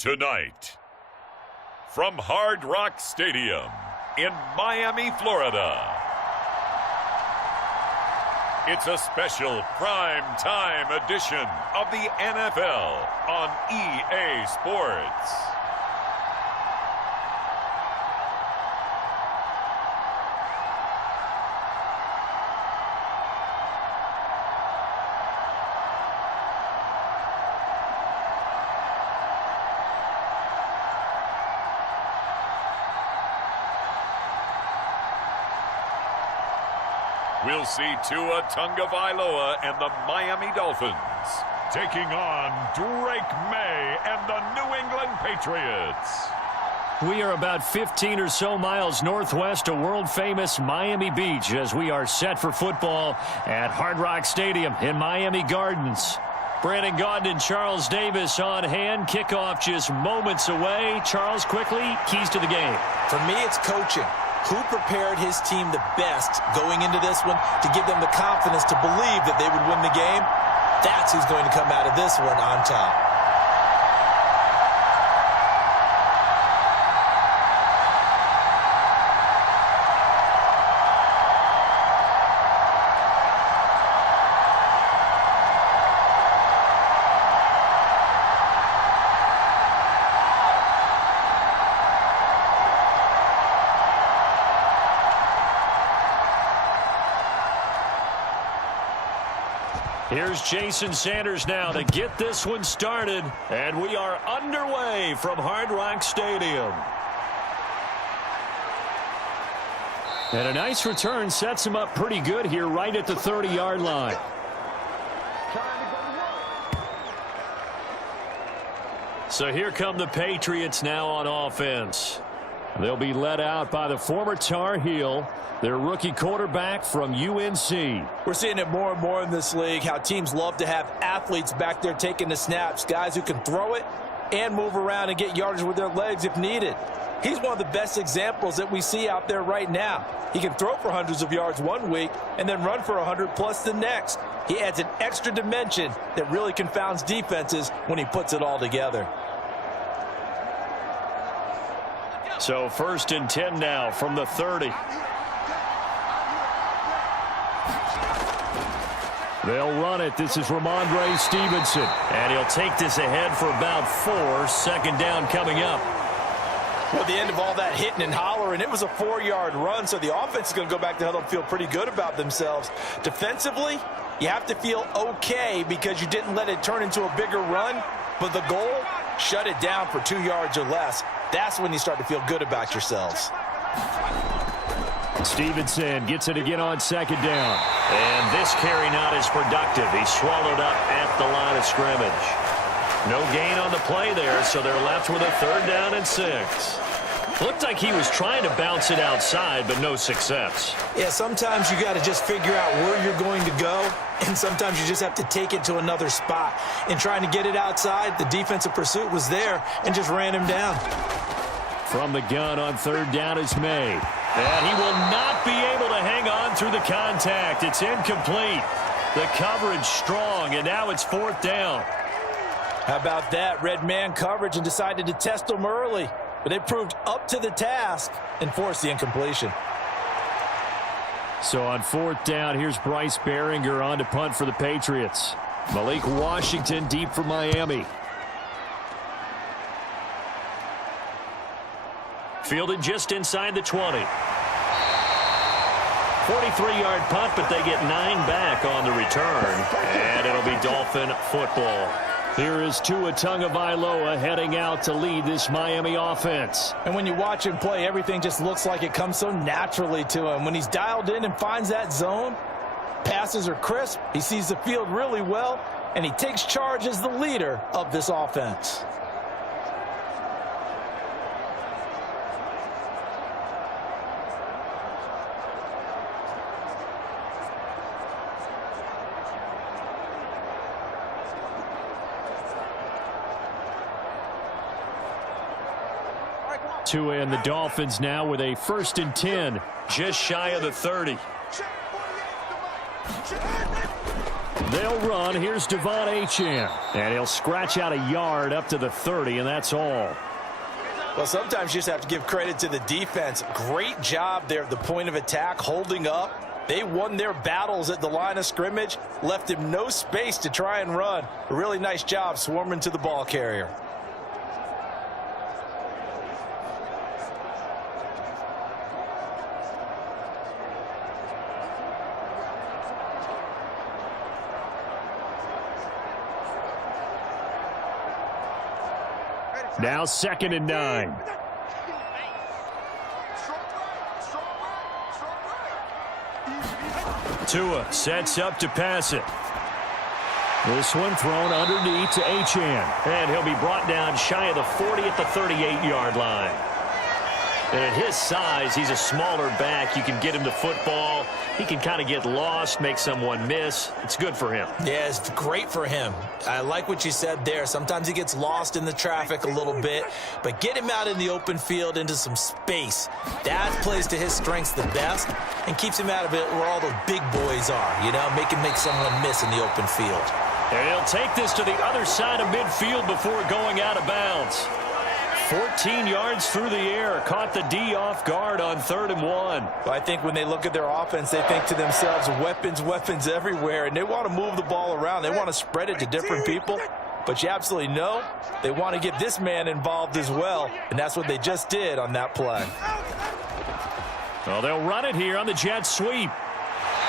Tonight, from Hard Rock Stadium in Miami, Florida, it's a special prime time edition of the NFL on EA Sports. We'll see Tua Tagovailoa and the Miami Dolphins taking on Drake May and the New England Patriots. We are about 15 or so miles northwest of world-famous Miami Beach as we are set for football at Hard Rock Stadium in Miami Gardens. Brandon Gaudin and Charles Davis on hand. Kickoff just moments away. Charles, quickly, keys to the game. For me, it's coaching. Who prepared his team the best going into this one to give them the confidence to believe that they would win the game? That's who's going to come out of this one on top. Here's Jason Sanders now to get this one started, and we are underway from Hard Rock Stadium. And a nice return sets him up pretty good here right at the 30-yard line. So here come the Patriots now on offense. They'll be led out by the former Tar Heel, their rookie quarterback from UNC. We're seeing it more and more in this league, how teams love to have athletes back there taking the snaps, guys who can throw it and move around and get yardage with their legs if needed. He's one of the best examples that we see out there right now. He can throw for hundreds of yards one week and then run for 100+ the next. He adds an extra dimension that really confounds defenses when he puts it all together. So 1st and 10 now from the 30. They'll run it. This is Ramondre Stevenson. And he'll take this ahead for about 4. 2nd down coming up. Well, at the end of all that hitting and hollering, it was a 4-yard run, so the offense is going to go back to huddle and feel pretty good about themselves. Defensively, you have to feel okay because you didn't let it turn into a bigger run, but the goal, shut it down for 2 yards or less. That's when you start to feel good about yourselves. Stevenson gets it again on 2nd down. And this carry not as productive. He's swallowed up at the line of scrimmage. No gain on the play there, so they're left with a 3rd down and 6. Looked like he was trying to bounce it outside, but no success. Yeah, sometimes you got to just figure out where you're going to go, and sometimes you just have to take it to another spot. In trying to get it outside, the defensive pursuit was there and just ran him down. From the gun on 3rd down is May. And he will not be able to hang on through the contact. It's incomplete. The coverage strong, and now it's 4th down. How about that? Red man coverage and decided to test him early. But they proved up to the task and forced the incompletion. So on 4th down, here's Bryce Behringer on to punt for the Patriots. Malik Washington deep for Miami. Fielded just inside the 20. 43-yard punt, but they get 9 back on the return. And it'll be Dolphin football. Here is Tua Tagovailoa heading out to lead this Miami offense. And when you watch him play, everything just looks like it comes so naturally to him. When he's dialed in and finds that zone, passes are crisp, he sees the field really well, and he takes charge as the leader of this offense. Tua and the Dolphins now with a 1st and 10, just shy of the 30. They'll run. Here's Devon Achane. And he'll scratch out a yard up to the 30, and that's all. Well, sometimes you just have to give credit to the defense. Great job there at the point of attack, holding up. They won their battles at the line of scrimmage, left him no space to try and run. A really nice job swarming to the ball carrier. Now 2nd and 9. Tua sets up to pass it. This one thrown underneath to Achane. And he'll be brought down shy of the 40 at the 38-yard line. And at his size, he's a smaller back. You can get him to football. He can kind of get lost, make someone miss. It's good for him. Yeah, it's great for him. I like what you said there. Sometimes he gets lost in the traffic a little bit, but get him out in the open field into some space. That plays to his strengths the best and keeps him out of it where all the big boys are, you know, make someone miss in the open field. And he'll take this to the other side of midfield before going out of bounds. 14 yards through the air, caught the D off guard on 3rd and 1. Well, I think when they look at their offense, they think to themselves, weapons everywhere, and they want to move the ball around. They want to spread it to different people, but you absolutely know they want to get this man involved as well, and that's what they just did on that play. Well, they'll run it here on the jet sweep.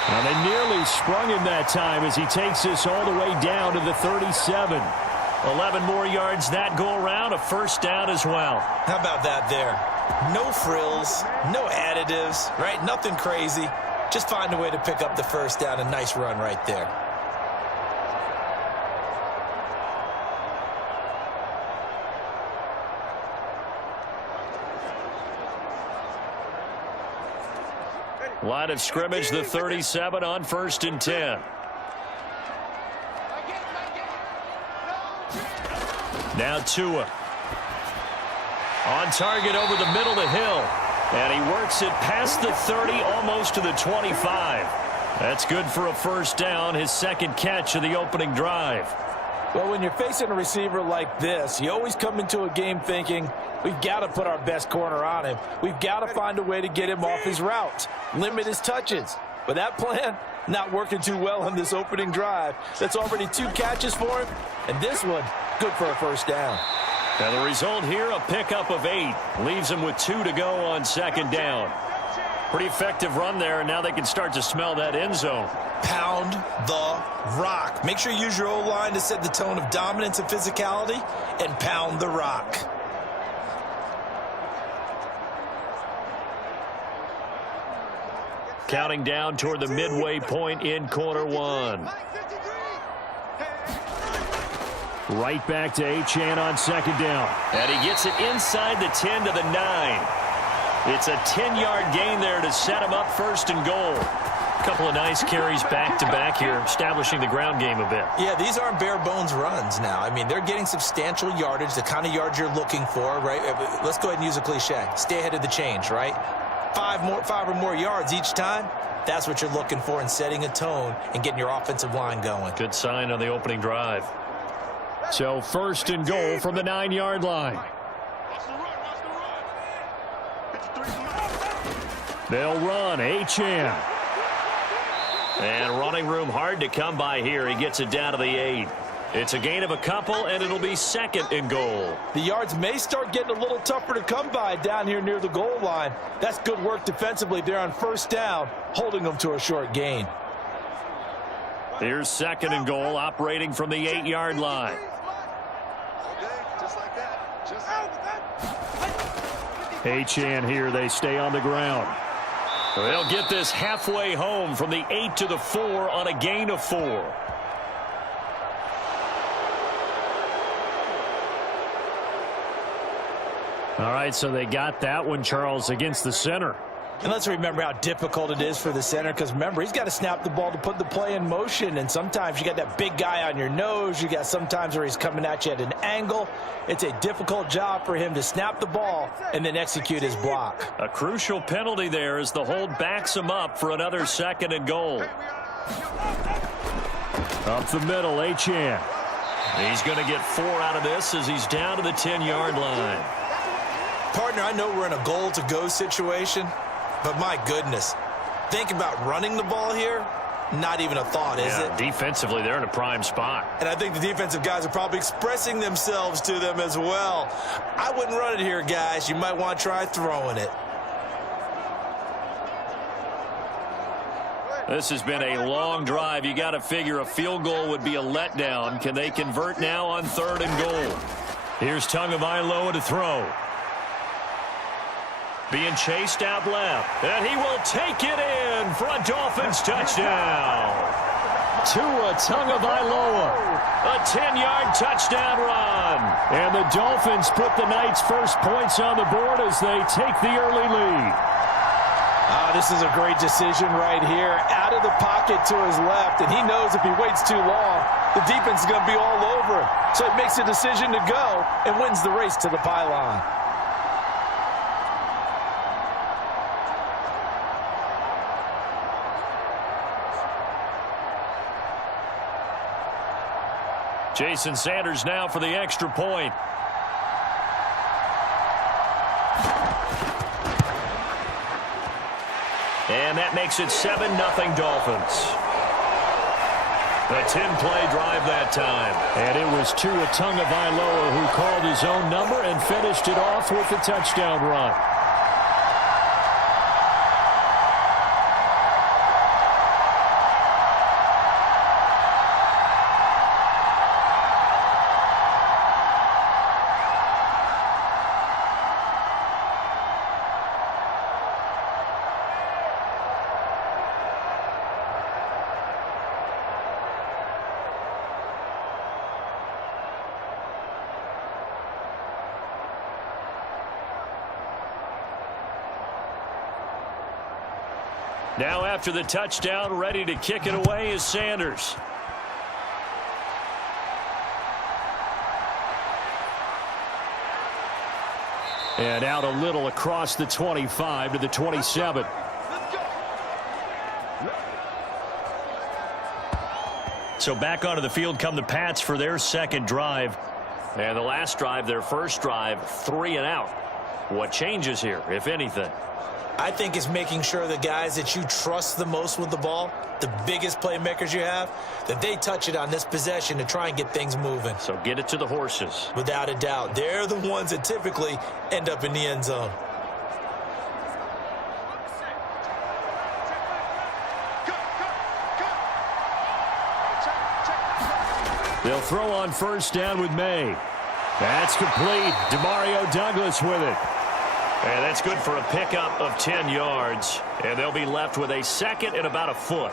Well, they nearly sprung him that time as he takes this all the way down to the 37. 11 more yards that go around, a 1st down as well. How about that there? No frills, no additives, right? Nothing crazy. Just find a way to pick up the 1st down. A nice run right there. Line of scrimmage, the 37 on 1st and 10. Now Tua. On target over the middle of the hill. And he works it past the 30, almost to the 25. That's good for a 1st down, his 2nd catch of the opening drive. Well, when you're facing a receiver like this, you always come into a game thinking, we've got to put our best corner on him. We've got to find a way to get him off his route, limit his touches. But that plan, not working too well on this opening drive. That's already 2 catches for him, and this one, good for a 1st down. And the result here, a pickup of 8. Leaves him with 2 to go on 2nd down. Pretty effective run there, and now they can start to smell that end zone. Pound the rock. Make sure you use your O-line to set the tone of dominance and physicality, and pound the rock. Counting down toward the midway point in quarter 1. Right back to Achane on 2nd down. And he gets it inside the 10 to the 9. It's a 10-yard gain there to set him up 1st and goal. A couple of nice carries back-to-back here, establishing the ground game a bit. Yeah, these aren't bare-bones runs now. I mean, they're getting substantial yardage, the kind of yards you're looking for, right? Let's go ahead and use a cliche. Stay ahead of the change, right? 5 or more yards each time. That's what you're looking for in setting a tone and getting your offensive line going. Good sign on the opening drive. So 1st and goal from the 9-yard line. They'll run. Achane. And running room hard to come by here. He gets it down to the 8. It's a gain of a couple, and it'll be 2nd and goal. The yards may start getting a little tougher to come by down here near the goal line. That's good work defensively there on 1st down, holding them to a short gain. Here's 2nd and goal, operating from the 8-yard line. Achane here, they stay on the ground. They'll get this halfway home from the 8 to the 4 on a gain of 4. All right, so they got that one, Charles, against the center. And let's remember how difficult it is for the center, because remember, he's got to snap the ball to put the play in motion, and sometimes you got that big guy on your nose. You got sometimes where he's coming at you at an angle. It's a difficult job for him to snap the ball and then execute his block. A crucial penalty there as the hold backs him up for another 2nd and goal. Up the middle, Achane. He's going to get 4 out of this as he's down to the 10-yard line. Partner, I know we're in a goal-to-go situation, but my goodness, think about running the ball here. Not even a thought, is it? Defensively, they're in a prime spot. And I think the defensive guys are probably expressing themselves to them as well. I wouldn't run it here, guys. You might want to try throwing it. This has been a long drive. You got to figure a field goal would be a letdown. Can they convert now on 3rd and goal? Here's Tagovailoa to throw. Being chased out left. And he will take it in for a Dolphins touchdown. Tua Tagovailoa. A 10-yard touchdown run. And the Dolphins put the night's first points on the board as they take the early lead. This is a great decision right here. Out of the pocket to his left, and he knows if he waits too long, the defense is going to be all over him. So he makes a decision to go and wins the race to the pylon. Jason Sanders now for the extra point. And that makes it 7-0 Dolphins. A 10-play drive that time. And it was Tua Tagovailoa who called his own number and finished it off with the touchdown run. Now after the touchdown, ready to kick it away is Sanders. And out a little across the 25 to the 27. So back onto the field come the Pats for their second drive. And the last drive, their first drive, 3 and out. What changes here, if anything? I think it's making sure the guys that you trust the most with the ball, the biggest playmakers you have, that they touch it on this possession to try and get things moving. So get it to the horses. Without a doubt. They're the ones that typically end up in the end zone. They'll throw on first down with May. That's complete. Demario Douglas with it. And that's good for a pickup of 10 yards. And they'll be left with a second and about a foot.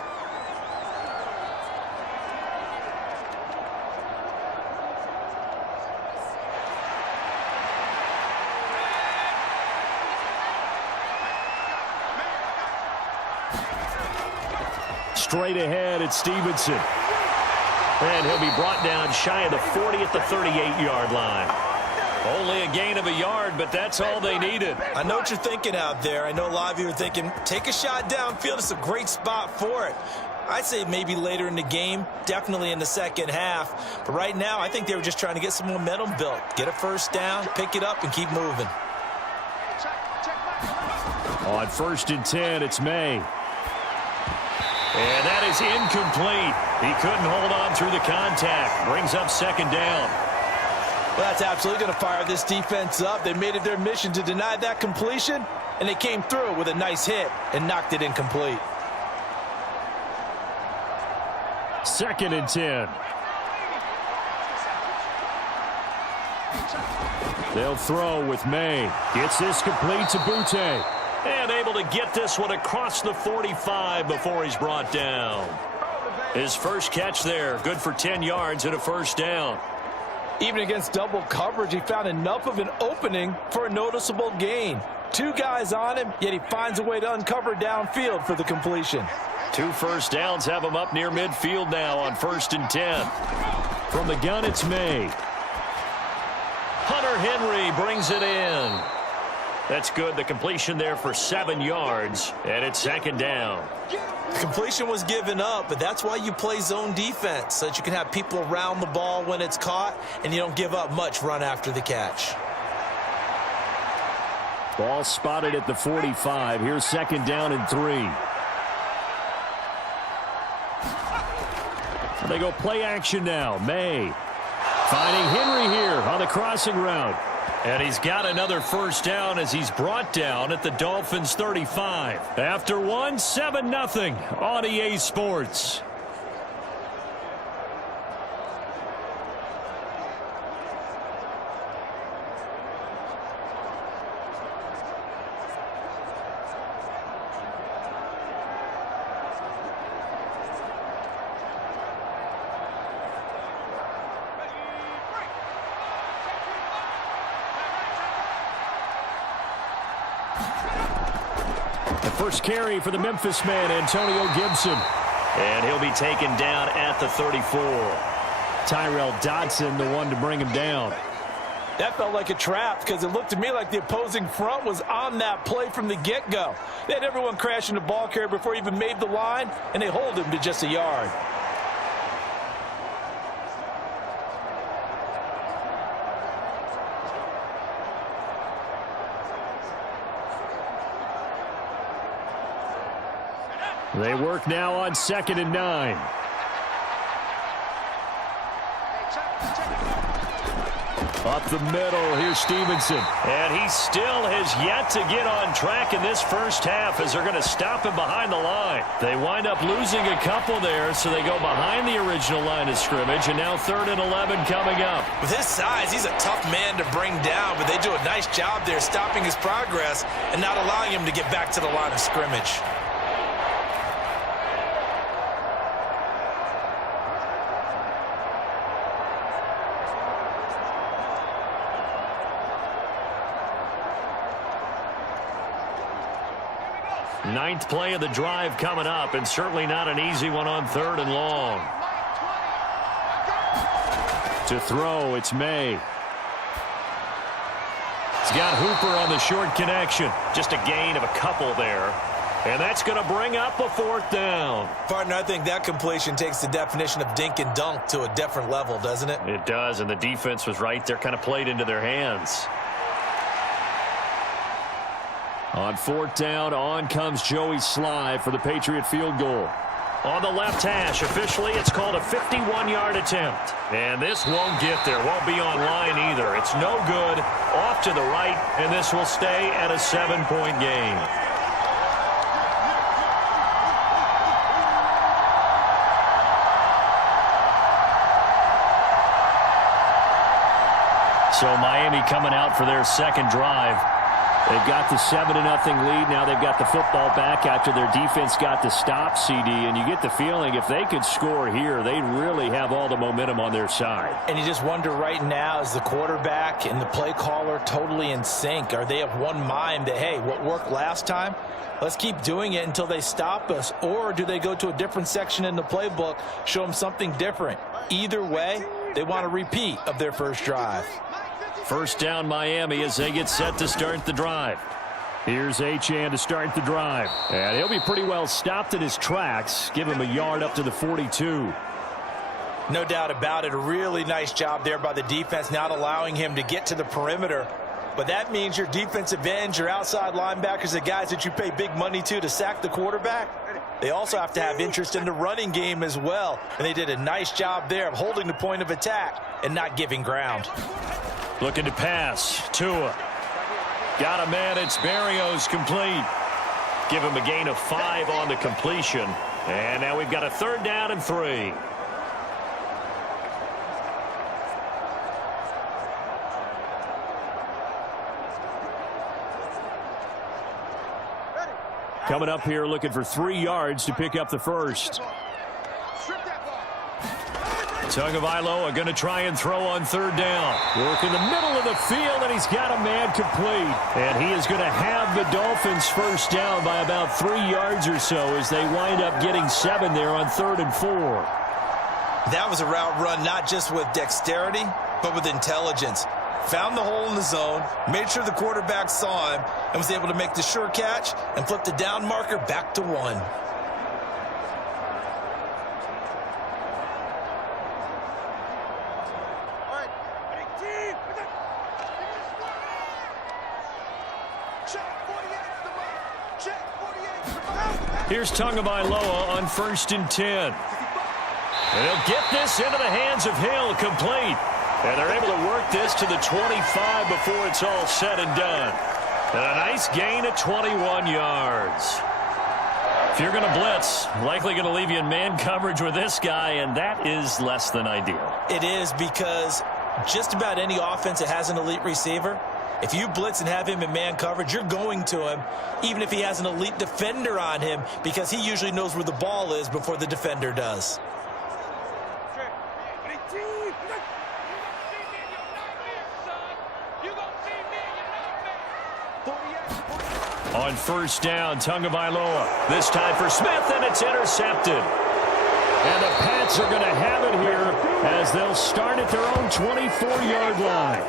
Straight ahead, it's Stevenson. And he'll be brought down shy of the 40 at the 38-yard line. Only a gain of a yard, but that's all they needed. I know what you're thinking out there. I know a lot of you are thinking, take a shot downfield. It's a great spot for it. I'd say maybe later in the game, definitely in the second half. But right now, I think they were just trying to get some momentum built. Get a first down, pick it up, and keep moving. On 1st and 10, it's May. And that is incomplete. He couldn't hold on through the contact. Brings up second down. Well, that's absolutely going to fire this defense up. They made it their mission to deny that completion, and they came through with a nice hit and knocked it incomplete. 2nd and 10. They'll throw with May. Gets this complete to Butte. And able to get this one across the 45 before he's brought down. His first catch there, good for 10 yards and a first down. Even against double coverage, he found enough of an opening for a noticeable gain. 2 guys on him, yet he finds a way to uncover downfield for the completion. 2 first downs have him up near midfield now on 1st and 10. From the gun, it's May. Hunter Henry brings it in. That's good. The completion there for 7 yards, and it's second down. The completion was given up, but that's why you play zone defense, so that you can have people around the ball when it's caught, and you don't give up much run after the catch. Ball spotted at the 45. Here's second down and 3. They go play action now. May finding Henry here on the crossing route. And he's got another first down as he's brought down at the Dolphins' 35. After one, 7-0 on EA Sports. First carry for the Memphis man, Antonio Gibson. And he'll be taken down at the 34. Tyrell Dodson, the one to bring him down. That felt like a trap because it looked to me like the opposing front was on that play from the get-go. They had everyone crashing the ball carrier before he even made the line, and they hold him to just a yard. They work now on 2nd and 9. Up the middle, here's Stevenson. And he still has yet to get on track in this first half as they're going to stop him behind the line. They wind up losing a couple there, so they go behind the original line of scrimmage, and now 3rd and 11 coming up. With his size, he's a tough man to bring down, but they do a nice job there stopping his progress and not allowing him to get back to the line of scrimmage. Ninth play of the drive coming up, and certainly not an easy one on 3rd and long. To throw, it's May. He's got Hooper on the short connection. Just a gain of a couple there. And that's going to bring up a 4th down. Partner, I think that completion takes the definition of dink and dunk to a different level, doesn't it? It does, and the defense was right there, kind of played into their hands. On 4th down, on comes Joey Sly for the Patriot field goal. On the left hash, officially it's called a 51-yard attempt. And this won't get there, won't be on line either. It's no good, off to the right, and this will stay at a 7-point game. So Miami coming out for their second drive. They've got the 7-0 lead. Now they've got the football back after their defense got the stop, CD. And you get the feeling if they could score here, they really have all the momentum on their side. And you just wonder right now, is the quarterback and the play caller totally in sync? Are they of one mind that, hey, what worked last time, let's keep doing it until they stop us? Or do they go to a different section in the playbook, show them something different? Either way, they want a repeat of their first drive. First down Miami as they get set to start the drive. Here's Achane to start the drive. And he'll be pretty well stopped in his tracks. Give him a yard up to the 42. No doubt about it. A really nice job there by the defense, not allowing him to get to the perimeter. But that means your defensive ends, your outside linebackers, the guys that you pay big money to sack the quarterback, they also have to have interest in the running game as well. And they did a nice job there of holding the point of attack and not giving ground. Looking to pass. Tua. Got a man. It's Berrios complete. Give him a gain of 5 on the completion. And now we've got a 3rd down and 3. Coming up here looking for 3 yards to pick up the first. Tagovailoa going to try and throw on 3rd down. Work in the middle of the field, and he's got a man complete. And he is going to have the Dolphins first down by about 3 yards or so as they wind up getting 7 there on 3rd and 4. That was a route run not just with dexterity, but with intelligence. found the hole in the zone, made sure the quarterback saw him, and was able to make the sure catch and flip the down marker back to 1. Here's Tagovailoa on 1st and 10. And he'll get this into the hands of Hill, complete. And they're able to work this to the 25 before it's all said and done. And a nice gain of 21 yards. If you're going to blitz, likely going to leave you in man coverage with this guy, and that is less than ideal. It is, because just about any offense that has an elite receiver, if you blitz and have him in man coverage, you're going to him, even if he has an elite defender on him, because he usually knows where the ball is before the defender does. On 1st down, Tagovailoa. This time for Smith, and it's intercepted. And the Pats are going to have it here as they'll start at their own 24-yard line.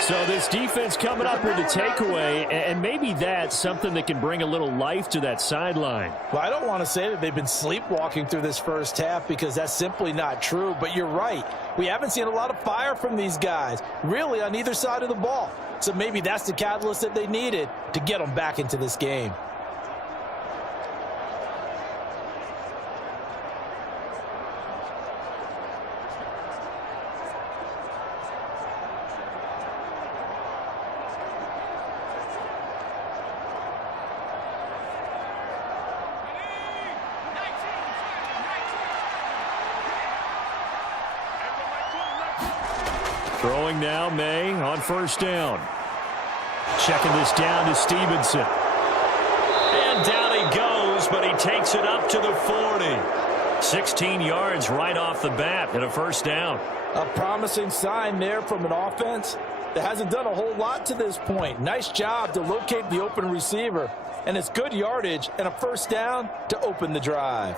So this defense coming up with a takeaway, and maybe that's something that can bring a little life to that sideline. Well, I don't want to say that they've been sleepwalking through this first half, because that's simply not true. But you're right. We haven't seen a lot of fire from these guys, really, on either side of the ball. So maybe that's the catalyst that they needed to get them back into this game. Throwing now, May on 1st down. Checking this down to Stevenson. And down he goes, but he takes it up to the 40. 16 yards right off the bat and a 1st down. A promising sign there from an offense that hasn't done a whole lot to this point. Nice job to locate the open receiver. And it's good yardage and a 1st down to open the drive.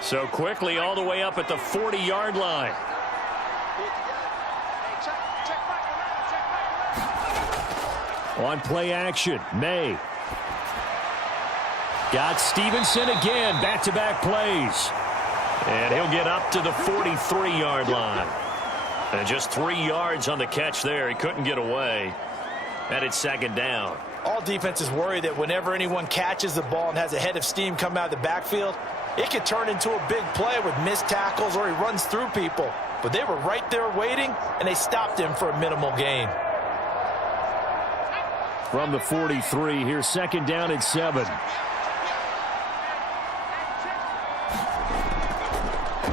So quickly all the way up at the 40-yard line. On play action, May. Got Stevenson again, back-to-back plays. And he'll get up to the 43-yard line. And just 3 yards on the catch there. He couldn't get away. And it's 2nd down. All defenses worry that whenever anyone catches the ball and has a head of steam come out of the backfield, it could turn into a big play with missed tackles or he runs through people. But they were right there waiting, and they stopped him for a minimal gain. From the 43, here's 2nd down and 7.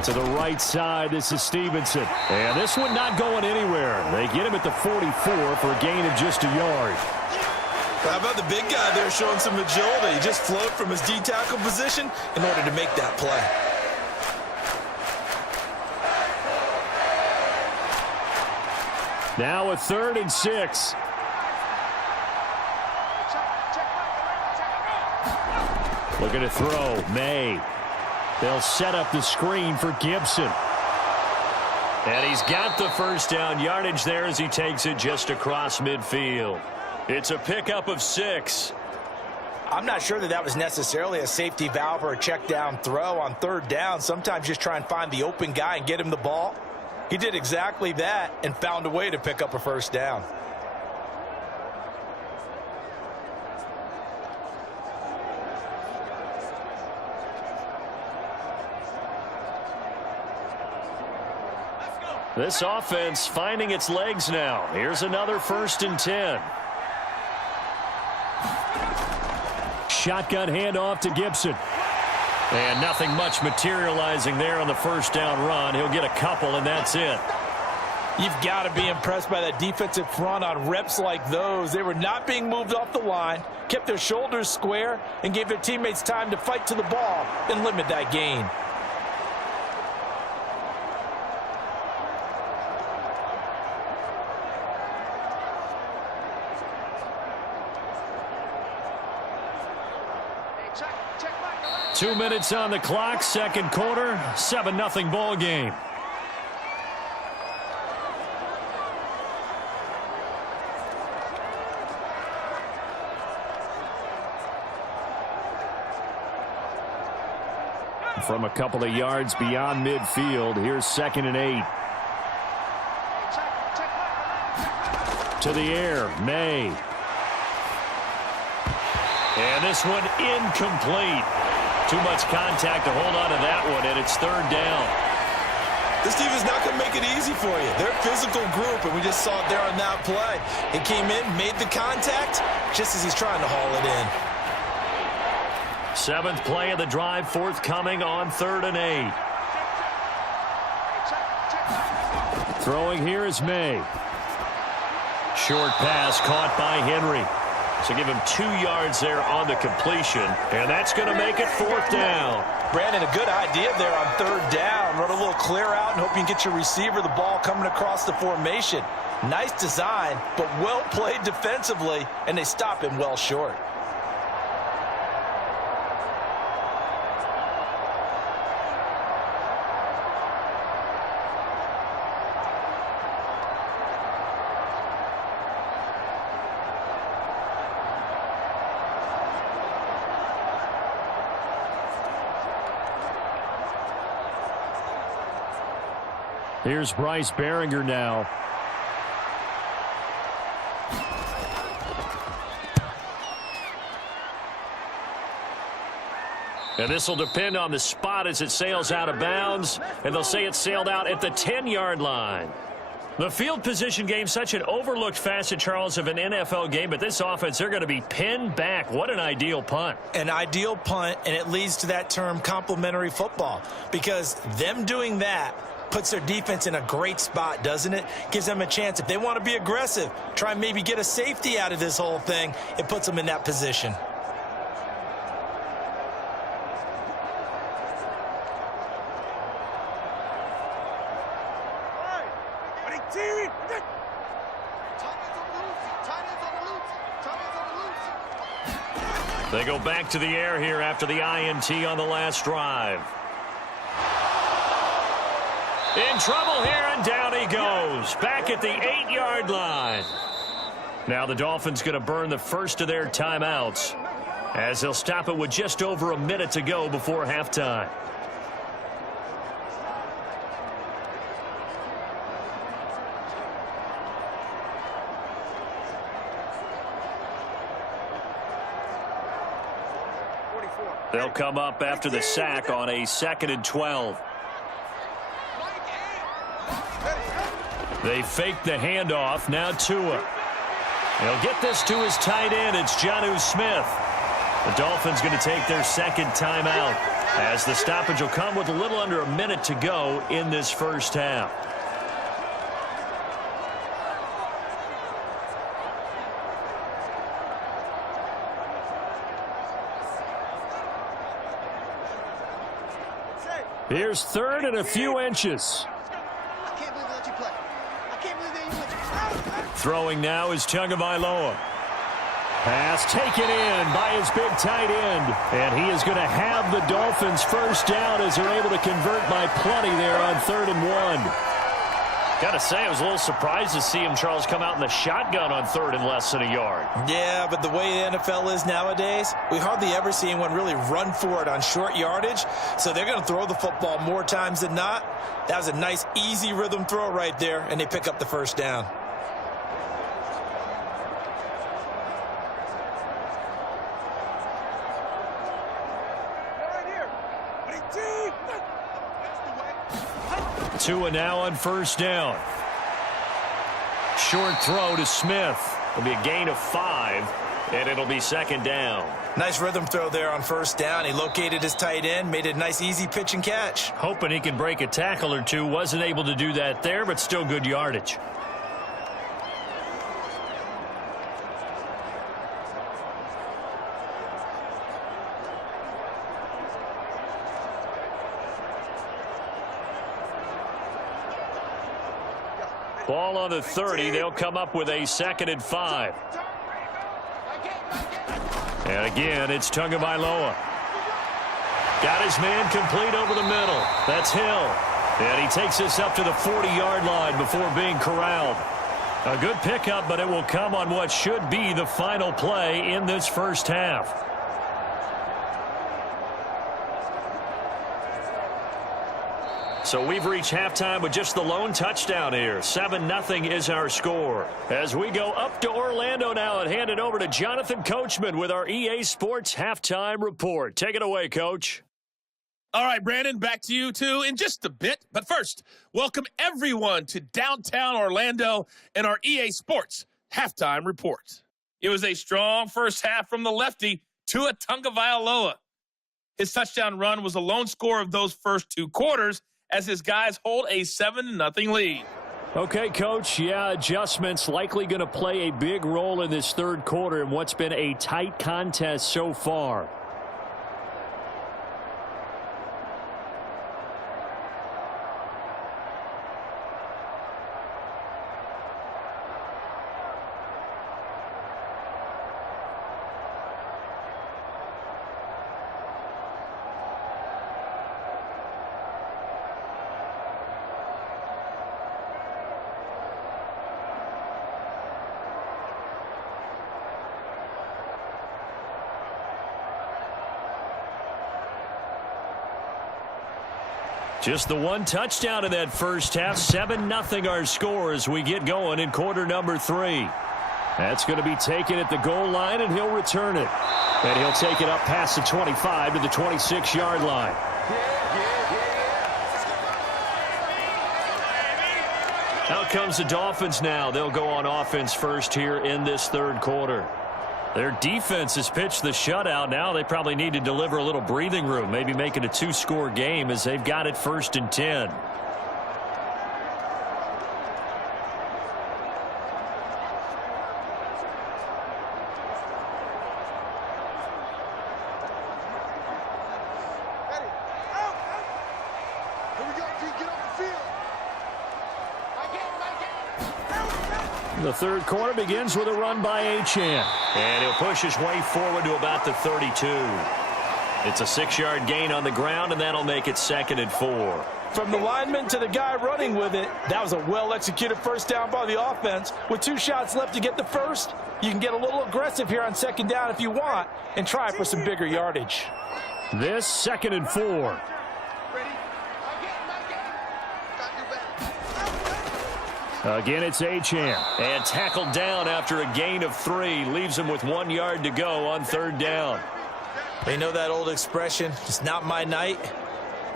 To the right side, this is Stevenson. And this one not going anywhere. They get him at the 44 for a gain of just a yard. How about the big guy there showing some agility? He just floated from his D-tackle position in order to make that play. Now a 3rd and 6. Looking to throw, May. They'll set up the screen for Gibson. And he's got the 1st down yardage there as he takes it just across midfield. It's a pickup of 6. I'm not sure that was necessarily a safety valve or a check down throw on 3rd down. Sometimes just try and find the open guy and get him the ball. He did exactly that and found a way to pick up a 1st down. This offense finding its legs now. Here's another 1st and 10. Shotgun handoff to Gibson. And nothing much materializing there on the 1st down run. He'll get a couple, and that's it. You've got to be impressed by that defensive front on reps like those. They were not being moved off the line, kept their shoulders square, and gave their teammates time to fight to the ball and limit that gain. 2 minutes on the clock, second quarter, 7-0 ball game. From a couple of yards beyond midfield, here's 2nd and 8. To the air, May. And this one incomplete. Too much contact to hold on to that one, and it's 3rd down. This team is not going to make it easy for you. They're a physical group, and we just saw it there on that play. It came in, made the contact, just as he's trying to haul it in. 7th play of the drive, forthcoming on 3rd and 8. Throwing here is May. Short pass caught by Henry. So give him 2 yards there on the completion, and that's going to make it 4th down. Brandon, a good idea there on 3rd down. Run a little clear out and hope you can get your receiver the ball coming across the formation. Nice design, but well played defensively, and they stop him well short. Here's Bryce Behringer now. And this will depend on the spot as it sails out of bounds. And they'll say it sailed out at the 10-yard line. The field position game, such an overlooked facet, Charles, of an NFL game. But this offense, they're going to be pinned back. What an ideal punt. An ideal punt, and it leads to that term complementary football. Because them doing that puts their defense in a great spot, doesn't it? Gives them a chance. If they want to be aggressive, try and maybe get a safety out of this whole thing, it puts them in that position. They go back to the air here after the INT on the last drive. In trouble here, and down he goes. Back at the 8-yard line. Now the Dolphins going to burn the first of their timeouts as they'll stop it with just over a minute to go before halftime. They'll come up after the sack on a 2nd and 12. They fake the handoff. Now Tua. He'll get this to his tight end. It's Jonnu Smith. The Dolphins going to take their 2nd timeout as the stoppage will come with a little under a minute to go in this first half. Here's 3rd and a few inches. Throwing now is Tagovailoa. Pass taken in by his big tight end. And he is going to have the Dolphins first down as they're able to convert by plenty there on 3rd and 1. Got to say, I was a little surprised to see him, Charles, come out in the shotgun on 3rd and less than a yard. Yeah, but the way the NFL is nowadays, we hardly ever see anyone really run for it on short yardage. So they're going to throw the football more times than not. That was a nice, easy rhythm throw right there, and they pick up the first down. Tua now on first down. Short throw to Smith. It'll be a gain of 5, and it'll be 2nd down. Nice rhythm throw there on first down. He located his tight end, made it a nice, easy pitch and catch. Hoping he can break a tackle or two. Wasn't able to do that there, but still good yardage. Ball on the 30. They'll come up with a 2nd and 5. And again, it's Tagovailoa. Got his man complete over the middle. That's Hill. And he takes us up to the 40-yard line before being corralled. A good pickup, but it will come on what should be the final play in this first half. So we've reached halftime with just the lone touchdown here. 7-0 is our score. As we go up to Orlando now and hand it over to Jonathan Coachman with our EA Sports Halftime Report. Take it away, Coach. All right, Brandon, back to you, too, in just a bit. But first, welcome everyone to downtown Orlando and our EA Sports Halftime Report. It was a strong first half from the lefty, Tua Tagovailoa. His touchdown run was the lone score of those first two quarters as his guys hold a 7-0 lead. Okay, Coach, yeah, adjustments likely going to play a big role in this third quarter in what's been a tight contest so far. Just the one touchdown in that first half. 7-0 our score as we get going in quarter number 3. That's going to be taken at the goal line, and he'll return it. And he'll take it up past the 25 to the 26-yard line. Out comes the Dolphins now. They'll go on offense first here in this third quarter. Their defense has pitched the shutout. Now they probably need to deliver a little breathing room, maybe make it a 2-score game as they've got it 1st and 10. The third quarter begins with a run by Achane. And he'll push his way forward to about the 32. It's a 6-yard gain on the ground, and that'll make it 2nd and 4. From the lineman to the guy running with it, that was a well-executed first down by the offense. With 2 shots left to get the first, you can get a little aggressive here on 2nd down if you want and try for some bigger yardage. This 2nd and 4. Again, it's Achane. And tackled down after a gain of 3. Leaves him with 1 yard to go on 3rd down. They know that old expression, it's not my night.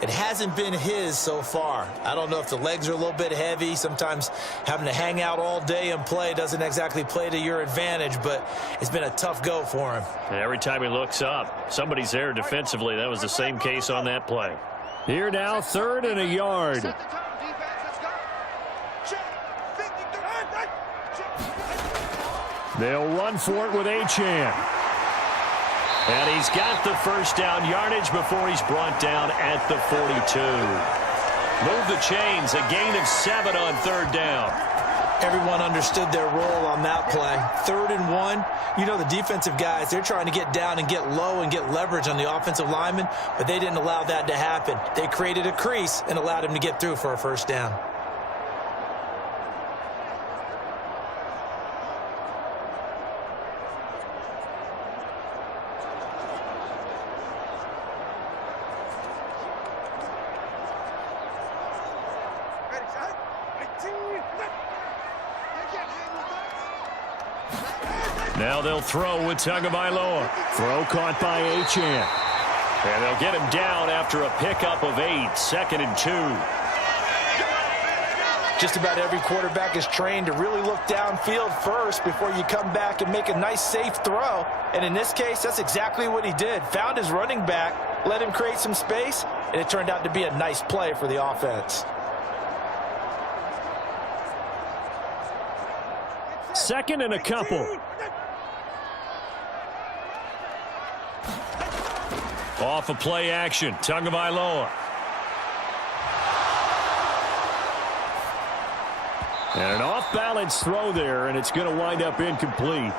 It hasn't been his so far. I don't know if the legs are a little bit heavy. Sometimes having to hang out all day and play doesn't exactly play to your advantage, but it's been a tough go for him. And every time he looks up, somebody's there defensively. That was the same case on that play. Here now, 3rd and a yard. They'll run for it with Achane. And he's got the first down yardage before he's brought down at the 42. Move the chains, a gain of 7 on 3rd down. Everyone understood their role on that play. 3rd and 1. You know the defensive guys, they're trying to get down and get low and get leverage on the offensive lineman, but they didn't allow that to happen. They created a crease and allowed him to get through for a first down. Now they'll throw with Tagovailoa. Throw caught by Achane. And they'll get him down after a pickup of 8. 2nd and 2. Just about every quarterback is trained to really look downfield first before you come back and make a nice, safe throw. And in this case, that's exactly what he did. Found his running back, let him create some space, and it turned out to be a nice play for the offense. 2nd and a couple. Off of play action, Tagovailoa. And an off-balance throw there, and it's going to wind up incomplete.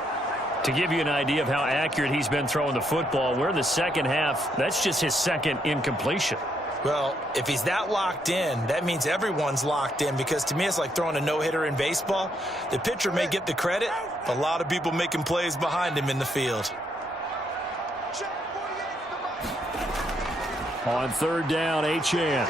To give you an idea of how accurate he's been throwing the football, we're in the second half. That's just his second incompletion. Well, if he's that locked in, that means everyone's locked in, because to me it's like throwing a no-hitter in baseball. The pitcher may get the credit, but a lot of people making plays behind him in the field. On third down, Achane.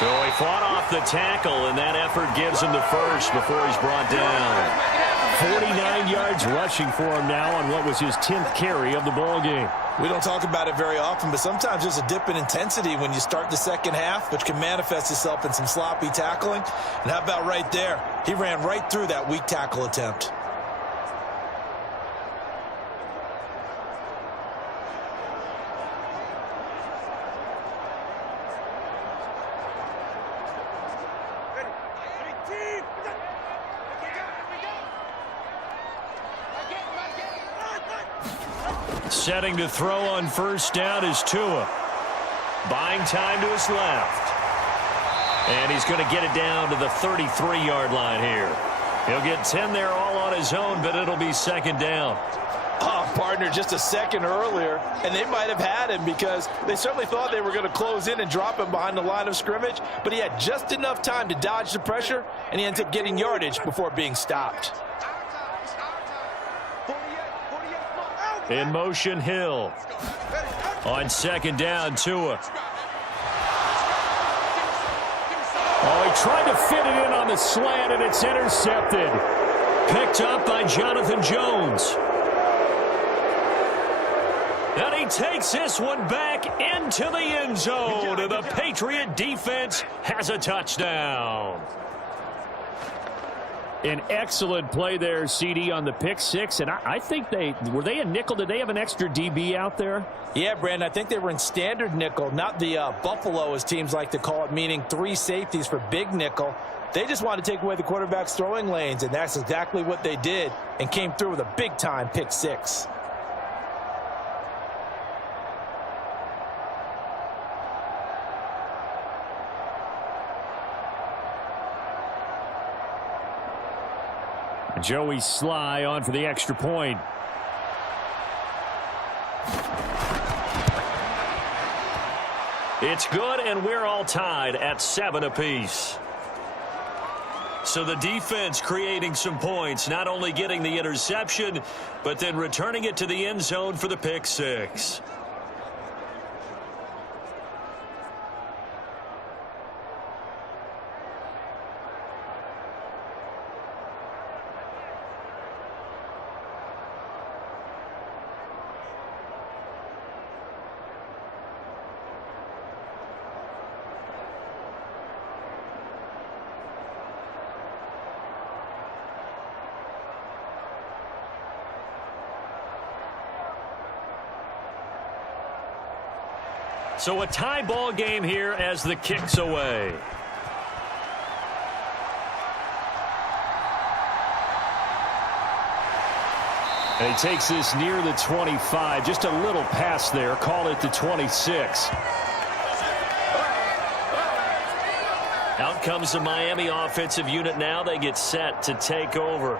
So he fought off the tackle, and that effort gives him the first before he's brought down. 49 yards rushing for him now on what was his 10th carry of the ball game. We don't talk about it very often, but sometimes there's a dip in intensity when you start the second half, which can manifest itself in some sloppy tackling. And how about right there? He ran right through that weak tackle attempt. Setting to throw on first down is Tua. Buying time to his left. And he's going to get it down to the 33-yard line here. He'll get 10 there all on his own, but it'll be second down. Oh, partner, just a second earlier, and they might have had him, because they certainly thought they were going to close in and drop him behind the line of scrimmage, but he had just enough time to dodge the pressure, and he ends up getting yardage before being stopped. In motion, Hill. On second down, Tua. Oh, he tried to fit it in on the slant, and it's intercepted. Picked up by Jonathan Jones. And he takes this one back into the end zone. And the Patriot defense has a touchdown. An excellent play there, CD, on the pick six. And I think were they a nickel? Did they have an extra DB out there? Yeah, Brandon, I think they were in standard nickel, not the Buffalo, as teams like to call it, meaning 3 safeties for big nickel. They just wanted to take away the quarterback's throwing lanes, and that's exactly what they did, and came through with a big-time pick six. Joey Sly on for the extra point. It's good, and we're all tied at 7 apiece. So the defense creating some points, not only getting the interception, but then returning it to the end zone for the pick six. So a tie ball game here as the kick's away. And he takes this near the 25. Just a little pass there. Call it the 26. Out comes the Miami offensive unit now. They get set to take over.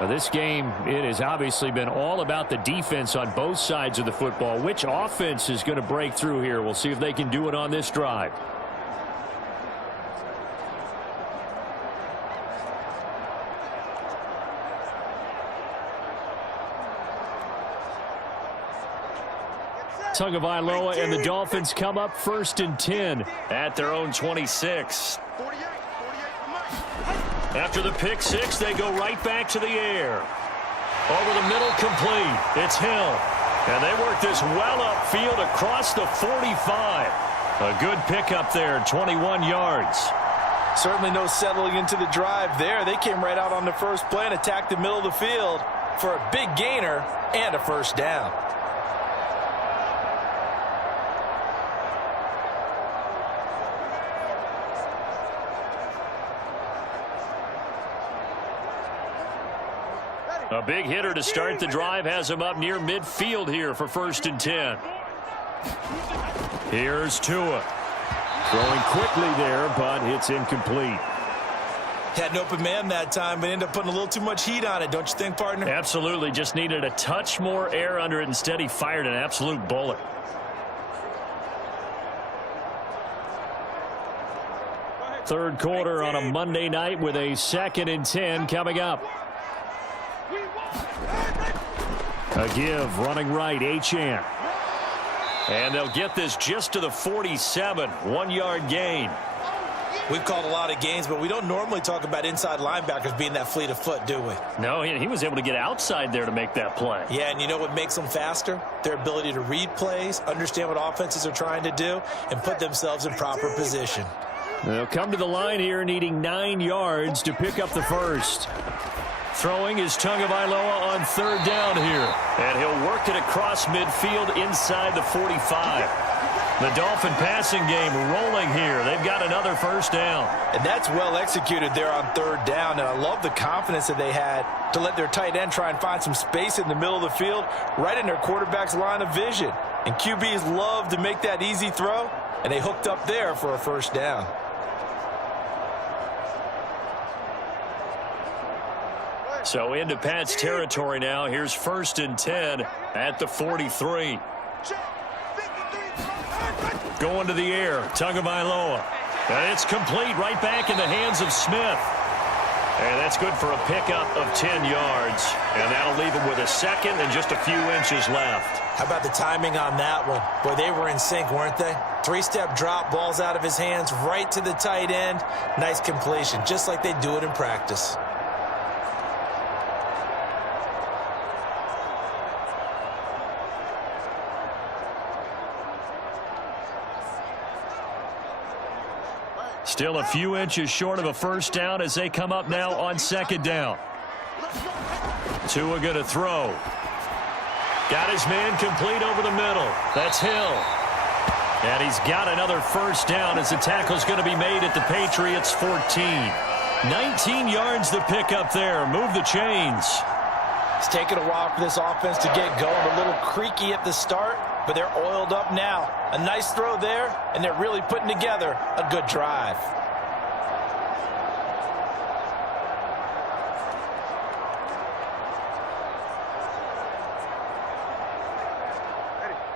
Well, this game, it has obviously been all about the defense on both sides of the football. Which offense is going to break through here? We'll see if they can do it on this drive. Tagovailoa and the Dolphins come up 1st and 10 at their own 26. After the pick six, they go right back to the air. Over the middle, complete. It's Hill. And they work this well upfield across the 45. A good pickup there, 21 yards. Certainly no settling into the drive there. They came right out on the first play and attacked the middle of the field for a big gainer and a first down. A big hitter to start the drive has him up near midfield here for 1st and 10. Here's Tua. Throwing quickly there, but it's incomplete. Had an open man that time, but ended up putting a little too much heat on it, don't you think, partner? Absolutely. Just needed a touch more air under it. Instead, he fired an absolute bullet. Third quarter on a Monday night with a 2nd and 10 coming up. A give, running right, Achane. And they'll get this just to the 47, 1-yard gain. We've called a lot of games, but we don't normally talk about inside linebackers being that fleet of foot, do we? No, he was able to get outside there to make that play. Yeah, and you know what makes them faster? Their ability to read plays, understand what offenses are trying to do, and put themselves in proper position. They'll come to the line here needing 9 yards to pick up the first. Throwing is Tagovailoa on 3rd down here. And he'll work it across midfield inside the 45. The Dolphin passing game rolling here. They've got another first down. And that's well executed there on 3rd down. And I love the confidence that they had to let their tight end try and find some space in the middle of the field, right in their quarterback's line of vision. And QBs love to make that easy throw, and they hooked up there for a first down. So into Pat's territory now. Here's 1st and 10 at the 43. Going to the air, Tagovailoa. And it's complete, right back in the hands of Smith. And that's good for a pickup of 10 yards. And that'll leave him with a 2nd and just a few inches left. How about the timing on that one? Boy, they were in sync, weren't they? 3-step drop, balls out of his hands, right to the tight end. Nice completion, just like they do it in practice. Still a few inches short of a first down as they come up now on 2nd down. Tua going to throw. Got his man complete over the middle. That's Hill. And he's got another first down as the tackle's going to be made at the Patriots' 14. 19 yards the pickup there. Move the chains. It's taken a while for this offense to get going. A little creaky at the start, but they're oiled up now. A nice throw there, and they're really putting together a good drive.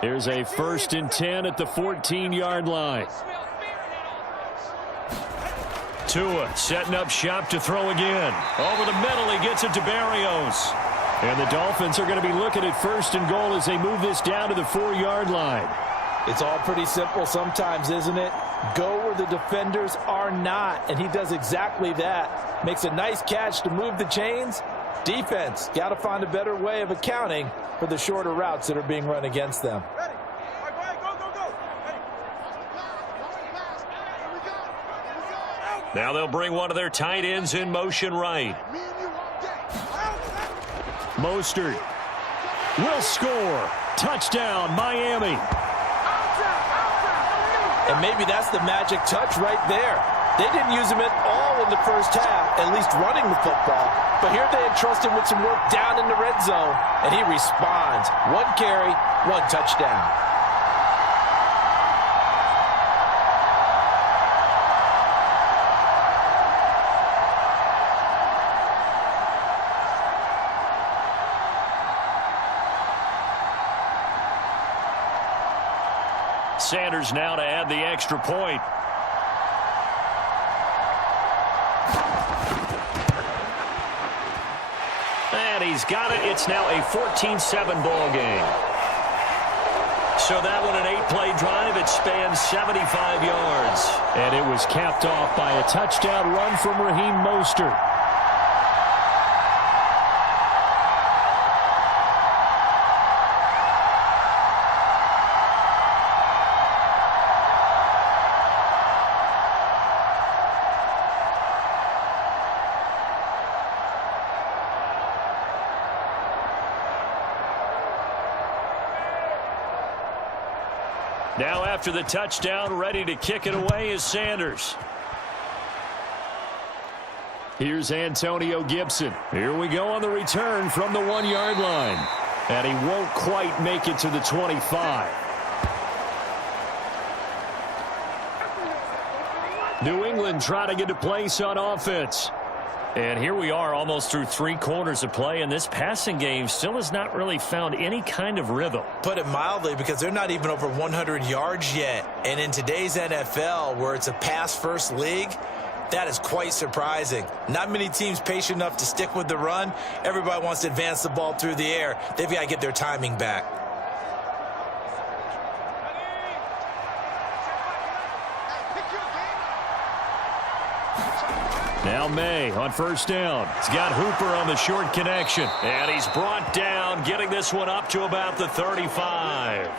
Here's a 1st and 10 at the 14-yard line. Tua setting up shop to throw again. Over the middle, he gets it to Barrios. And the Dolphins are going to be looking at 1st and goal as they move this down to the 4-yard line. It's all pretty simple sometimes, isn't it? Go where the defenders are not, and he does exactly that. Makes a nice catch to move the chains. Defense, got to find a better way of accounting for the shorter routes that are being run against them. Now they'll bring one of their tight ends in motion right. Mostert will score. Touchdown, Miami. And maybe that's the magic touch right there. They didn't use him at all in the first half, at least running the football. But here they entrust him with some work down in the red zone, and he responds. 1 carry, 1 touchdown. Sanders now to add the extra point. And he's got it. It's now a 14-7 ball game. So that one, an 8-play drive. It spans 75 yards. And it was capped off by a touchdown run from Raheem Mostert. Now after the touchdown, ready to kick it away is Sanders. Here's Antonio Gibson. Here we go on the return from the 1-yard line. And he won't quite make it to the 25. New England trying to get a place on offense. And here we are almost through 3 quarters of play, and this passing game still has not really found any kind of rhythm. Put it mildly, because they're not even over 100 yards yet. And in today's NFL, where it's a pass-first league, that is quite surprising. Not many teams patient enough to stick with the run. Everybody wants to advance the ball through the air. They've got to get their timing back. Now May on first down. He's got Hooper on the short connection. And he's brought down, getting this one up to about the 35.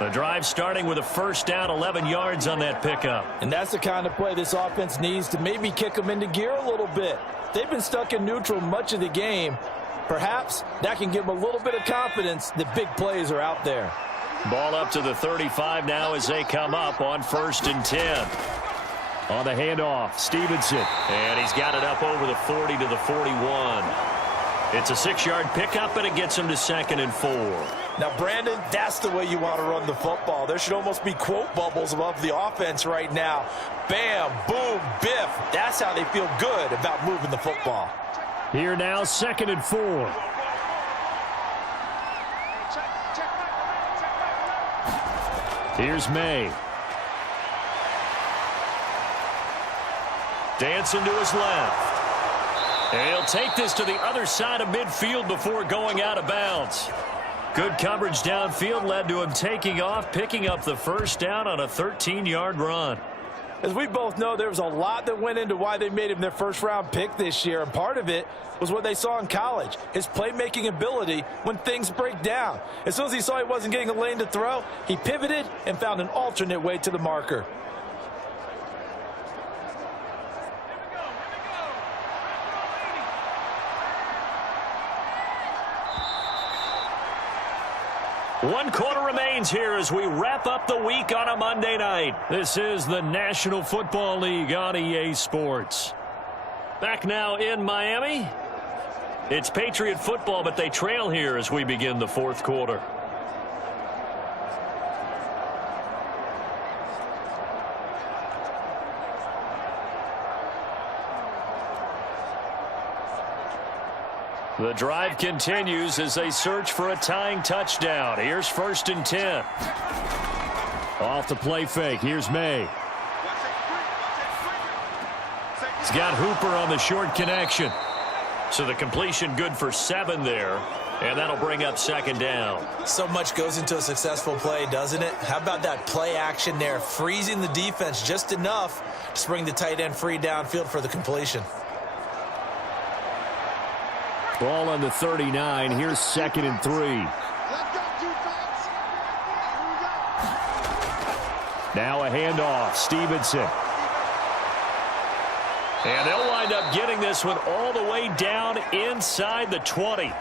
The drive starting with a first down, 11 yards on that pickup. And that's the kind of play this offense needs to maybe kick them into gear a little bit. They've been stuck in neutral much of the game. Perhaps that can give them a little bit of confidence that big plays are out there. Ball up to the 35 now as they come up on 1st and 10. On the handoff, Stevenson. And he's got it up over the 40 to the 41. It's a 6-yard pickup, and it gets him to 2nd and 4. Now, Brandon, that's the way you want to run the football. There should almost be quote bubbles above the offense right now. Bam, boom, biff. That's how they feel good about moving the football. Here now, 2nd and 4. Here's May. Dancing to his left. And he'll take this to the other side of midfield before going out of bounds. Good coverage downfield led to him taking off, picking up the first down on a 13-yard run. As we both know, there was a lot that went into why they made him their first-round pick this year, and part of it was what they saw in college, his playmaking ability when things break down. As soon as he saw he wasn't getting a lane to throw, he pivoted and found an alternate way to the marker. One quarter remains here as we wrap up the week on a Monday night. This is the National Football League on EA Sports. Back now in Miami. It's Patriot football, but they trail here as we begin the 4th quarter. The drive continues as they search for a tying touchdown. Here's 1st and 10. Off the play fake. Here's May. He's got Hooper on the short connection. So the completion good for 7 there. And that'll bring up 2nd down. So much goes into a successful play, doesn't it? How about that play action there? Freezing the defense just enough to bring the tight end free downfield for the completion. Ball on the 39. Here's 2nd and 3. Now a handoff. Stevenson. And they'll wind up getting this one all the way down inside the 20.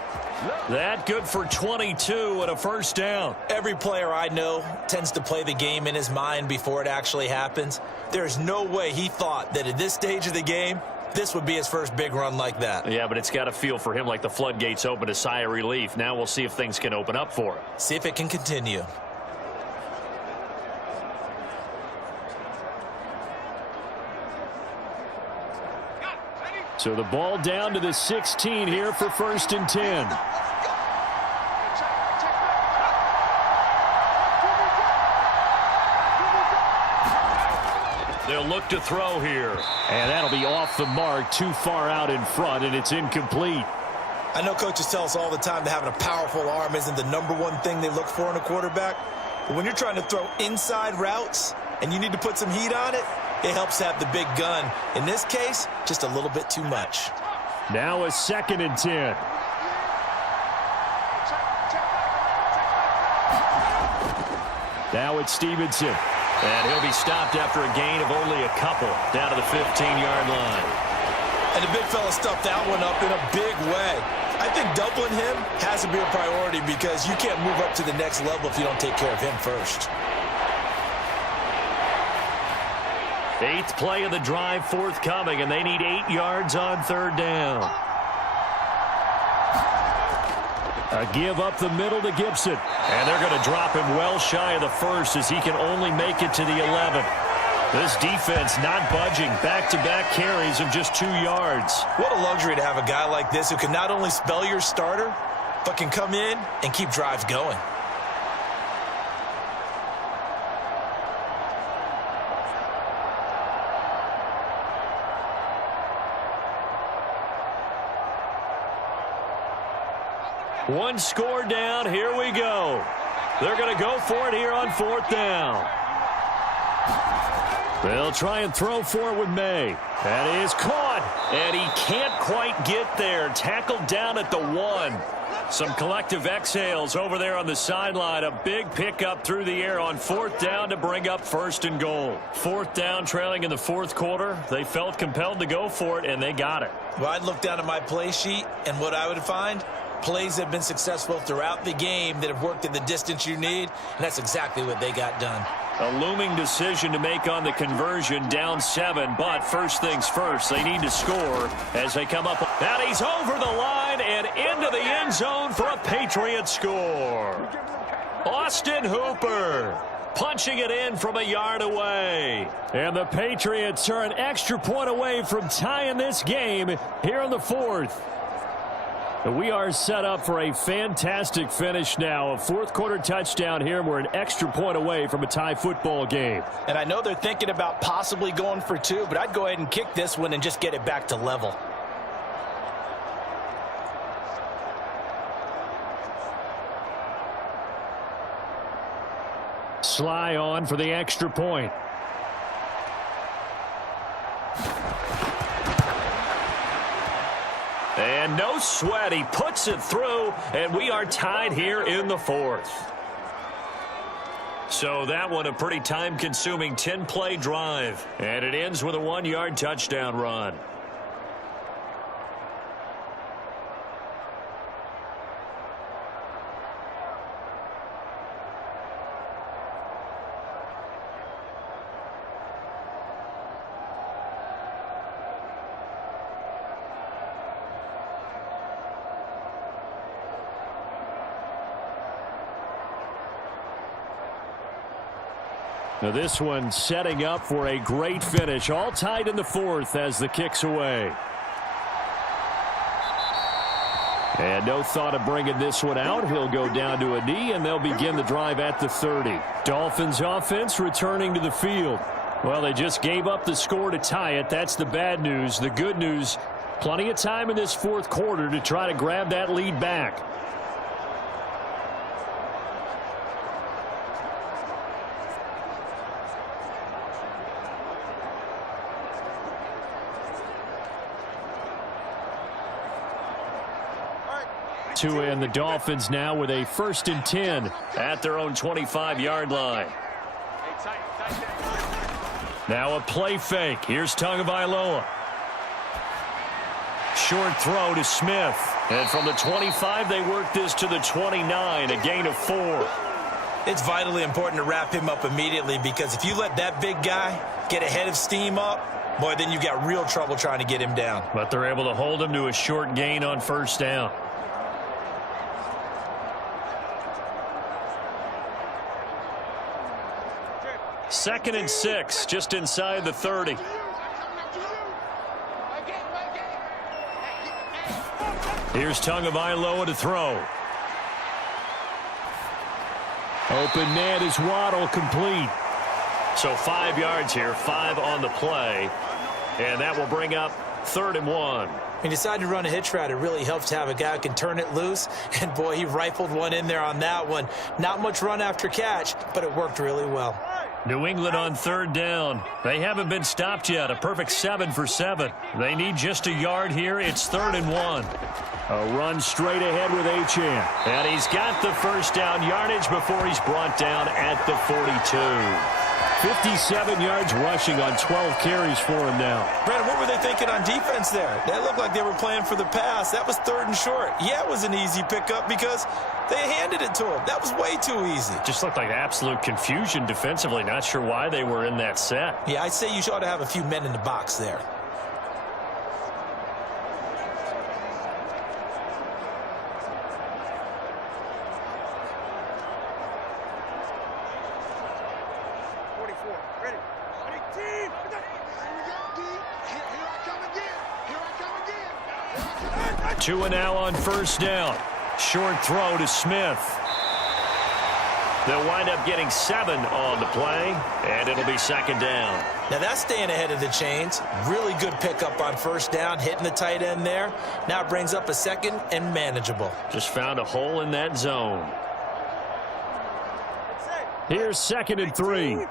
That good for 22 and a first down. Every player I know tends to play the game in his mind before it actually happens. There's no way he thought that at this stage of the game, this would be his first big run like that. Yeah, but it's got to feel for him like the floodgates open, a sigh of relief. Now we'll see if things can open up for him. See if it can continue. So the ball down to the 16 here for 1st and 10. They'll look to throw here. And that'll be off the mark, too far out in front, and it's incomplete. I know coaches tell us all the time that having a powerful arm isn't the #1 thing they look for in a quarterback. But when you're trying to throw inside routes and you need to put some heat on it, it helps have the big gun. In this case, just a little bit too much. Now a 2nd and 10. Now it's Stevenson. And he'll be stopped after a gain of only a couple down to the 15-yard line. And the big fella stuffed that one up in a big way. I think doubling him has to be a priority because you can't move up to the next level if you don't take care of him first. 8th play of the drive forthcoming, and they need 8 yards on 3rd down. A give up the middle to Gibson. And they're going to drop him well shy of the 1st as he can only make it to the 11. This defense not budging. Back-to-back carries of just 2 yards. What a luxury to have a guy like this who can not only spell your starter, but can come in and keep drives going. One score down. Here we go. They're going to go for it here on 4th down. They'll try and throw for it with May. That is caught, and he can't quite get there. Tackled down at the 1. Some collective exhales over there on the sideline. A big pickup through the air on 4th down to bring up 1st and goal. 4th down, trailing in the 4th quarter. They felt compelled to go for it, and they got it. Well, I'd look down at my play sheet, and what I would find, plays have been successful throughout the game that have worked in the distance you need, and that's exactly what they got done. A looming decision to make on the conversion, down 7, but first things first, they need to score as they come up. And he's over the line and into the end zone for a Patriot score. Austin Hooper punching it in from a yard away. And the Patriots are an extra point away from tying this game here in the 4th. We are set up for a fantastic finish now. A 4th quarter touchdown here. We're an extra point away from a tie football game. And I know they're thinking about possibly going for 2, but I'd go ahead and kick this one and just get it back to level. Sly on for the extra point. And no sweat. He puts it through, and we are tied here in the 4th. So that one a pretty time-consuming 10-play drive. And it ends with a 1-yard touchdown run. Now this one setting up for a great finish. All tied in the 4th as the kick's away. And no thought of bringing this one out. He'll go down to a knee, and they'll begin the drive at the 30. Dolphins offense returning to the field. Well, they just gave up the score to tie it. That's the bad news. The good news, plenty of time in this 4th quarter to try to grab that lead back. And the Dolphins now with a 1st and 10 at their own 25-yard line. Now a play fake. Here's Tagovailoa. Short throw to Smith. And from the 25, they work this to the 29, a gain of 4. It's vitally important to wrap him up immediately, because if you let that big guy get ahead of steam up, boy, then you've got real trouble trying to get him down. But they're able to hold him to a short gain on 1st down. Second and 6, just inside the 30. Here's Tagovailoa to throw. Open man is Waddle, complete. So 5 yards here, 5 on the play. And that will bring up 3rd and 1. He decided to run a hitch route. It really helps to have a guy who can turn it loose. And, boy, he rifled one in there on that one. Not much run after catch, but it worked really well. New England on 3rd down. They haven't been stopped yet. A perfect 7 for 7. They need just a yard here. It's 3rd and 1. A run straight ahead with Achane. And he's got the 1st down yardage before he's brought down at the 42. 57 yards rushing on 12 carries for him now. Brandon, what were they thinking on defense there? That looked like they were playing for the pass. That was 3rd and short. Yeah, it was an easy pickup because they handed it to him. That was way too easy. Just looked like absolute confusion defensively. Not sure why they were in that set. Yeah, I'd say you ought to have a few men in the box there. Ready. Tua now on first down. Short throw to Smith. They'll wind up getting 7 on the play, and it'll be second down. Now that's staying ahead of the chains. Really good pickup on first down, hitting the tight end there. Now it brings up a second and manageable. Just found a hole in that zone. Here's 2nd and 3.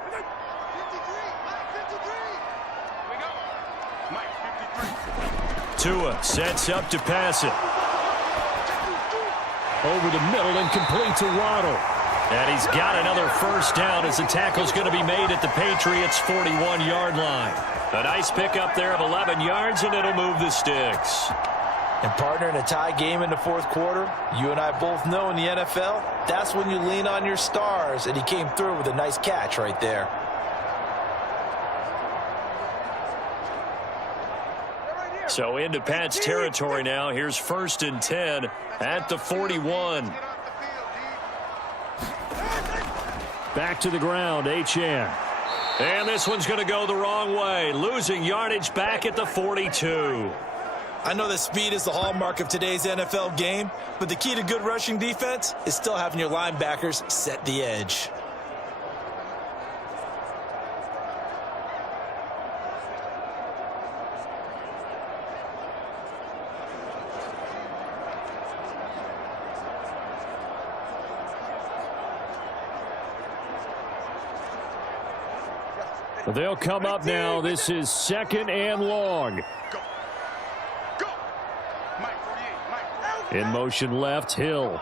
Tua sets up to pass it. Over the middle and complete to Waddle. And he's got another first down as the tackle's going to be made at the Patriots' 41-yard line. A nice pickup there of 11 yards, and it'll move the sticks. And partner, in a tie game in the fourth quarter, you and I both know in the NFL, that's when you lean on your stars, and he came through with a nice catch right there. So into Pat's territory now. Here's 1st and 10 at the 41. Back to the ground, Achane. And this one's going to go the wrong way, losing yardage back at the 42. I know that speed is the hallmark of today's NFL game, but the key to good rushing defense is still having your linebackers set the edge. They'll come up now. This is 2nd and long. In motion left, Hill.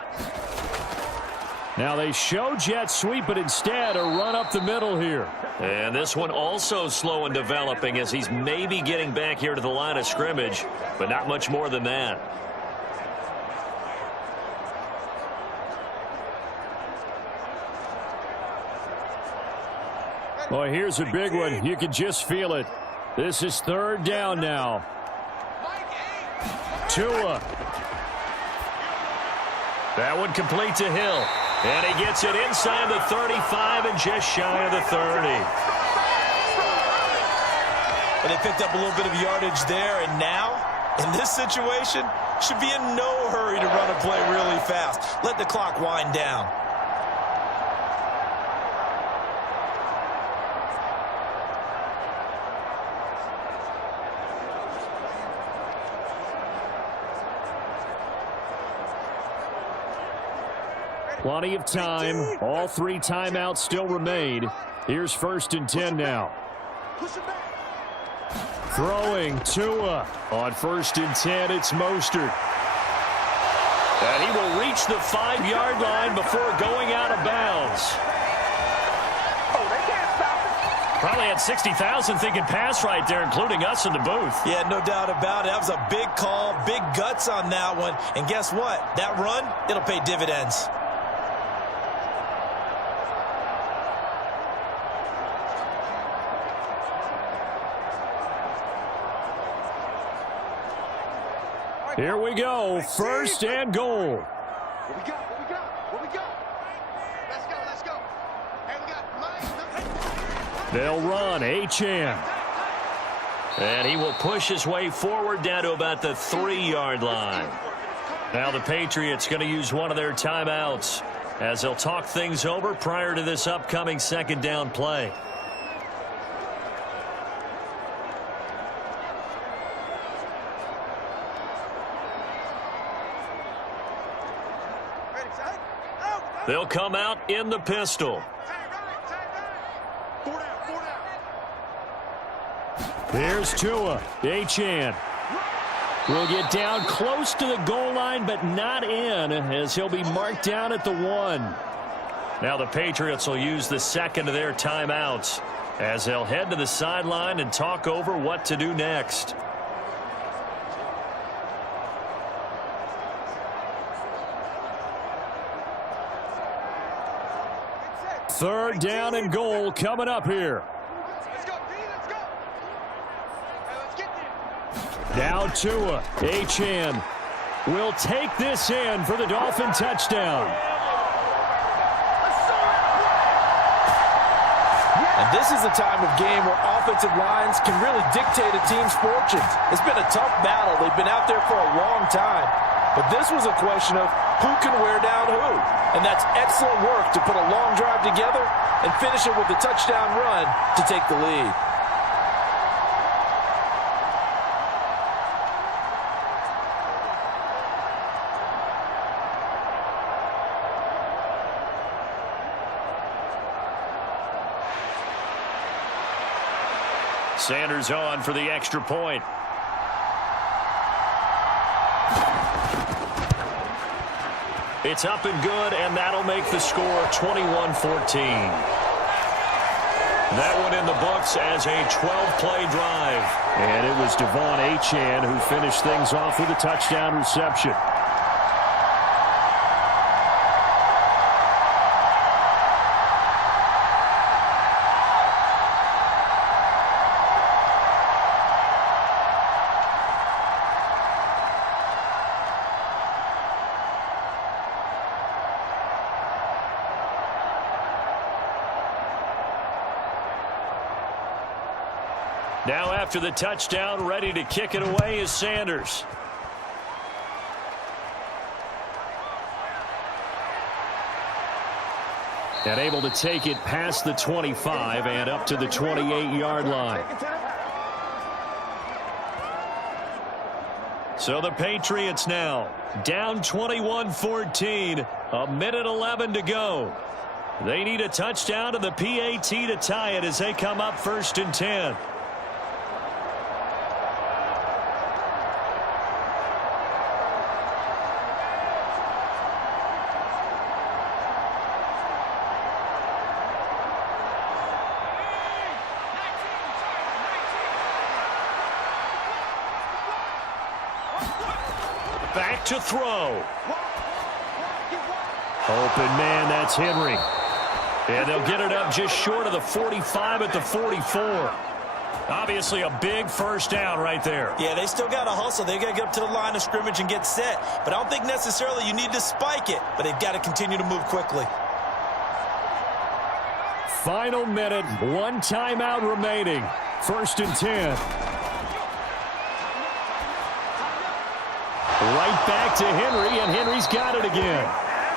Now they show jet sweep, but instead a run up the middle here. And this one also slow in developing as he's maybe getting back here to the line of scrimmage, but not much more than that. Well, here's a big one. You can just feel it. This is 3rd down now. Tua. That one complete to Hill. And he gets it inside the 35 and just shy of the 30. But they picked up a little bit of yardage there, and now, in this situation, should be in no hurry to run a play really fast. Let the clock wind down. Plenty of time. All 3 timeouts still remain. Here's 1st and 10 now. Throwing Tua. On 1st and 10, it's Mostert. And he will reach the 5-yard line before going out of bounds. Probably had 60,000 thinking pass right there, including us in the booth. Yeah, no doubt about it. That was a big call, big guts on that one. And guess what? That run, it'll pay dividends. Here we go. 1st and goal. What we got? What we got? What we got? Let's go, let's go. Hey, we got Mike. They'll run. Achane. And he will push his way forward down to about the 3-yard line. Now the Patriots going to use one of their timeouts as they'll talk things over prior to this upcoming 2nd down play. They'll come out in the pistol. There's Tua. Achane will get down close to the goal line, but not in, as he'll be marked down at the 1. Now the Patriots will use the 2nd of their timeouts as they'll head to the sideline and talk over what to do next. Third down and goal coming up here. Let's go, D, let's go. Hey, let's get there. Now Tua. Achane will take this in for the Dolphin touchdown. And this is a time of game where offensive lines can really dictate a team's fortunes. It's been a tough battle. They've been out there for a long time. But this was a question of who can wear down who. And that's excellent work to put a long drive together and finish it with a touchdown run to take the lead. Sanders on for the extra point. It's up and good, and that'll make the score 21-14. That one in the books as a 12-play drive. And it was Devon Achane who finished things off with a touchdown reception. Now after the touchdown, ready to kick it away is Sanders. And able to take it past the 25 and up to the 28-yard line. So the Patriots now down 21-14, a minute 11 to go. They need a touchdown and the PAT to tie it as they come up 1st and 10. Back to throw. Open man, that's Henry. And they'll get it up just short of the 45 at the 44. Obviously a big first down right there. Yeah, they still got to hustle. They got to get up to the line of scrimmage and get set. But I don't think necessarily you need to spike it. But they've got to continue to move quickly. Final minute, one timeout remaining. 1st and 10. Right back to Henry, and Henry's got it again.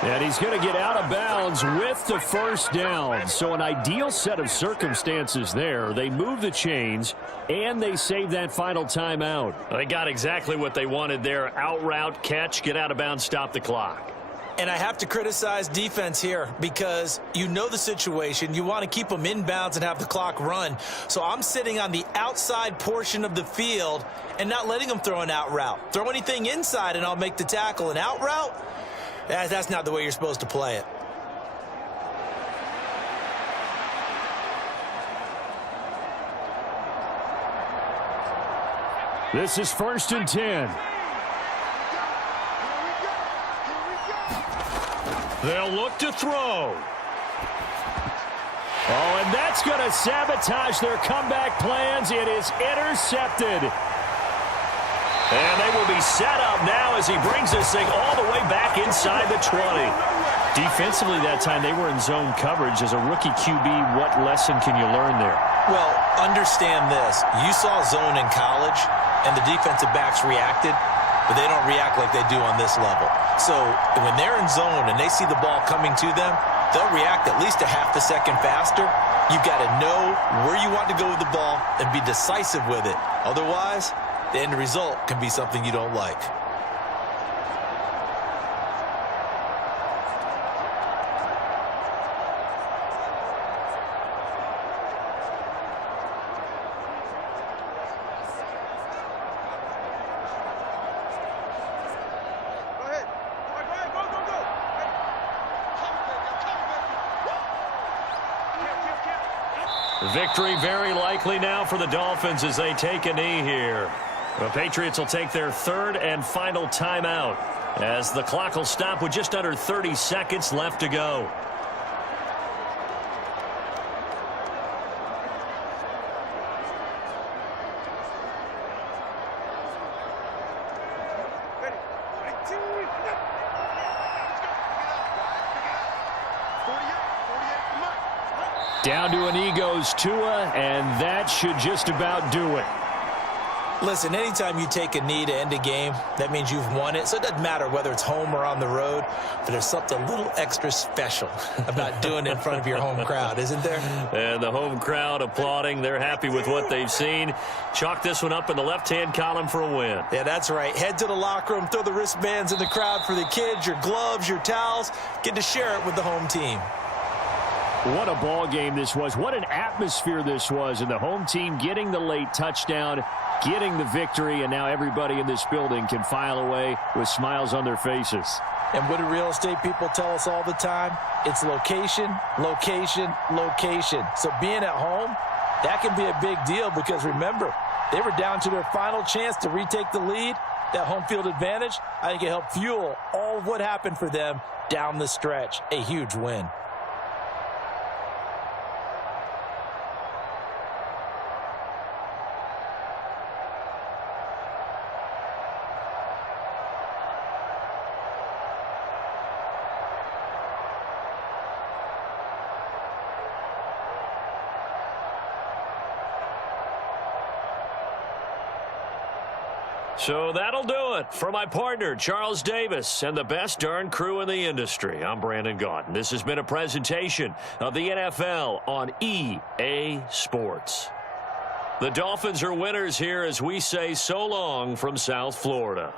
And he's going to get out of bounds with the first down. So an ideal set of circumstances there. They move the chains, and they save that final timeout. They got exactly what they wanted there. Out route, catch, get out of bounds, stop the clock. And I have to criticize defense here because you know the situation. You want to keep them in bounds and have the clock run. So I'm sitting on the outside portion of the field and not letting them throw an out route. Throw anything inside and I'll make the tackle. An out route? That's not the way you're supposed to play it. This is 1st and 10. They'll look to throw. Oh, and that's going to sabotage their comeback plans. It is intercepted. And they will be set up now as he brings this thing all the way back inside the 20. Defensively that time, they were in zone coverage. As a rookie QB, what lesson can you learn there? Well, understand this. You saw zone in college, and the defensive backs reacted, but they don't react like they do on this level. So when they're in zone and they see the ball coming to them, they'll react at least a half a second faster. You've got to know where you want to go with the ball and be decisive with it. Otherwise, the end result can be something you don't like. Victory very likely now for the Dolphins as they take a knee here. The Patriots will take their 3rd and final timeout as the clock will stop with just under 30 seconds left to go. Down to a knee goes Tua, and that should just about do it. Listen, anytime you take a knee to end a game, that means you've won it. So it doesn't matter whether it's home or on the road, but there's something a little extra special about doing it in front of your home crowd, isn't there? And the home crowd applauding. They're happy with what they've seen. Chalk this one up in the left-hand column for a win. Yeah, that's right. Head to the locker room, throw the wristbands in the crowd for the kids, your gloves, your towels. Get to share it with the home team. What a ball game this was. What an atmosphere this was. And the home team getting the late touchdown, getting the victory, and now everybody in this building can file away with smiles on their faces. And what do real estate people tell us all the time? It's location, location, location. So being at home, that can be a big deal because remember, they were down to their final chance to retake the lead. That home field advantage, I think it helped fuel all of what happened for them down the stretch. A huge win. So that'll do it for my partner, Charles Davis, and the best darn crew in the industry. I'm Brandon Gaudin. This has been a presentation of the NFL on EA Sports. The Dolphins are winners here as we say so long from South Florida.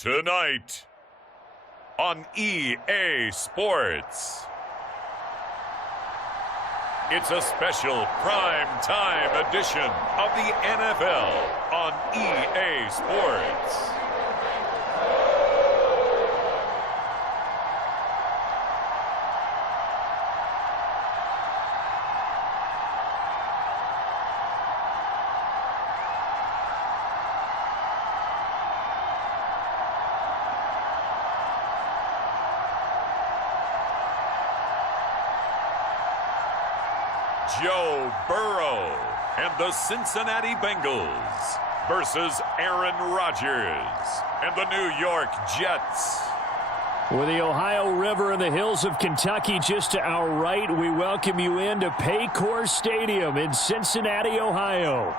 Tonight on EA Sports, it's a special prime time edition of the NFL on EA Sports. Joe Burrow and the Cincinnati Bengals versus Aaron Rodgers and the New York Jets. With the Ohio River and the hills of Kentucky just to our right, we welcome you into Paycor Stadium in Cincinnati, Ohio.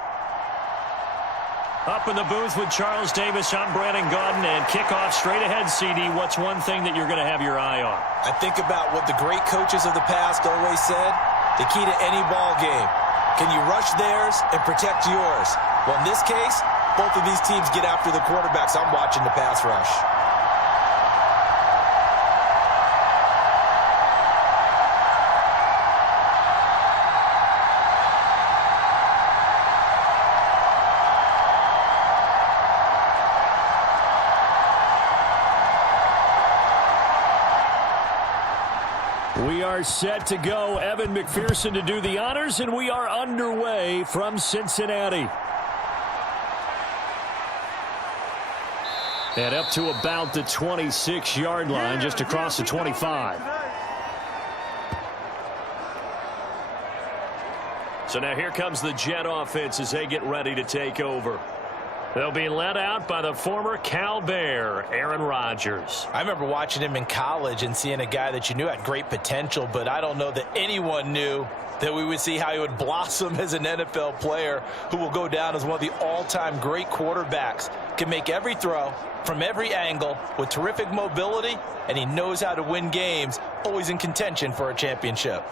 Up in the booth with Charles Davis, I'm Brandon Gaudin, and kickoff straight ahead, CD. What's one thing that you're going to have your eye on? I think about what the great coaches of the past always said. The key to any ball game. Can you rush theirs and protect yours? Well, in this case, both of these teams get after the quarterbacks. I'm watching the pass rush. We are set to go. Evan McPherson to do the honors, and we are underway from Cincinnati. And up to about the 26-yard line, just across the 25. So now here comes the Jet offense as they get ready to take over. They'll be led out by the former Cal Bear, Aaron Rodgers. I remember watching him in college and seeing a guy that you knew had great potential, but I don't know that anyone knew that we would see how he would blossom as an NFL player who will go down as one of the all-time great quarterbacks. Can make every throw from every angle with terrific mobility, and he knows how to win games, always in contention for a championship.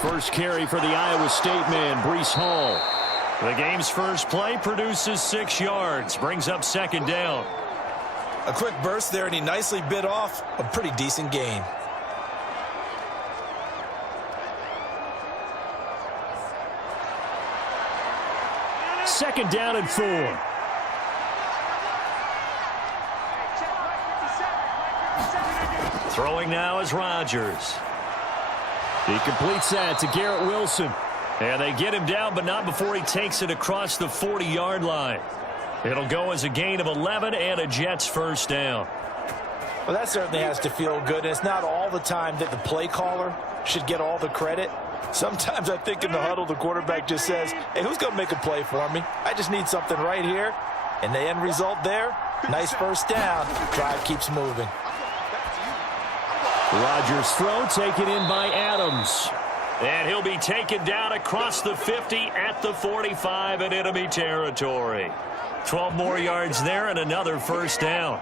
First carry for the Iowa State man, Breece Hall. The game's first play produces 6 yards, brings up second down. A quick burst there, and he nicely bit off a pretty decent gain. Second down and 4. Throwing now is Rodgers. He completes that to Garrett Wilson. And they get him down, but not before he takes it across the 40-yard line. It'll go as a gain of 11 and a Jets first down. Well, that certainly has to feel good. And it's not all the time that the play caller should get all the credit. Sometimes I think in the huddle, the quarterback just says, hey, who's going to make a play for me? I just need something right here. And the end result there, nice first down. Drive keeps moving. Rodgers' throw taken in by Adams. And he'll be taken down across the 50 at the 45 in enemy territory. 12 more yards there and another first down.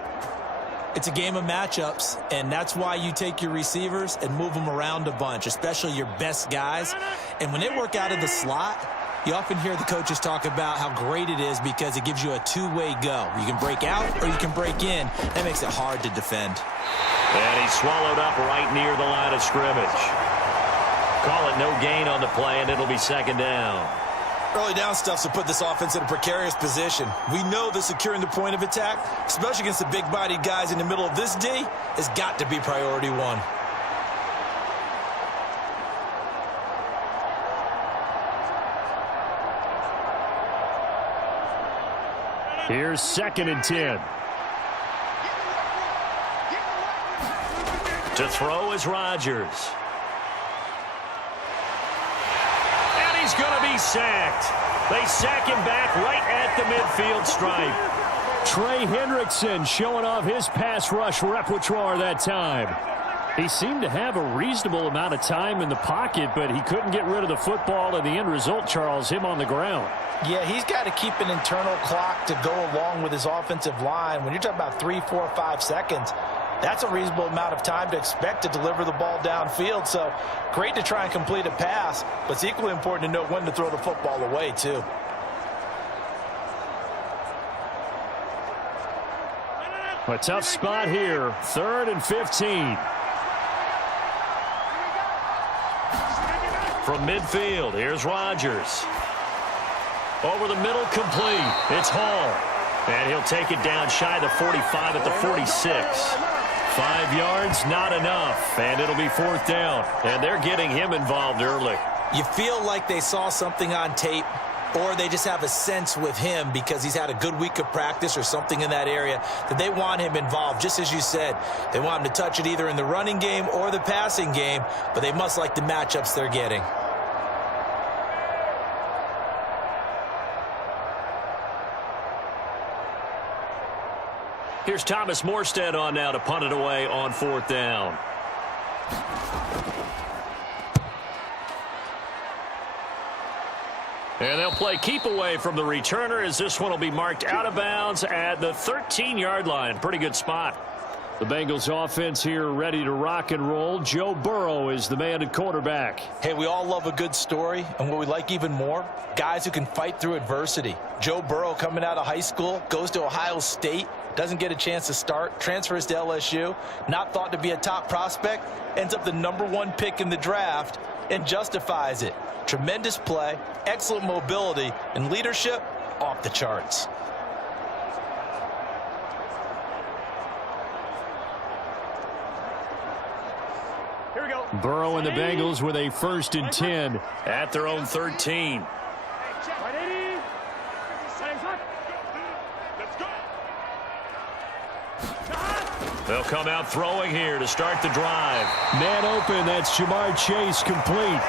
It's a game of matchups, and that's why you take your receivers and move them around a bunch, especially your best guys. And when they work out of the slot, you often hear the coaches talk about how great it is because it gives you a two-way go. You can break out or you can break in. That makes it hard to defend. And he's swallowed up right near the line of scrimmage. Call it no gain on the play, and it'll be second down. Early down stuff to put this offense in a precarious position. We know that securing the point of attack, especially against the big-bodied guys in the middle of this D, has got to be priority one. Here's 2nd and 10. To throw is Rodgers. And he's going to be sacked. They sack him back right at the midfield stripe. Trey Hendrickson showing off his pass rush repertoire that time. He seemed to have a reasonable amount of time in the pocket, but he couldn't get rid of the football, and the end result, Charles, him on the ground. Yeah, he's got to keep an internal clock to go along with his offensive line. When you're talking about 3, 4, 5 seconds, That's a reasonable amount of time to expect to deliver the ball downfield. So great to try and complete a pass, but it's equally important to know when to throw the football away, too. A tough spot here. 3rd and 15. From midfield, here's Rodgers. Over the middle, complete. It's Hall. And he'll take it down shy of the 45 at the 46. 5 yards, not enough. And it'll be 4th down. And they're getting him involved early. You feel like they saw something on tape, or they just have a sense with him because he's had a good week of practice or something in that area that they want him involved. Just as you said, they want him to touch it either in the running game or the passing game, but they must like the matchups they're getting. Here's Thomas Morstead on now to punt it away on 4th down. And they'll play keep away from the returner as this one will be marked out of bounds at the 13-yard line. Pretty good spot. The Bengals offense here ready to rock and roll. Joe Burrow is the man at quarterback. Hey, we all love a good story, and what we like even more, guys who can fight through adversity. Joe Burrow coming out of high school, goes to Ohio State, doesn't get a chance to start, transfers to LSU, not thought to be a top prospect, ends up the #1 pick in the draft, and justifies it. Tremendous play, excellent mobility, and leadership off the charts. Here we go. Burrow and the Bengals with a 1st and 10 at their own 13. They'll come out throwing here to start the drive. Man open, that's Jamar Chase, complete.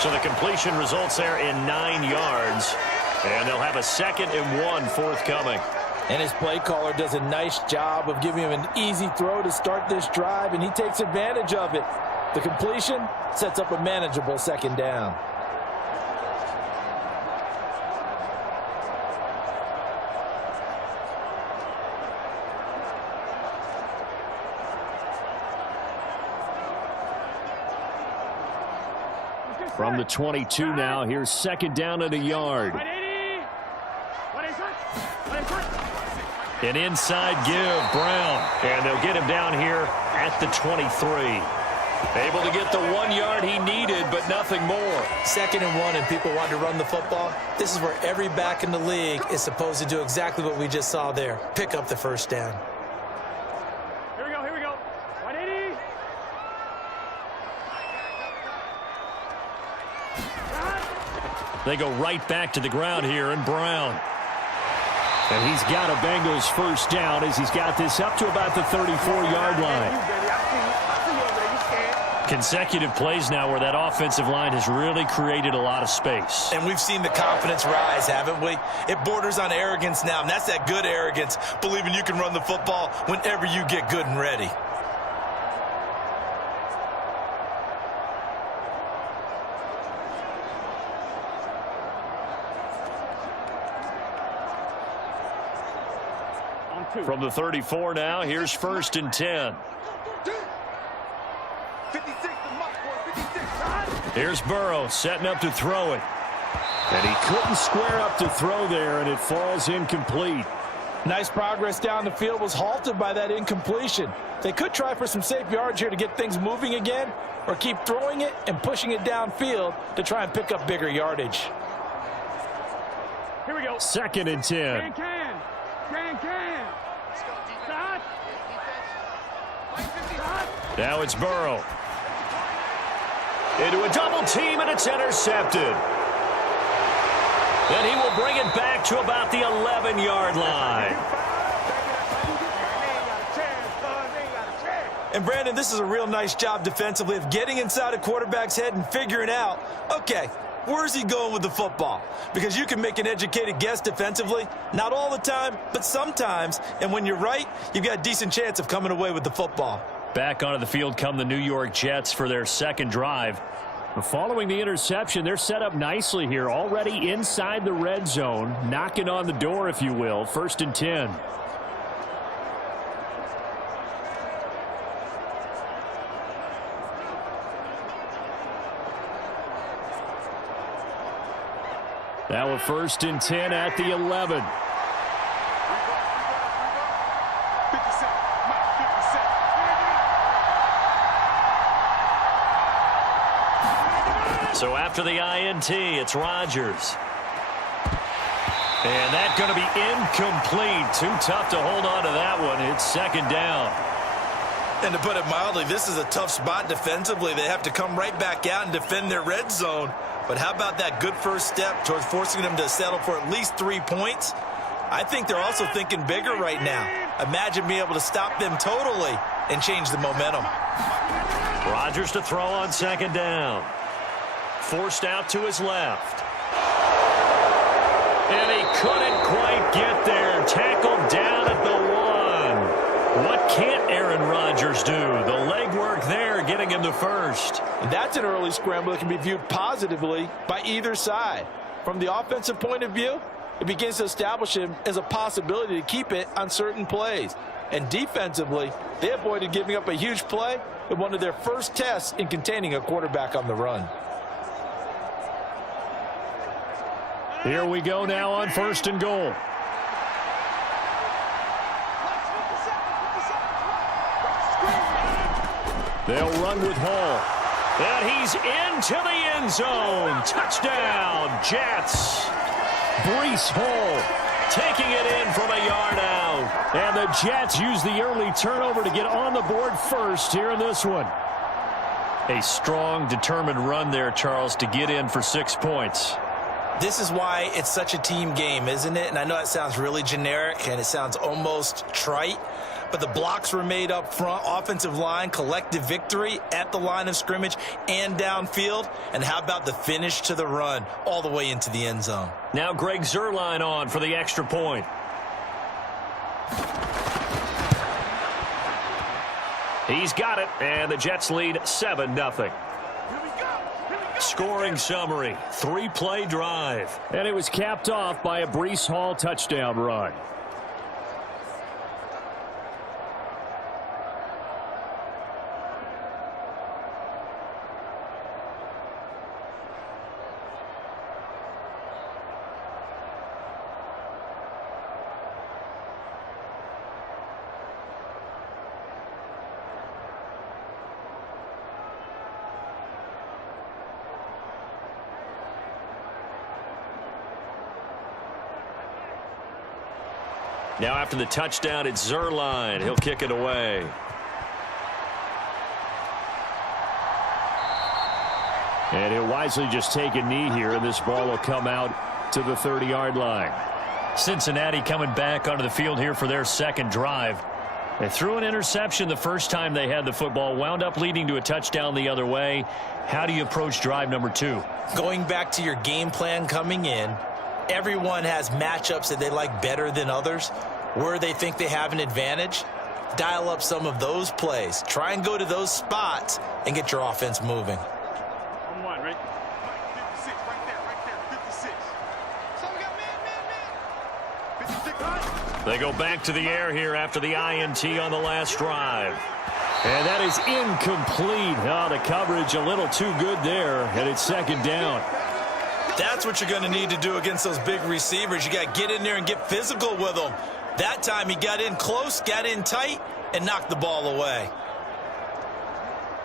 So the completion results there in 9 yards. And they'll have a 2nd and 1 forthcoming. And his play caller does a nice job of giving him an easy throw to start this drive, and he takes advantage of it. The completion sets up a manageable 2nd down. From the 22 now, here's 2nd down and a yard. An inside give, Brown. And they'll get him down here at the 23. Able to get the 1 yard he needed, but nothing more. 2nd and 1, and people want to run the football. This is where every back in the league is supposed to do exactly what we just saw there. Pick up the 1st down. Here we go, here we go. 180. They go right back to the ground here, and Brown. And he's got a Bengals 1st down as he's got this up to about the 34-yard line. Consecutive plays now where that offensive line has really created a lot of space. And we've seen the confidence rise, haven't we? It borders on arrogance now, and that's that good arrogance, believing you can run the football whenever you get good and ready. From the 34 now, here's 1st and 10. 56 to Mike, 56. Here's Burrow setting up to throw it. And he couldn't square up to throw there, and it falls incomplete. Nice progress down the field, was halted by that incompletion. They could try for some safe yards here to get things moving again, or keep throwing it and pushing it downfield to try and pick up bigger yardage. Here we go. 2nd and 10. Can. Start. Now it's Burrow. Into a double team, and it's intercepted. Then he will bring it back to about the 11-yard line. And Brandon, this is a real nice job defensively of getting inside a quarterback's head and figuring out, okay, where's he going with the football? Because you can make an educated guess defensively. Not all the time, but sometimes. And when you're right, you've got a decent chance of coming away with the football. Back onto the field come the New York Jets for their 2nd drive. Following the interception, they're set up nicely here, already inside the red zone, knocking on the door, if you will. 1st and 10. Now a 1st and 10 at the 11. So after the INT, it's Rodgers. And that's going to be incomplete. Too tough to hold on to that one. It's 2nd down. And to put it mildly, this is a tough spot defensively. They have to come right back out and defend their red zone. But how about that good first step towards forcing them to settle for at least 3 points? I think they're also thinking bigger right now. Imagine being able to stop them totally and change the momentum. Rodgers to throw on 2nd down. Forced out to his left. And he couldn't quite get there. Tackled down at the 1. What can't Aaron Rodgers do? The legwork there getting him the 1st. And that's an early scramble that can be viewed positively by either side. From the offensive point of view, it begins to establish him as a possibility to keep it on certain plays. And defensively, they avoided giving up a huge play in one of their first tests in containing a quarterback on the run. Here we go now on 1st and goal. They'll run with Hall. And he's into the end zone. Touchdown, Jets. Breece Hall Taking it in from a yard out. And the Jets use the early turnover to get on the board first here in this one. A strong, determined run there, Charles, to get in for 6 points. This is why it's such a team game, isn't it? And I know it sounds really generic and it sounds almost trite, but the blocks were made up front, offensive line, collective victory at the line of scrimmage and downfield. And how about the finish to the run all the way into the end zone? Now Greg Zuerlein on for the extra point. He's got it, and the Jets lead 7-0. Scoring summary, 3-play drive. And it was capped off by a Breece Hall touchdown run. Now after the touchdown, it's Zuerlein. He'll kick it away. And he'll wisely just take a knee here, and this ball will come out to the 30-yard line. Cincinnati coming back onto the field here for their second drive. They threw an interception the first time they had the football, wound up leading to a touchdown the other way. How do you approach drive number 2? Going back to your game plan coming in, everyone has matchups that they like better than others, where they think they have an advantage. Dial up some of those plays. Try and go to those spots and get your offense moving. On one, right? 56, right there, 56. So we got man. 56. They go back to the air here after the INT on the last drive. And that is incomplete. Oh, the coverage a little too good there, and it's second down. That's what you're going to need to do against those big receivers. You got to get in there and get physical with them. That time he got in close, got in tight, and knocked the ball away.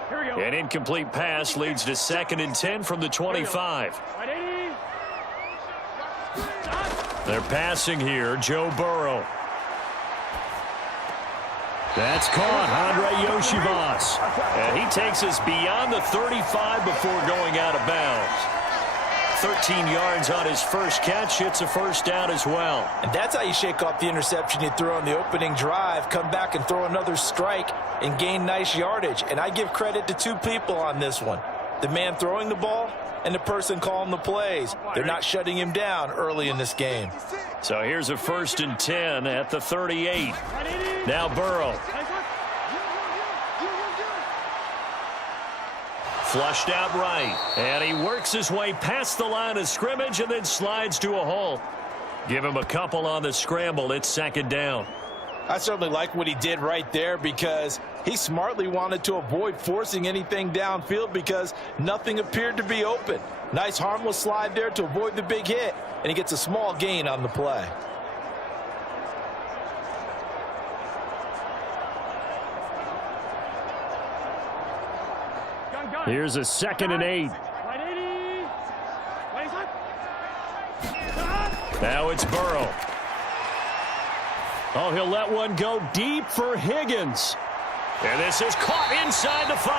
Here we go. An incomplete pass leads to 2nd and 10 from the 25. They're passing here, Joe Burrow. That's caught, Andre Yoshivas. And he takes us beyond the 35 before going out of bounds. 13 yards on his first catch. It's a first down as well. And that's how you shake off the interception you threw on the opening drive, come back and throw another strike and gain nice yardage. And I give credit to two people on this one. The man throwing the ball and the person calling the plays. They're not shutting him down early in this game. So here's a 1st and 10 at the 38. Now Burrow. Flushed out right. And he works his way past the line of scrimmage and then slides to a hole. Give him a couple on the scramble. It's 2nd down. I certainly like what he did right there because he smartly wanted to avoid forcing anything downfield because nothing appeared to be open. Nice harmless slide there to avoid the big hit, and he gets a small gain on the play. Here's a 2nd and 8. Now it's Burrow. Oh, he'll let one go deep for Higgins. And this is caught inside the 5.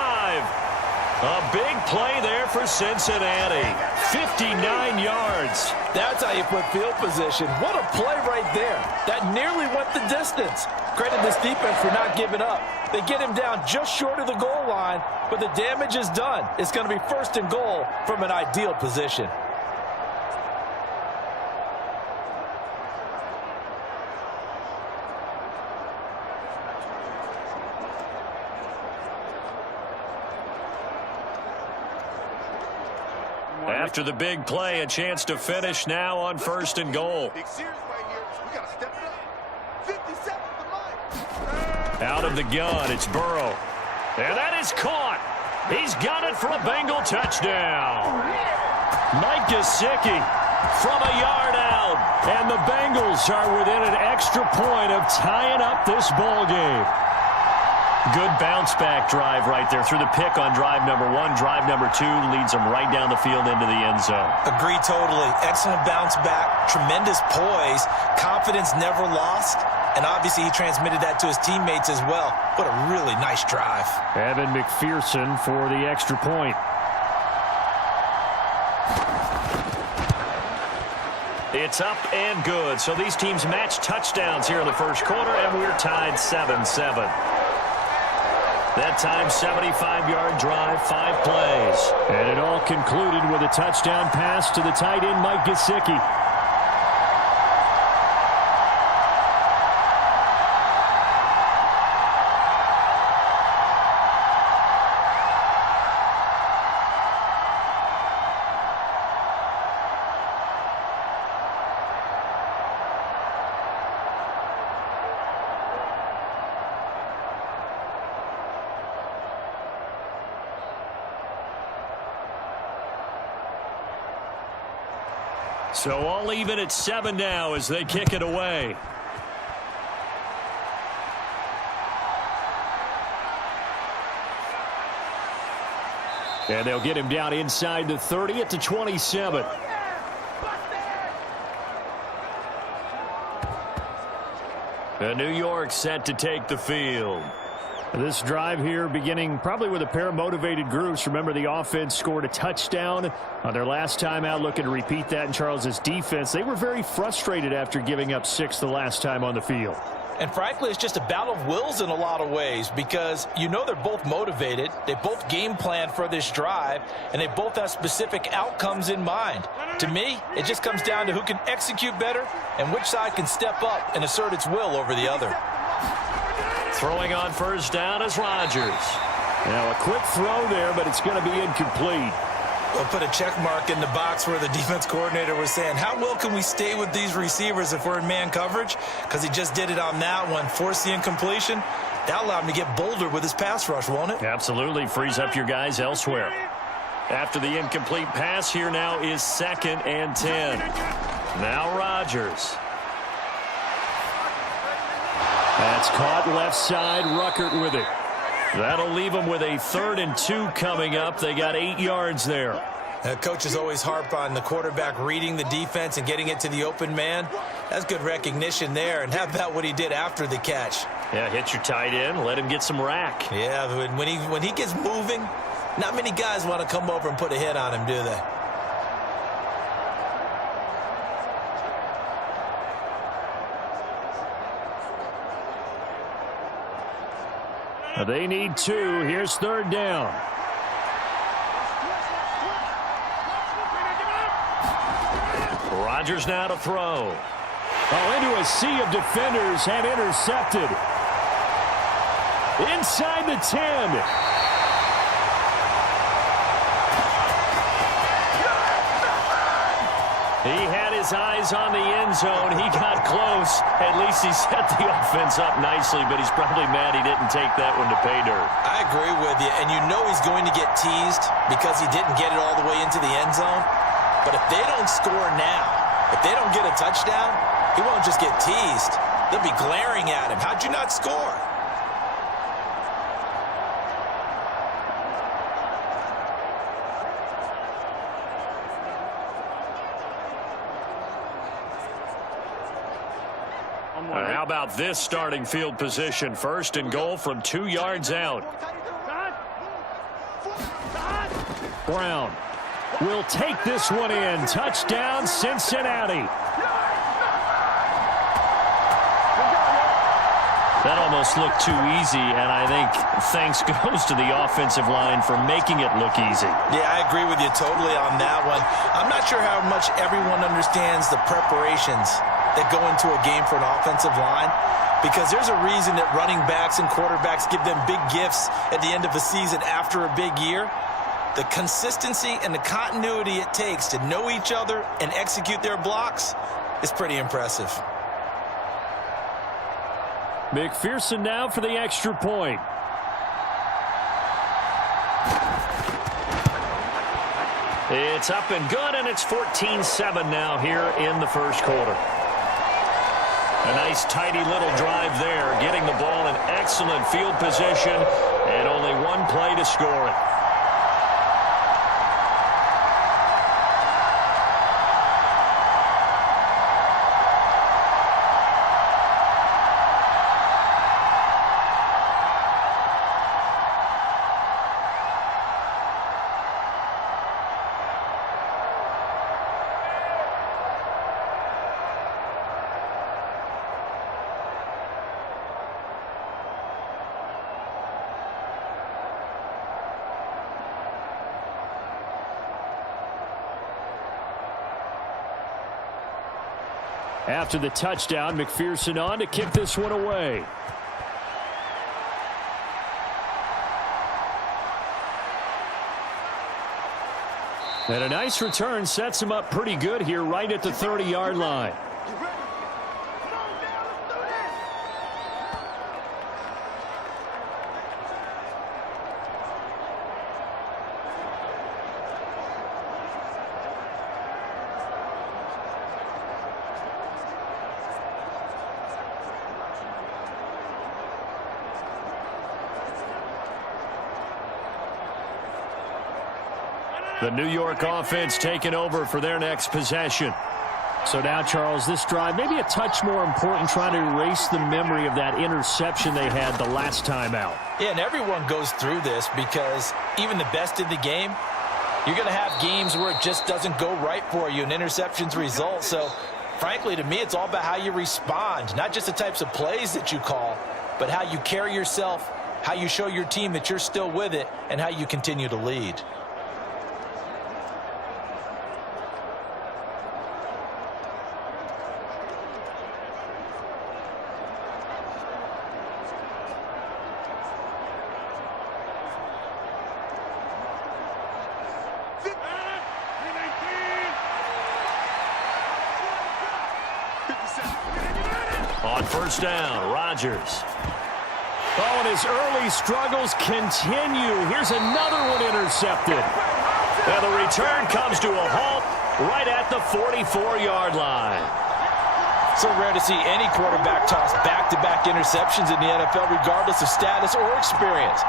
A big play there for Cincinnati. 59 yards. That's how you put field position. What a play right there. That nearly went the distance. Credit this defense for not giving up. They get him down just short of the goal line, but the damage is done. It's going to be 1st and goal from an ideal position. After the big play, a chance to finish now on 1st and goal. Big series right here. We got to step it up. 50 seconds to Mike. Out of the gun, it's Burrow. And that is caught. He's got it for a Bengal touchdown. Mike Gesicki from a yard out. And the Bengals are within an extra point of tying up this ball game. Good bounce-back drive right there through the pick on drive number 1. Drive number 2 leads them right down the field into the end zone. Agree totally. Excellent bounce back. Tremendous poise. Confidence never lost. And obviously he transmitted that to his teammates as well. What a really nice drive. Evan McPherson for the extra point. It's up and good. So these teams match touchdowns here in the first quarter, and we're tied 7-7. That time, 75-yard drive, 5 plays. And it all concluded with a touchdown pass to the tight end, Mike Gesicki. So all even at 7 now as they kick it away. And they'll get him down inside the 30 at the 27. And New York set to take the field. This drive here beginning probably with a pair of motivated groups. Remember, the offense scored a touchdown on their last time out, looking to repeat that in Charles's defense. They were very frustrated after giving up 6 the last time on the field. And frankly, it's just a battle of wills in a lot of ways because you know they're both motivated. They both game plan for this drive, and they both have specific outcomes in mind. To me, it just comes down to who can execute better and which side can step up and assert its will over the other. Throwing on first down is Rodgers. Now a quick throw there, but it's going to be incomplete. We'll put a check mark in the box where the defense coordinator was saying, how well can we stay with these receivers if we're in man coverage? Because he just did it on that one, forced the incompletion. That allowed him to get bolder with his pass rush, won't it? Absolutely. Frees up your guys elsewhere. After the incomplete pass, here now is 2nd and 10. Now Rodgers. That's caught left side. Ruckert with it. That'll leave them with a 3rd and 2 coming up. They got 8 yards there. Coaches always harp on the quarterback reading the defense and getting it to the open man. That's good recognition there. And how about what he did after the catch? Yeah, hit your tight end. Let him get some rack. Yeah, when he gets moving, not many guys want to come over and put a hit on him, do they? They need 2. Here's 3rd down. Rodgers now to throw. Oh, into a sea of defenders and intercepted. Inside the 10. He had his eyes on the end zone. He got close. At least he set the offense up nicely, but he's probably mad he didn't take that one to pay dirt. I agree with you, and you know he's going to get teased because he didn't get it all the way into the end zone. But if they don't score now, if they don't get a touchdown, he won't just get teased. They'll be glaring at him. How'd you not score? How about this starting field position? First and goal from 2 yards out. Brown will take this one in. Touchdown, Cincinnati. That almost looked too easy, and I think thanks goes to the offensive line for making it look easy. Yeah, I agree with you totally on that one. I'm not sure how much everyone understands the preparations that go into a game for an offensive line, because there's a reason that running backs and quarterbacks give them big gifts at the end of the season after a big year. The consistency and the continuity it takes to know each other and execute their blocks is pretty impressive. McPherson now for the extra point. It's up and good, and it's 14-7 now here in the first quarter. A nice tidy little drive there, getting the ball in excellent field position, and only one play to score it. After the touchdown, McPherson on to kick this one away. And a nice return sets him up pretty good here right at the 30-yard line. The New York offense taking over for their next possession. So now, Charles, this drive maybe a touch more important, trying to erase the memory of that interception they had the last time out. Yeah, and everyone goes through this because even the best in the game, you're going to have games where it just doesn't go right for you and interceptions result. So, frankly, to me, it's all about how you respond, not just the types of plays that you call, but how you carry yourself, how you show your team that you're still with it, and how you continue to lead. On first down, Rodgers. Oh, and his early struggles continue. Here's another one intercepted. And the return comes to a halt right at the 44-yard line. So rare to see any quarterback toss back-to-back interceptions in the NFL, regardless of status or experience.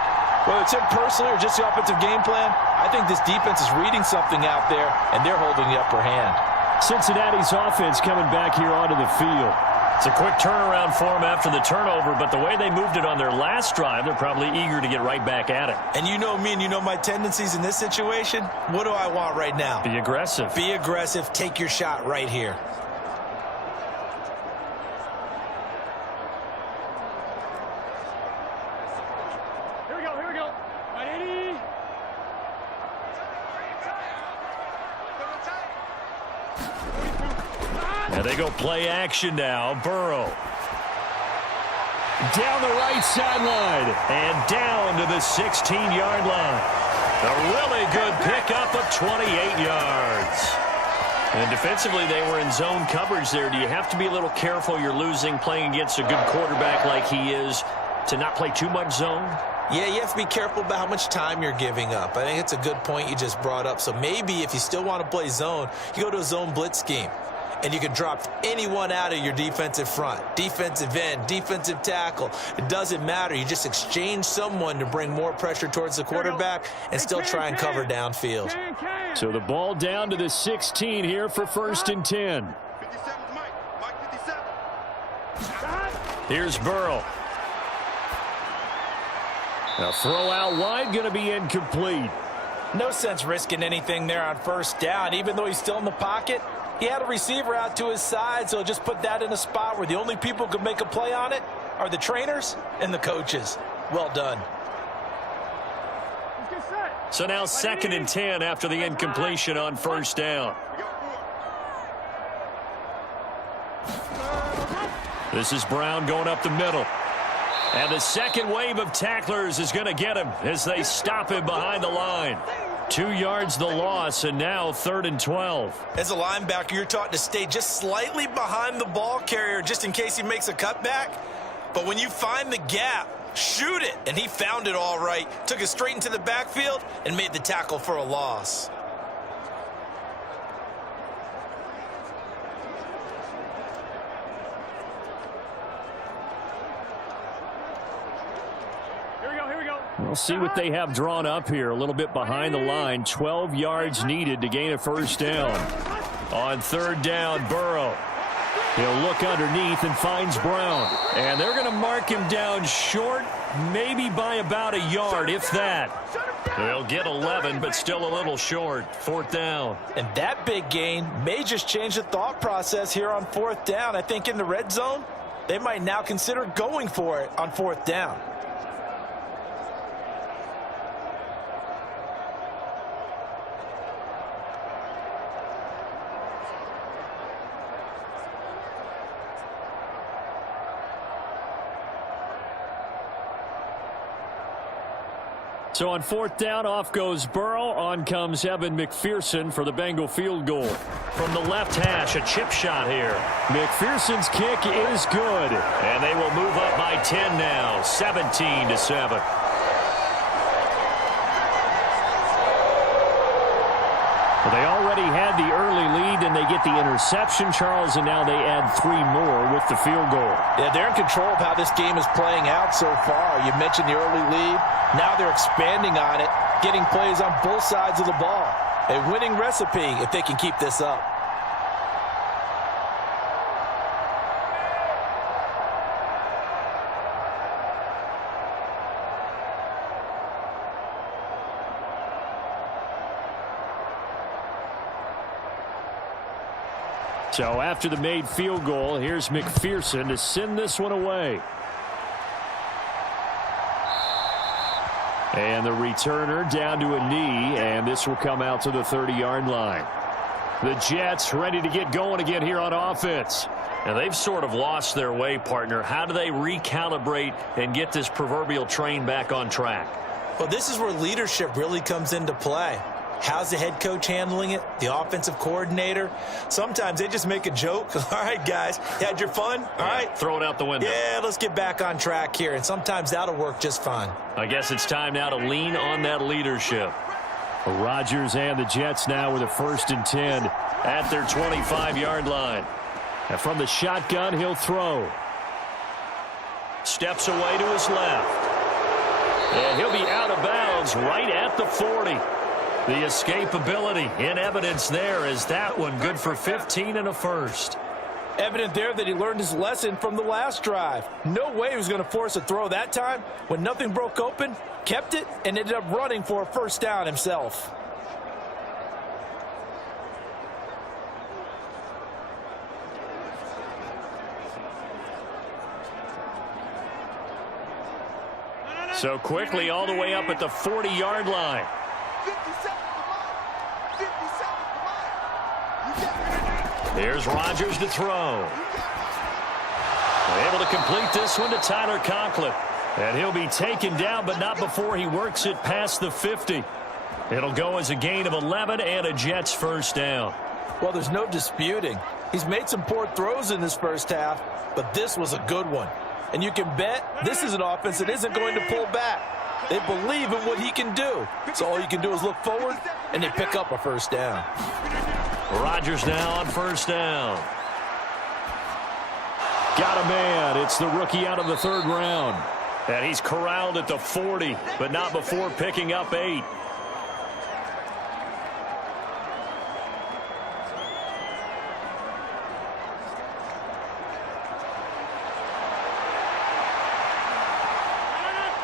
Whether it's him personally or just the offensive game plan, I think this defense is reading something out there, and they're holding the upper hand. Cincinnati's offense coming back here onto the field. It's a quick turnaround for them after the turnover, but the way they moved it on their last drive, they're probably eager to get right back at it. And you know me and you know my tendencies in this situation. What do I want right now? Be aggressive. Be aggressive. Take your shot right here. Here we go. 180. And they go play action now. Burrow. Down the right sideline. And down to the 16-yard line. A really good pickup of 28 yards. And defensively, they were in zone coverage there. Do you have to be a little careful you're losing playing against a good quarterback like he is to not play too much zone? Yeah, you have to be careful about how much time you're giving up. I think it's a good point you just brought up. So maybe if you still want to play zone, you go to a zone blitz scheme. And you can drop anyone out of your defensive front, defensive end, defensive tackle. It doesn't matter. You just exchange someone to bring more pressure towards the quarterback and still try and cover downfield. So the ball down to the 16 here for 1st and 10. 57 is Mike. Mike 57. Here's Burrow. A throw out wide, going to be incomplete. No sense risking anything there on 1st down, even though he's still in the pocket. He had a receiver out to his side, so just put that in a spot where the only people who can make a play on it are the trainers and the coaches. Well done. So now 2nd and 10 after the incompletion on 1st down. This is Brown going up the middle. And the second wave of tacklers is going to get him as they stop him behind the line. 2 yards the loss, and now 3rd and 12. As a linebacker, you're taught to stay just slightly behind the ball carrier just in case he makes a cutback. But when you find the gap, shoot it. And he found it all right. Took it straight into the backfield and made the tackle for a loss. We'll see what they have drawn up here. A little bit behind the line. 12 yards needed to gain a 1st down. On 3rd down, Burrow. He'll look underneath and finds Brown. And they're going to mark him down short, maybe by about a yard, if that. They'll get 11, but still a little short. 4th down. And that big gain may just change the thought process here on 4th down. I think in the red zone, they might now consider going for it on 4th down. So on 4th down, off goes Burrow. On comes Evan McPherson for the Bengal field goal. From the left hash, a chip shot here. McPherson's kick is good. And they will move up by 10 now, 17-7. Well, they already had the early lead, and they get the interception, Charles, and now they add 3 more with the field goal. Yeah, they're in control of how this game is playing out so far. You mentioned the early lead. Now they're expanding on it, getting plays on both sides of the ball. A winning recipe if they can keep this up. So after the made field goal, here's McPherson to send this one away. And the returner down to a knee, and this will come out to the 30-yard line. The Jets ready to get going again here on offense. And they've sort of lost their way, partner. How do they recalibrate and get this proverbial train back on track? Well, this is where leadership really comes into play. How's the head coach handling it? The offensive coordinator? Sometimes they just make a joke. All right, guys, you had your fun? All right. Throw it out the window. Yeah, let's get back on track here. And sometimes that'll work just fine. I guess it's time now to lean on that leadership. Rodgers and the Jets now with a 1st and 10 at their 25-yard line. And from the shotgun, he'll throw. Steps away to his left. And he'll be out of bounds right at the 40. The escapability in evidence there is that one good for 15 and a 1st. Evident there that he learned his lesson from the last drive. No way he was going to force a throw that time. When nothing broke open, kept it, and ended up running for a 1st down himself. So quickly all the way up at the 40-yard line. 57 Here's Rodgers to throw. Able to complete this one to Tyler Conklin. And he'll be taken down, but not before he works it past the 50. It'll go as a gain of 11 and a Jets 1st down. Well, there's no disputing. He's made some poor throws in this first half, but this was a good one. And you can bet this is an offense that isn't going to pull back. They believe in what he can do. So all you can do is look forward, and they pick up a first down. Rodgers now on first down. Got a man. It's the rookie out of the third round. And he's corralled at the 40, but not before picking up 8.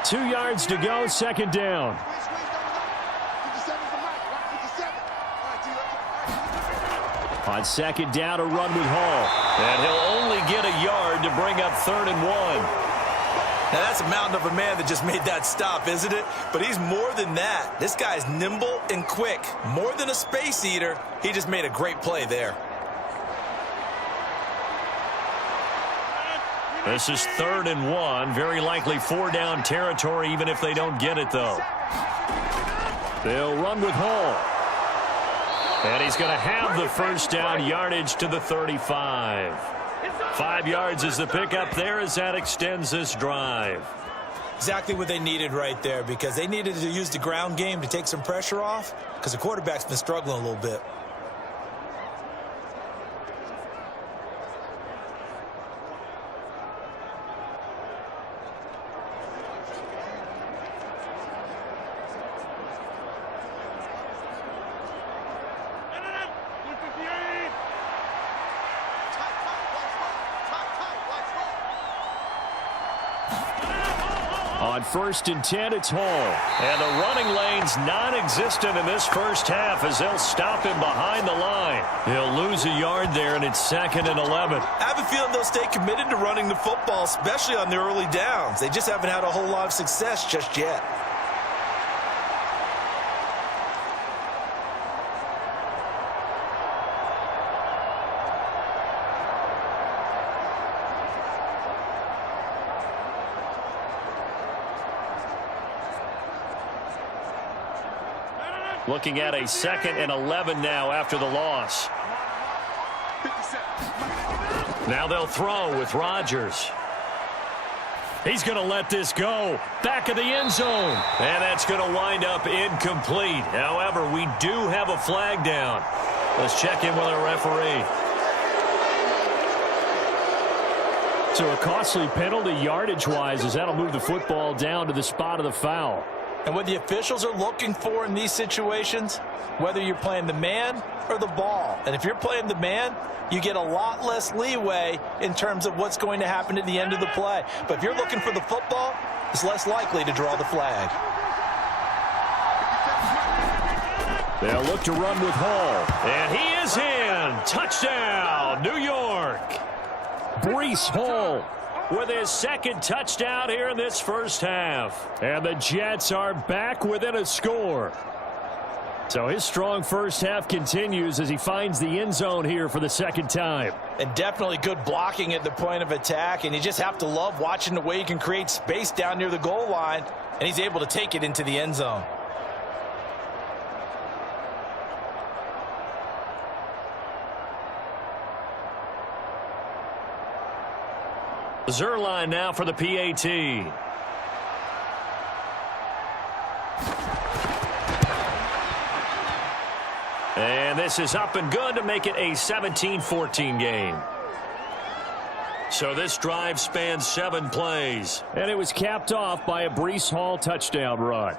Two yards to go, second down. On second down, a run with Hall. And he'll only get a yard to bring up 3rd and 1. Now, that's a mountain of a man that just made that stop, isn't it? But he's more than that. This guy's nimble and quick. More than a space eater, he just made a great play there. This is 3rd and 1. Very likely 4-down territory, even if they don't get it, though. They'll run with Hall. And he's going to have the first down, yardage to the 35. 5 yards is the pickup there as that extends this drive. Exactly what they needed right there, because they needed to use the ground game to take some pressure off, because the quarterback's been struggling a little bit. On 1st and 10, it's Hall. And the running lane's non-existent in this first half as they'll stop him behind the line. He'll lose a yard there, and it's 2nd and 11. I have a feeling they'll stay committed to running the football, especially on the early downs. They just haven't had a whole lot of success just yet. Looking at a 2nd and 11 now after the loss. Now they'll throw with Rodgers. He's going to let this go. Back of the end zone. And that's going to wind up incomplete. However, we do have a flag down. Let's check in with our referee. So a costly penalty yardage-wise as that'll move the football down to the spot of the foul. And what the officials are looking for in these situations, whether you're playing the man or the ball. And if you're playing the man, you get a lot less leeway in terms of what's going to happen at the end of the play. But if you're looking for the football, it's less likely to draw the flag. They'll look to run with Hall. And he is in. Touchdown, New York. Breece Hall with his 2nd touchdown here in this first half. And the Jets are back within a score. So his strong first half continues as he finds the end zone here for the 2nd time. And definitely good blocking at the point of attack. And you just have to love watching the way he can create space down near the goal line. And he's able to take it into the end zone. Zerline now for the PAT. And this is up and good to make it a 17-14 game. So this drive spans 7 plays. And it was capped off by a Breece Hall touchdown run.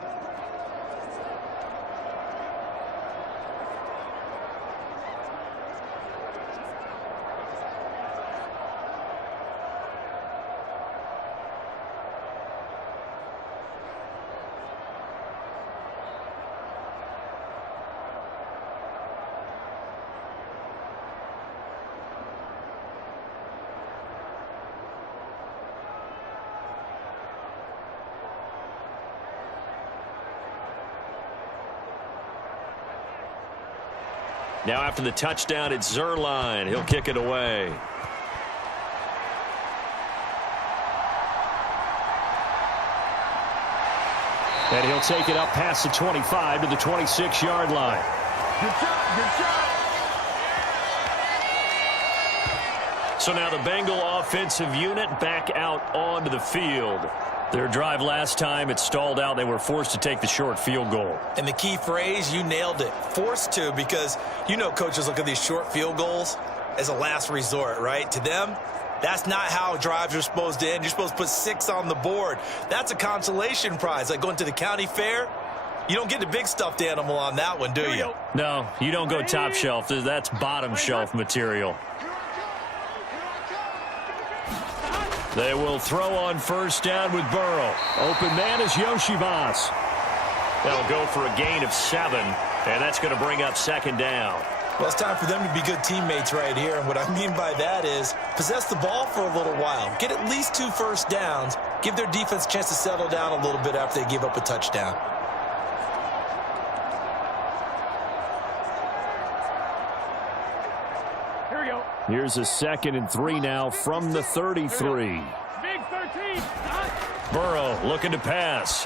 Now after the touchdown, it's Zerline. He'll kick it away. And he'll take it up past the 25 to the 26-yard line. Good job, good job. So now the Bengal offensive unit back out onto the field. Their drive last time, it stalled out. They were forced to take the short field goal. And the key phrase, you nailed it, forced to, because you know coaches look at these short field goals as a last resort, right? To them, that's not how drives are supposed to end. You're supposed to put 6 on the board. That's a consolation prize. Like going to the county fair, you don't get the big stuffed animal on that one, do you? No, you don't go top shelf. That's bottom shelf material. They will throw on first down with Burrow. Open man is Yoshivas. They'll go for a gain of 7, and that's going to bring up second down. Well, it's time for them to be good teammates right here. And what I mean by that is possess the ball for a little while. Get at least 2 first downs. Give their defense a chance to settle down a little bit after they give up a touchdown. Here we go. Here's a 2nd and 3 now from the 33. Big 13. Burrow looking to pass.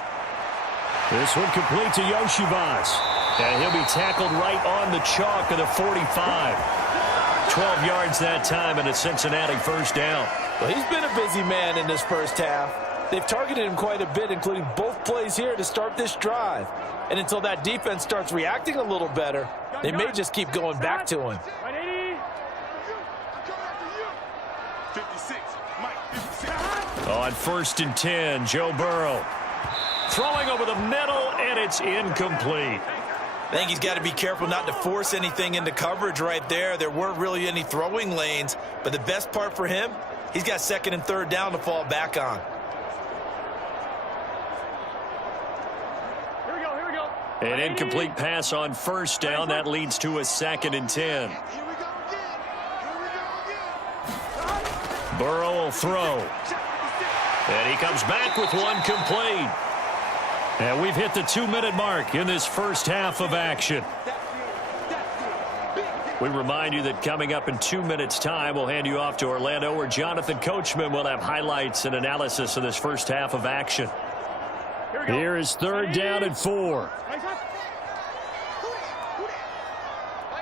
This one complete to Yoshivas. And he'll be tackled right on the chalk of the 45. 12 yards that time and a Cincinnati first down. Well, he's been a busy man in this first half. They've targeted him quite a bit, including both plays here to start this drive. And until that defense starts reacting a little better, they may just keep going back to him. 56, Mike, 56. On 1st and 10, Joe Burrow. Throwing over the middle, and it's incomplete. I think he's got to be careful not to force anything into coverage right there. There weren't really any throwing lanes, but the best part for him, he's got 2nd and 3rd down to fall back on. Here we go, here we go. An incomplete pass on first down. That leads to a 2nd and 10. Here we go again. Here we go again. Burrow will throw. And he comes back with one complete. And we've hit the 2-minute mark in this first half of action. We remind you that coming up in 2 minutes' time, we'll hand you off to Orlando, where Jonathan Coachman will have highlights and analysis of this first half of action. Here is 3rd down and 4. Mike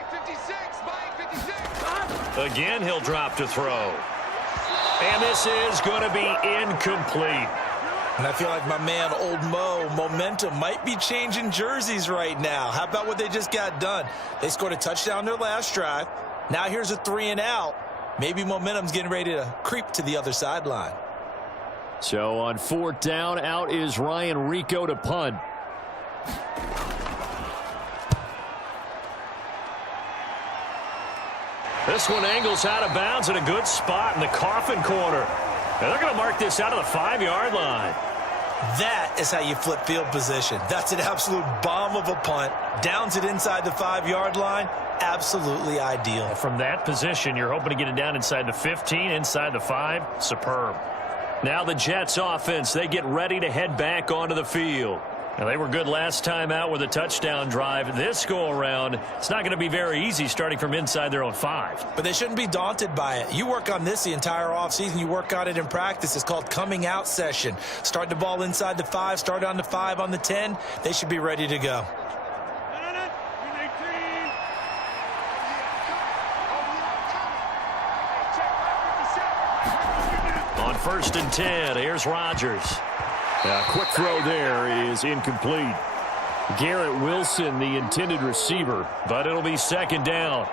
56, Mike 56. Again, he'll drop to throw. And this is going to be incomplete. And I feel like my man, Old Mo, momentum might be changing jerseys right now. How about what they just got done? They scored a touchdown their last drive. Now here's a 3 and out. Maybe momentum's getting ready to creep to the other sideline. So on 4th down, out is Ryan Rico to punt. This one angles out of bounds in a good spot in the coffin corner. And they're going to mark this out of the 5-yard line. That is how you flip field position. That's an absolute bomb of a punt. Downs it inside the 5-yard line. Absolutely ideal. From that position, you're hoping to get it down inside the 15, inside the 5. Superb. Now the Jets offense, they get ready to head back onto the field. Now, they were good last time out with a touchdown drive. This go-around, it's not going to be very easy starting from inside their own 5. But they shouldn't be daunted by it. You work on this the entire offseason. You work on it in practice. It's called coming out session. Start the ball inside the 5, start on the 5, on the 10. They should be ready to go. On 1st and 10, here's Rodgers. A quick throw there is incomplete. Garrett Wilson, the intended receiver, but it'll be 2nd down.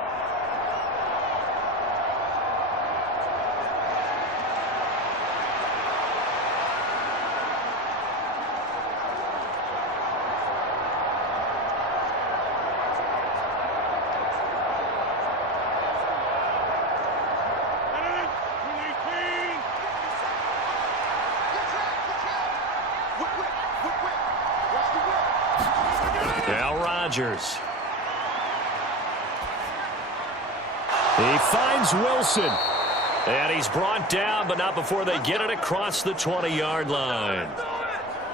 Now Rodgers. He finds Wilson. And he's brought down, but not before they get it across the 20-yard line.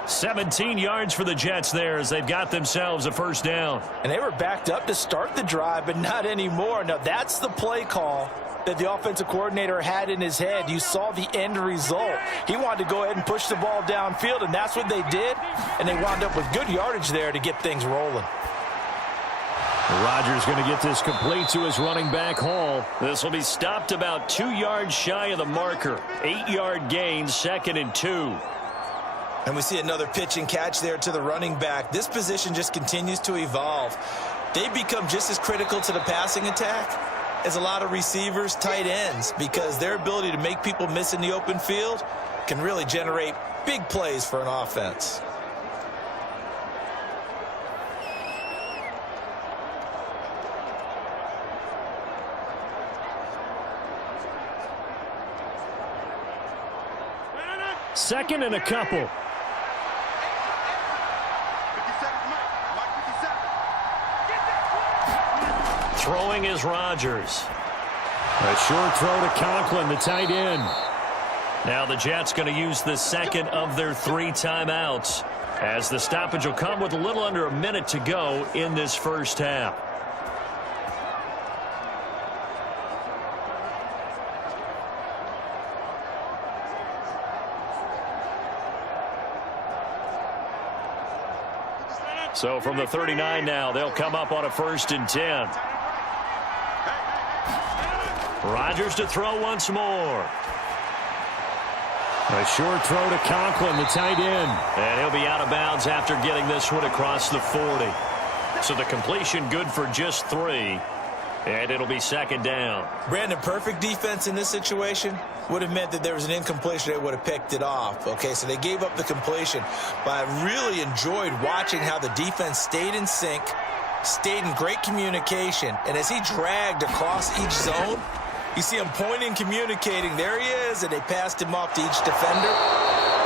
17 yards for the Jets there as they've got themselves a first down. And they were backed up to start the drive, but not anymore. Now, that's the play call that the offensive coordinator had in his head. You saw the end result. He wanted to go ahead and push the ball downfield, and that's what they did. And they wound up with good yardage there to get things rolling. Rodgers going to get this complete to his running back, Hall. This will be stopped about 2 yards shy of the marker. 8-yard gain, 2nd and 2. And we see another pitch and catch there to the running back. This position just continues to evolve. They become just as critical to the passing attack as a lot of receivers, tight ends, because their ability to make people miss in the open field can really generate big plays for an offense. Second and a couple. 57, Mike 57. Throwing is Rodgers. A short throw to Conklin, the tight end. Now the Jets going to use the second of their 3 timeouts, as the stoppage will come with a little under a minute to go in this first half. So from the 39 now, they'll come up on a 1st and 10. Rodgers to throw once more. A short throw to Conklin, the tight end. And he'll be out of bounds after getting this one across the 40. So the completion good for just 3. And it'll be 2nd down. Brandon, perfect defense in this situation would have meant that there was an incompletion. They would have picked it off. Okay, so they gave up the completion. But I really enjoyed watching how the defense stayed in sync, stayed in great communication. And as he dragged across each zone, you see him pointing, communicating. There he is, and they passed him off to each defender.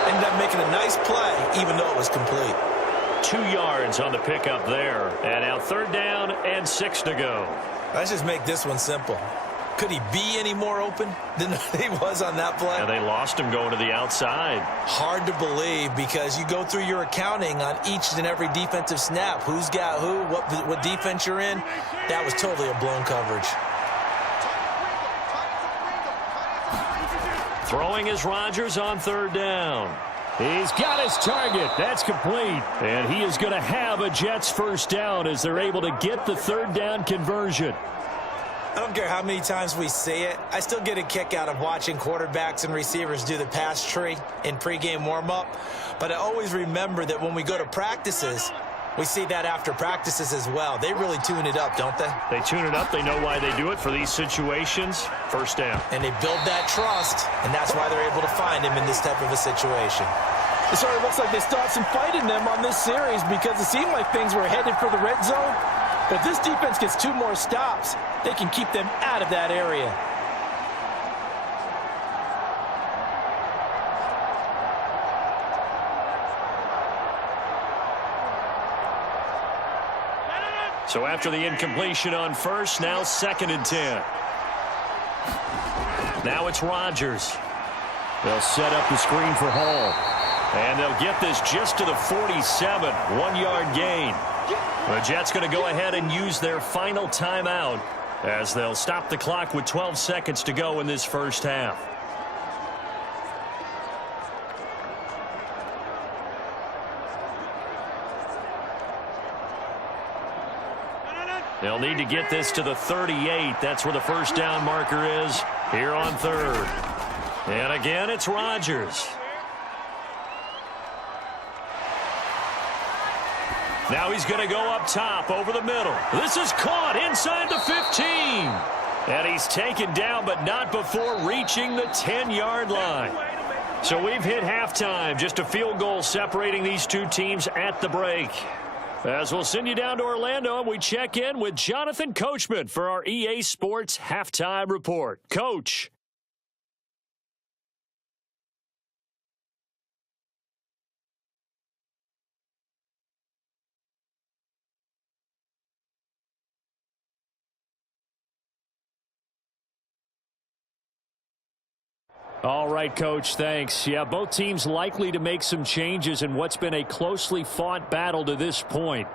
Ended up making a nice play, even though it was complete. 2 yards on the pickup there. And now 3rd down and 6 to go. Let's just make this one simple. Could he be any more open than he was on that play? And they lost him going to the outside. Hard to believe, because you go through your accounting on each and every defensive snap. Who's got who, what defense you're in. That was totally a blown coverage. Throwing is Rodgers on 3rd down. He's got his target. That's complete. And he is going to have a Jets 1st down as they're able to get the 3rd down conversion. I don't care how many times we see it. I still get a kick out of watching quarterbacks and receivers do the pass tree in pregame warm-up. But I always remember that when we go to practices, we see that after practices as well. They really tune it up, don't they? They tune it up. They know why they do it for these situations. 1st down. And they build that trust, and that's why they're able to find him in this type of a situation. It sort of looks like they still have some fight in them on this series, because it seemed like things were headed for the red zone. But if this defense gets 2 more stops, they can keep them out of that area. So after the incompletion on 1st, now 2nd and 10. Now it's Rodgers. They'll set up the screen for Hall. And they'll get this just to the 47. 1-yard gain. The Jets going to go ahead and use their final timeout, as they'll stop the clock with 12 seconds to go in this first half. They'll need to get this to the 38. That's where the 1st down marker is here on 3rd. And again, it's Rodgers. Now he's going to go up top over the middle. This is caught inside the 15. And he's taken down, but not before reaching the 10-yard line. So we've hit halftime. Just a field goal separating these 2 teams at the break. As we'll send you down to Orlando, and we check in with Jonathan Coachman for our EA Sports Halftime Report. Coach. All right, Coach, thanks. Yeah, both teams likely to make some changes in what's been a closely fought battle to this point.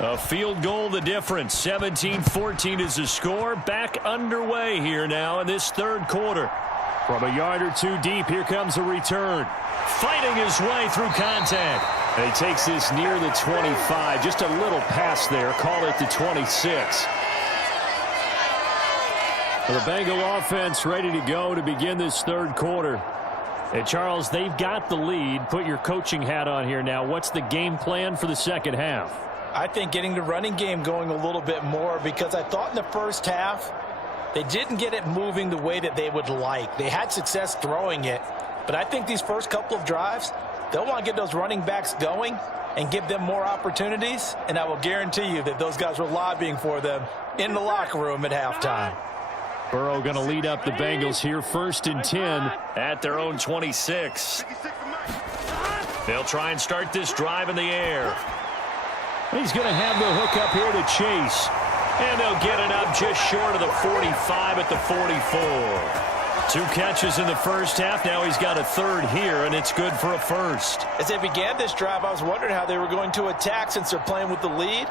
A field goal the difference. 17-14 is the score. Back underway here now in this third quarter. From a yard or two deep, here comes a return. Fighting his way through contact. And he takes this near the 25. Just a little pass there. Call it the 26. The Bengal offense ready to go to begin this third quarter. And Charles, they've got the lead. Put your coaching hat on here now. What's the game plan for the second half? I think getting the running game going a little bit more, because I thought in the first half they didn't get it moving the way that they would like. They had success throwing it, but I think these first couple of drives, they'll want to get those running backs going and give them more opportunities, and I will guarantee you that those guys were lobbying for them in the locker room at halftime. Burrow going to lead up the Bengals here, 1st and 10 at their own 26. They'll try and start this drive in the air. He's going to have the hook up here to Chase. And they'll get it up just short of the 45 at the 44. 2 catches in the first half. Now he's got a third here, and it's good for a first. As they began this drive, I was wondering how they were going to attack since they're playing with the lead.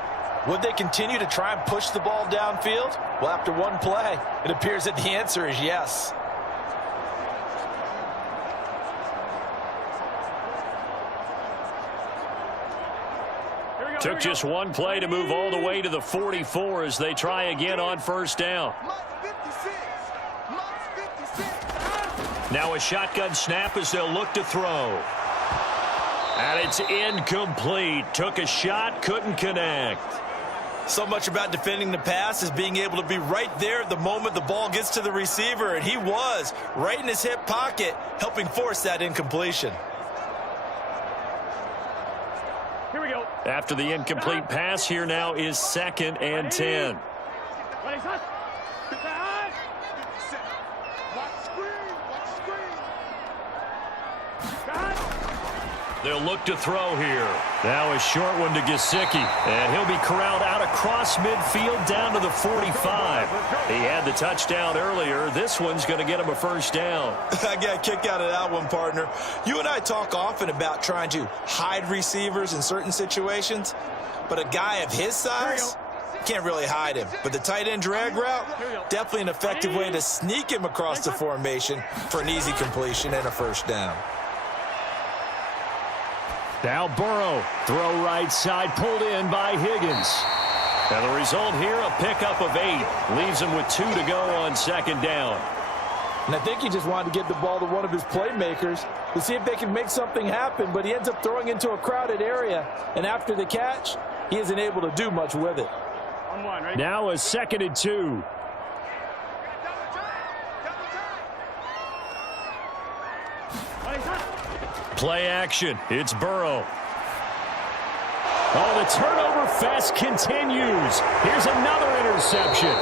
Would they continue to try and push the ball downfield? Well, after one play, it appears that the answer is yes. Took just one play to move all the way to the 44 as they try again on first down. Now a shotgun snap as they'll look to throw. And it's incomplete. Took a shot, couldn't connect. So much about defending the pass is being able to be right there at the moment the ball gets to the receiver, and he was right in his hip pocket, helping force that incompletion. Here we go. After the incomplete pass, here now is 2nd and 10. They'll look to throw here. Now a short one to Gesicki. And he'll be corralled out across midfield down to the 45. He had the touchdown earlier. This one's going to get him a first down. I got a kick out of that one, partner. You and I talk often about trying to hide receivers in certain situations. But a guy of his size, can't really hide him. But the tight end drag route, definitely an effective way to sneak him across the formation for an easy completion and a first down. Now Burrow, throw right side, pulled in by Higgins. And the result here, a pickup of 8. Leaves him with 2 to go on 2nd down. And I think he just wanted to get the ball to one of his playmakers to see if they can make something happen, but he ends up throwing into a crowded area. And after the catch, he isn't able to do much with it. Now a 2nd and 2. Play action. It's Burrow. Oh, the turnover fest continues. Here's another interception.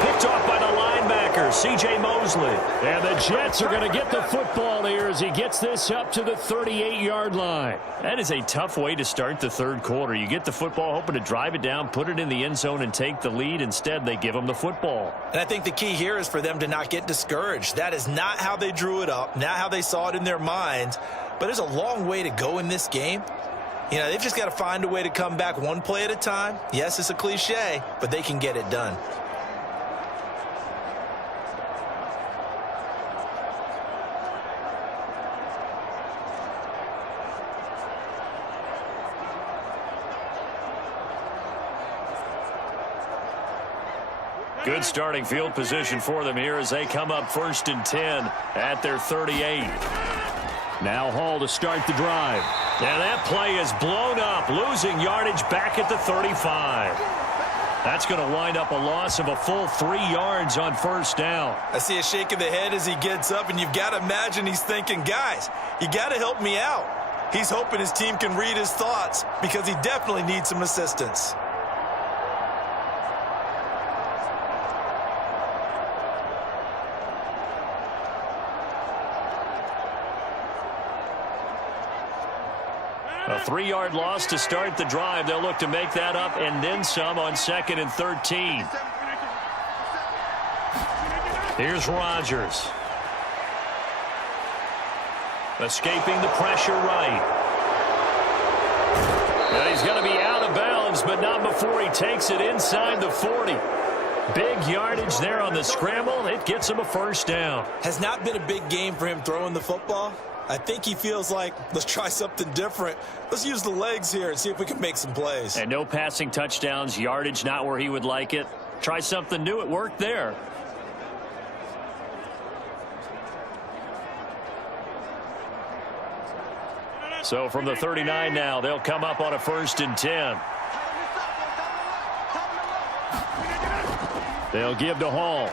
Picked off by the linebacker, C.J. Mosley. And the Jets are going to get the football here as he gets this up to the 38-yard line. That is a tough way to start the third quarter. You get the football, hoping to drive it down, put it in the end zone, and take the lead. Instead, they give them the football. And I think the key here is for them to not get discouraged. That is not how they drew it up, not how they saw it in their minds. But there's a long way to go in this game. You know, they've just got to find a way to come back one play at a time. Yes, it's a cliche, but they can get it done. Good starting field position for them here as they come up 1st and 10 at their 38. Now Hall to start the drive. And that play is blown up, losing yardage back at the 35. That's going to wind up a loss of a full 3 yards on first down. I see a shake of the head as he gets up, and you've got to imagine he's thinking, guys, you got to help me out. He's hoping his team can read his thoughts because he definitely needs some assistance. A 3-yard loss to start the drive. They'll look to make that up and then some on 2nd and 13. Here's Rodgers. Escaping the pressure right. And he's going to be out of bounds comes, but not before he takes it inside the 40. Big yardage there on the scramble. It gets him a first down. Has not been a big game for him throwing the football. I think he feels like, let's try something different. Let's use the legs here and see if we can make some plays. And no passing touchdowns, yardage not where he would like it. Try something new. It worked there. So from the 39 now, they'll come up on a 1st and 10. They'll give to Hall.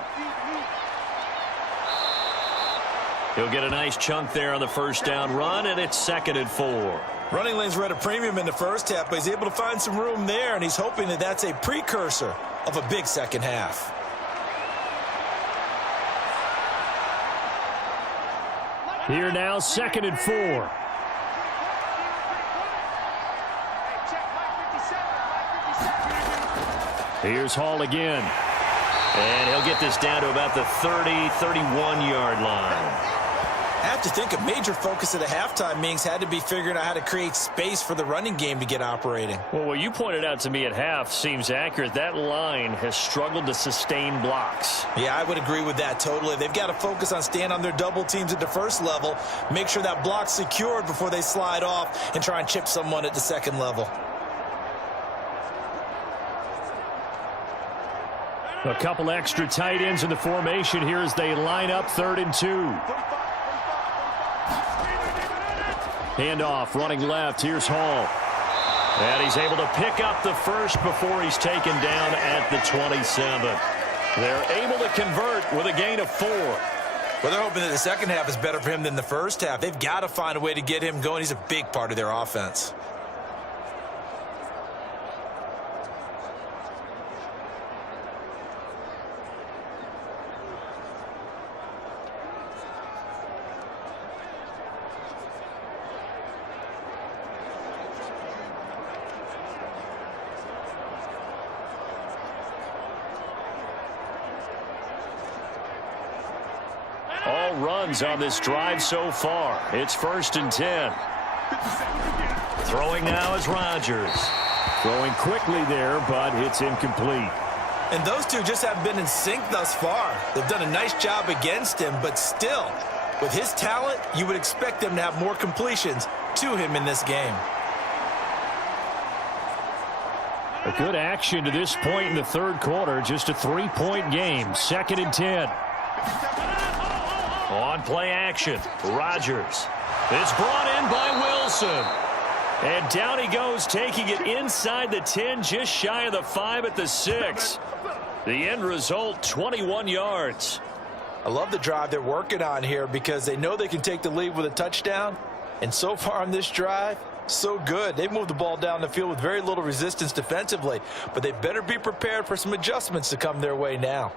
He'll get a nice chunk there on the first down run, and it's 2nd and 4. Running lanes were at a premium in the first half, but he's able to find some room there, and he's hoping that that's a precursor of a big second half. Here now, 2nd and 4. Here's Hall again. And he'll get this down to about the 30, 31-yard line. I have to think a major focus of the halftime meetings had to be figuring out how to create space for the running game to get operating. Well, what you pointed out to me at half seems accurate. That line has struggled to sustain blocks. Yeah, I would agree with that totally. They've got to focus on staying on their double teams at the first level, make sure that block's secured before they slide off and try and chip someone at the second level. A couple extra tight ends in the formation here as they line up 3rd and 2. Handoff, running left. Here's Hall. And he's able to pick up the first before he's taken down at the 27. They're able to convert with a gain of 4. Well, they're hoping that the second half is better for him than the first half. They've got to find a way to get him going. He's a big part of their offense. All runs on this drive so far. It's 1st and 10. Throwing now is Rodgers. Throwing quickly there, but it's incomplete. And those two just haven't been in sync thus far. They've done a nice job against him, but still, with his talent, you would expect them to have more completions to him in this game. A good action to this point in the 3rd quarter. Just a 3-point game. 2nd and 10. On play action, Rodgers. It's brought in by Wilson. And down he goes, taking it inside the 10, just shy of the 5 at the 6. The end result, 21 yards. I love the drive they're working on here because they know they can take the lead with a touchdown. And so far on this drive, so good. They've moved the ball down the field with very little resistance defensively. But they better be prepared for some adjustments to come their way now.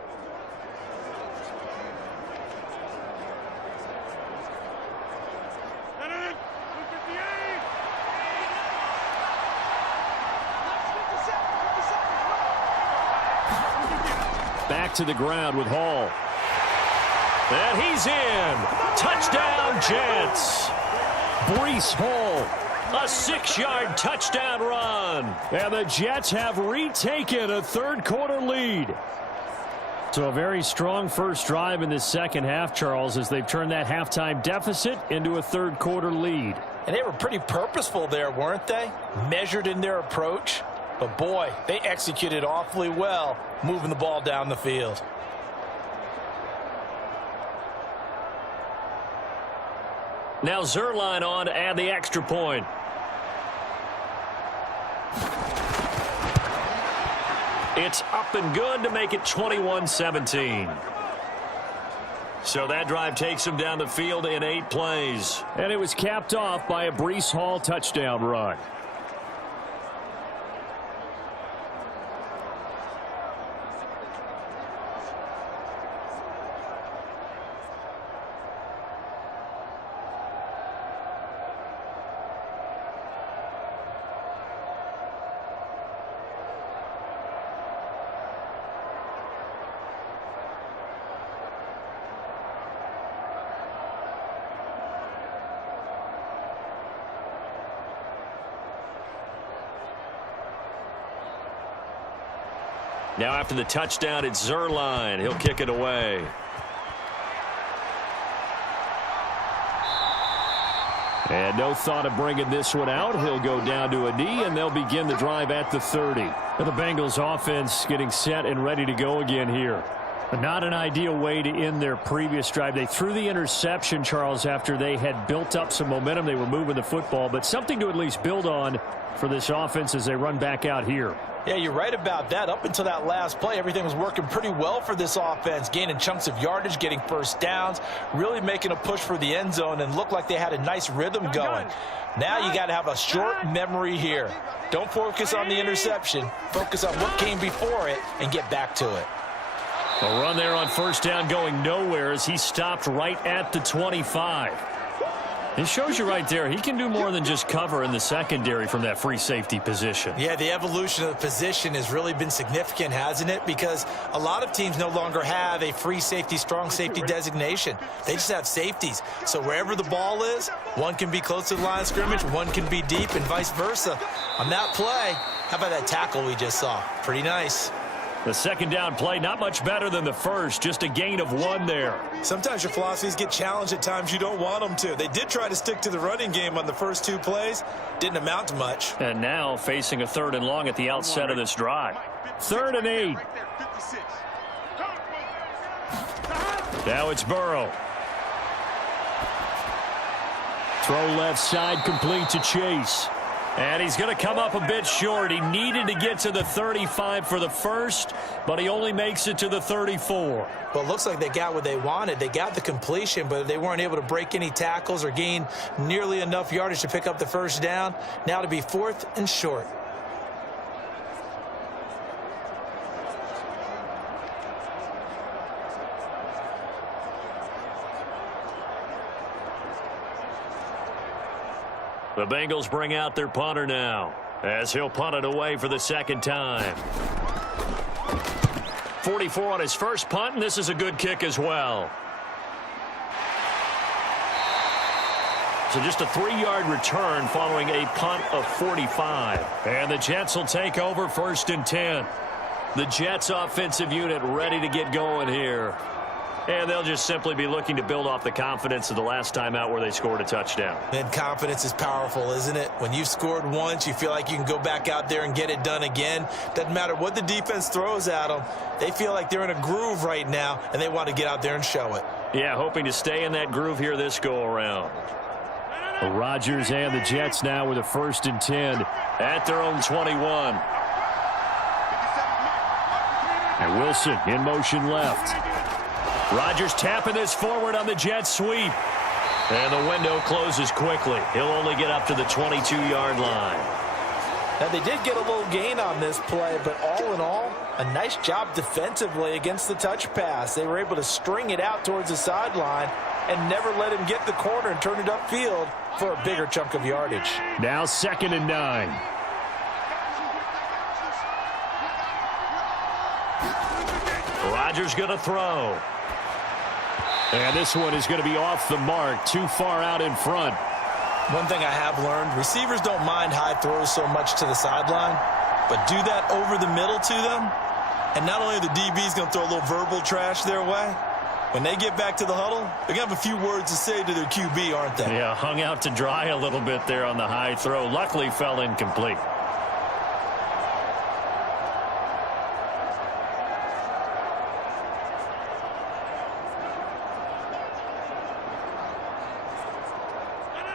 Back to the ground with Hall. And he's in. Touchdown, Jets. Breece Hall. A 6-yard touchdown run. And the Jets have retaken a 3rd quarter lead. So a very strong first drive in the second half, Charles, as they've turned that halftime deficit into a 3rd quarter lead. And they were pretty purposeful there, weren't they? Measured in their approach. But boy, they executed awfully well, moving the ball down the field. Now Zerline on to add the extra point. It's up and good to make it 21-17. So that drive takes them down the field in 8 plays. And it was capped off by a Breece Hall touchdown run. Now after the touchdown, it's Zerline. He'll kick it away. And no thought of bringing this one out. He'll go down to a knee, and they'll begin the drive at the 30. The Bengals offense getting set and ready to go again here. But not an ideal way to end their previous drive. They threw the interception, Charles, after they had built up some momentum. They were moving the football, but something to at least build on for this offense as they run back out here. Yeah, you're right about that. Up until that last play, everything was working pretty well for this offense, gaining chunks of yardage, getting first downs, really making a push for the end zone, and looked like they had a nice rhythm going. Now you got to have a short memory here. Don't focus on the interception. Focus on what came before it and get back to it. A run there on first down going nowhere as he stopped right at the 25. It shows you right there, he can do more than just cover in the secondary from that free safety position. Yeah, the evolution of the position has really been significant, hasn't it? Because a lot of teams no longer have a free safety, strong safety designation. They just have safeties. So wherever the ball is, one can be close to the line of scrimmage, one can be deep, and vice versa. On that play, how about that tackle we just saw? Pretty nice. The second down play, not much better than the first, just a gain of 1 there. Sometimes your philosophies get challenged at times you don't want them to. They did try to stick to the running game on the first 2 plays. Didn't amount to much. And now facing a 3rd and long at the outset of this drive. 3rd and 8. Now it's Burrow. Throw left side complete to Chase. And he's going to come up a bit short. He needed to get to the 35 for the first, but he only makes it to the 34. Well, it looks like they got what they wanted. They got the completion, but they weren't able to break any tackles or gain nearly enough yardage to pick up the first down. Now to be 4th and short. The Bengals bring out their punter now as he'll punt it away for the second time. 44 on his first punt, and this is a good kick as well. So just a 3-yard return following a punt of 45. And the Jets will take over 1st and 10. The Jets offensive unit ready to get going here. And they'll just simply be looking to build off the confidence of the last time out where they scored a touchdown. And confidence is powerful, isn't it? When you've scored once, you feel like you can go back out there and get it done again. Doesn't matter what the defense throws at them. They feel like they're in a groove right now, and they want to get out there and show it. Yeah, hoping to stay in that groove here this go-around. Rodgers and the Jets now with a 1st and 10 at their own 21. And Wilson in motion left. Rodgers tapping this forward on the jet sweep. And the window closes quickly. He'll only get up to the 22-yard line. Now, they did get a little gain on this play, but all in all, a nice job defensively against the touch pass. They were able to string it out towards the sideline and never let him get the corner and turn it upfield for a bigger chunk of yardage. Now 2nd and 9. Rodgers going to throw. And this one is going to be off the mark, too far out in front. One thing I have learned, receivers don't mind high throws so much to the sideline, but do that over the middle to them, and not only are the DBs going to throw a little verbal trash their way, when they get back to the huddle, they're going to have a few words to say to their QB, aren't they? Yeah, hung out to dry a little bit there on the high throw. Luckily fell incomplete.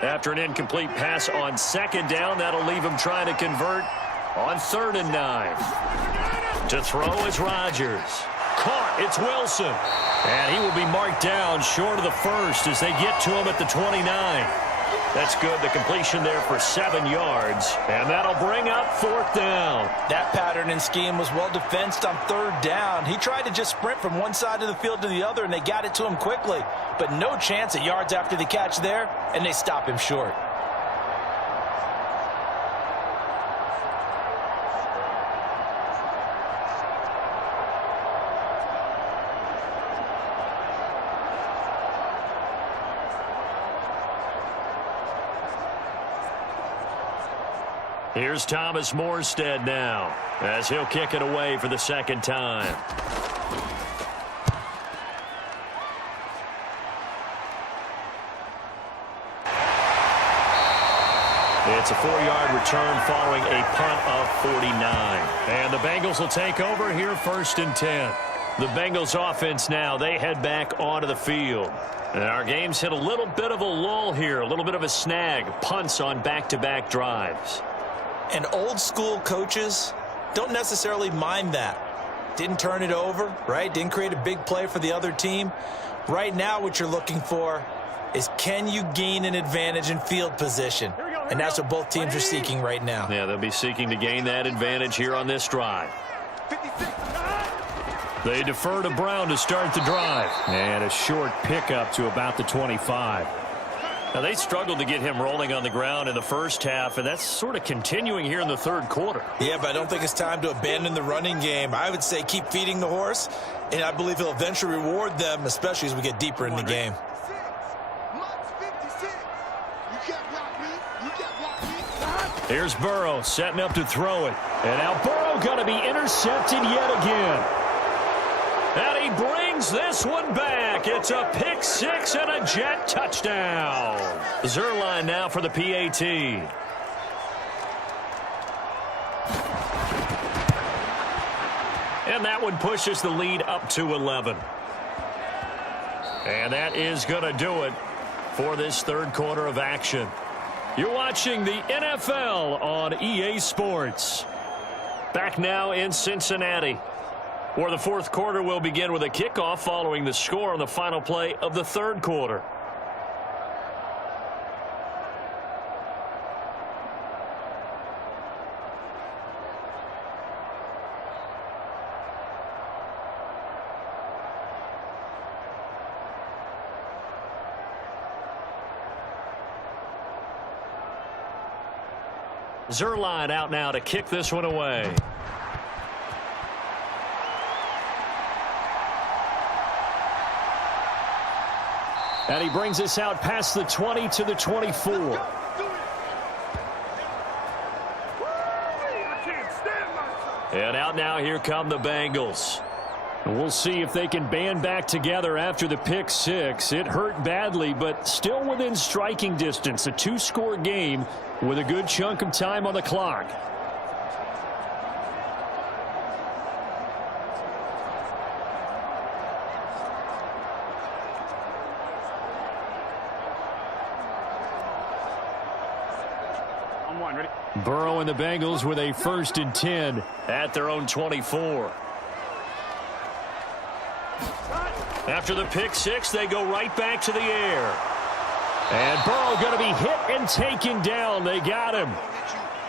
After an incomplete pass on 2nd down, that'll leave him trying to convert on 3rd and 9. To throw is Rodgers. Caught. It's Wilson. And he will be marked down short of the first as they get to him at the 29. That's good. The completion there for 7 yards. And that'll bring up 4th down. That pattern and scheme was well defensed on 3rd down. He tried to just sprint from one side of the field to the other, and they got it to him quickly. But no chance at yards after the catch there, and they stop him short. Here's Thomas Morstead now, as he'll kick it away for the second time. It's a 4-yard return following a punt of 49. And the Bengals will take over here, 1st and 10. The Bengals offense now, they head back onto the field. And our game's hit a little bit of a lull here, a little bit of a snag. Punts on back-to-back drives. And old school coaches don't necessarily mind that. Didn't turn it over, right? Didn't create a big play for the other team. Right now what you're looking for is, can you gain an advantage in field position? And that's what both teams are seeking right now. Yeah, they'll be seeking to gain that advantage here on this drive. They defer to Brown to start the drive. And a short pickup to about the 25. Now, they struggled to get him rolling on the ground in the first half, and that's sort of continuing here in the third quarter. Yeah, but I don't think it's time to abandon the running game. I would say keep feeding the horse, and I believe he'll eventually reward them, especially as we get deeper in the game. Here's Burrow setting up to throw it. And now Burrow going to be intercepted yet again. And he brings this one back. It's a pick six and a Jet touchdown. Zerline now for the PAT. And that one pushes the lead up to 11. And that is going to do it for this third quarter of action. You're watching the NFL on EA Sports. Back now in Cincinnati, where the fourth quarter will begin with a kickoff following the score on the final play of the third quarter. Zerline out now to kick this one away. And he brings us out past the 20 to the 24. And out now, here come the Bengals. And we'll see if they can band back together after the pick six. It hurt badly, but still within striking distance. A two-score game with a good chunk of time on the clock. Burrow and the Bengals with a 1st and 10 at their own 24. After the pick six, they go right back to the air. And Burrow going to be hit and taken down. They got him.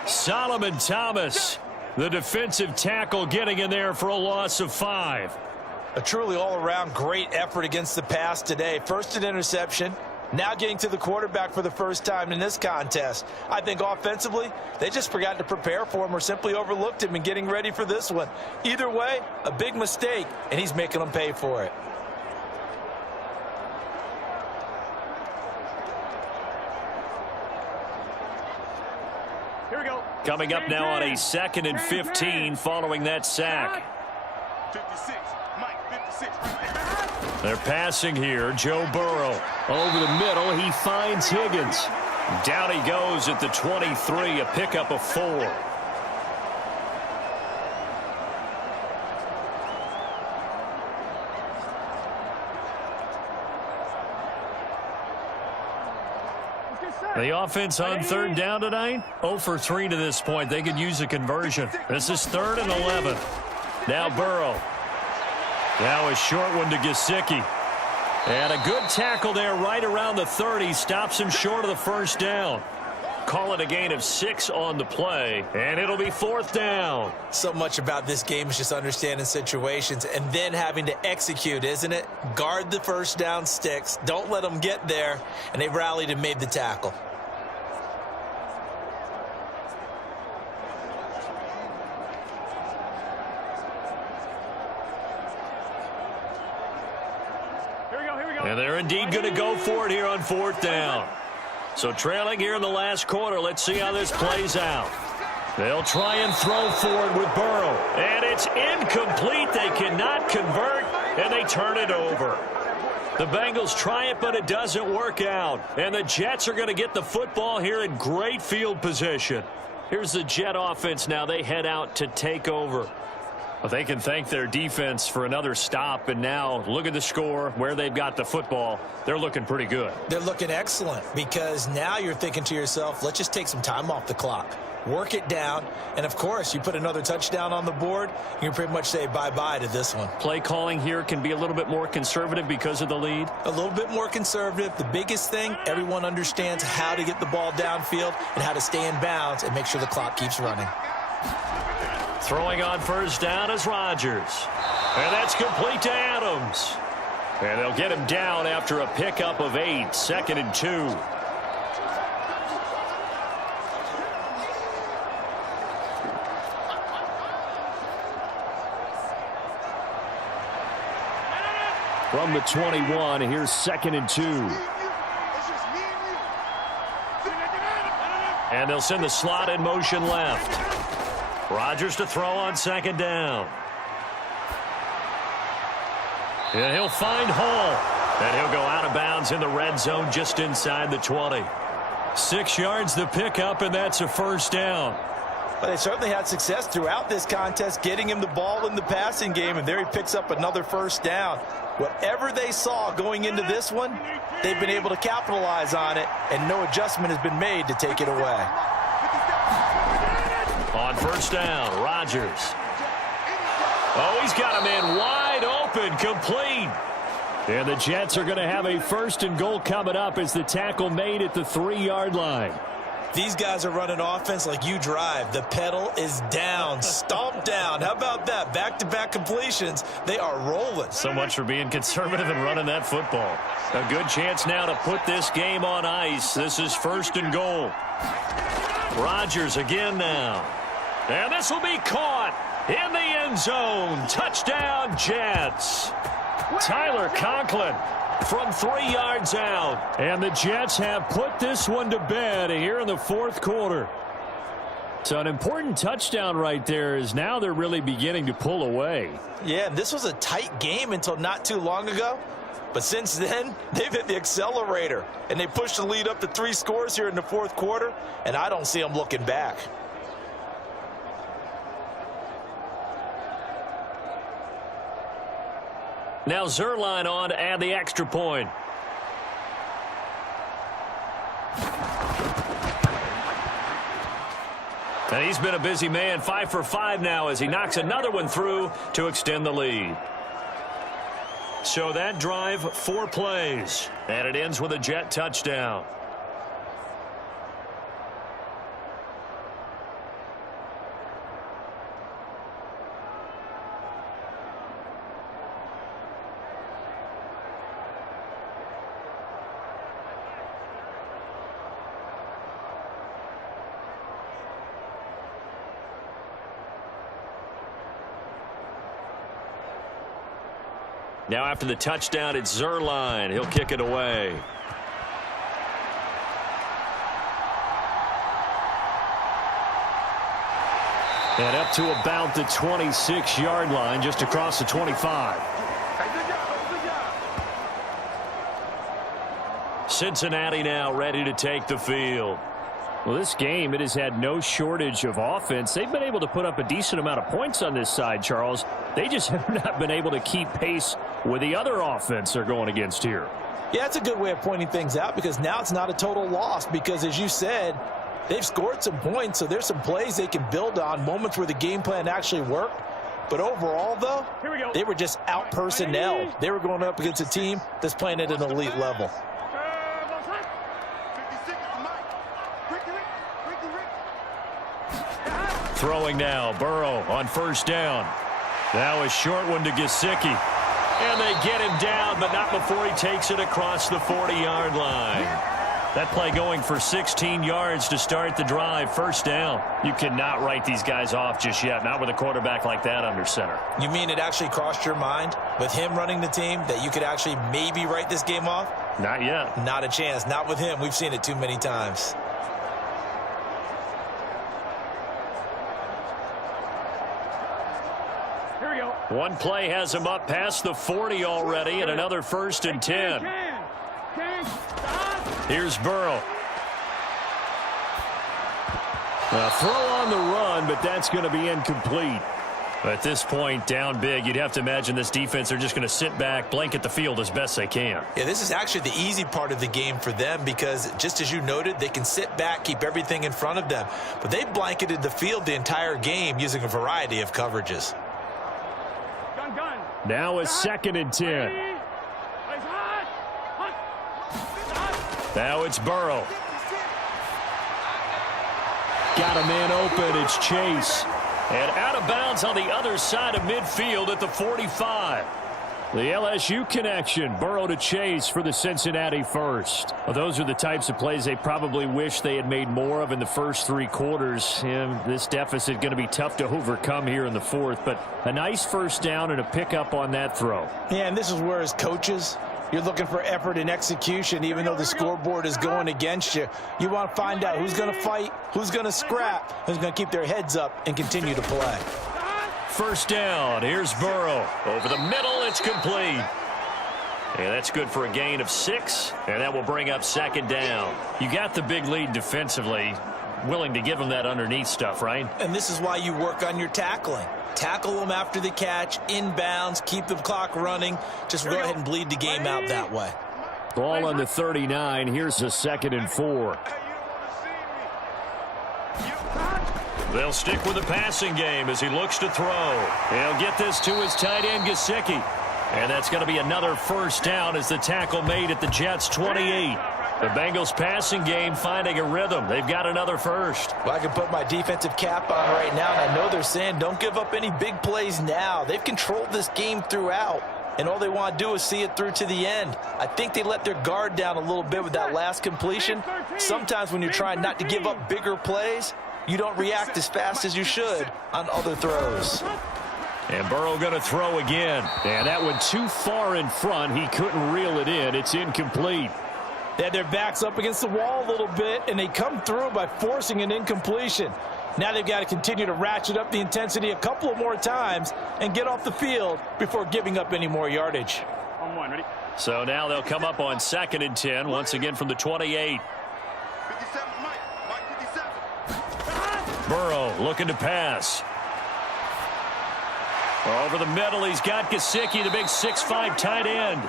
Solomon Thomas, the defensive tackle, getting in there for a loss of 5. A truly all-around great effort against the pass today. First an interception, now getting to the quarterback for the first time in this contest. I think offensively, they just forgot to prepare for him or simply overlooked him in getting ready for this one. Either way, a big mistake, and he's making them pay for it. Coming up now on a 2nd and 15 following that sack. 56, Mike, 56. They're passing here. Joe Burrow over the middle. He finds Higgins. Down he goes at the 23, a pickup of 4. The offense on 3rd down tonight, 0 for 3 to this point. They could use a conversion. This is 3rd and 11. Now Burrow. Now a short one to Gesicki. And a good tackle there right around the 30. Stops him short of the first down. Call it a gain of 6 on the play. And it'll be 4th down. So much about this game is just understanding situations and then having to execute, isn't it? Guard the first down sticks. Don't let them get there. And they rallied and made the tackle. And they're indeed going to go for it here on 4th down. So trailing here in the last quarter. Let's see how this plays out. They'll try and throw forward with Burrow. And it's incomplete. They cannot convert, and they turn it over. The Bengals try it, but it doesn't work out. And the Jets are going to get the football here in great field position. Here's the Jet offense now. They head out to take over. Well, they can thank their defense for another stop. And now look at the score, where they've got the football. They're looking pretty good. They're looking excellent because now you're thinking to yourself, let's just take some time off the clock. Work it down, and of course, you put another touchdown on the board, you can pretty much say bye-bye to this one. Play calling here can be a little bit more conservative because of the lead. A little bit more conservative. The biggest thing, everyone understands how to get the ball downfield and how to stay in bounds and make sure the clock keeps running. Throwing on first down is Rodgers. And that's complete to Adams. And they'll get him down after a pickup of 8, 2nd and 2. From the 21, here's 2nd and 2. And they'll send the slot in motion left. Rodgers to throw on 2nd down. And he'll find Hall. And he'll go out of bounds in the red zone just inside the 20. 6 yards the pickup, and that's a first down. But they certainly had success throughout this contest, getting him the ball in the passing game, and there he picks up another first down. Whatever they saw going into this one, they've been able to capitalize on it, and no adjustment has been made to take it away. On first down, Rodgers. Oh, he's got a man wide open, complete. And the Jets are going to have a 1st and goal coming up as the tackle made at the 3-yard line. These guys are running offense like you drive. The pedal is down, stomped down. How about that? Back-to-back completions. They are rolling. So much for being conservative and running that football. A good chance now to put this game on ice. This is 1st and goal. Rodgers again now. And this will be caught in the end zone. Touchdown, Jets. Tyler Conklin from 3 yards out. And the Jets have put this one to bed here in the 4th quarter. So an important touchdown right there is now they're really beginning to pull away. Yeah, this was a tight game until not too long ago. But since then, they've hit the accelerator. And they pushed the lead up to 3 scores here in the 4th quarter. And I don't see them looking back. Now Zerline on to add the extra point. And he's been a busy man, 5 for 5 now as he knocks another one through to extend the lead. So that drive, 4 plays, and it ends with a Jet touchdown. Now after the touchdown, it's Zerline. He'll kick it away. And up to about the 26-yard line, just across the 25. Cincinnati now ready to take the field. Well, this game, it has had no shortage of offense. They've been able to put up a decent amount of points on this side, Charles. They just have not been able to keep pace with the other offense they're going against here. Yeah, that's a good way of pointing things out because now it's not a total loss because, as you said, they've scored some points, so there's some plays they can build on, moments where the game plan actually worked. But overall, though, they were just out-personnelled. They were going up against a team that's playing at an elite level. Throwing now, Burrow on first down. Now a short one to Gesicki. And they get him down, but not before he takes it across the 40-yard line. That play going for 16 yards to start the drive. First down. You cannot write these guys off just yet, not with a quarterback like that under center. You mean it actually crossed your mind with him running the team that you could actually maybe write this game off? Not yet. Not a chance. Not with him. We've seen it too many times. One play has him up past the 40 already, and another 1st and 10. Here's Burrow. A throw on the run, but that's going to be incomplete. At this point, down big, you'd have to imagine this defense are just going to sit back, blanket the field as best they can. Yeah, this is actually the easy part of the game for them because, just as you noted, they can sit back, keep everything in front of them. But they blanketed the field the entire game using a variety of coverages. Now a 2nd and 10. Now it's Burrow. Got a man open. It's Chase. And out of bounds on the other side of midfield at the 45. The LSU connection. Burrow to Chase for the Cincinnati first. Well, those are the types of plays they probably wish they had made more of in the first 3 quarters. And this deficit going to be tough to overcome here in the 4th. But a nice 1st down and a pickup on that throw. Yeah, and this is where as coaches, you're looking for effort and execution. Even though the scoreboard is going against you, you want to find out who's going to fight, who's going to scrap, who's going to keep their heads up and continue to play. 1st down. Here's Burrow. Over the middle, it's complete. And that's good for a gain of 6, and that will bring up 2nd down. You got the big lead defensively. Willing to give them that underneath stuff, right? And this is why you work on your tackling. Tackle them after the catch, inbounds, keep the clock running. Just go ahead and bleed the game out that way. Ball on the 39. Here's a 2nd and 4. They'll stick with the passing game as he looks to throw. He'll get this to his tight end, Gesicki. And that's going to be another 1st down as the tackle made at the Jets' 28. The Bengals passing game finding a rhythm. They've got another 1st. Well, I can put my defensive cap on right now, and I know they're saying don't give up any big plays now. They've controlled this game throughout, and all they want to do is see it through to the end. I think they let their guard down a little bit with that last completion. Sometimes when you're trying not to give up bigger plays, you don't react as fast as you should on other throws. And Burrow going to throw again. And that one too far in front. He couldn't reel it in. It's incomplete. They had their backs up against the wall a little bit, and they come through by forcing an incompletion. Now they've got to continue to ratchet up the intensity a couple of more times and get off the field before giving up any more yardage. On 1, ready? So now they'll come up on 2nd and 10, once again from the 28. 57, Mike 57. Burrow looking to pass. Over the middle, he's got Gesicki, the big 6'5" tight end.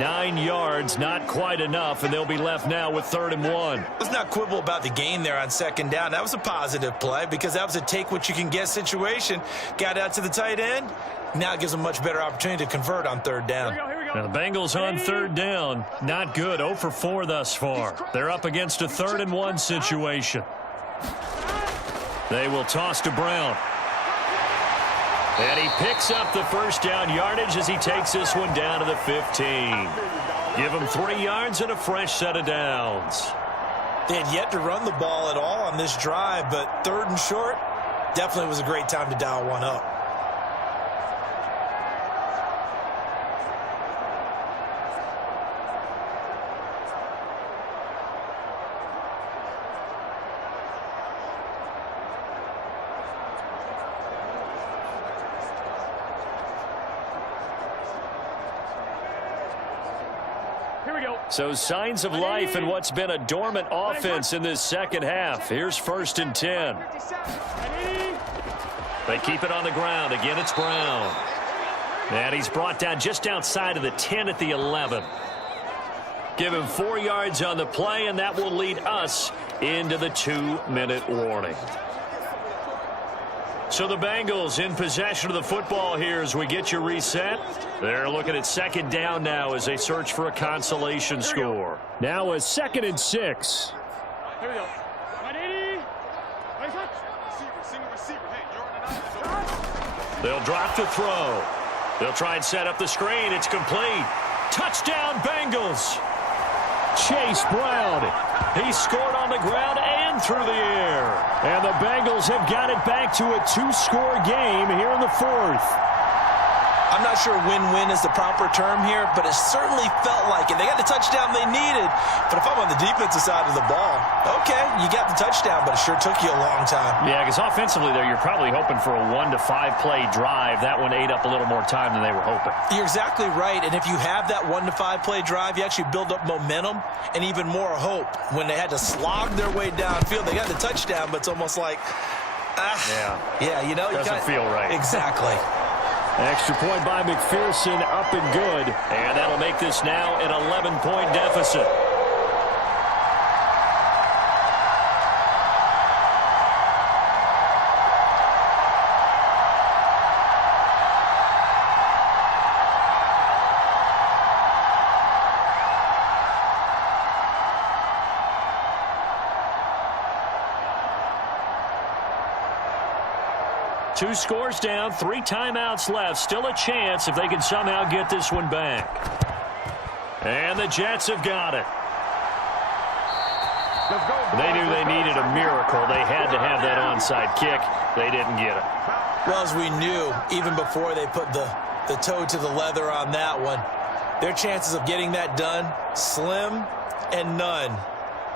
9 yards, not quite enough, and they'll be left now with 3rd and 1. Let's not quibble about the gain there on 2nd down. That was a positive play because that was a take-what-you-can-get situation. Got out to the tight end. Now it gives them a much better opportunity to convert on 3rd down. Here we go. Now the Bengals on 3rd down. Not good. 0 for 4 thus far. They're up against a 3rd and 1 situation. They will toss to Brown. And he picks up the 1st down yardage as he takes this one down to the 15. Give him 3 yards and a fresh set of downs. They had yet to run the ball at all on this drive, but 3rd and short definitely was a great time to dial one up. So signs of life in what's been a dormant offense in this 2nd half. Here's 1st and 10. They keep it on the ground. Again, it's Brown. And he's brought down just outside of the 10 at the 11. Give him 4 yards on the play, and that will lead us into the 2-minute warning. So the Bengals in possession of the football here as we get you reset. They're looking at 2nd down now as they search for a consolation score. Now a 2nd and 6. Here we go. Receiver. Hey, you're on the They'll drop to throw. They'll try and set up the screen. It's complete. Touchdown Bengals. Chase Brown. He scored on the ground and through the air. And the Bengals have got it back to a 2-score game here in the 4th. I'm not sure win-win is the proper term here, but it certainly felt like it. They got the touchdown they needed, but if I'm on the defensive side of the ball, okay, you got the touchdown, but it sure took you a long time. Yeah, because offensively there, you're probably hoping for a 1 to 5 play drive. That one ate up a little more time than they were hoping. You're exactly right, and if you have that 1 to 5 play drive, you actually build up momentum and even more hope. When they had to slog their way downfield, they got the touchdown, but it's almost like, yeah, you know, doesn't feel right. Exactly. Extra point by McPherson, up and good. And that'll make this now an 11-point deficit. Two scores down, 3 timeouts left. Still a chance if they can somehow get this one back. And the Jets have got it. They knew they needed a miracle. They had to have that onside kick. They didn't get it. Well, as we knew, even before they put the toe to the leather on that one, their chances of getting that done, slim and none.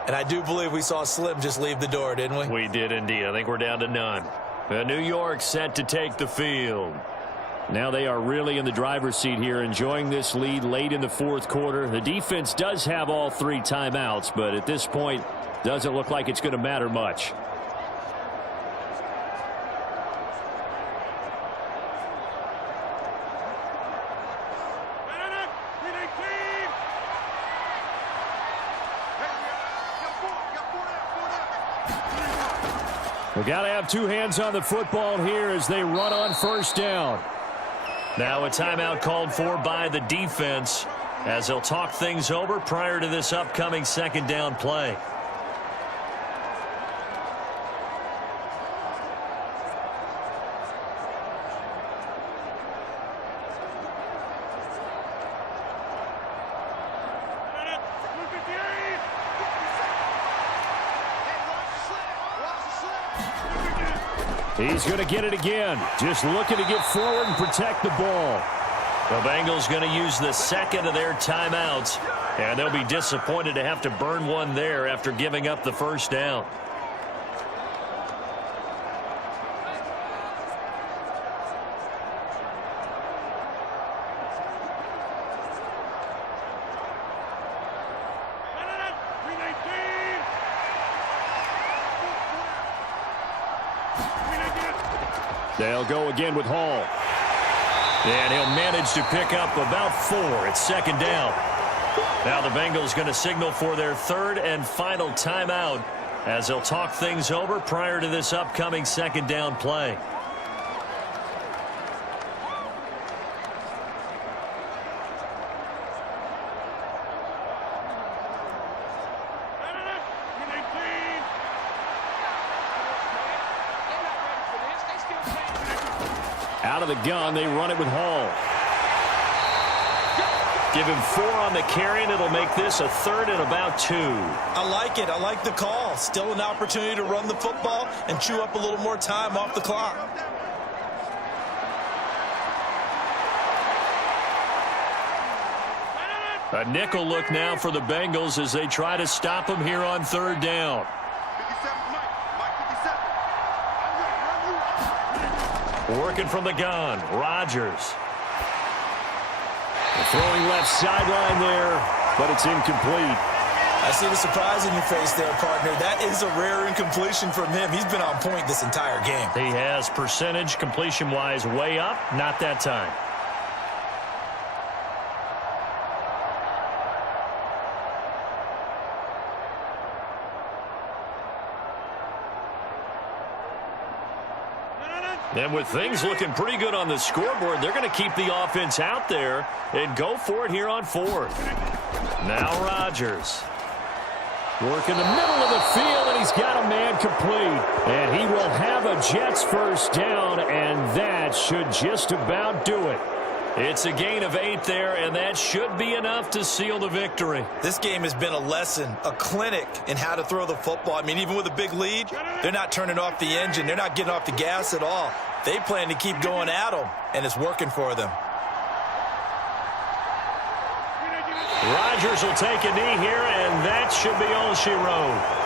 And I do believe we saw Slim just leave the door, didn't we? We did indeed. I think we're down to none. New York set to take the field. Now they are really in the driver's seat here, enjoying this lead late in the fourth quarter. The defense does have all 3 timeouts, but at this point, doesn't look like it's going to matter much. We got to have 2 hands on the football here as they run on first down. Now a timeout called for by the defense as they'll talk things over prior to this upcoming second down play. He's going to get it again. Just looking to get forward and protect the ball. The Bengals going to use the second of their timeouts, and they'll be disappointed to have to burn one there after giving up the first down. They'll go again with Hall. And he'll manage to pick up about 4. It's second down. Now the Bengals going to signal for their 3rd and final timeout as they'll talk things over prior to this upcoming second down play. Out of the gun, they run it with Hall. Give him 4 on the carry, and it'll make this a 3rd and about 2. I like it. I like the call. Still an opportunity to run the football and chew up a little more time off the clock. A nickel look now for the Bengals as they try to stop him here on 3rd down. Working from the gun, Rodgers. Throwing left sideline there, but it's incomplete. I see the surprise in your face there, partner. That is a rare incompletion from him. He's been on point this entire game. He has percentage completion-wise way up, not that time. And with things looking pretty good on the scoreboard, they're going to keep the offense out there and go for it here on 4th. Now Rodgers. Working the middle of the field, and he's got a man complete. And he will have a Jets first down, and that should just about do it. It's a gain of 8 there, and that should be enough to seal the victory. This game has been a lesson, a clinic in how to throw the football. I mean, even with a big lead, they're not turning off the engine. They're not getting off the gas at all. They plan to keep going at them, and it's working for them. Rodgers will take a knee here, and that should be all she wrote.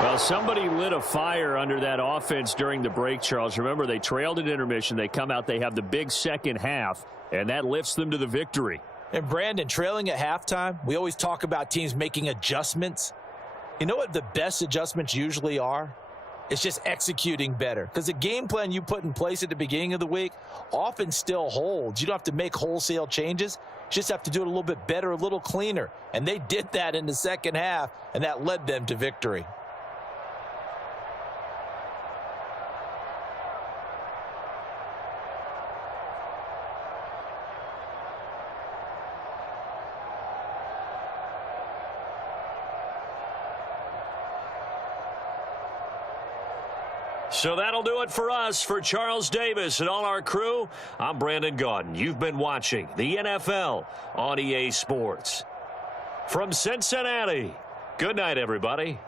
Well, somebody lit a fire under that offense during the break, Charles. Remember, they trailed at intermission. They come out, they have the big second half, and that lifts them to the victory. And Brandon, trailing at halftime, we always talk about teams making adjustments. You know what the best adjustments usually are? It's just executing better. Because the game plan you put in place at the beginning of the week often still holds. You don't have to make wholesale changes. You just have to do it a little bit better, a little cleaner. And they did that in the second half, and that led them to victory. So that'll do it for us. For Charles Davis and all our crew, I'm Brandon Gaudin. You've been watching the NFL on EA Sports. From Cincinnati, good night, everybody.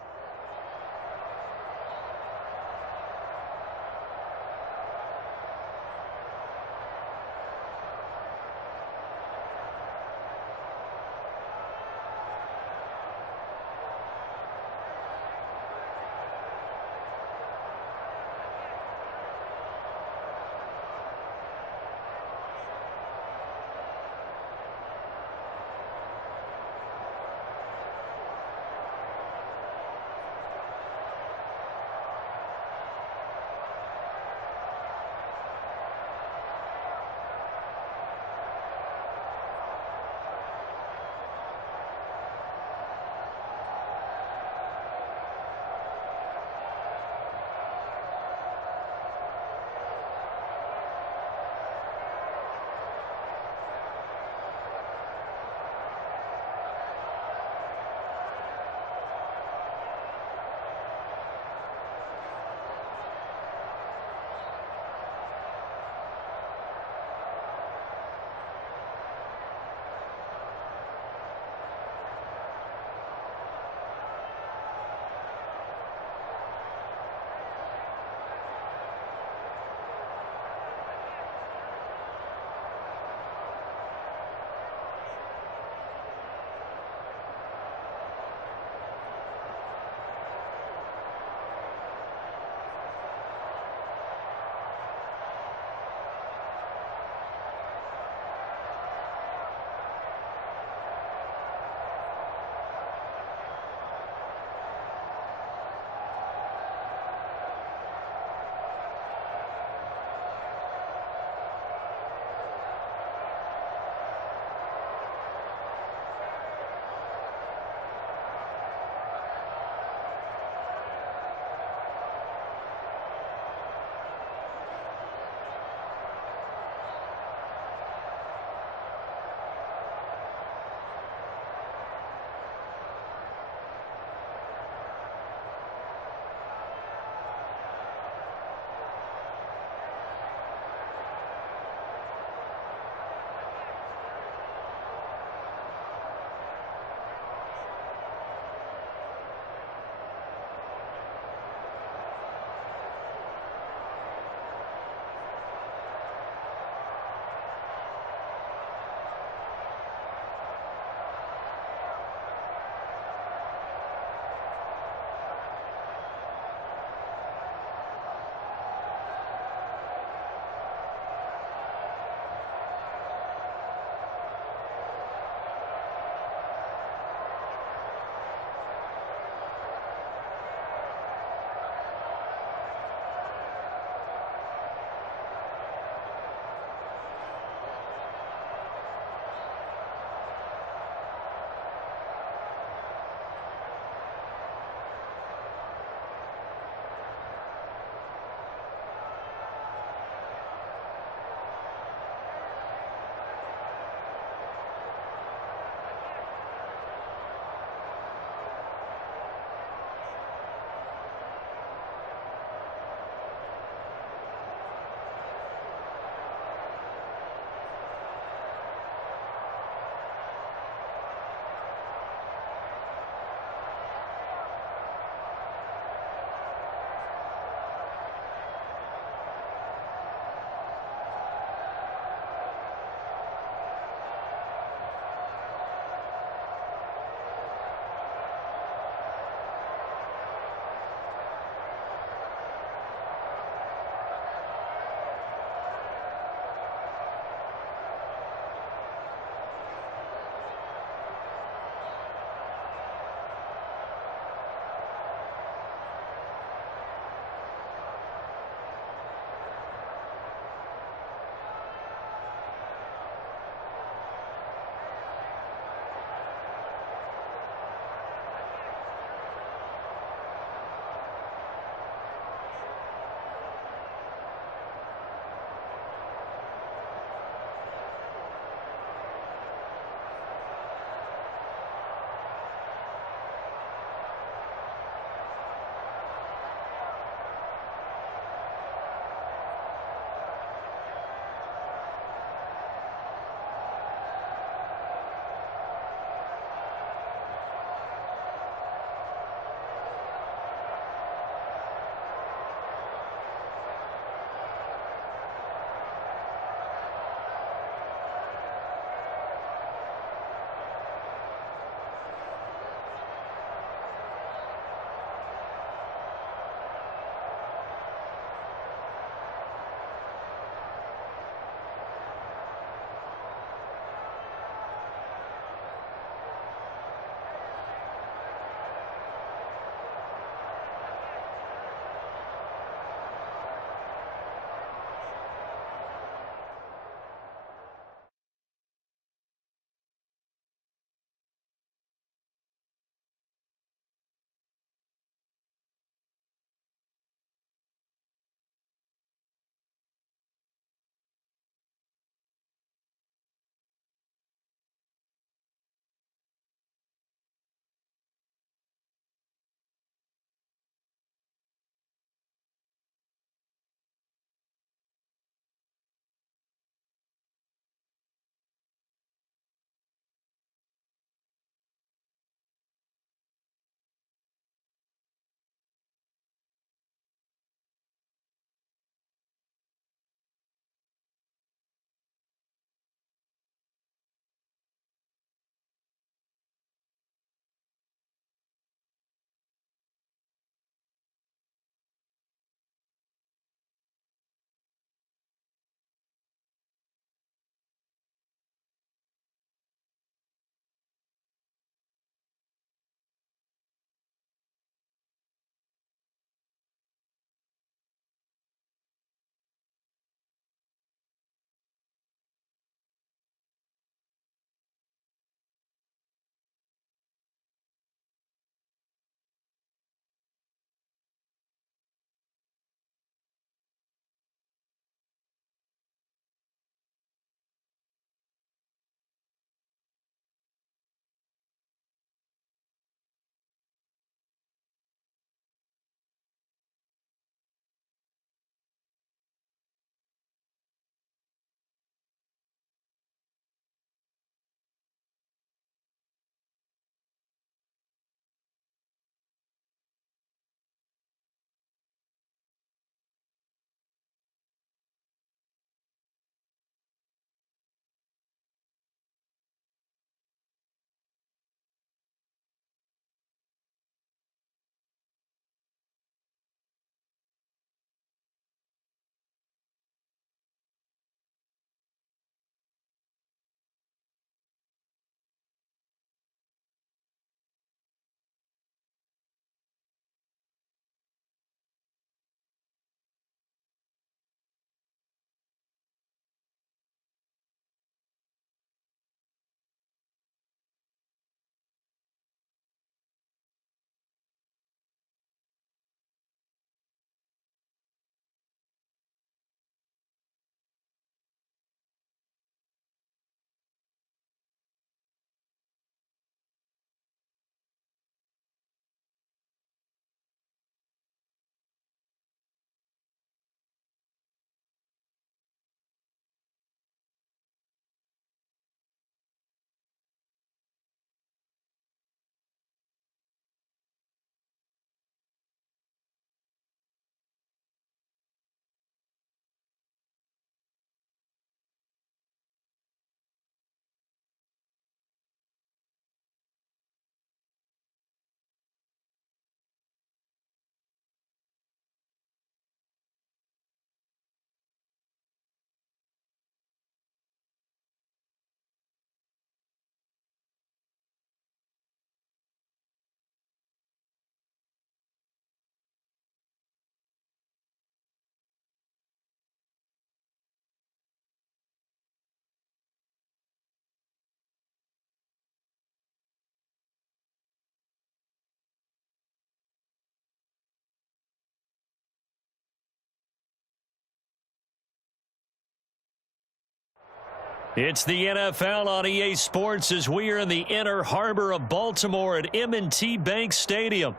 It's the NFL on EA Sports as we are in the inner harbor of Baltimore at M&T Bank Stadium.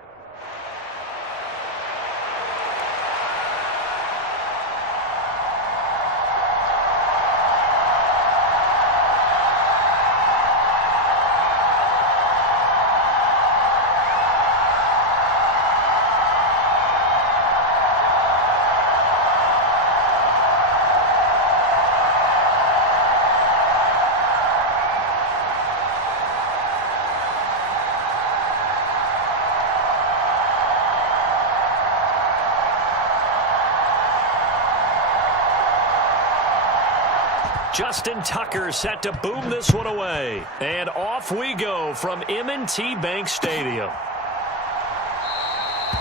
Justin Tucker set to boom this one away. And off we go from M&T Bank Stadium.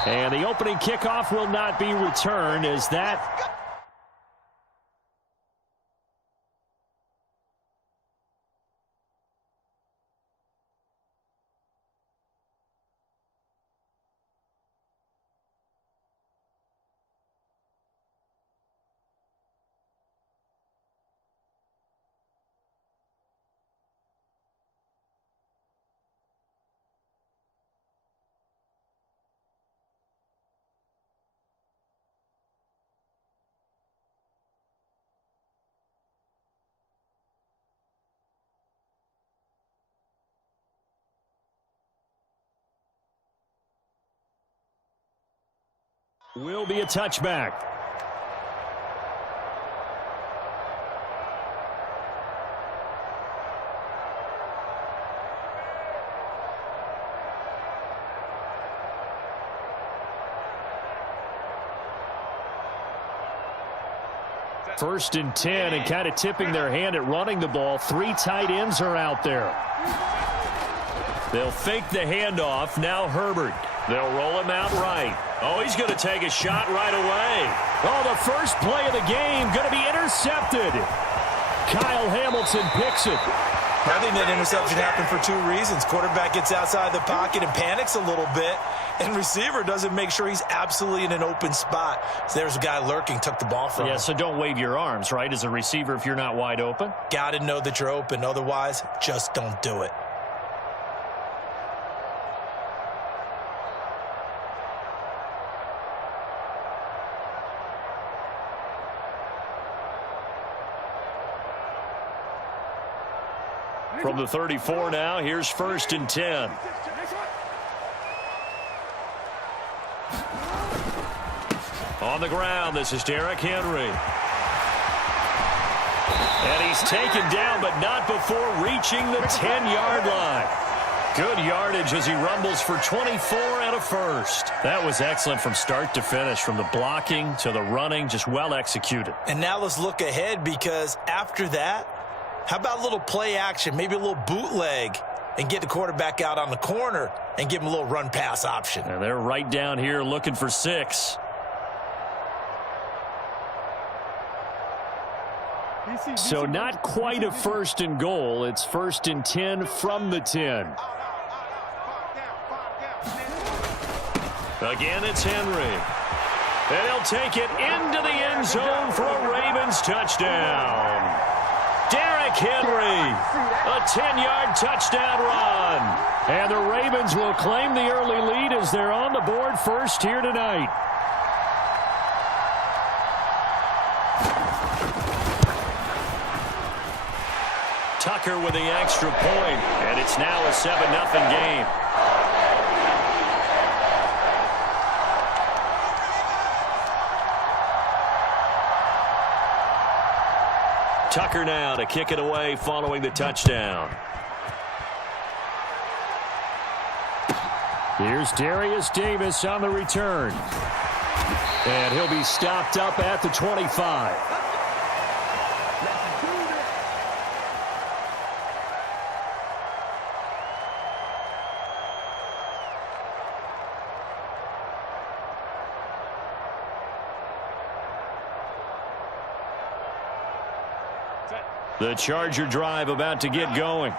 And the opening kickoff will not be returned as that... will be a touchback. First and 10, and kind of tipping their hand at running the ball. 3 tight ends are out there. They'll fake the handoff. Now Herbert. They'll roll him out right. Oh, he's going to take a shot right away. Oh, the first play of the game going to be intercepted. Kyle Hamilton picks it. I think that interception happened for 2 reasons. Quarterback gets outside the pocket and panics a little bit, and receiver doesn't make sure he's absolutely in an open spot. So there's a guy lurking, took the ball from him. Yeah, so don't wave your arms, right, as a receiver if you're not wide open. Got to know that you're open. Otherwise, just don't do it. From the 34 now, here's first and 10. On the ground, this is Derrick Henry. And he's taken down, but not before reaching the 10-yard line. Good yardage as he rumbles for 24 and a first. That was excellent from start to finish, from the blocking to the running, just well executed. And now let's look ahead, because after that, how about a little play action, maybe a little bootleg, and get the quarterback out on the corner and give him a little run-pass option. And they're right down here looking for 6. So not quite a first and goal. It's first and 10 from the 10. Again, it's Henry. And he'll take it into the end zone for a Ravens touchdown. Derrick Henry, a 10-yard touchdown run. And the Ravens will claim the early lead as they're on the board first here tonight. Tucker with the extra point, and it's now a 7-0 game. Tucker now to kick it away following the touchdown. Here's Darius Davis on the return. And he'll be stopped up at the 25. The Charger drive about to get going.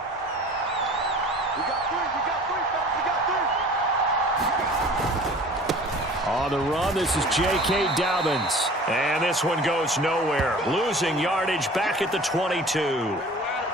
On the run, this is J.K. Dobbins. And this one goes nowhere. Losing yardage back at the 22.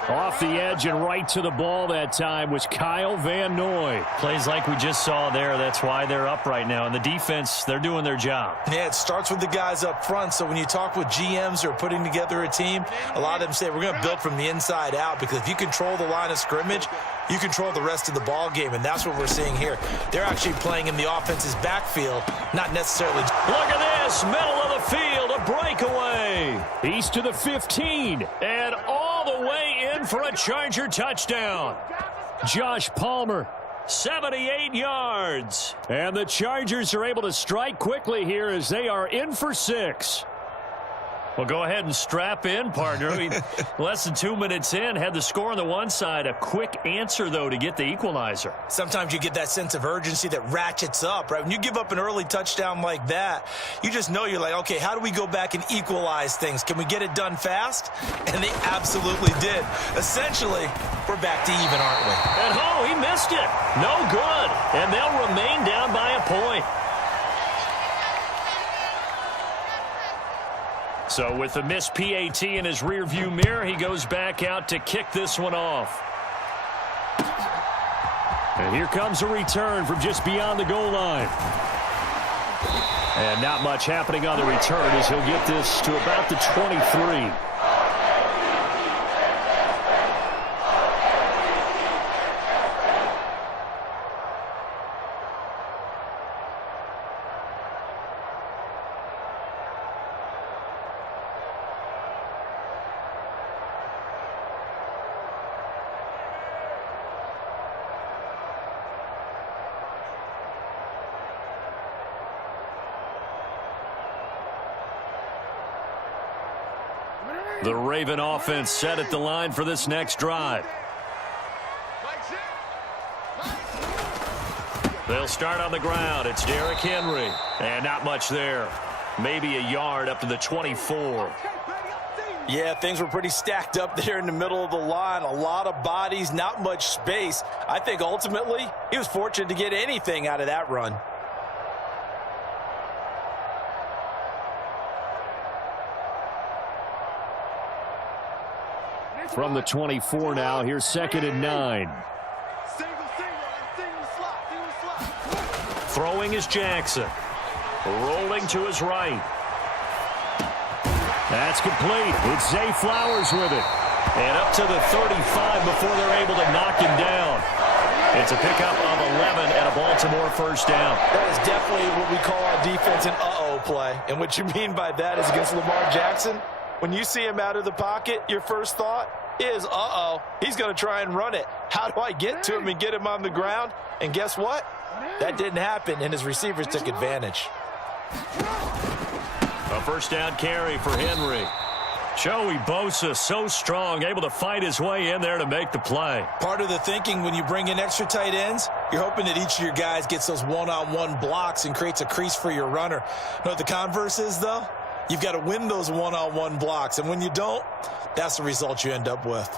Off the edge and right to the ball that time was Kyle Van Noy. Plays like we just saw there. That's why they're up right now. And the defense, they're doing their job. Yeah, it starts with the guys up front. So when you talk with GMs who are putting together a team, a lot of them say we're going to build from the inside out, because if you control the line of scrimmage, you control the rest of the ball game, and that's what we're seeing here. They're actually playing in the offense's backfield, not necessarily. Look at this, middle of the field, a breakaway. He's to the 15, and all the way in for a Charger touchdown. Josh Palmer, 78 yards. and the Chargers are able to strike quickly here as they are in for 6. Well, go ahead and strap in, partner. I mean, less than 2 minutes in, had the score on the one side. A quick answer, though, to get the equalizer. Sometimes you get that sense of urgency that ratchets up, right? When you give up an early touchdown like that, you just know you're like, okay, how do we go back and equalize things? Can we get it done fast? And they absolutely did. Essentially, we're back to even, aren't we? And oh, he missed it. No good. And they'll remain down by a point. So with the missed PAT in his rearview mirror, he goes back out to kick this one off. And here comes a return from just beyond the goal line. And not much happening on the return as he'll get this to about the 23. The Raven offense set at the line for this next drive. They'll start on the ground. It's Derrick Henry. And not much there. Maybe a yard up to the 24. Yeah, things were pretty stacked up there in the middle of the line. A lot of bodies, not much space. I think ultimately he was fortunate to get anything out of that run. From the 24 now, here's 2nd and 9. Throwing is Jackson. Rolling to his right. That's complete. It's Zay Flowers with it. And up to the 35 before they're able to knock him down. It's a pickup of 11 and a Baltimore first down. That is definitely what we call our defense an uh-oh play. And what you mean by that is against Lamar Jackson, when you see him out of the pocket, your first thought is, uh-oh, he's going to try and run it. How do I get to him and get him on the ground? And guess what? That didn't happen, and his receivers took advantage. A first down carry for Henry. Joey Bosa, so strong, able to fight his way in there to make the play. Part of the thinking when you bring in extra tight ends, you're hoping that each of your guys gets those one-on-one blocks and creates a crease for your runner. You know what the converse is, though? You've got to win those one-on-one blocks, and when you don't, that's the result you end up with.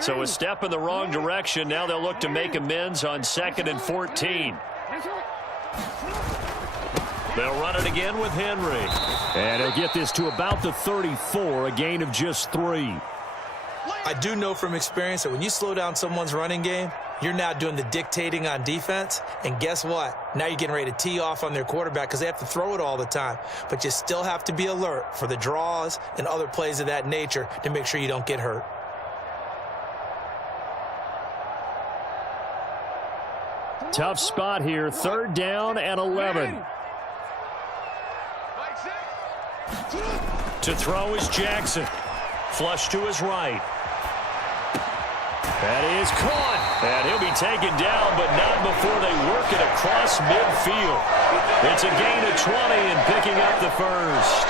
So a step in the wrong direction. Now they'll look to make amends on 2nd and 14. They'll run it again with Henry. And he'll get this to about the 34, a gain of just 3. I do know from experience that when you slow down someone's running game, you're now doing the dictating on defense. And guess what? Now you're getting ready to tee off on their quarterback because they have to throw it all the time. But you still have to be alert for the draws and other plays of that nature to make sure you don't get hurt. Tough spot here, 3rd down and 11. To throw is Jackson. Flush to his right. That is caught. And he'll be taken down, but not before they work it across midfield. It's a gain of 20 and picking up the first.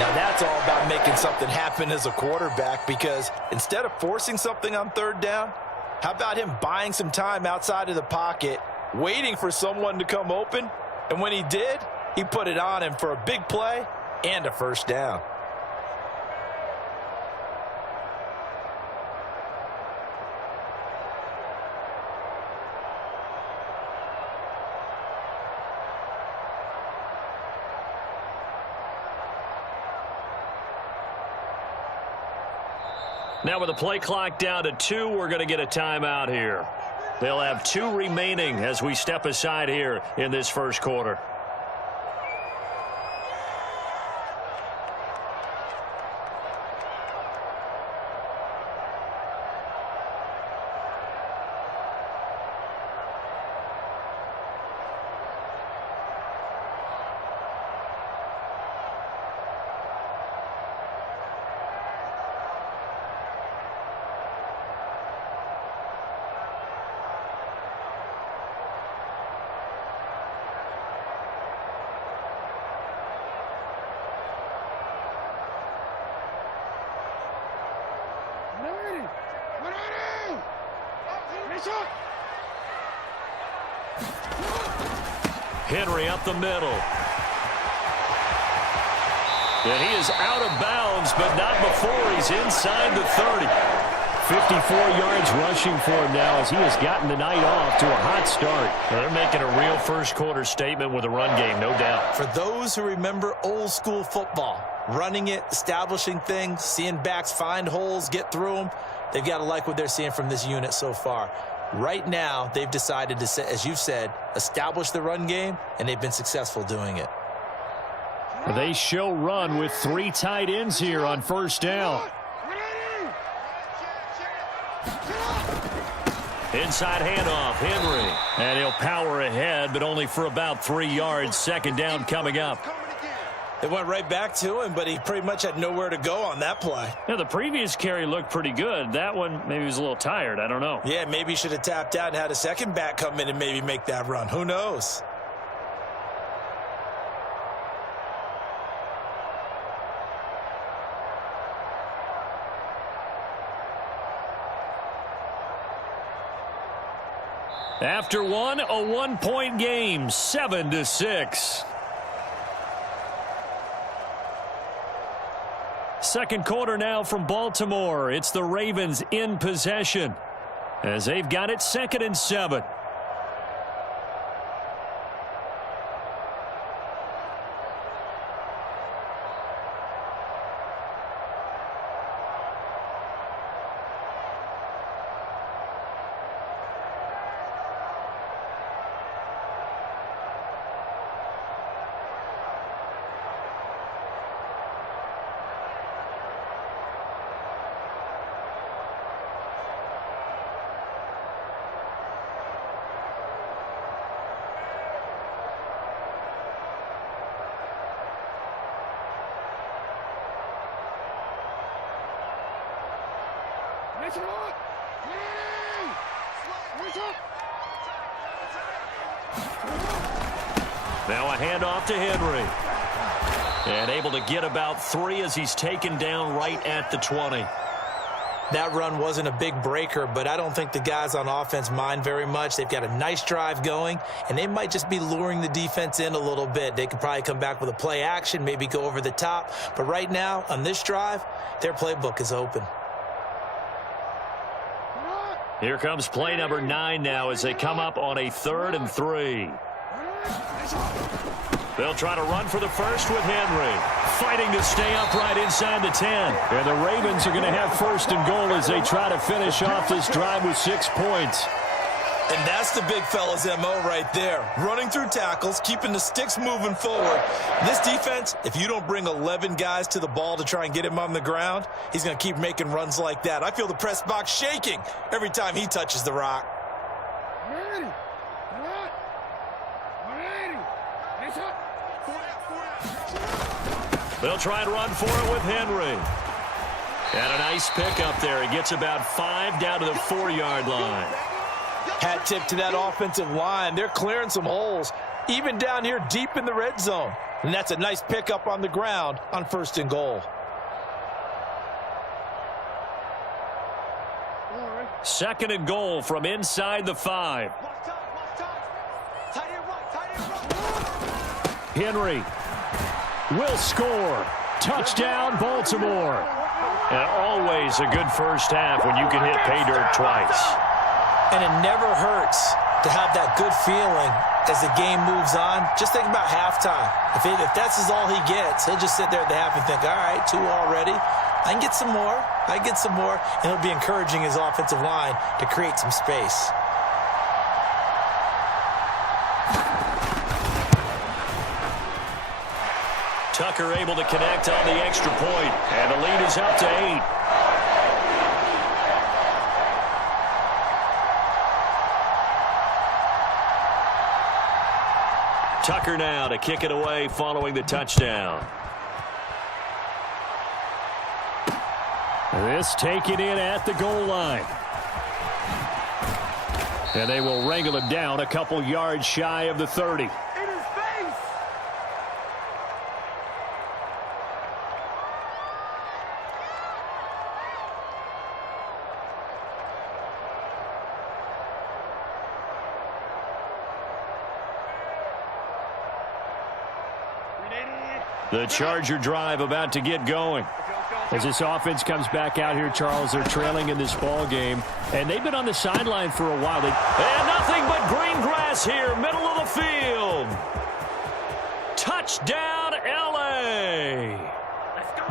Now that's all about making something happen as a quarterback, because instead of forcing something on 3rd down, how about him buying some time outside of the pocket, waiting for someone to come open, and when he did, he put it on him for a big play and a first down. Now with the play clock down to 2, we're going to get a timeout here. They'll have 2 remaining as we step aside here in this first quarter. Henry up the middle. And he is out of bounds, but not before he's inside the 30. 54 yards rushing for him now as he has gotten the night off to a hot start. They're making a real first quarter statement with a run game, no doubt. For those who remember old school football, running it, establishing things, seeing backs find holes, get through them, they've got to like what they're seeing from this unit so far. Right now, they've decided to, as you've said, establish the run game, and they've been successful doing it. They show run with 3 tight ends here on first down. Inside handoff, Henry. And he'll power ahead, but only for about 3 yards. Second down coming up. They went right back to him, but he pretty much had nowhere to go on that play. Yeah, the previous carry looked pretty good. That one, maybe he was a little tired. I don't know. Yeah, maybe he should have tapped out and had a second back come in and maybe make that run. Who knows? After one, a 1-point game, 7-6. Second quarter now from Baltimore. It's the Ravens in possession as they've got it 2nd and 7. Now a handoff to Henry. And able to get about 3 as he's taken down right at the 20. That run wasn't a big breaker, but I don't think the guys on offense mind very much. They've got a nice drive going, and they might just be luring the defense in a little bit. They could probably come back with a play action, maybe go over the top. But right now, on this drive, their playbook is open. Here comes play number 9 now as they come up on a 3rd and 3. They'll try to run for the first with Henry. Fighting to stay upright inside the 10. And the Ravens are going to have 1st and goal as they try to finish off this drive with 6 points. And that's the big fella's MO right there. Running through tackles, keeping the sticks moving forward. This defense, if you don't bring 11 guys to the ball to try and get him on the ground, he's going to keep making runs like that. I feel the press box shaking every time he touches the rock. They'll try and run for it with Henry. And a nice pickup there. He gets about 5 down to the 4-yard line. Hat tip to that offensive line. They're clearing some holes, even down here deep in the red zone. And that's a nice pickup on the ground on 1st and goal. Second and goal from inside the 5. Henry will score. Touchdown, Baltimore. And always a good first half when you can hit pay dirt twice. And it never hurts to have that good feeling as the game moves on. Just think about halftime. If that's all he gets, he'll just sit there at the half and think, all right, 2 already. I can get some more. And it'll be encouraging his offensive line to create some space. Tucker able to connect on the extra point, and the lead is up to 8. Tucker now to kick it away following the touchdown. This taken in at the goal line. And they will wrangle him down a couple yards shy of the 30. In his face! The Charger drive about to get going. As this offense comes back out here, Charles, they're trailing in this ball game, and they've been on the sideline for a while. And nothing but green grass here, middle of the field. Touchdown, L.A.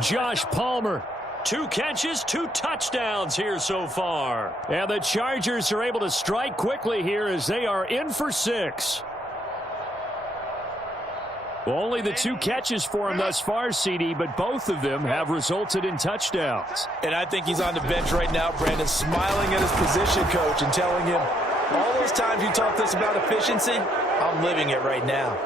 Josh Palmer. 2 catches, 2 touchdowns here so far. And the Chargers are able to strike quickly here as they are in for 6. Well, only the 2 catches for him thus far, CD, but both of them have resulted in touchdowns. And I think he's on the bench right now, Brandon, smiling at his position coach and telling him, all those times you talked to us about efficiency, I'm living it right now.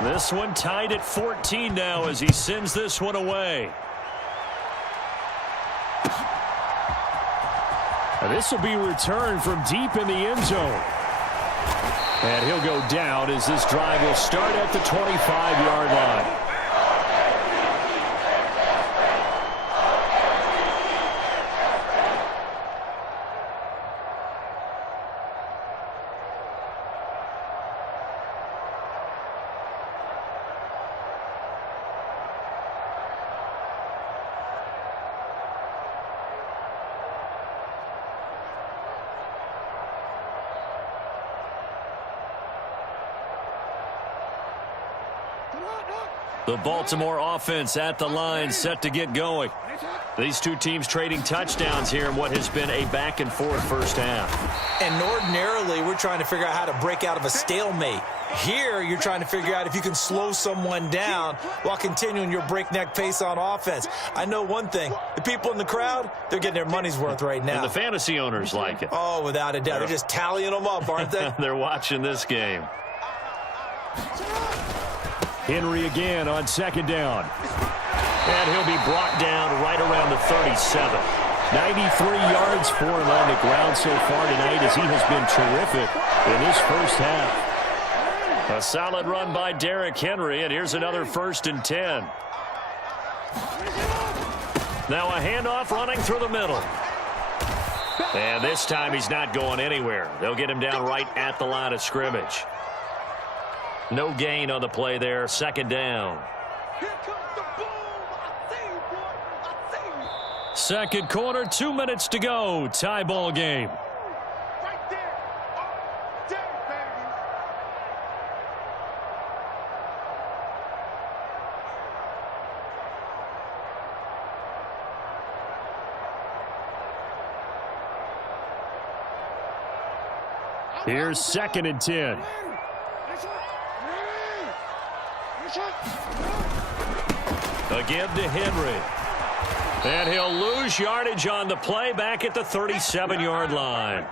This one tied at 14 now as he sends this one away. And this will be returned from deep in the end zone. And he'll go down as this drive will start at the 25-yard line. The Baltimore offense at the line, set to get going. These 2 teams trading touchdowns here in what has been a back-and-forth first half. And ordinarily, we're trying to figure out how to break out of a stalemate. Here, you're trying to figure out if you can slow someone down while continuing your breakneck pace on offense. I know one thing. The people in the crowd, they're getting their money's worth right now. And the fantasy owners like it. Oh, without a doubt. They're just tallying them up, aren't they? They're watching this game. Henry again on second down. And he'll be brought down right around the 37. 93 yards for him on the ground so far tonight as he has been terrific in this first half. A solid run by Derrick Henry, and here's another 1st and 10. Now a handoff running through the middle. And this time he's not going anywhere. They'll get him down right at the line of scrimmage. No gain on the play there, 2nd down. Second quarter, 2 minutes to go. Tie ball game. Right there. There, baby. Here's 2nd and 10. Again to Henry. And he'll lose yardage on the play back at the 37-yard line.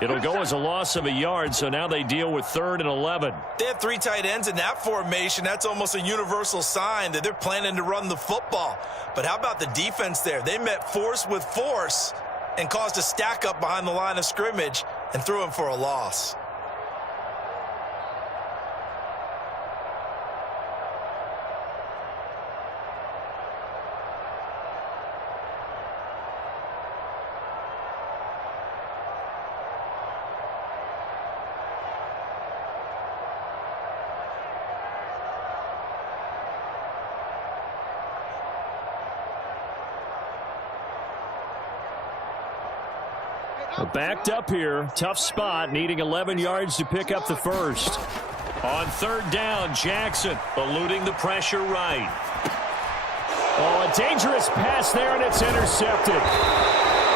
It'll go as a loss of a yard, so now they deal with 3rd and 11. They have 3 tight ends in that formation. That's almost a universal sign that they're planning to run the football. But how about the defense there? They met force with force and caused a stack up behind the line of scrimmage and threw him for a loss. Backed up here. Tough spot. Needing 11 yards to pick up the first. On third down, Jackson eluding the pressure right. Oh, a dangerous pass there, and it's intercepted.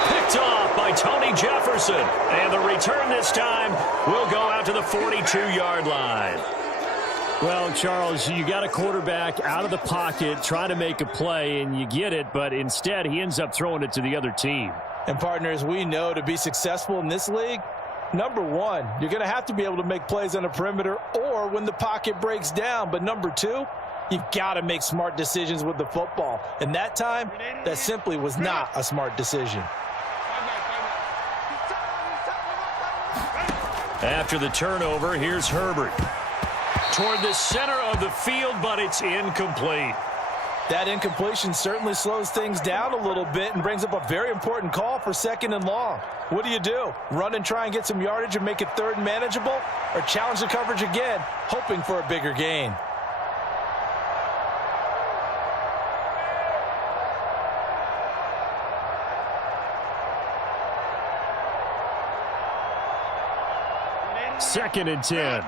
Picked off by Tony Jefferson. And the return this time will go out to the 42-yard line. Well, Charles, you got a quarterback out of the pocket trying to make a play, and you get it, but instead he ends up throwing it to the other team. And partners, we know to be successful in this league, number one, you're going to have to be able to make plays on the perimeter or when the pocket breaks down. But number two, you've got to make smart decisions with the football. And that time, that simply was not a smart decision. After the turnover, here's Herbert. Toward the center of the field, but it's incomplete. That incompletion certainly slows things down a little bit and brings up a very important call for 2nd and long. What do? Run and try and get some yardage and make it 3rd and manageable? Or challenge the coverage again, hoping for a bigger gain? Second and 10.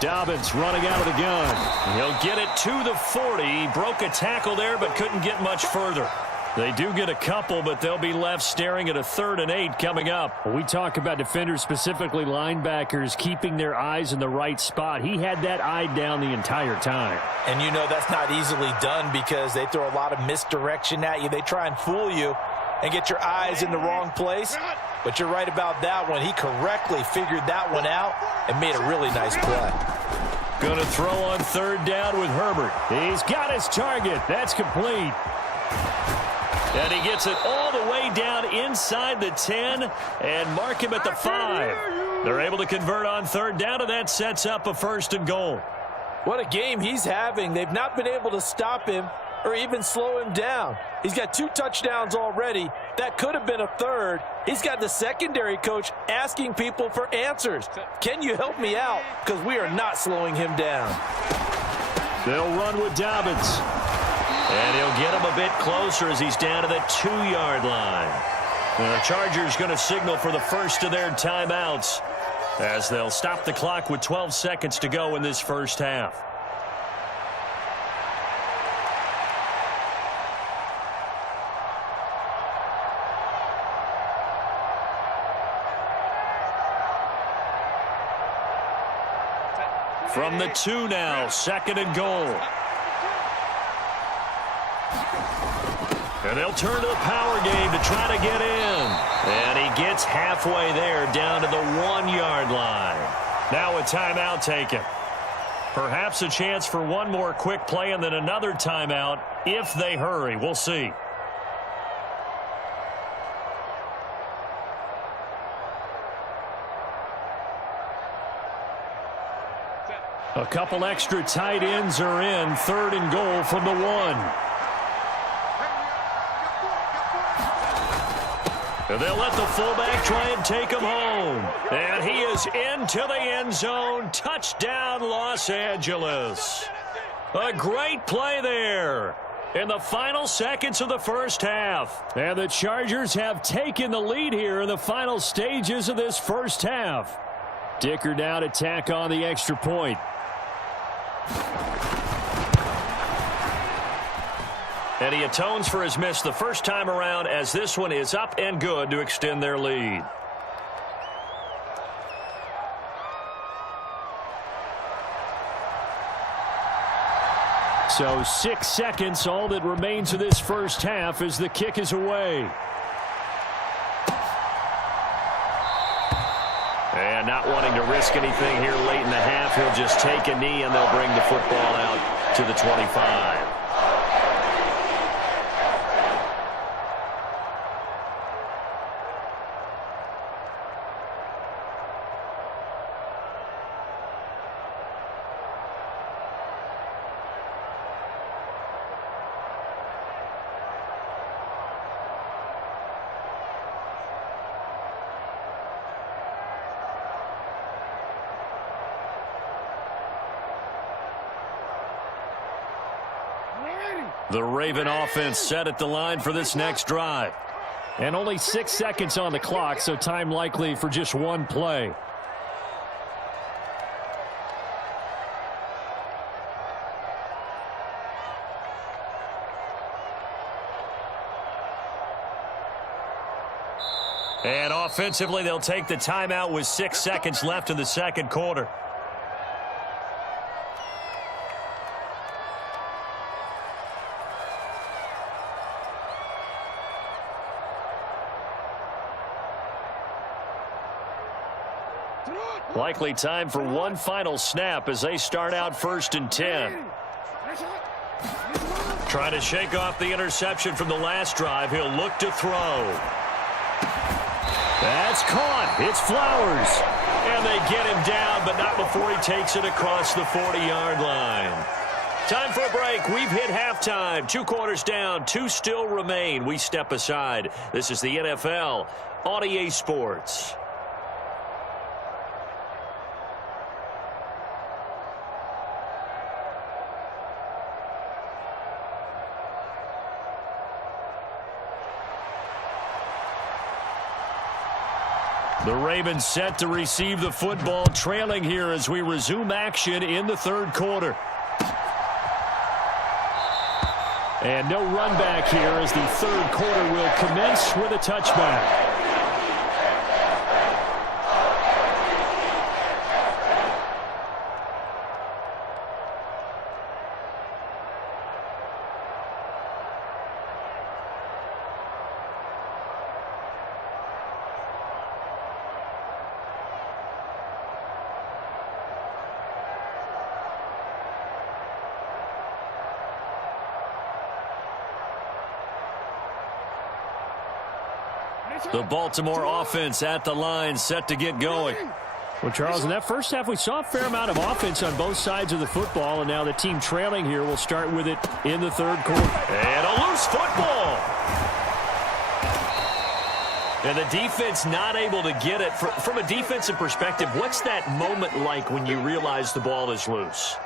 Dobbins running out of the gun. He'll get it to the 40. He broke a tackle there, but couldn't get much further. They do get a couple, but they'll be left staring at a 3rd and 8 coming up. We talk about defenders, specifically linebackers, keeping their eyes in the right spot. He had that eye down the entire time. And you know that's not easily done because they throw a lot of misdirection at you. They try and fool you and get your eyes in the wrong place. But you're right about that one. He correctly figured that one out and made a really nice play. Going to throw on 3rd down with Herbert. He's got his target. That's complete. And he gets it all the way down inside the 10 and mark him at the 5. They're able to convert on 3rd down, and that sets up a 1st and goal. What a game he's having. They've not been able to stop him or even slow him down. He's got 2 touchdowns already. That could have been a 3rd. He's got the secondary coach asking people for answers. Can you help me out? Because we are not slowing him down. They'll run with Dobbins. And he'll get him a bit closer as he's down to the 2-yard line. The Chargers going to signal for the first of their timeouts as they'll stop the clock with 12 seconds to go in this first half. From the 2 now, 2nd and goal. And they'll turn to the power game to try to get in. And he gets halfway there down to the 1-yard line. Now a timeout taken. Perhaps a chance for one more quick play and then another timeout if they hurry. We'll see. A couple extra tight ends are in. 3rd and goal from the 1. And they'll let the fullback try and take him home. And he is into the end zone. Touchdown, Los Angeles. A great play there in the final seconds of the first half. And the Chargers have taken the lead here in the final stages of this first half. Dicker now to tack on the extra point. And he atones for his miss the first time around as this one is up and good to extend their lead. So 6 seconds, all that remains of this first half as the kick is away. And not wanting to risk anything here late in the half, he'll just take a knee and they'll bring the football out to the 25. The Raven offense set at the line for this next drive. And only 6 seconds on the clock, so time likely for just one play. And offensively, they'll take the timeout with 6 seconds left in the second quarter. Likely time for one final snap as they start out 1st and 10. Trying to shake off the interception from the last drive. He'll look to throw. That's caught. It's Flowers. And they get him down, but not before he takes it across the 40-yard line. Time for a break. We've hit halftime. 2 quarters down. 2 still remain. We step aside. This is the NFL on EA Sports. The Ravens set to receive the football, trailing here as we resume action in the third quarter. And no run back here as the third quarter will commence with a touchback. The Baltimore offense at the line, set to get going. Well, Charles, in that first half, we saw a fair amount of offense on both sides of the football, and now the team trailing here will start with it in the third quarter. And a loose football. And the defense not able to get it. From a defensive perspective, what's that moment like when you realize the ball is loose?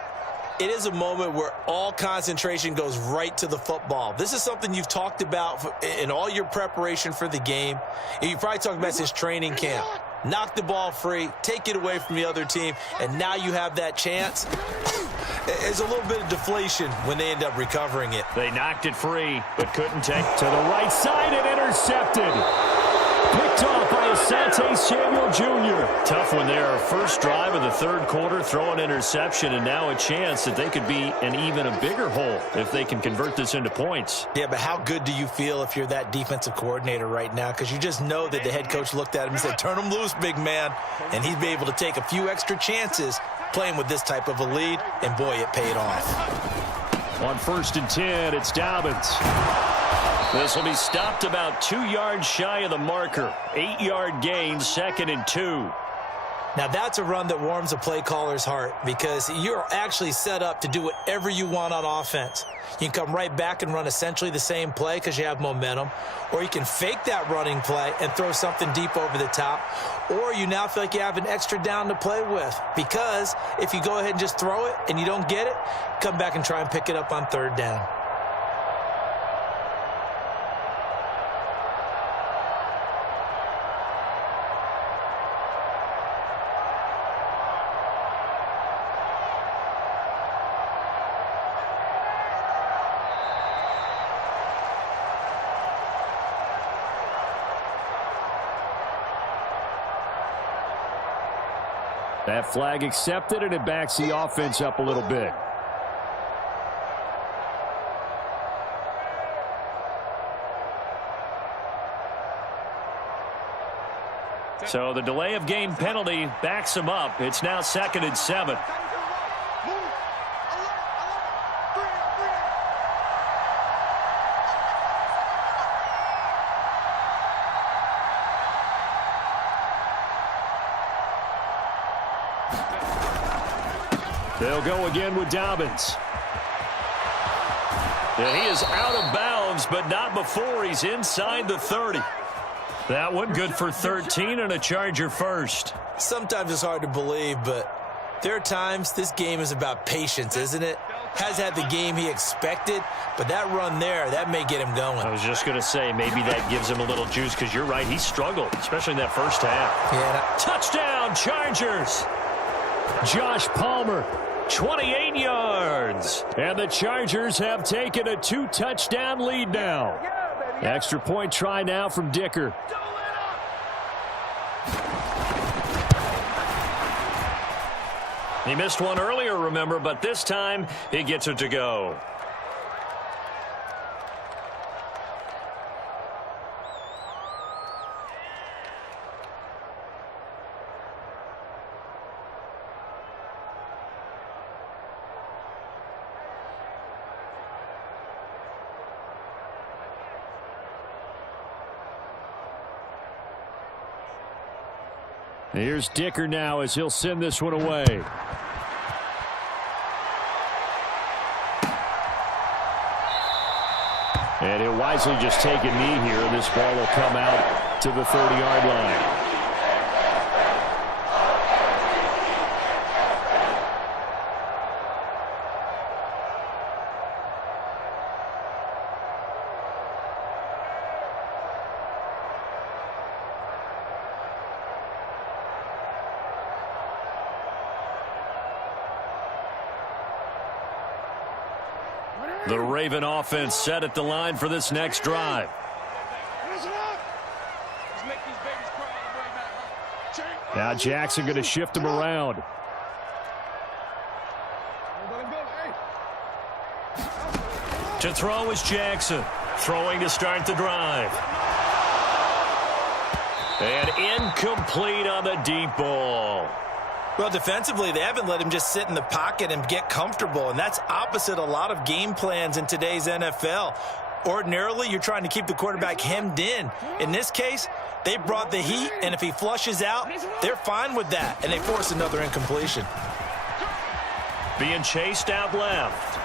It is a moment where all concentration goes right to the football. This is something you've talked about in all your preparation for the game. And you probably talked about since training camp. Knock the ball free, take it away from the other team, and now you have that chance. There's a little bit of deflation when they end up recovering it. They knocked it free, but couldn't take to the right side and intercepted. Picked off by Asante Samuel Jr. Tough one there. First drive of the third quarter, throw an interception, and now a chance that they could be in even a bigger hole if they can convert this into points. Yeah, but how good do you feel if you're that defensive coordinator right now? Because you just know that the head coach looked at him and said, turn him loose, big man. And he'd be able to take a few extra chances playing with this type of a lead, and boy, it paid off. On 1st and 10, it's Dobbins. This will be stopped about 2 yards shy of the marker. 8-yard gain, 2nd and 2. Now that's a run that warms a play caller's heart because you're actually set up to do whatever you want on offense. You can come right back and run essentially the same play because you have momentum, or you can fake that running play and throw something deep over the top, or you now feel like you have an extra down to play with because if you go ahead and just throw it and you don't get it, come back and try and pick it up on 3rd down. That flag accepted, and it backs the offense up a little bit. So the delay of game penalty backs them up. It's now 2nd and 7. They'll go again with Dobbins. And he is out of bounds, but not before he's inside the 30. That one good for 13 and a Charger first. Sometimes it's hard to believe, but there are times this game is about patience, isn't it? has had the game he expected, but that run there, that may get him going. I was just going to say, maybe that gives him a little juice, because you're right, he struggled, especially in that first half. Yeah. Touchdown, Chargers! Josh Palmer, 28 yards. And the Chargers have taken a 2-touchdown lead now. Extra point try now from Dicker. He missed one earlier, remember, but this time he gets it to go. Here's Dicker now as he'll send this one away. And he'll wisely just take a knee here, and this ball will come out to the 30-yard line. The Raven offense set at the line for this next drive. Now Jackson going to shift him around. To throw is Jackson. Throwing to start the drive. And incomplete on the deep ball. Well, defensively, they haven't let him just sit in the pocket and get comfortable, and that's opposite a lot of game plans in today's NFL. Ordinarily, you're trying to keep the quarterback hemmed in. In this case, they brought the heat, and if he flushes out, they're fine with that, and they force another incompletion. Being chased out left.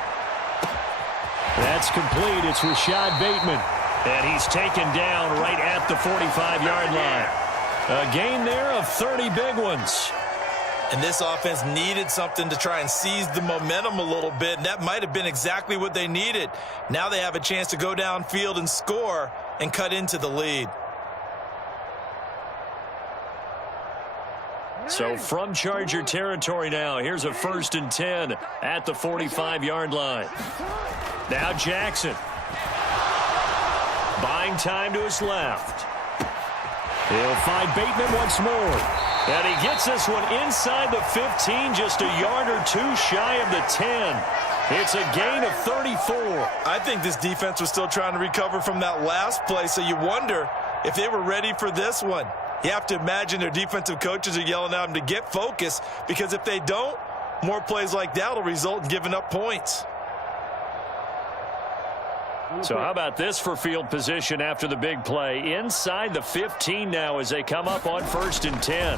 That's complete. It's Rashad Bateman. And he's taken down right at the 45-yard line. A gain there of 30 big ones. And this offense needed something to try and seize the momentum a little bit, and that might have been exactly what they needed. Now they have a chance to go downfield and score and cut into the lead. So from Charger territory now, here's a 1st and 10 at the 45-yard line. Now Jackson. Buying time to his left. He'll find Bateman once more. And he gets this one inside the 15, just a yard or two shy of the 10. It's a gain of 34. I think this defense was still trying to recover from that last play, so you wonder if they were ready for this one. You have to imagine their defensive coaches are yelling at them to get focused, because if they don't, more plays like that will result in giving up points. So how about this for field position after the big play? Inside the 15 now as they come up on 1st and 10.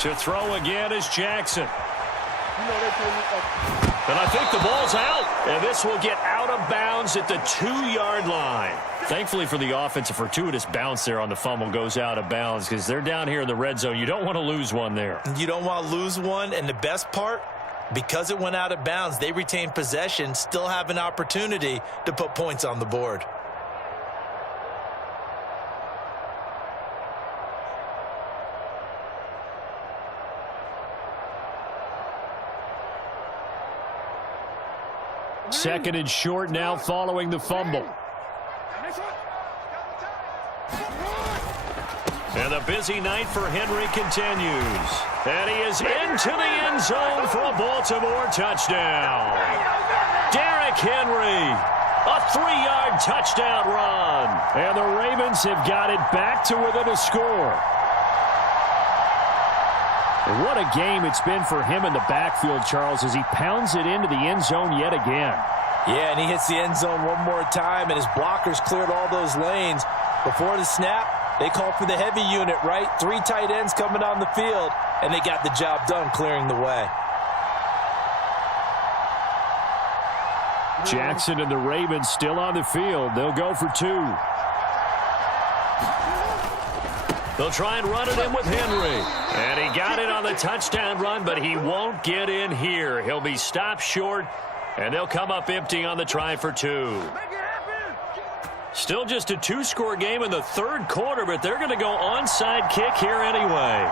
To throw again is Jackson. And I think the ball's out. And this will get out of bounds at the 2-yard line. Thankfully for the offense, a fortuitous bounce there on the fumble goes out of bounds, because they're down here in the red zone. You don't want to lose one there. You don't want to lose one, and the best part, because it went out of bounds, they retain possession, still have an opportunity to put points on the board. Second and short now following the fumble. And the busy night for Henry continues. And he is into the end zone for a Baltimore touchdown. Derrick Henry, a 3-yard touchdown run. And the Ravens have got it back to within a score. What a game it's been for him in the backfield, Charles, as he pounds it into the end zone yet again. Yeah, and he hits the end zone one more time, and his blockers cleared all those lanes. Before the snap, they called for the heavy unit, right? 3 tight ends coming on the field, and they got the job done clearing the way. Jackson and the Ravens still on the field. They'll go for 2. They'll try and run it in with Henry. And he got it on the touchdown run, but he won't get in here. He'll be stopped short And they'll come up empty on the try for two. Still just a two-score game in the third quarter, but they're going to go onside kick here anyway.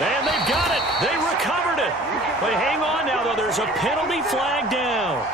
And they've got it. They recovered it. But hang on now, though. There's a penalty flag down.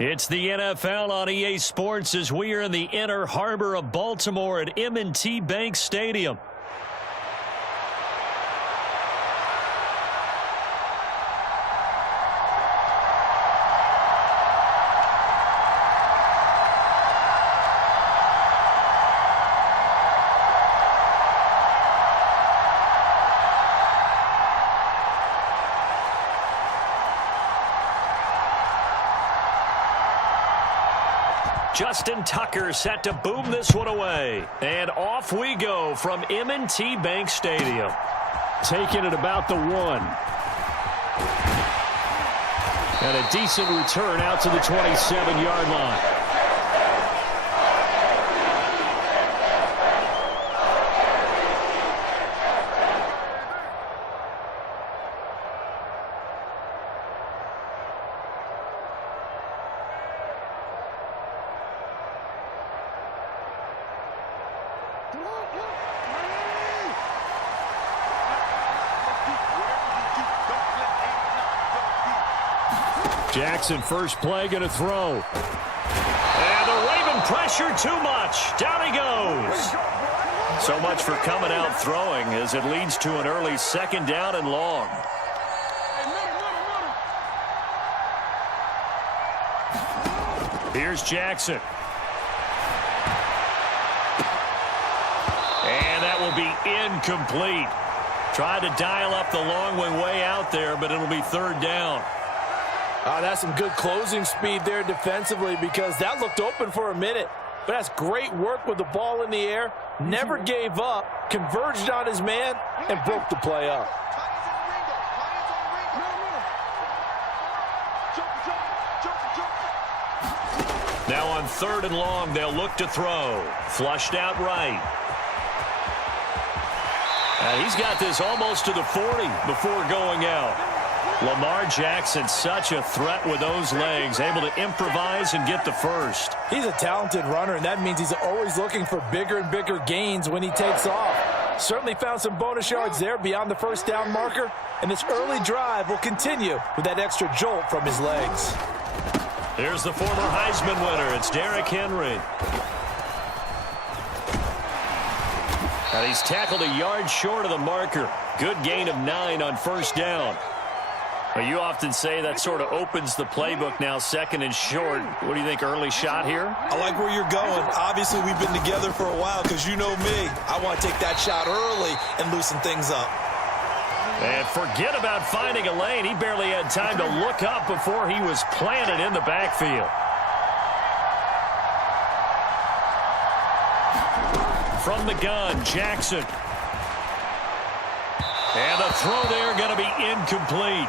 It's the NFL on EA Sports as we are in the inner harbor of Baltimore at M&T Bank Stadium. Justin Tucker set to boom this one away. And off we go from M&T Bank Stadium. Taking it about the 1. And a decent return out to the 27-yard line. Jackson first play going to throw. And the Raven pressure too much. Down he goes. So much for coming out throwing as it leads to an early 2nd down and long. Here's Jackson. And that will be incomplete. Tried to dial up the long way out there, but it'll be 3rd down. That's some good closing speed there defensively because that looked open for a minute. But that's great work with the ball in the air. Never gave up, converged on his man, and broke the play up. Now on 3rd and long, they'll look to throw. Flushed out right. He's got this almost to the 40 before going out. Lamar Jackson, such a threat with those legs, able to improvise and get the first. He's a talented runner, and that means he's always looking for bigger and bigger gains when he takes off. Certainly found some bonus yards there beyond the 1st down marker, and this early drive will continue with that extra jolt from his legs. Here's the former Heisman winner. It's Derrick Henry. And he's tackled a yard short of the marker. Good gain of 9 on 1st down. Well, you often say that sort of opens the playbook now, 2nd and short. What do you think, early shot here? I like where you're going. Obviously, we've been together for a while because you know me. I want to take that shot early and loosen things up. And forget about finding a lane. He barely had time to look up before he was planted in the backfield. From the gun, Jackson. And the throw there going to be incomplete.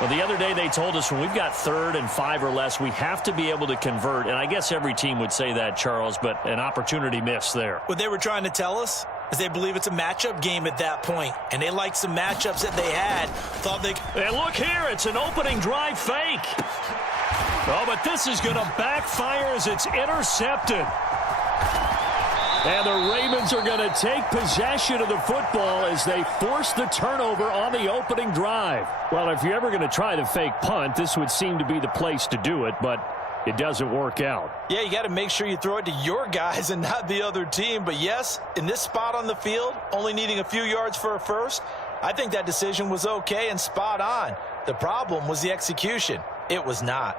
Well, the other day they told us when we've got 3rd and 5 or less, we have to be able to convert. And I guess every team would say that, Charles, but an opportunity missed there. What they were trying to tell us is they believe it's a matchup game at that point. And they liked some matchups that they had. Thought they... And look here, it's an opening drive fake. Oh, but this is going to backfire as it's intercepted. And the Ravens are going to take possession of the football as they force the turnover on the opening drive. Well, if you're ever going to try the fake punt, this would seem to be the place to do it, but it doesn't work out. Yeah, you got to make sure you throw it to your guys and not the other team. But yes, in this spot on the field, only needing a few yards for a first, I think that decision was okay and spot on. The problem was the execution. It was not.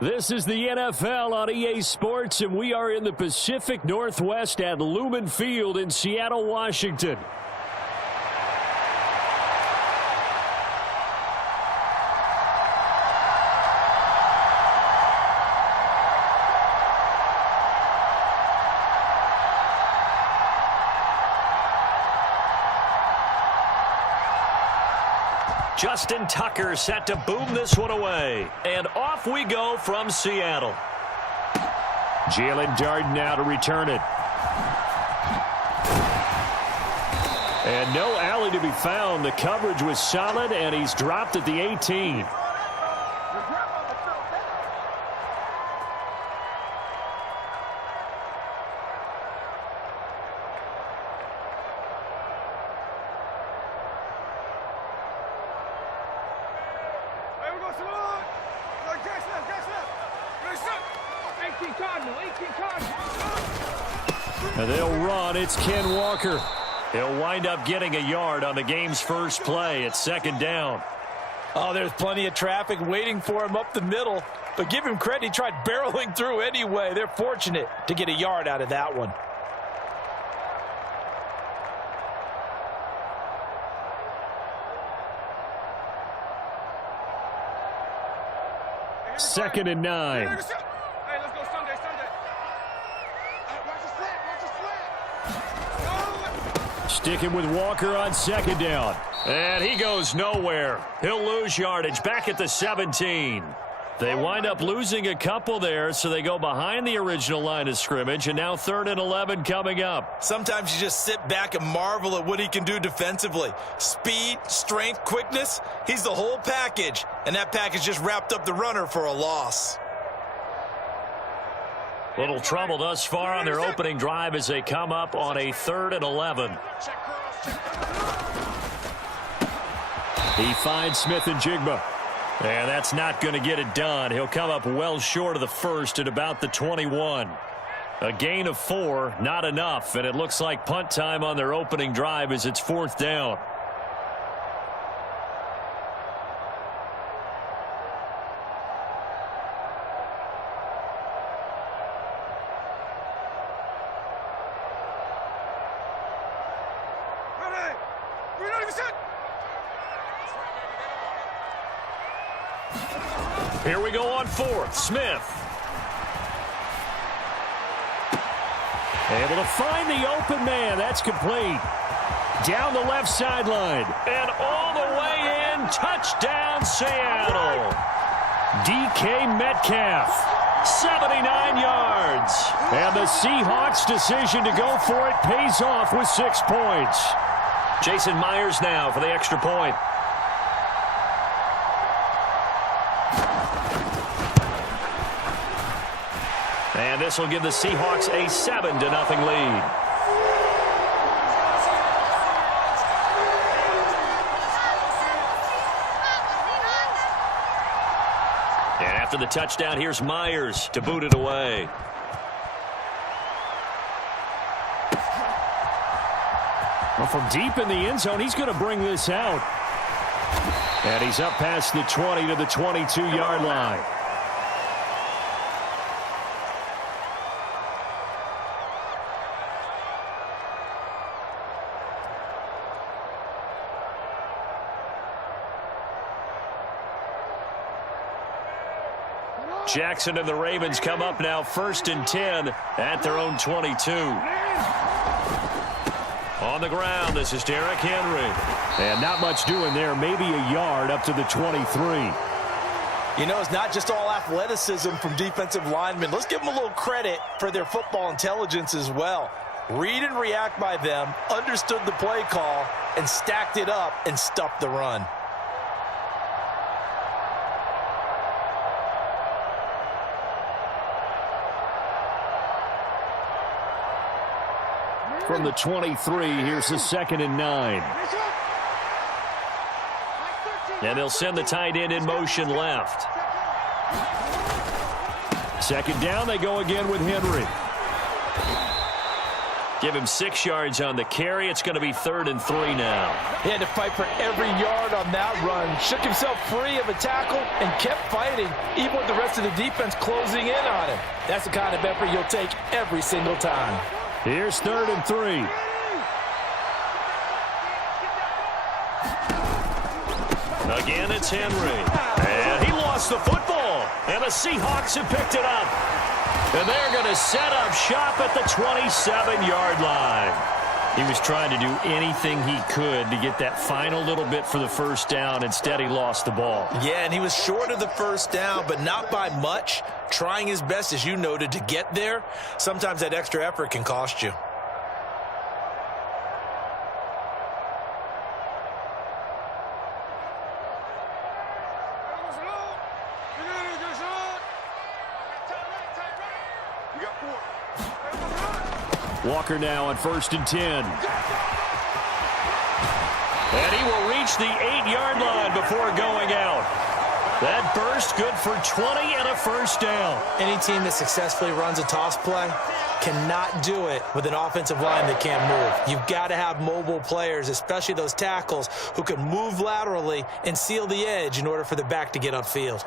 This is the NFL on EA Sports, and we are in the Pacific Northwest at Lumen Field in Seattle, Washington. Justin Tucker set to boom this one away. And off we go from Seattle. Jalen Darden now to return it. And no alley to be found. The coverage was solid, and he's dropped at the 18. And they'll run. It's Ken Walker. He'll wind up getting a yard on the game's first play. It's second down. Oh, there's plenty of traffic waiting for him up the middle. But give him credit, he tried barreling through anyway. They're fortunate to get a yard out of that one. Second and 9. Hey, let's go Sunday. Watch the flat. Sticking with Walker on second down. And he goes nowhere. He'll lose yardage back at the 17. They wind up losing a couple there, so they go behind the original line of scrimmage, and now 3rd and 11 coming up. Sometimes you just sit back and marvel at what he can do defensively. Speed, strength, quickness, he's the whole package. And that package just wrapped up the runner for a loss. Little trouble thus far on their opening drive as they come up on a 3rd and 11. He finds Smith and Jigba. And that's not going to get it done. He'll come up well short of the first at about the 21. A gain of 4, not enough. And it looks like punt time on their opening drive as it's 4th down. Here we go on 4th. Smith. Able to find the open man. That's complete. Down the left sideline. And all the way in. Touchdown, Seattle. DK Metcalf. 79 yards. And the Seahawks' decision to go for it pays off with 6 points. Jason Myers now for the extra point. And this will give the Seahawks a 7-0 lead. And after the touchdown, here's Myers to boot it away. Well, from deep in the end zone, he's going to bring this out. And he's up past the 20 to the 22-yard line. Jackson and the Ravens come up now 1st and 10 at their own 22. On the ground, this is Derrick Henry. And not much doing there, maybe a yard up to the 23. You know, it's not just all athleticism from defensive linemen. Let's give them a little credit for their football intelligence as well. Read and react by them, understood the play call, and stacked it up and stuffed the run. From the 23, here's the 2nd and 9. And they'll send the tight end in motion left. 2nd down, they go again with Henry. Give him 6 yards on the carry. It's going to be 3rd and 3 now. He had to fight for every yard on that run. Shook himself free of a tackle and kept fighting, even with the rest of the defense closing in on him. That's the kind of effort you'll take every single time. Here's 3rd and 3. Again, it's Henry. And he lost the football. And the Seahawks have picked it up. And they're going to set up shop at the 27-yard line. He was trying to do anything he could to get that final little bit for the first down. Instead, he lost the ball. Yeah, and he was short of the first down, but not by much. Trying his best, as you noted, to get there. Sometimes that extra effort can cost you. Walker now on 1st and 10. And he will reach the 8-yard line before going out. That burst good for 20 and a first down. Any team that successfully runs a toss play cannot do it with an offensive line that can't move. You've got to have mobile players, especially those tackles, who can move laterally and seal the edge in order for the back to get upfield.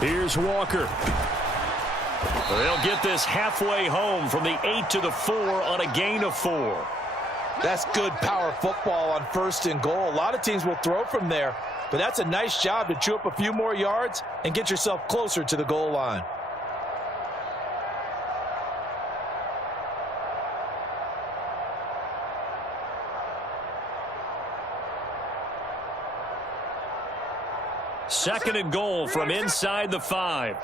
Here's Walker. They'll get this halfway home from the 8 to the 4 on a gain of 4. That's good power football on 1st and goal. A lot of teams will throw from there, but that's a nice job to chew up a few more yards and get yourself closer to the goal line. Second and goal from inside the 5.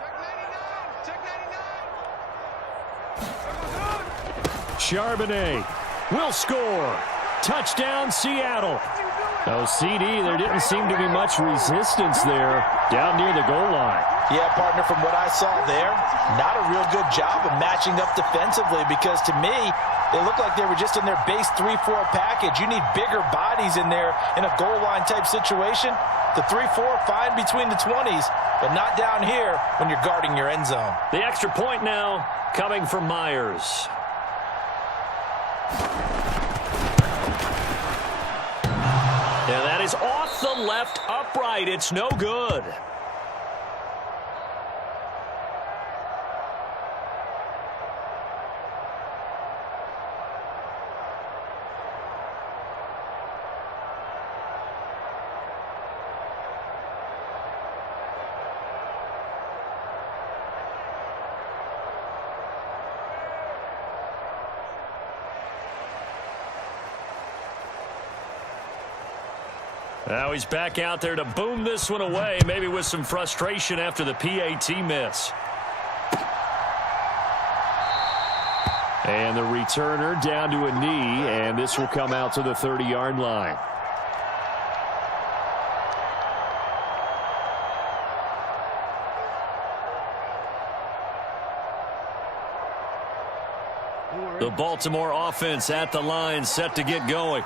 Charbonnet will score. Touchdown, Seattle. Oh, CD, there didn't seem to be much resistance there down near the goal line. Yeah, partner, from what I saw there, not a real good job of matching up defensively, because to me, they looked like they were just in their base 3-4 package. You need bigger bodies in there in a goal line type situation. The 3-4, fine between the 20s, but not down here when you're guarding your end zone. The extra point now coming from Myers. And that is off the left upright. It's no good. Now he's back out there to boom this one away, maybe with some frustration after the PAT miss. And the returner down to a knee, and this will come out to the 30-yard line. The Baltimore offense at the line, set to get going.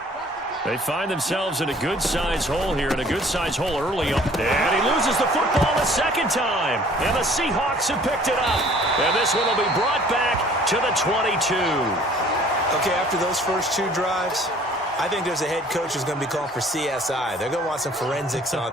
They find themselves in a good-sized hole here, and a good-sized hole early on. And he loses the football a second time. And the Seahawks have picked it up. And this one will be brought back to the 22. Okay, after those first 2 drives, I think there's a head coach who's going to be calling for CSI. They're going to want some forensics on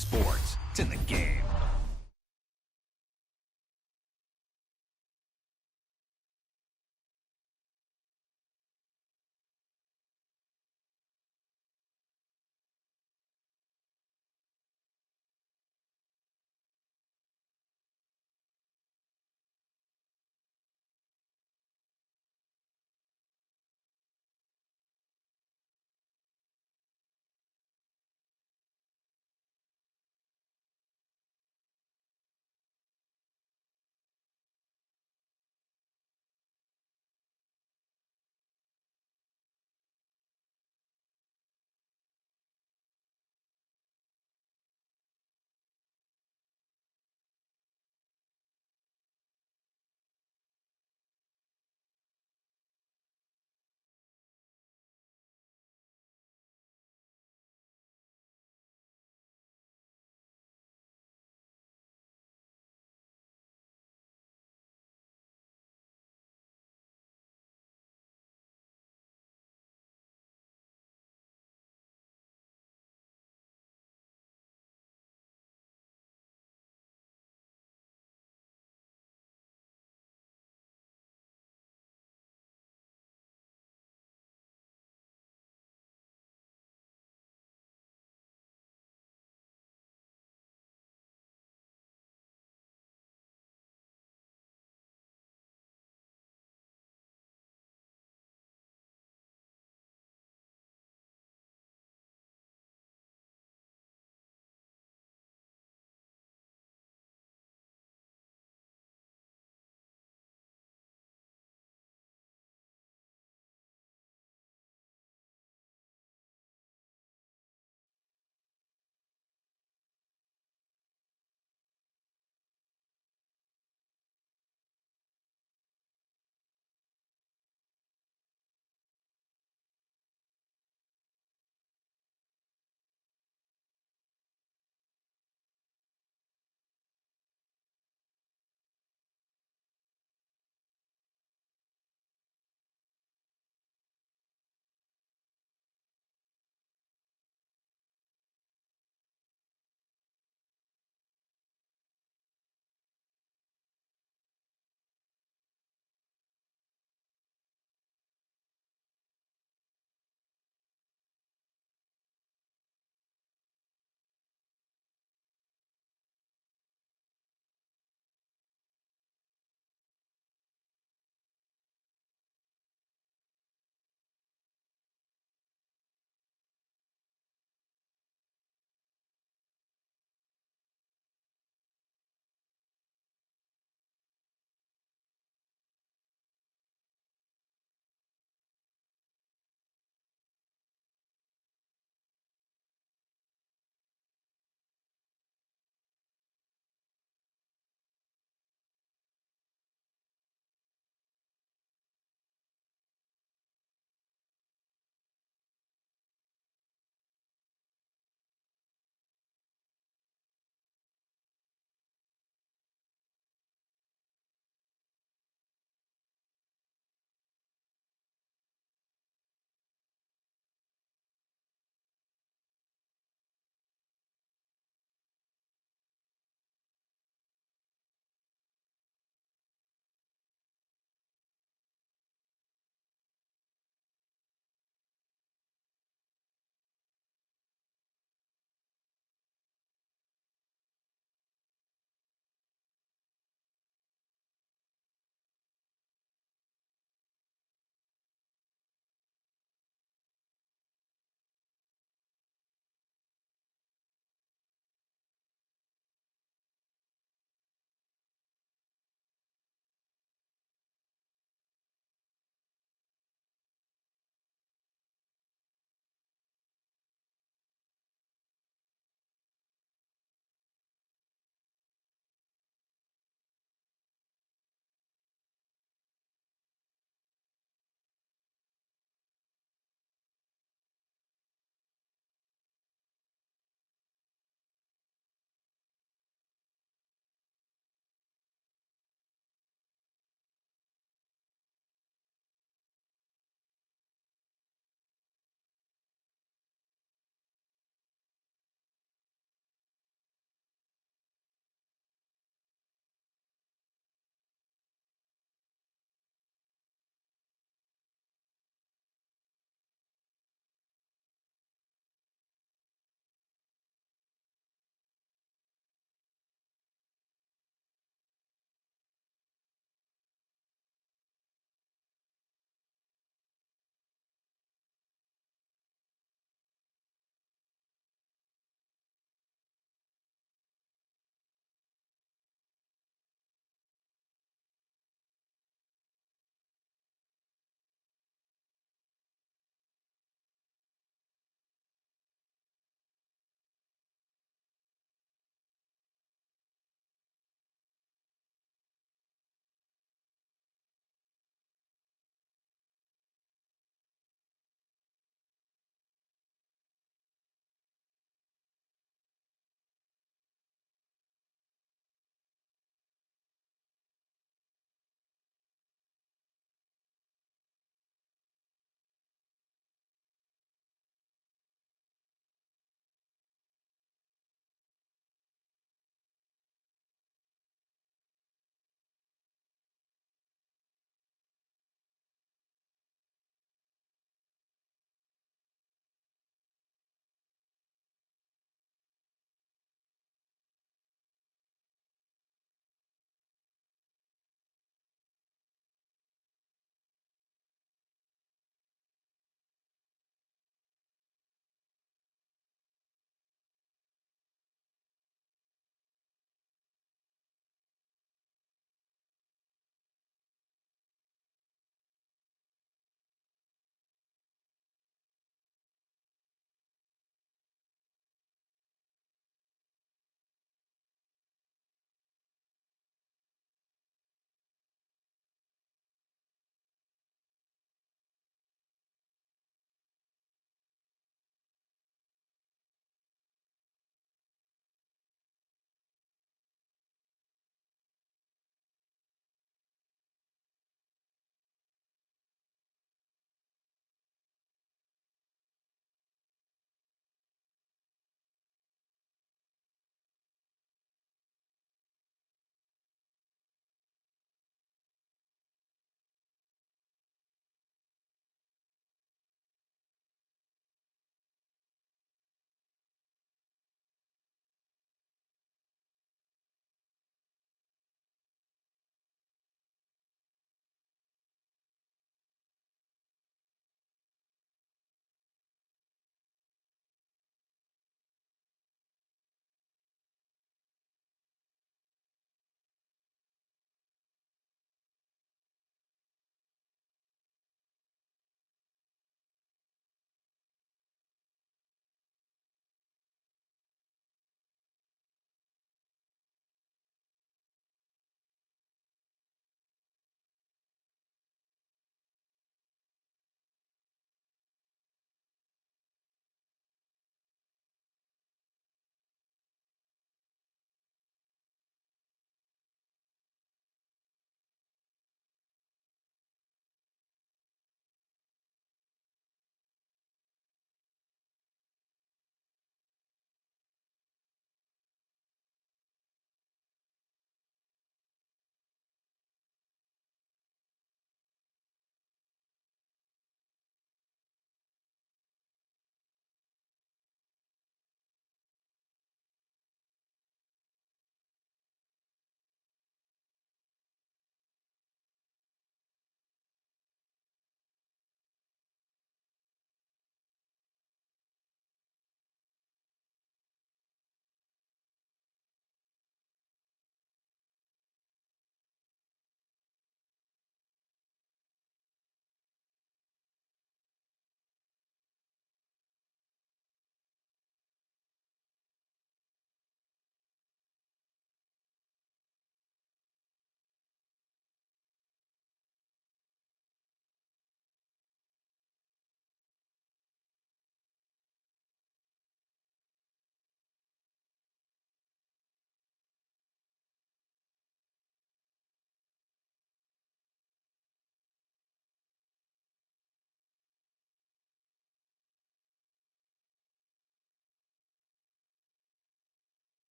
sports. It's in the game.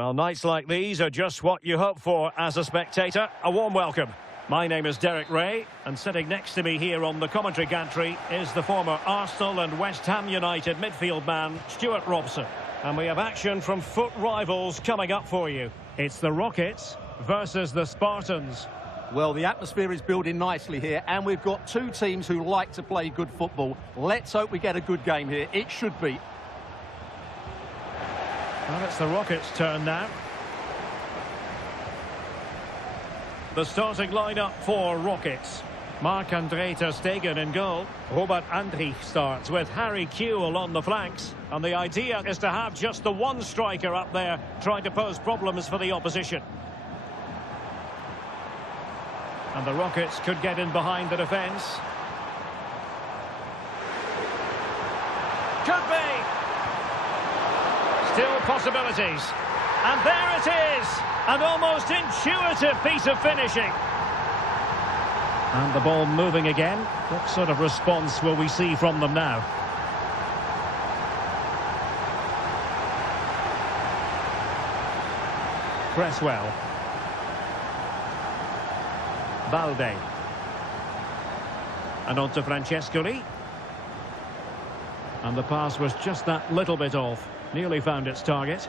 Well, nights like these are just what you hope for as a spectator. A warm welcome. My name is Derek Ray, and sitting next to me here on the commentary gantry is the former Arsenal and West Ham United midfield man, Stuart Robson. And we have action from foot rivals coming up for you. It's the Rockets versus the Spartans. Well, the atmosphere is building nicely here, and we've got two teams who like to play good football. Let's hope we get a good game here. It should be. Well, it's the Rockets' turn now. The starting lineup for Rockets. Marc-André ter Stegen in goal. Robert Andrich starts with Harry Kewell on the flanks. And the idea is to have just the one striker up there trying to pose problems for the opposition. And the Rockets could get in behind the defence. Could be. Still possibilities. And there it is. An almost intuitive piece of finishing. And the ball moving again. What sort of response will we see from them now? Cresswell. Balde. And on to Francescoli. And the pass was just that little bit off. Nearly found its target.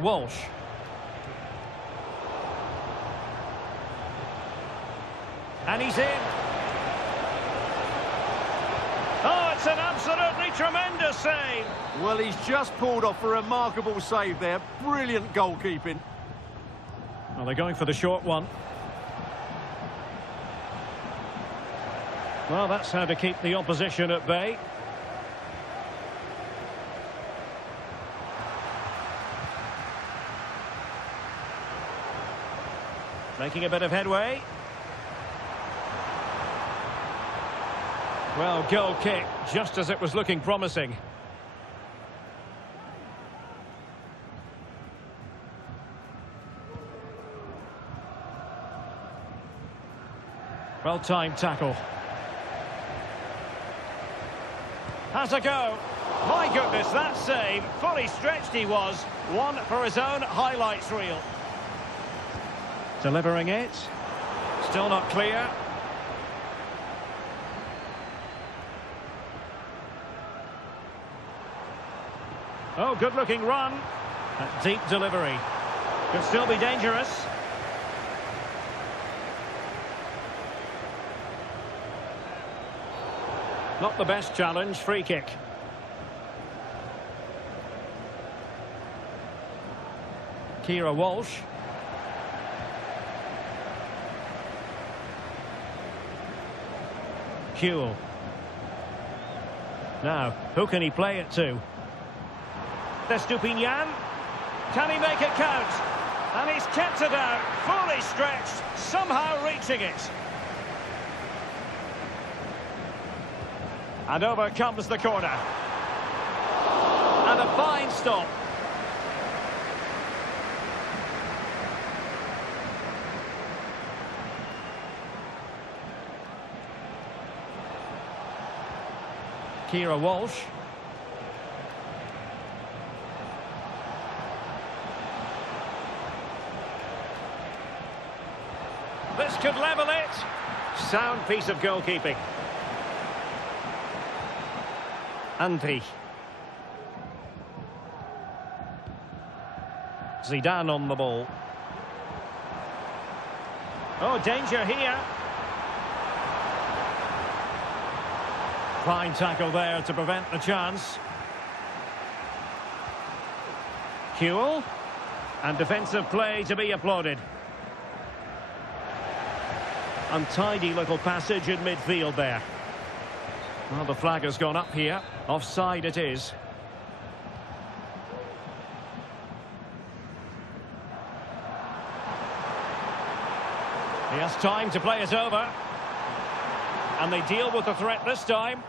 Walsh. And he's in. Oh, it's an absolutely tremendous save. Well, he's just pulled off a remarkable save there. Brilliant goalkeeping. Well, they're going for the short one. Well, that's how to keep the opposition at bay. Making a bit of headway. Well, goal kick, just as it was looking promising. Well-timed tackle. Has a go. My goodness, that save. Fully stretched he was. One for his own highlights reel. Delivering it. Still not clear. Oh, good-looking run. A deep delivery. Could still be dangerous. Not the best challenge. Free kick. Kira Walsh. Kewell. Now, who can he play it to? Estupinian. Can he make it count? And he's kept it out, fully stretched, somehow reaching it. And over comes the corner. And a fine stop. Kira Walsh. This could level it. Sound piece of goalkeeping. Andrich. Zidane on the ball. Oh, danger here. Fine tackle there to prevent the chance. Kewell. And defensive play to be applauded. Untidy little passage in midfield there. Well, the flag has gone up here. Offside it is. He has time to play it over. And they deal with the threat this time.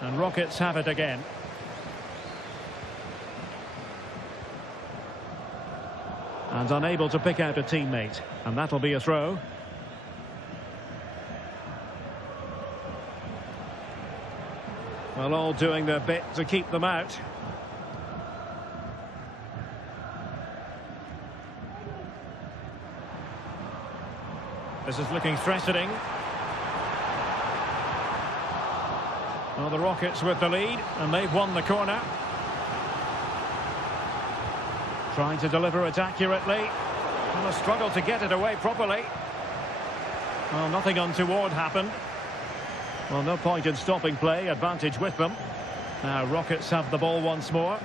And Rockets have it again. And unable to pick out a teammate. And that'll be a throw. Well, all doing their bit to keep them out. This is looking threatening. Well, the Rockets with the lead, and they've won the corner. Trying to deliver it accurately. And a struggle to get it away properly. Well, nothing untoward happened. Well, no point in stopping play. Advantage with them. Now, Rockets have the ball once more.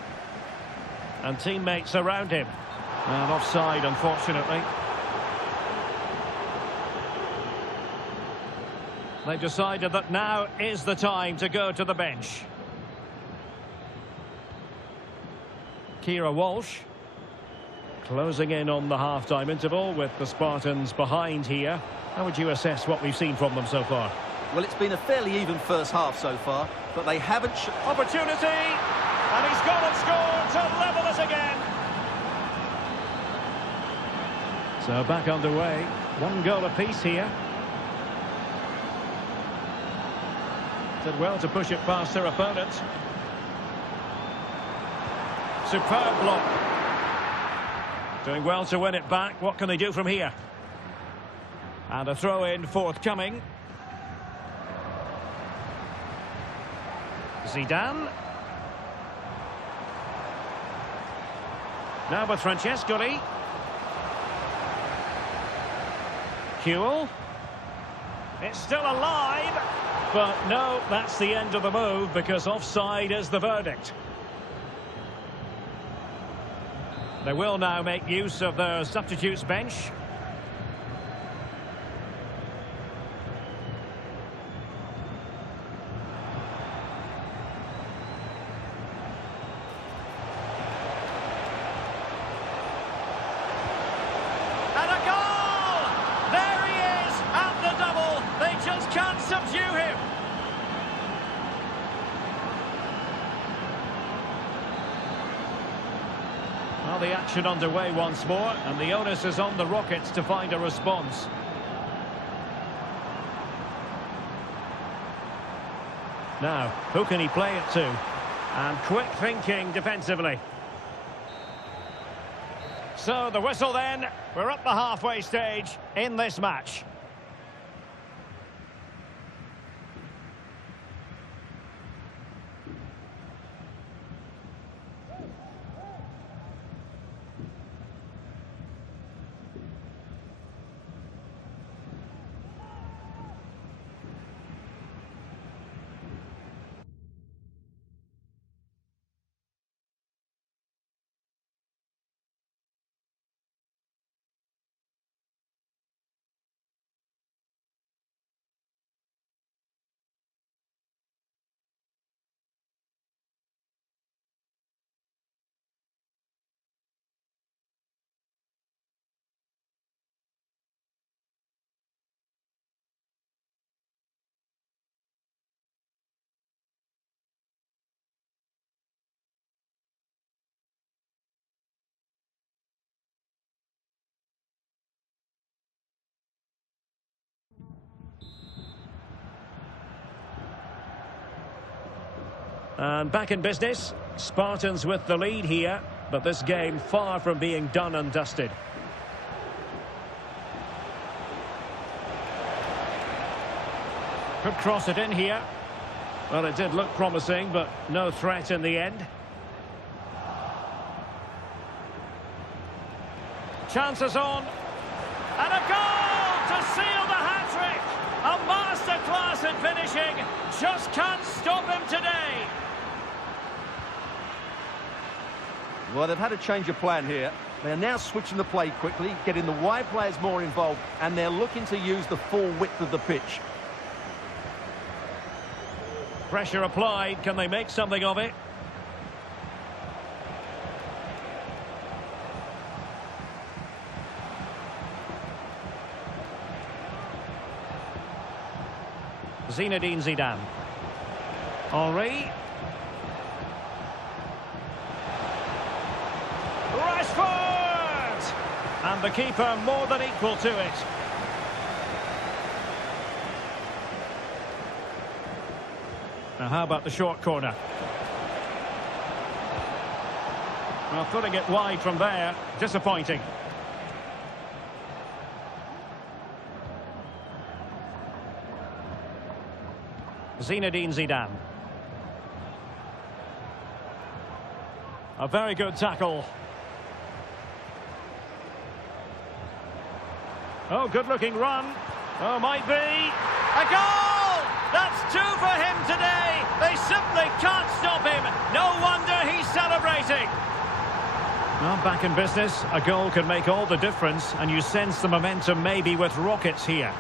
And teammates around him. And offside, unfortunately. They've decided that now is the time to go to the bench. Kira Walsh closing in on the half-time interval with the Spartans behind here. How would you assess what we've seen from them so far? Well, it's been a fairly even first half so far, but they haven't... Opportunity! And he's gone and scored to level us again. So back underway. One goal apiece here. Did well to push it past her opponent. Superb block. Doing well to win it back. What can they do from here? And a throw-in forthcoming. Zidane. Now with Francescoli. Kewell. It's still alive. But no, that's the end of the move because offside is the verdict. They will now make use of their substitutes bench. And a goal! There he is at the double. They just can't subdue him. Well, the action underway once more, and the onus is on the Rockets to find a response. Now, who can he play it to? And quick thinking defensively. So, the whistle then. We're up the halfway stage in this match. And back in business, Spartans with the lead here, but this game far from being done and dusted. Could cross it in here. Well, it did look promising, but no threat in the end. Chances on. And a goal to seal the hat-trick! A masterclass in finishing. Just can't stop him today. Well, they've had a change of plan here. They're now switching the play quickly, getting the wide players more involved, and they're looking to use the full width of the pitch. Pressure applied. Can they make something of it? Zinedine Zidane. Henry. Rashford! And the keeper more than equal to it. how about the short corner? Well, putting it wide from there, disappointing. Zinedine Zidane. A very good tackle. Oh, good-looking run. Oh, might be. A goal! That's 2 for him today. They simply can't stop him. No wonder he's celebrating. Well, back in business, a goal can make all the difference, and you sense the momentum maybe with rockets here.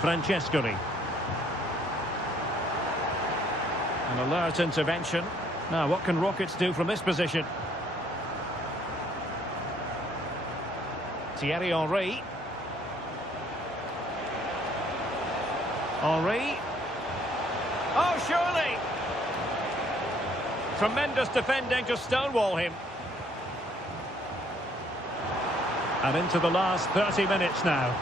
Francescoli. An alert intervention. Now, what can Rockets do from this position? Thierry Henry. Henry. Oh, surely! Tremendous defending to stonewall him. And into the last 30 minutes now.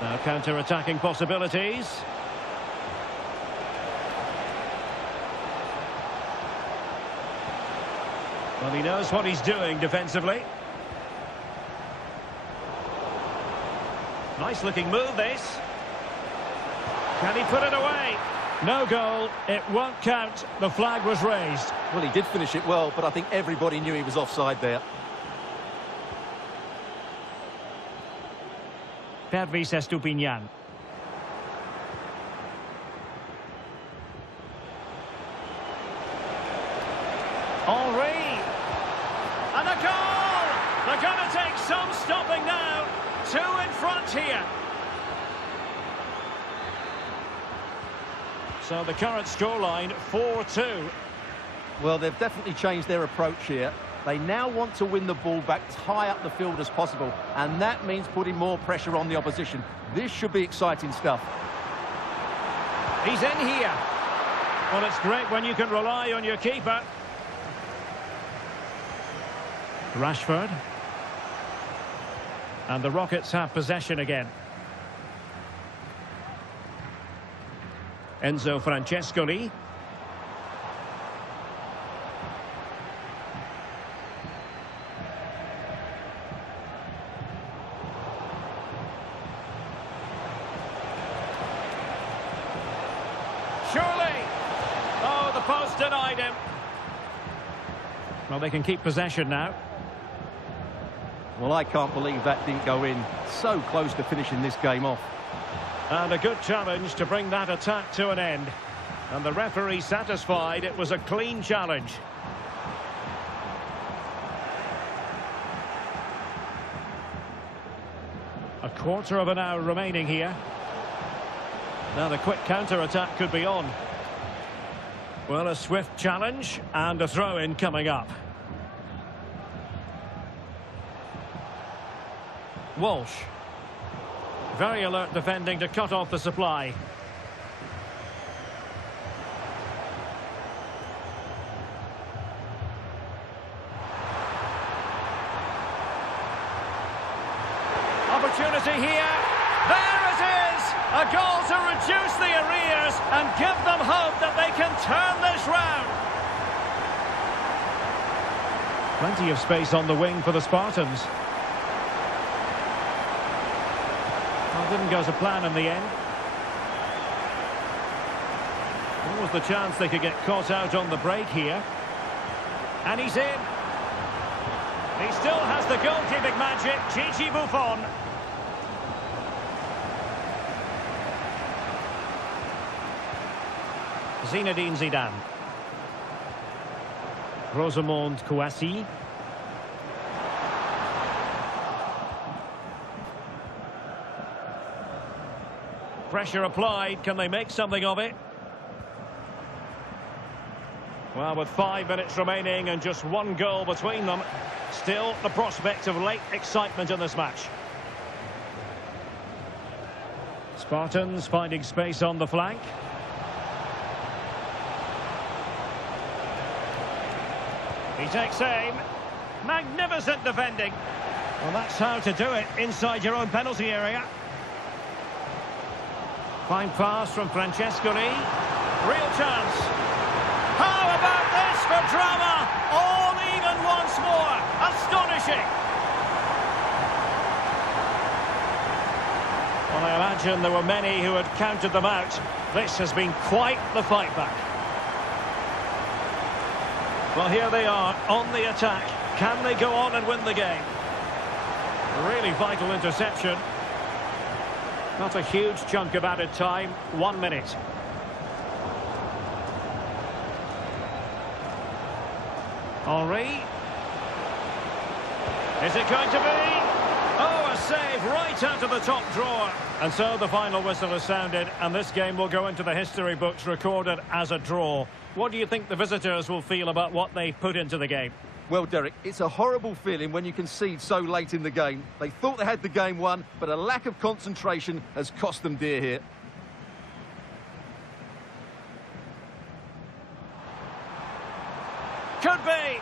Now counter-attacking possibilities. Well, he knows what he's doing defensively. Nice looking move, this. Can he put it away? No goal. It won't count. The flag was raised. Well, he did finish it well, but I think everybody knew he was offside there. Pervis Estupinian. Henry. And a goal! They're going to take some stopping now. 2 in front here. So the current scoreline, 4-2. Well, they've definitely changed their approach here. They now want to win the ball back high up the field as possible, and that means putting more pressure on the opposition. This should be exciting stuff. He's in here. Well, it's great when you can rely on your keeper. Rashford. And the Rockets have possession again. Enzo Francescoli. Surely! Oh, the post denied him. Well, they can keep possession now. Well, I can't believe that didn't go in. So close to finishing this game off. And a good challenge to bring that attack to an end. And the referee satisfied it was a clean challenge. A quarter of an hour remaining here. Now the quick counter-attack could be on. Well, a swift challenge and a throw-in coming up. Walsh. Very alert defending to cut off the supply. Opportunity here. There it is! A goal to reduce the arrears and give them hope that they can turn this round. Plenty of space on the wing for the Spartans. Well, didn't go to plan in the end. What was the chance they could get caught out on the break here? And he's in. He still has the goalkeeping magic, Gigi Buffon. Zinedine Zidane. Rosamond Kouassi. Pressure applied. Can they make something of it? Well, with 5 minutes remaining and just 1 goal between them, still the prospect of late excitement in this match. Spartans finding space on the flank. He takes aim. Magnificent defending. Well, that's how to do it inside your own penalty area. Fine pass from Francescoli. Real chance. How about this for drama? All even once more. Astonishing. Well, I imagine there were many who had counted them out. This has been quite the fight back. Well, here they are on the attack. Can they go on and win the game? A really vital interception. Not a huge chunk of added time. 1 minute. Henri. Is it going to be? Oh, a save right out of the top drawer. And so the final whistle has sounded, and this game will go into the history books recorded as a draw. What do you think the visitors will feel about what they put into the game? Well, Derek, it's a horrible feeling when you concede so late in the game. They thought they had the game won, but a lack of concentration has cost them dear here. Could be.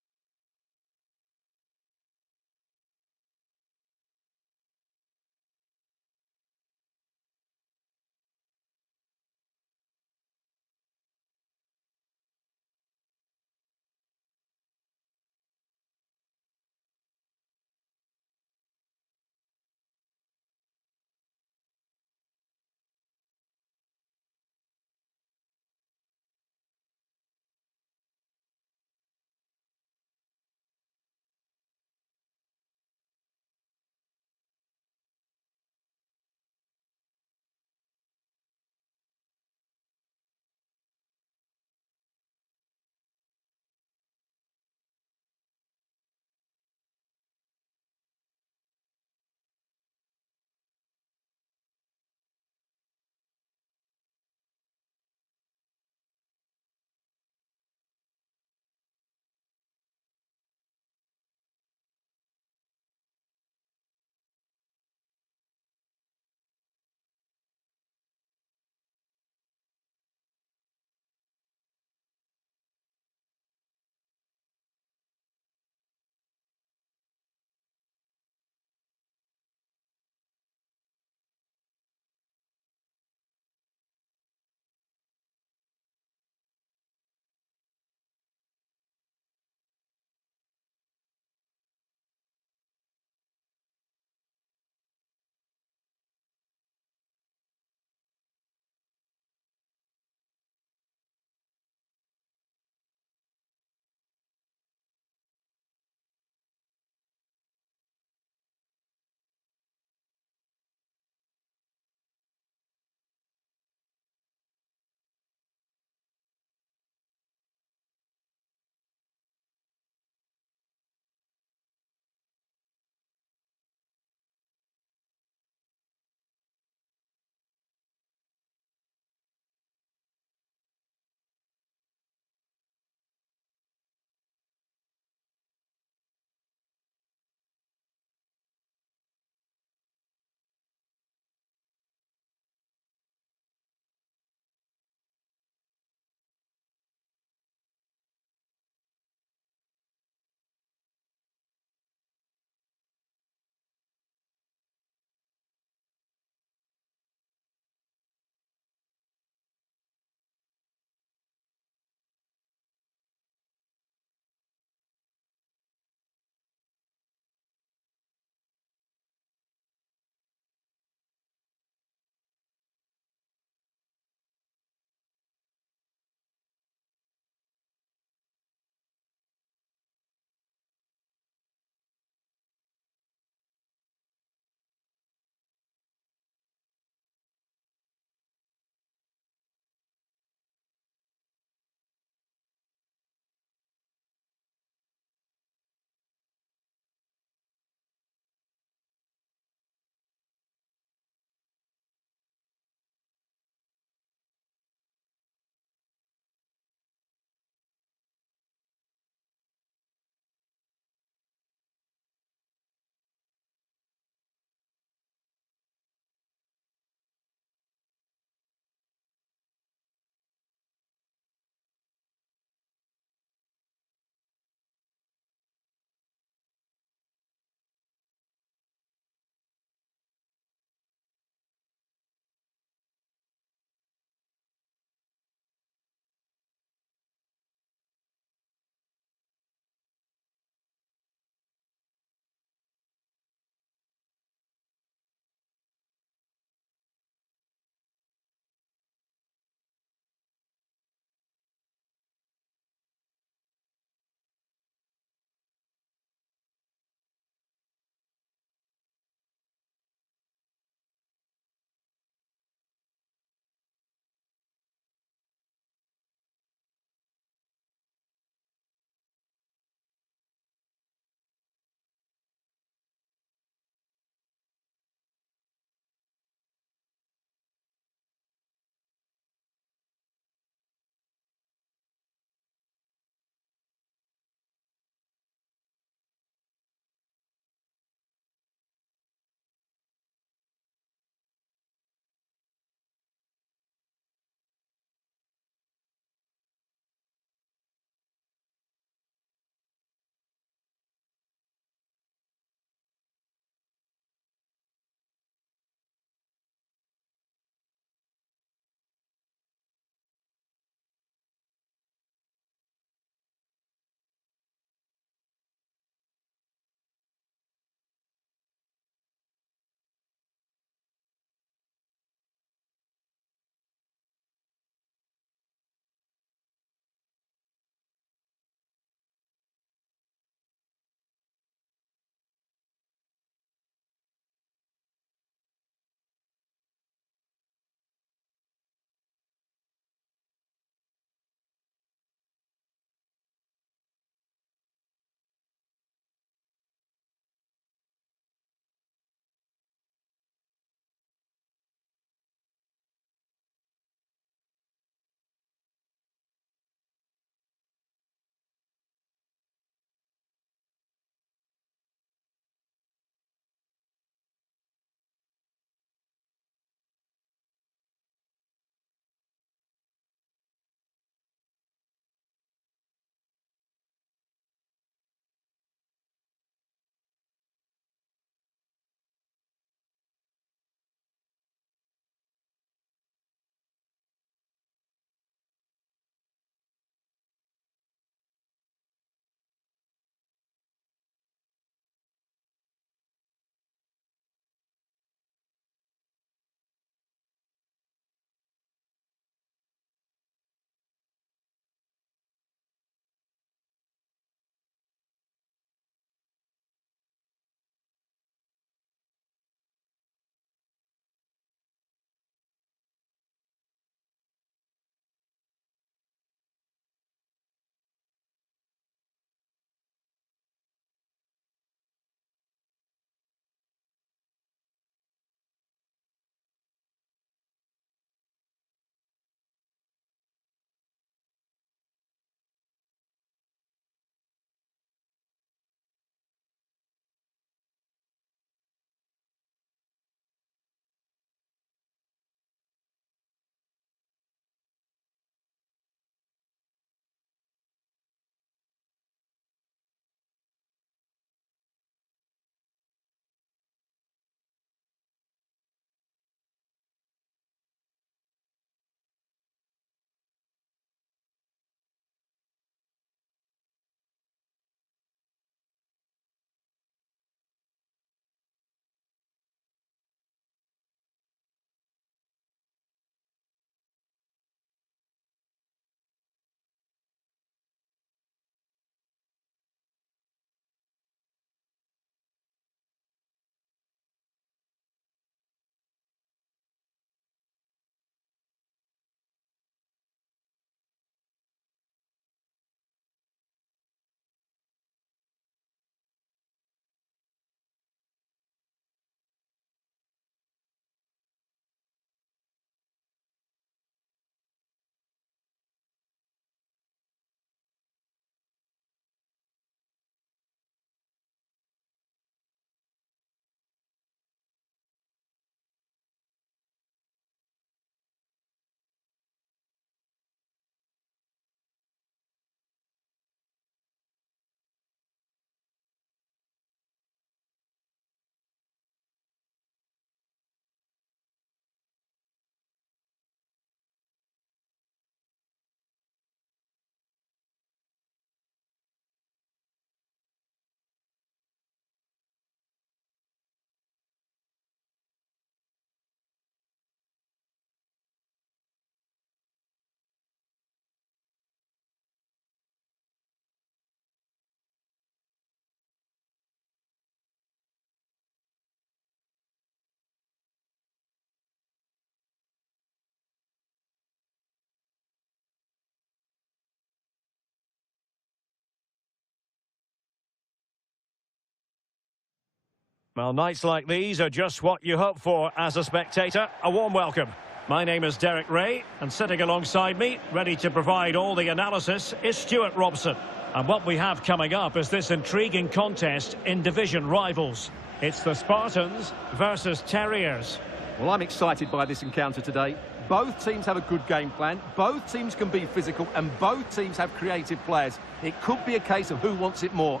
Well, nights like these are just what you hope for as a spectator. A warm welcome. My name is Derek Ray, and sitting alongside me, ready to provide all the analysis, is Stuart Robson. And what we have coming up is this intriguing contest in division rivals. It's the Spartans versus Terriers. Well, I'm excited by this encounter today. Both teams have a good game plan, both teams can be physical, and both teams have creative players. It could be a case of who wants it more.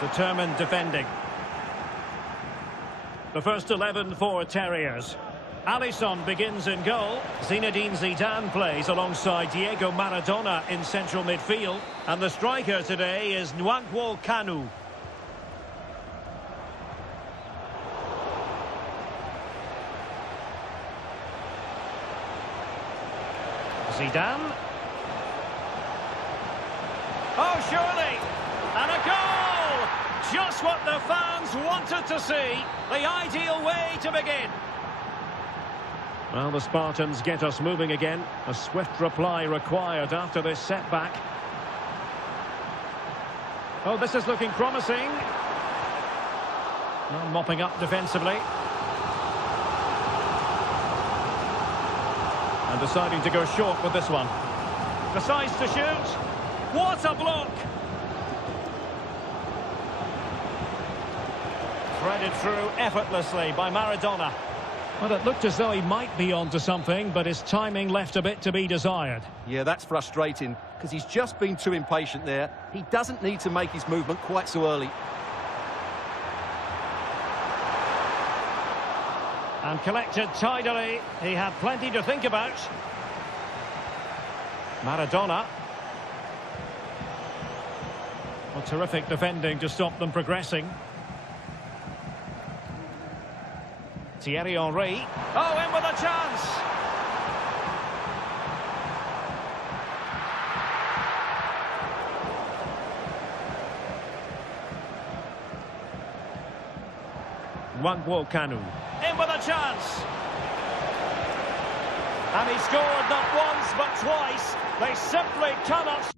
Determined defending. The first 11 for Terriers. Alisson begins in goal. Zinedine Zidane plays alongside Diego Maradona in central midfield. And the striker today is Nwankwo Kanu. Zidane. Oh, surely! And a goal! Just what the fans wanted to see. The ideal way to begin. Well, the Spartans get us moving again. A swift reply required after this setback. Oh, this is looking promising. Well, mopping up defensively. And deciding to go short with this one. Decides to shoot. What a block! Threaded through effortlessly by Maradona. Well, it looked as though he might be onto something, but his timing left a bit to be desired. Yeah, that's frustrating, because he's just been too impatient there. He doesn't need to make his movement quite so early. And collected tidily. He had plenty to think about. Maradona. Well, terrific defending to stop them progressing. Thierry Henry. Oh, in with a chance. Nwankwo Kanu. In with a chance. And he scored not once but twice. They simply cannot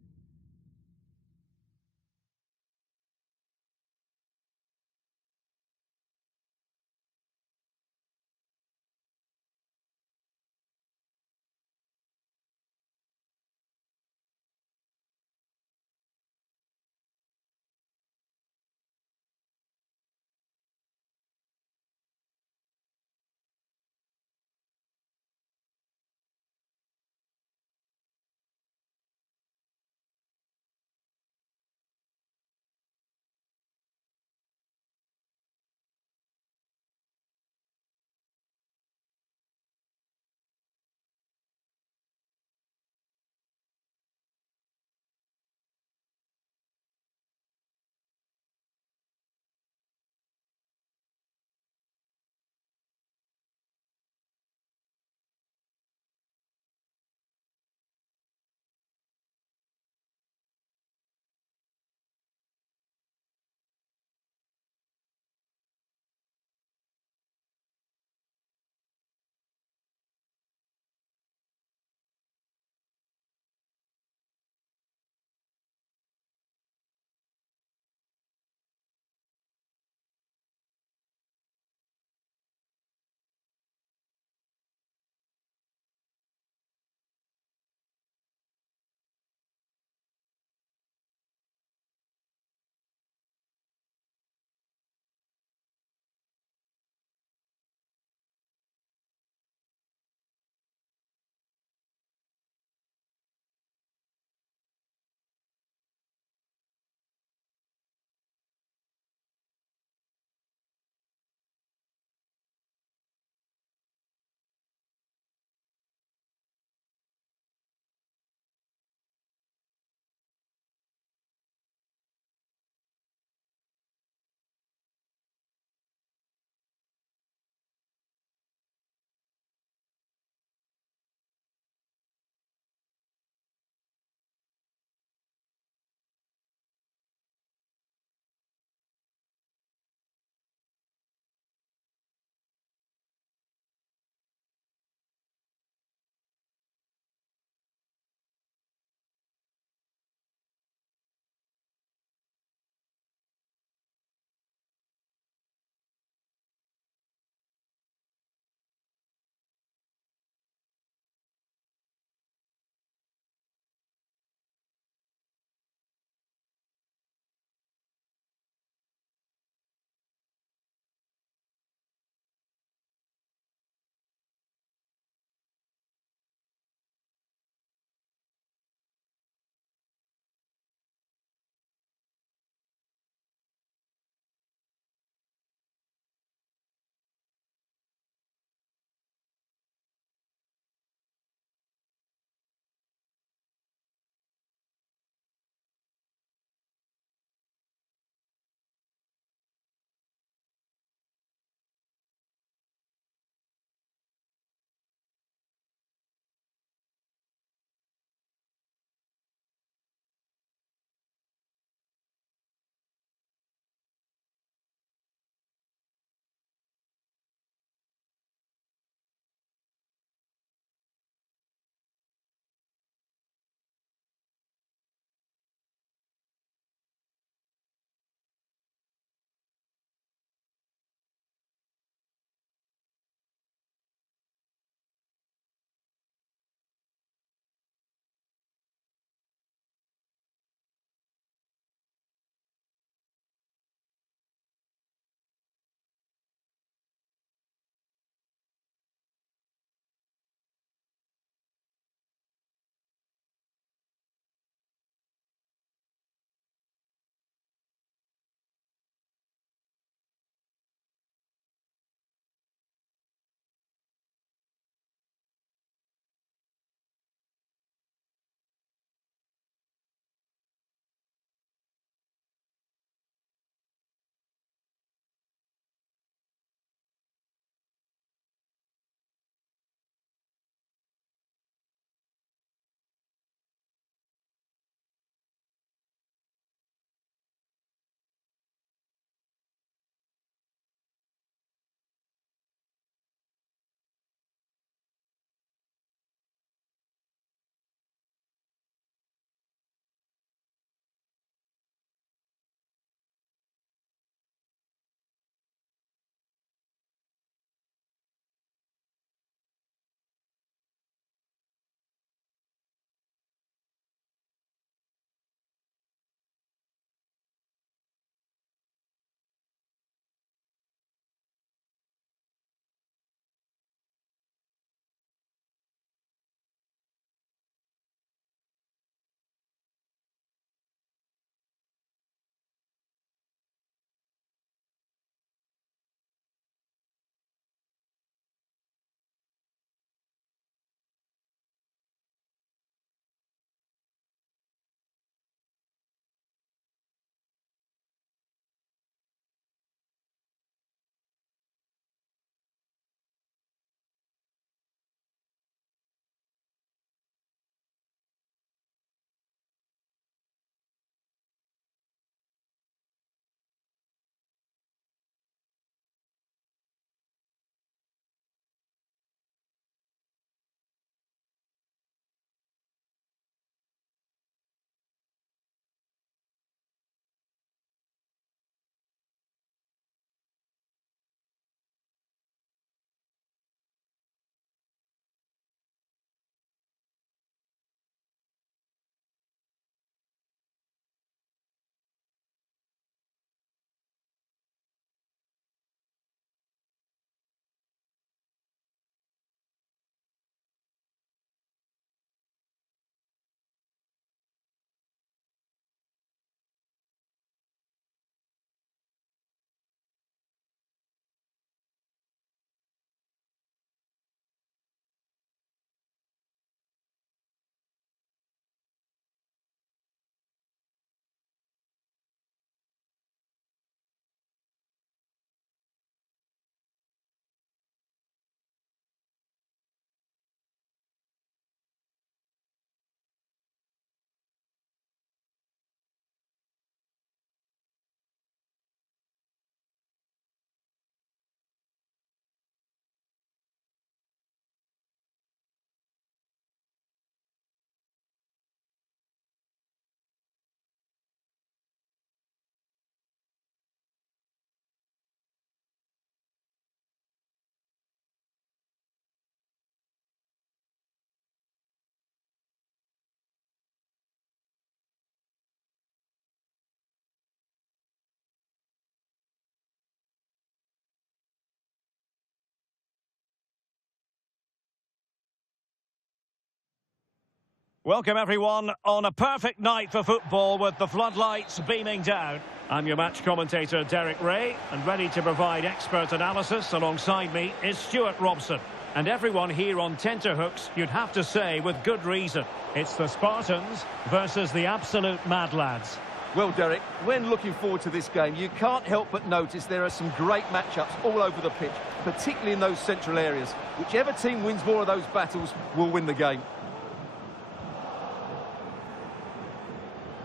Welcome everyone on a perfect night for football with the floodlights beaming down. I'm your match commentator Derek Ray, and ready to provide expert analysis alongside me is Stuart Robson. And everyone here on tenterhooks, you'd have to say with good reason. It's the Spartans versus the absolute mad lads. Well, Derek, when looking forward to this game, you can't help but notice there are some great matchups all over the pitch, particularly in those central areas. Whichever team wins more of those battles will win the game.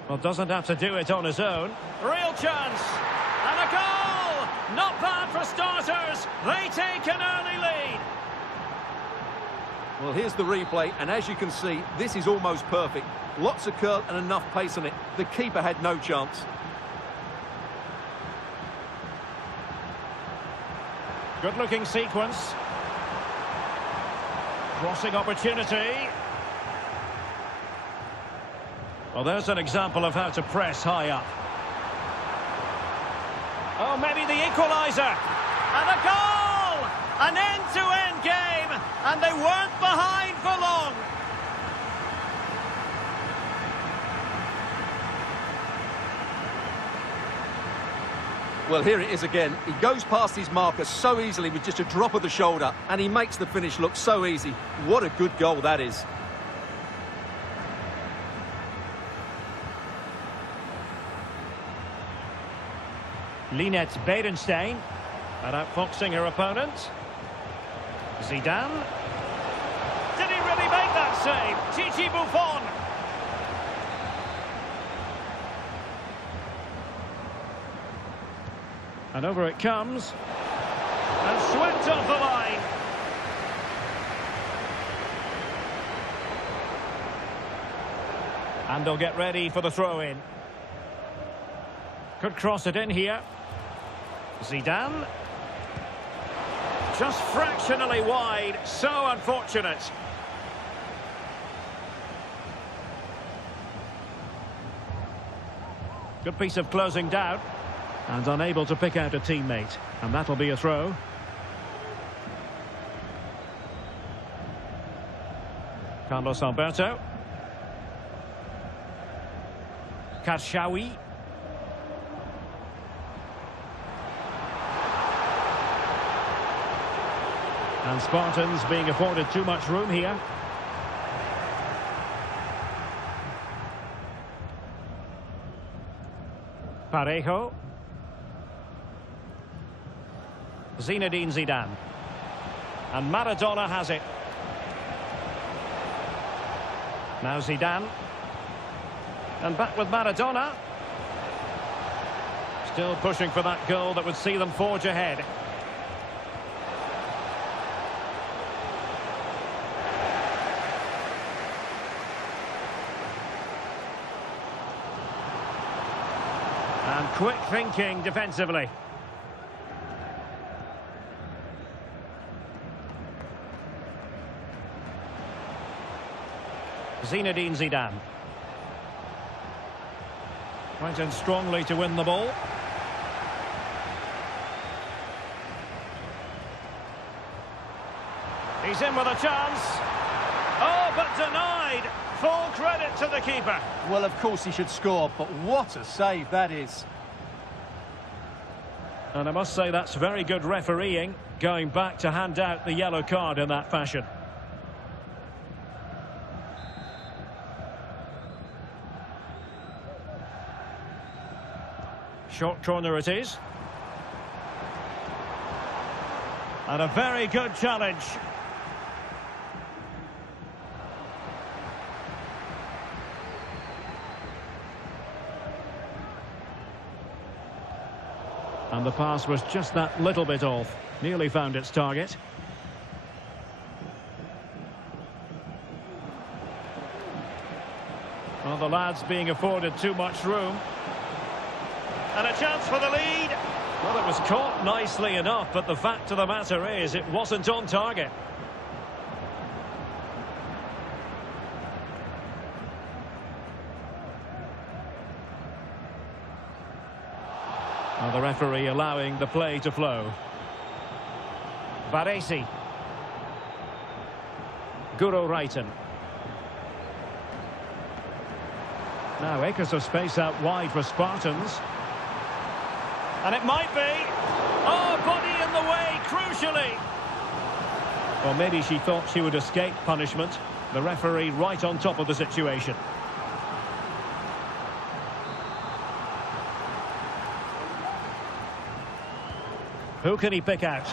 Well, doesn't have to do it on his own. Real chance! And a goal! Not bad for starters. They take an early lead. Well, here's the replay, and as you can see, this is almost perfect. Lots of curl and enough pace on it. The keeper had no chance. Good-looking sequence. Crossing opportunity. Well, there's an example of how to press high up. Oh, maybe the equaliser. And a goal! An end-to-end game, and they weren't behind for long. Well, here it is again. He goes past his marker so easily with just a drop of the shoulder, and he makes the finish look so easy. What a good goal that is. Linette Beerenstein, and outfoxing her opponent. Zidane. Did he really make that save? Gigi Buffon. And over it comes. And swept off the line. And they'll get ready for the throw-in. Could cross it in here. Zidane. Just fractionally wide. So unfortunate. Good piece of closing down. And unable to pick out a teammate. And that'll be a throw. Carlos Alberto. Karshawi. And Spartans being afforded too much room here. Parejo. Zinedine Zidane. And Maradona has it. Now Zidane. And back with Maradona. Still pushing for that goal that would see them forge ahead. And quick thinking defensively. Zinedine Zidane. Went in strongly to win the ball. He's in with a chance. Oh, but denied. Full credit to the keeper. Well, of course he should score, but what a save that is. And I must say that's very good refereeing, going back to hand out the yellow card in that fashion. Short corner it is. And a very good challenge. And the pass was just that little bit off. Nearly found its target. Well, the lads being afforded too much room. And a chance for the lead. Well, it was caught nicely enough, but the fact of the matter is it wasn't on target. Well, the referee allowing the play to flow. Baresi. Guro Reiten. Now acres of space out wide for Spartans. And it might be. Oh, body in the way, crucially. Or maybe she thought she would escape punishment. The referee right on top of the situation. Who can he pick out?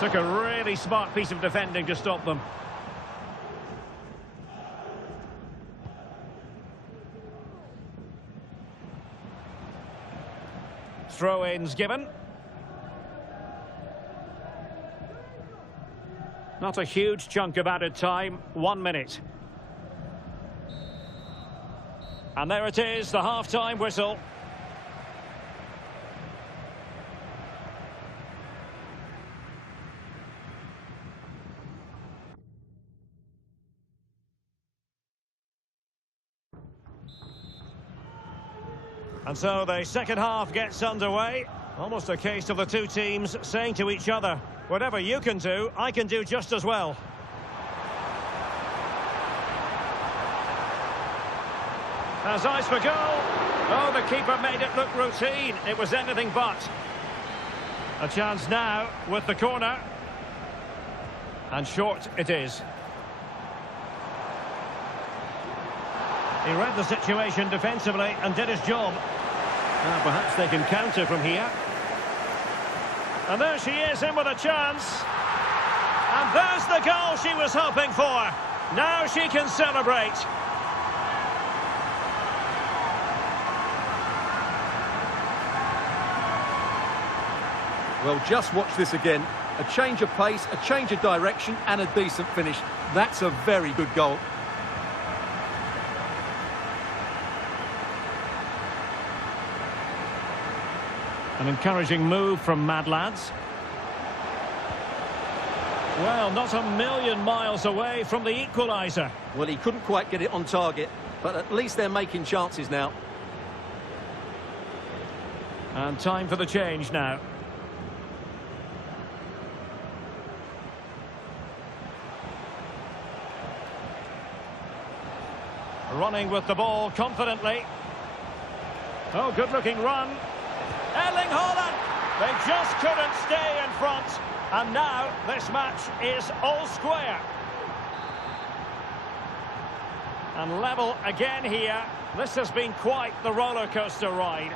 Took a really smart piece of defending to stop them. Throw-ins given. Not a huge chunk of added time, 1 minute. And there it is, the half-time whistle. And so the second half gets underway. Almost a case of the two teams saying to each other, whatever you can do, I can do just as well. Has eyes for goal. Oh, the keeper made it look routine. It was anything but. A chance now with the corner. And short it is. He read the situation defensively and did his job. Now perhaps they can counter from here. And there she is in with a chance. And there's the goal she was hoping for. Now she can celebrate. Well, just watch this again. A change of pace, a change of direction and a decent finish. That's a very good goal. An encouraging move from Mad Lads. Well, not a million miles away from the equaliser. Well, he couldn't quite get it on target, but at least they're making chances now. And time for the change now. Running with the ball confidently. Oh, good-looking run. Erling Haaland! They just couldn't stay in front. And now this match is all square. And level again here. This has been quite the roller coaster ride.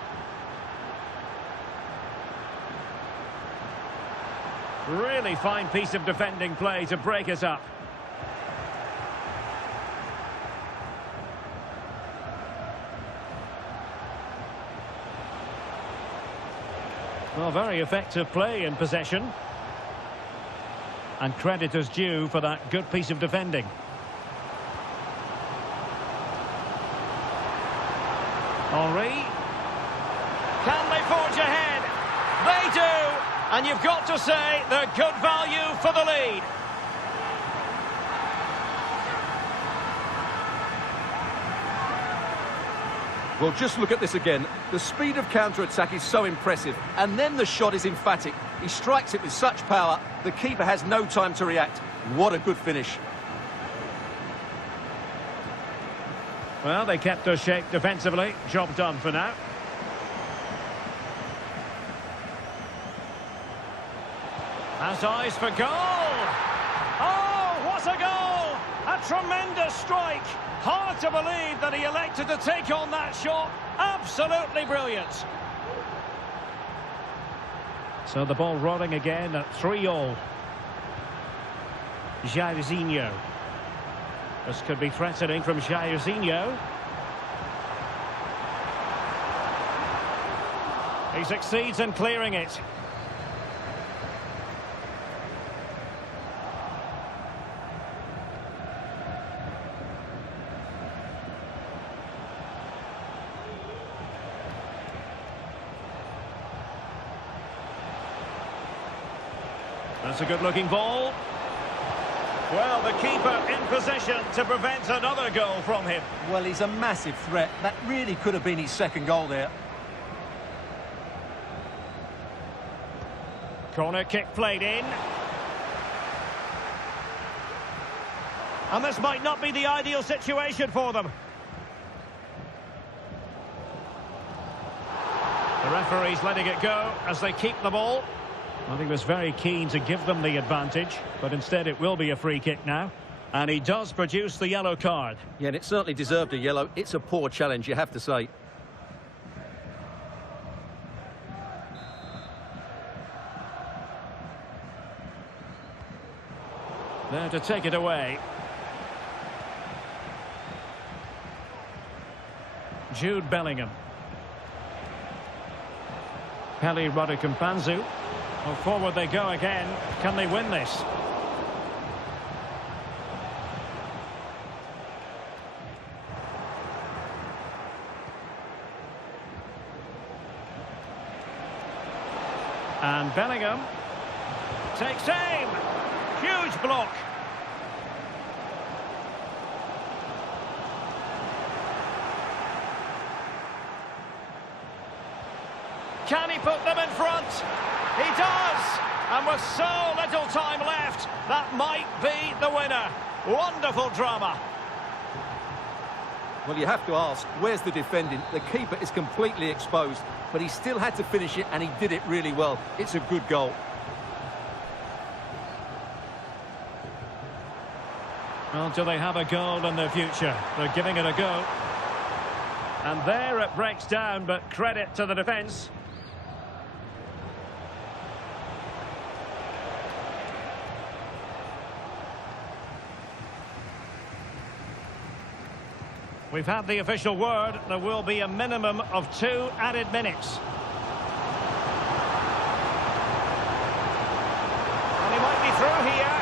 Really fine piece of defending play to break us up. Well, very effective play in possession. And credit is due for that good piece of defending. Henry. Can they forge ahead? They do! And you've got to say they're good value for the lead. Well, just look at this again. The speed of counter-attack is so impressive. And then the shot is emphatic. He strikes it with such power, the keeper has no time to react. What a good finish. Well, they kept their shape defensively. Job done for now. Has eyes for goal. Oh, what a goal! A tremendous strike. Hard to believe that he elected to take on that shot. Absolutely brilliant. So the ball rolling again at 3-3. Jairzinho. This could be threatening from Jairzinho. He succeeds in clearing it. That's a good-looking ball. Well, the keeper in position to prevent another goal from him. Well, he's a massive threat. That really could have been his second goal there. Corner kick played in. And this might not be the ideal situation for them. The referee's letting it go as they keep the ball. Well, he was very keen to give them the advantage, but instead it will be a free kick now. And he does produce the yellow card. Yeah, and it certainly deserved a yellow. It's a poor challenge, you have to say. There to take it away. Jude Bellingham. Pelly Rodikampanzu. Well, forward they go again. Can they win this? And Bellingham takes aim. Huge block. Can he put them in front? He does! And with so little time left, that might be the winner. Wonderful drama. Well, you have to ask, where's the defending? The keeper is completely exposed, but he still had to finish it, and he did it really well. It's a good goal. Well, do they have a goal in their future? They're giving it a go. And there it breaks down, but credit to the defence. We've had the official word. There will be a minimum of 2 added minutes. And he might be through here.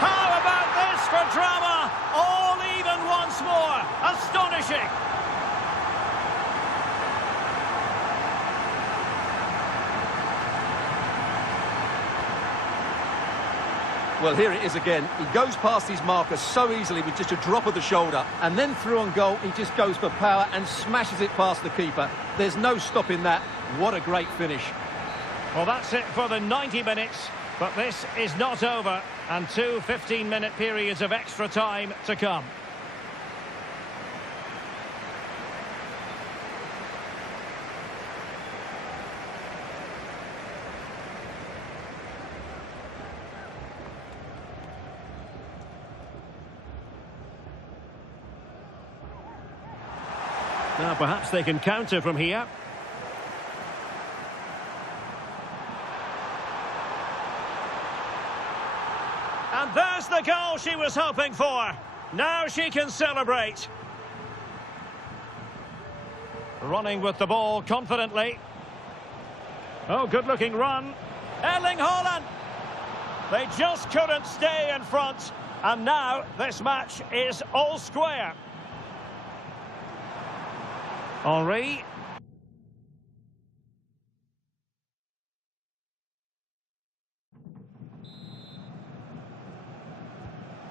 How about this for drama? All even once more. Astonishing. Well, here it is again. He goes past his marker so easily with just a drop of the shoulder. And then through on goal, he just goes for power and smashes it past the keeper. There's no stopping that. What a great finish. Well, that's it for the 90 minutes. But this is not over. And 2 15-minute periods of extra time to come. Now, perhaps they can counter from here. And there's the goal she was hoping for. Now she can celebrate. Running with the ball confidently. Oh, good-looking run. Erling Haaland. They just couldn't stay in front. And now this match is all square. Henry.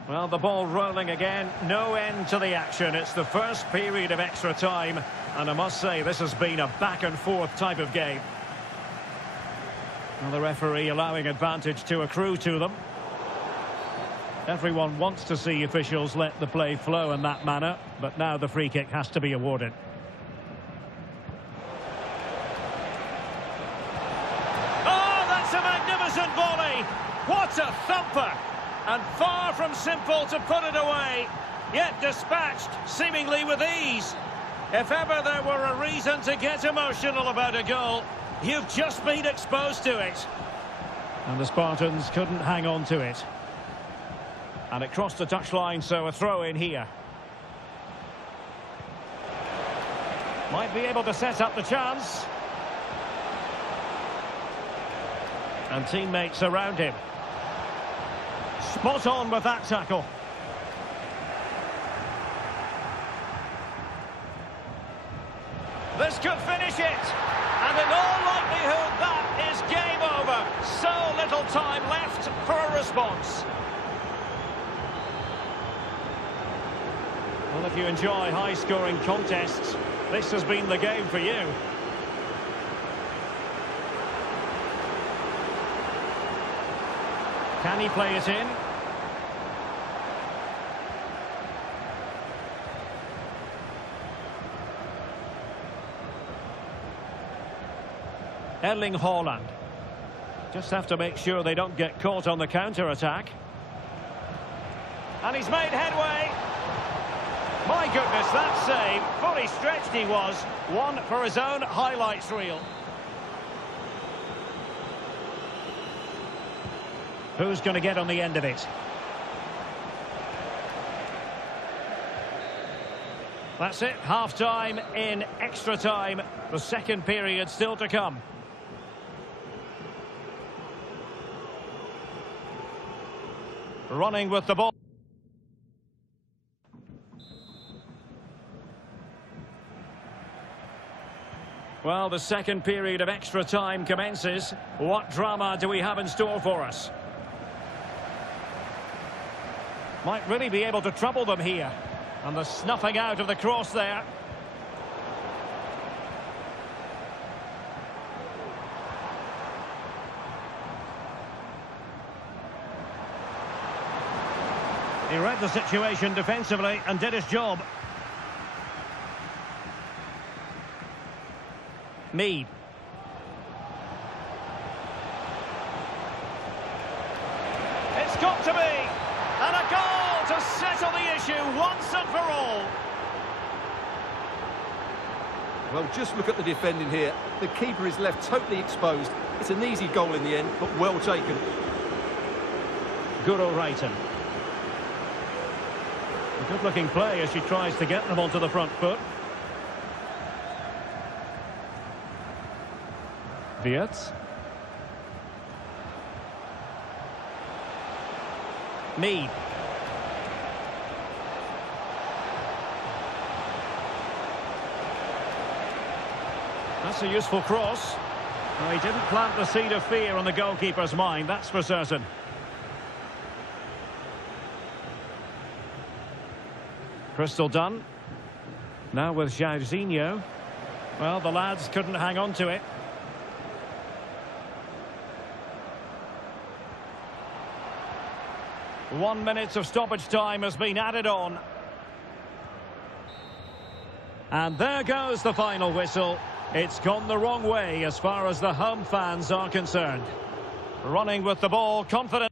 Well, the ball rolling again. No end to the action. It's the first period of extra time. And I must say, this has been a back-and-forth type of game. Well, the referee allowing advantage to accrue to them. Everyone wants to see officials let the play flow in that manner. But now the free kick has to be awarded. A magnificent volley. What a thumper. And far from simple to put it away, yet dispatched seemingly with ease. If ever there were a reason to get emotional about a goal, you've just been exposed to it. And the Spartans couldn't hang on to it. And it crossed the touchline, so a throw in here. Might be able to set up the chance. And teammates around him. Spot on with that tackle. This could finish it. And in all likelihood, that is game over. So little time left for a response. Well, if you enjoy high-scoring contests, this has been the game for you. Can he play it in? Erling Haaland. Just have to make sure they don't get caught on the counter-attack. And he's made headway. My goodness, that save. Fully stretched he was. One for his own highlights reel. Who's going to get on the end of it? That's it, half-time in extra time. The second period still to come. Running with the ball. Well, the second period of extra time commences. What drama do we have in store for us? Might really be able to trouble them here. And the snuffing out of the cross there. He read the situation defensively and did his job. Mead. It's got to be. And a goal to settle the issue once and for all. Well, just look at the defending here. The keeper is left totally exposed. It's an easy goal in the end, but well taken. Guru Rayton. A good-looking play as she tries to get them onto the front foot. Wirtz. Mead. That's a useful cross. Well, he didn't plant the seed of fear on the goalkeeper's mind, that's for certain. Crystal done. Now with Jairzinho. Well, the lads couldn't hang on to it. One minute of stoppage time has been added on. And there goes the final whistle. It's gone the wrong way as far as the home fans are concerned. Running with the ball, confident.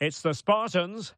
It's the Spartans.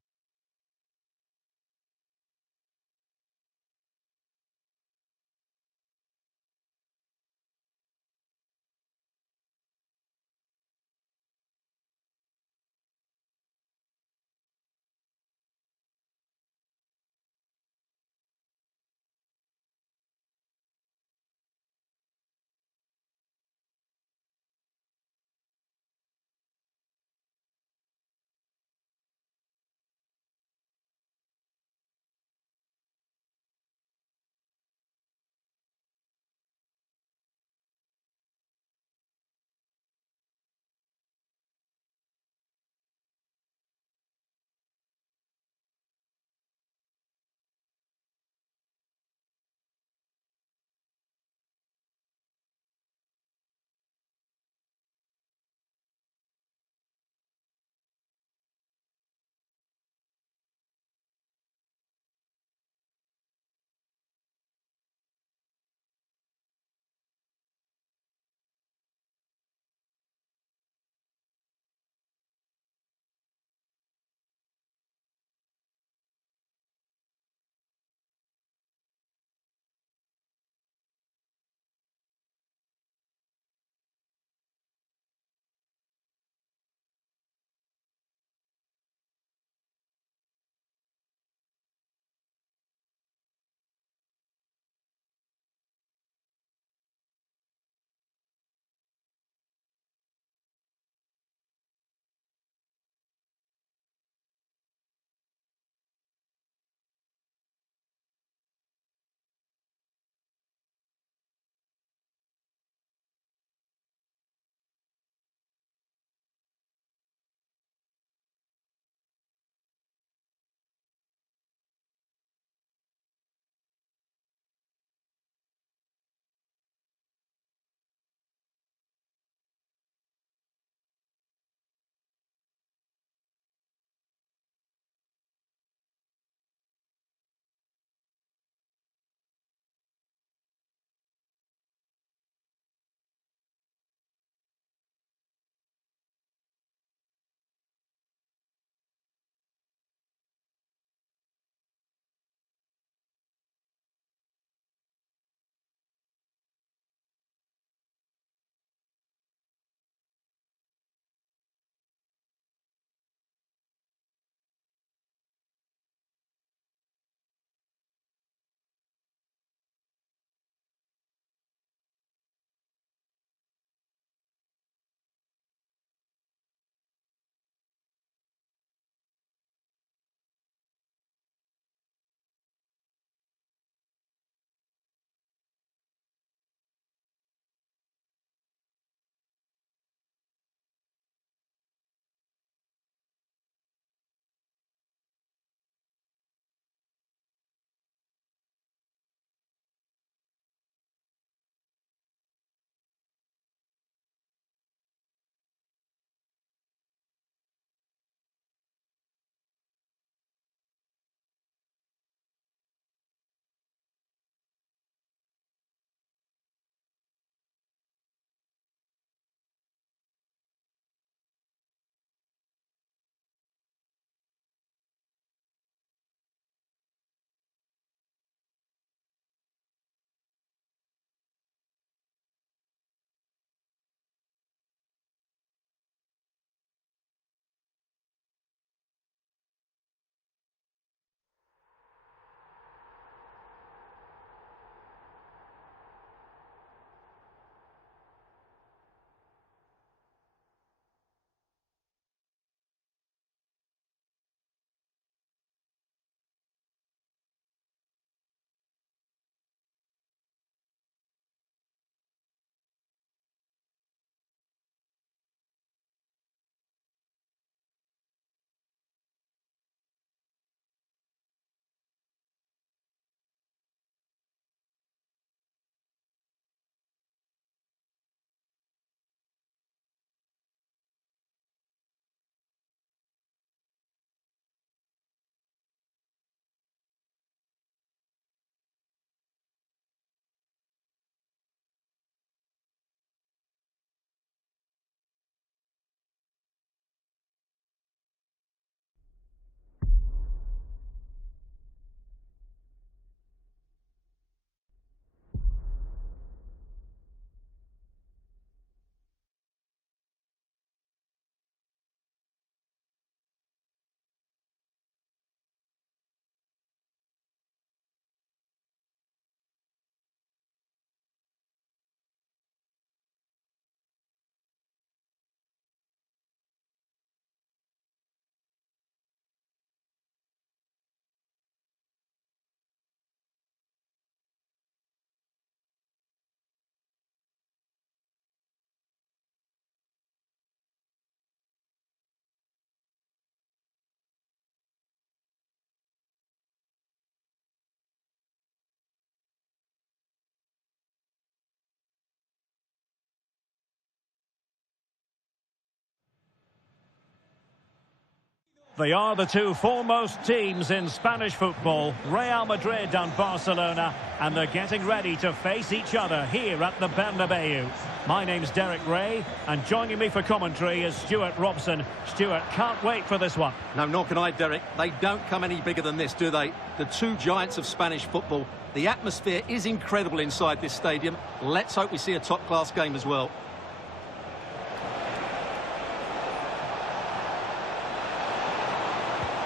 They are the two foremost teams in Spanish football, Real Madrid and Barcelona, and they're getting ready to face each other here at the Bernabeu. My name's Derek Ray, and joining me for commentary is Stuart Robson. Stuart, can't wait for this one. No, nor can I, Derek. They don't come any bigger than this, do they? The two giants of Spanish football. The atmosphere is incredible inside this stadium. Let's hope we see a top-class game as well.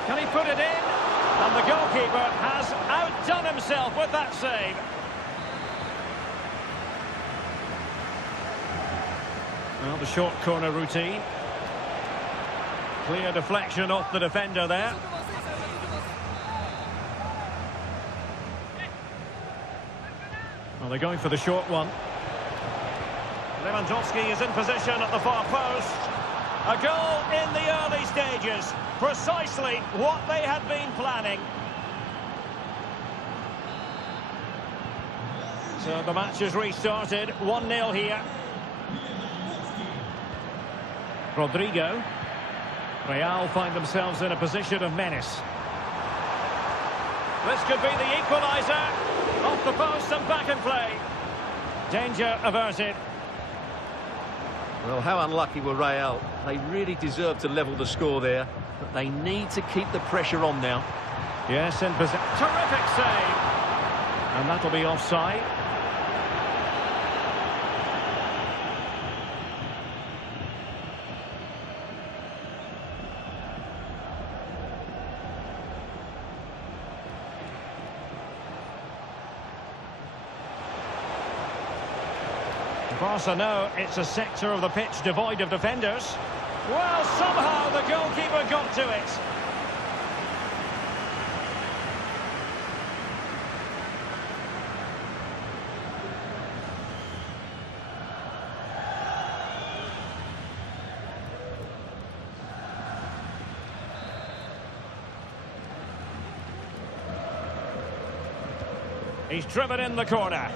Can he put it in? And the goalkeeper has outdone himself with that save. Well, the short corner routine. Clear deflection off the defender there. Well, they're going for the short one. Lewandowski is in position at the far post. A goal in the early stages. Precisely what they had been planning. So the match has restarted. 1-0 here. Rodrigo. Real find themselves in a position of menace. This could be the equaliser. Off the post and back in play. Danger averted. Well, how unlucky were Real? They really deserve to level the score there, but they need to keep the pressure on now. Yes, in possession. Terrific save. And that'll be offside. Barca know it's a sector of the pitch devoid of defenders. Well, somehow the goalkeeper got to it. He's driven in the corner.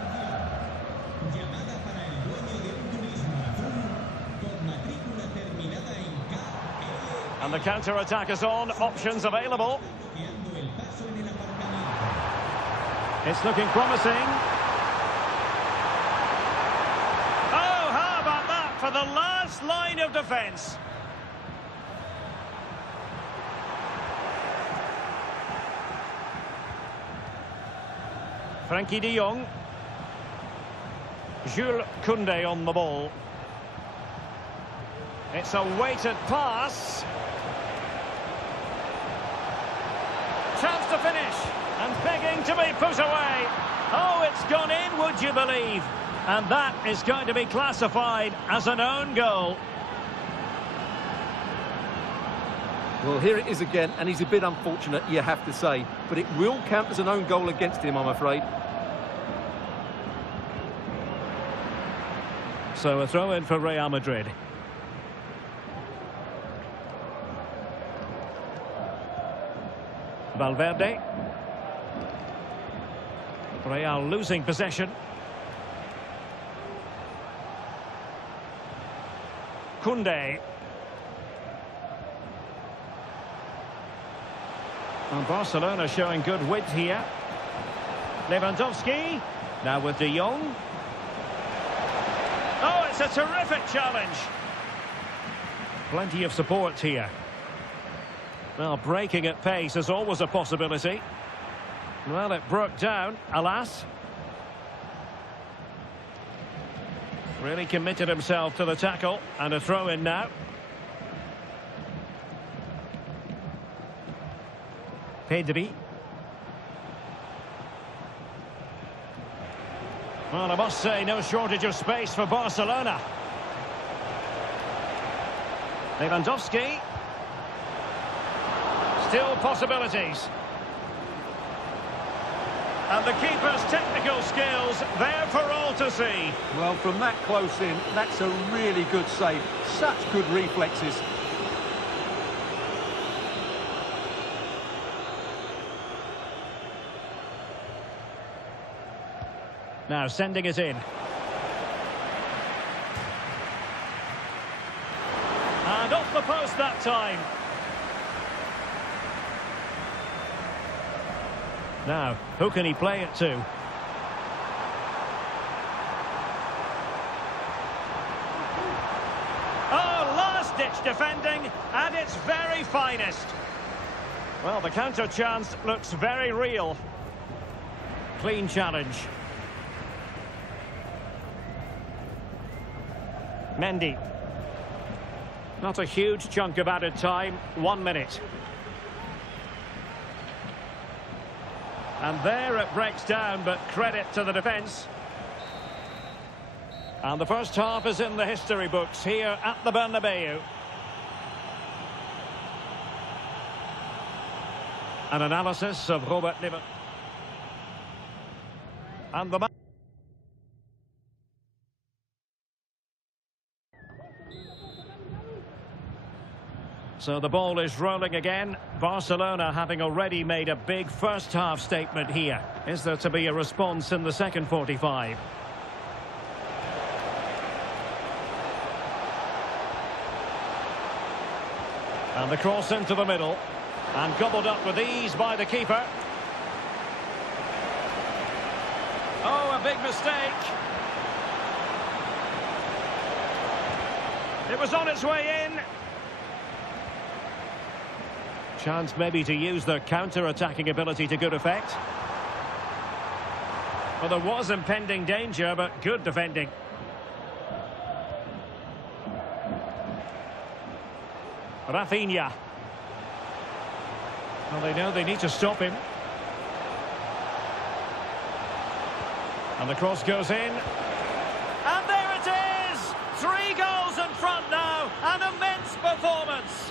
And the counter-attack is on. Options available. It's looking promising. Oh, how about that for the last line of defence? Frankie de Jong. Jules Koundé on the ball. It's a weighted pass. Chance to finish, and begging to be put away. Oh, it's gone in, would you believe? And that is going to be classified as an own goal. Well, here it is again, and he's a bit unfortunate, you have to say. But it will count as an own goal against him, I'm afraid. So a throw-in for Real Madrid. Valverde. Real losing possession. Koundé. And Barcelona showing good width here. Lewandowski. Now with de Jong. Oh, it's a terrific challenge. Plenty of support here. Well, breaking at pace is always a possibility. Well, it broke down, alas. Really committed himself to the tackle, and a throw-in now. Pedri. Well, I must say, no shortage of space for Barcelona. Lewandowski. Still possibilities. And the keeper's technical skills there for all to see. Well, from that close in, that's a really good save. Such good reflexes. Now sending it in. And off the post that time. Now, who can he play it to? Oh, last-ditch defending at its very finest. Well, the counter chance looks very real. Clean challenge. Mendy. Not a huge chunk of added time. 1 minute. And there it breaks down, but credit to the defence. And the first half is in the history books here at the Bernabeu. An analysis of Robert Niven. And the so the ball is rolling again. Barcelona having already made a big first half statement here. Is there to be a response in the second 45? And the cross into the middle. And gobbled up with ease by the keeper. Oh, a big mistake. It was on its way in. Chance maybe to use their counter-attacking ability to good effect. Well, there was impending danger, but good defending. Rafinha. Well, they know they need to stop him. And the cross goes in. And there it is! 3 goals in front now. An immense performance.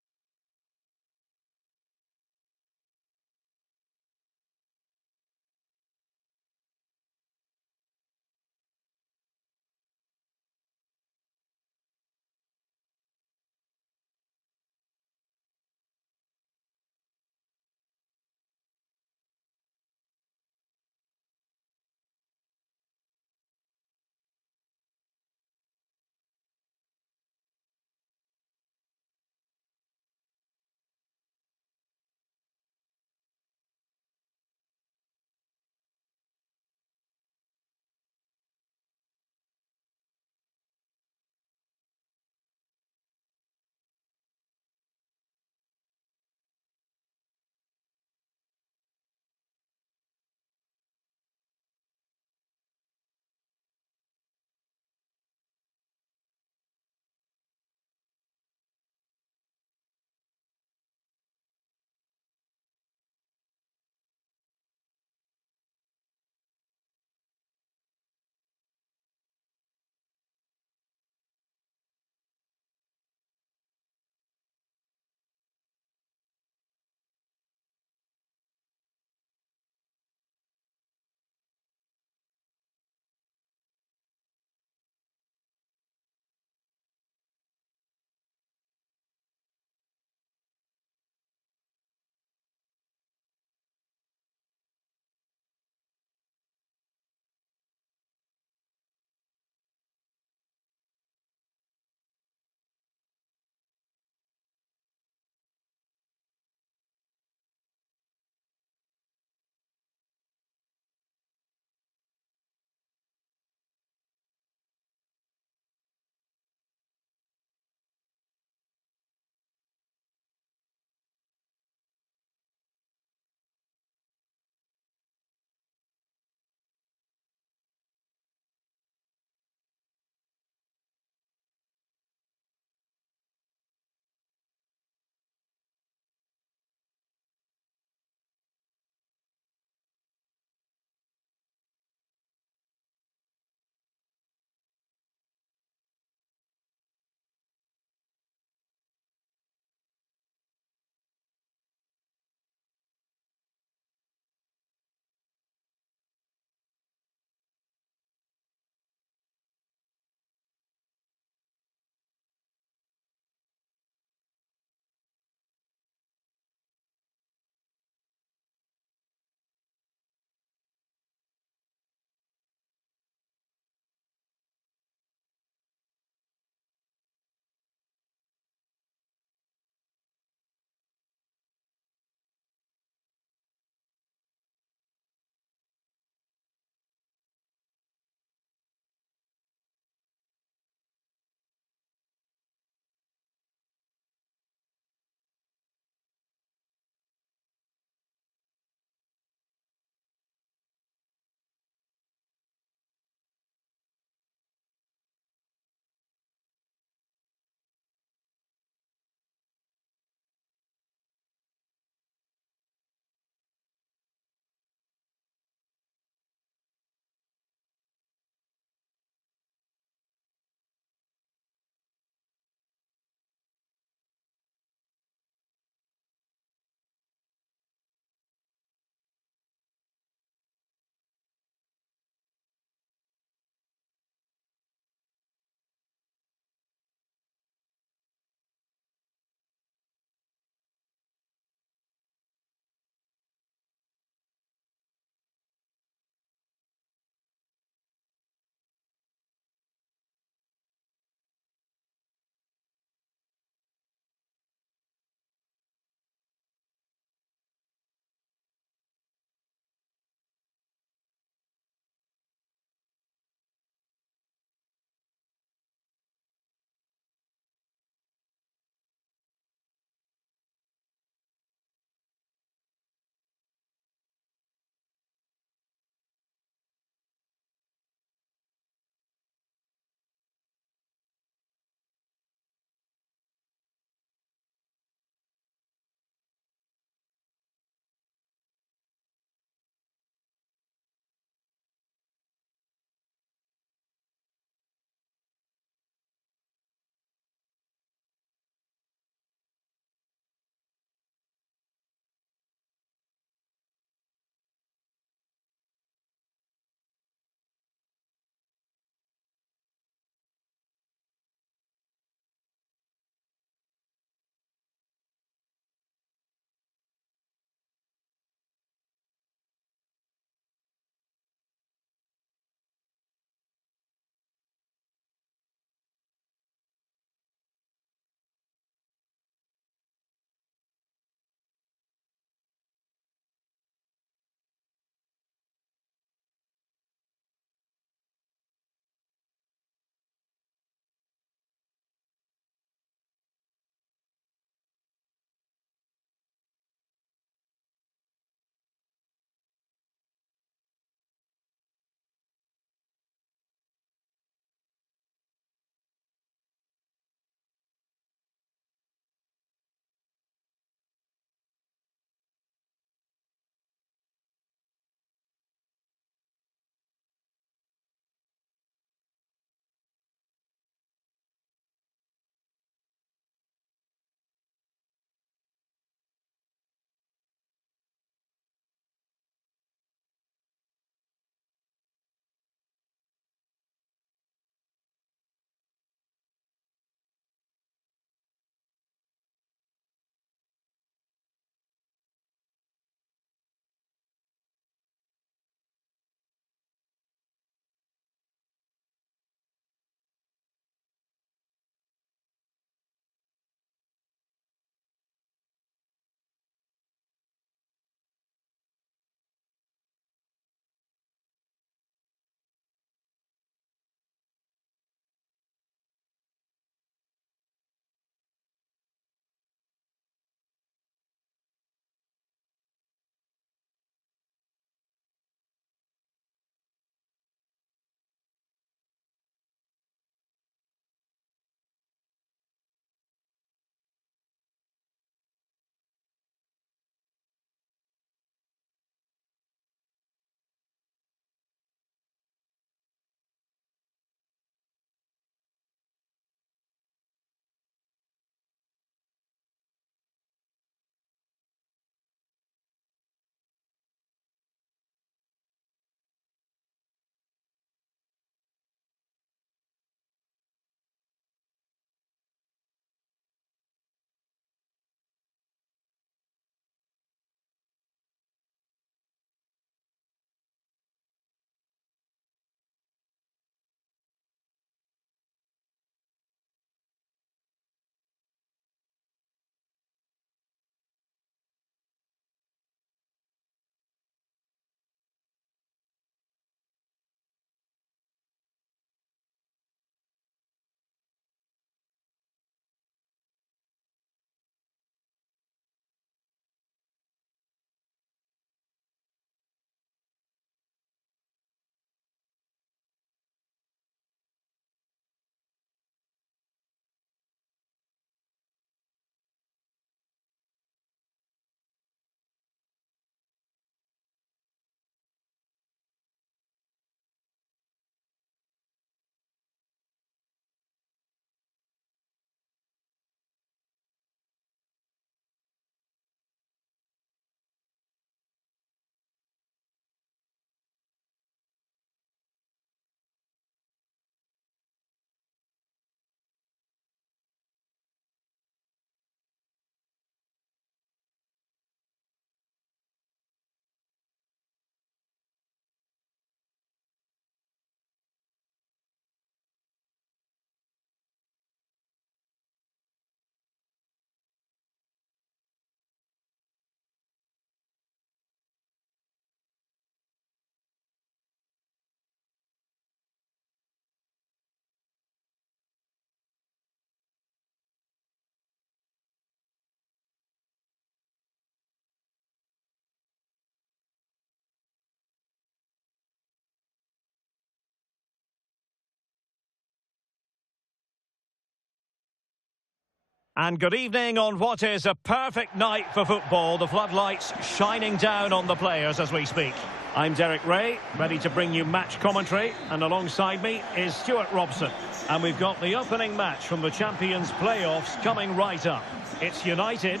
And good evening on what is a perfect night for football. The floodlights shining down on the players as we speak. I'm Derek Ray, ready to bring you match commentary. And alongside me is Stuart Robson. And we've got the opening match from the Champions playoffs coming right up. It's United.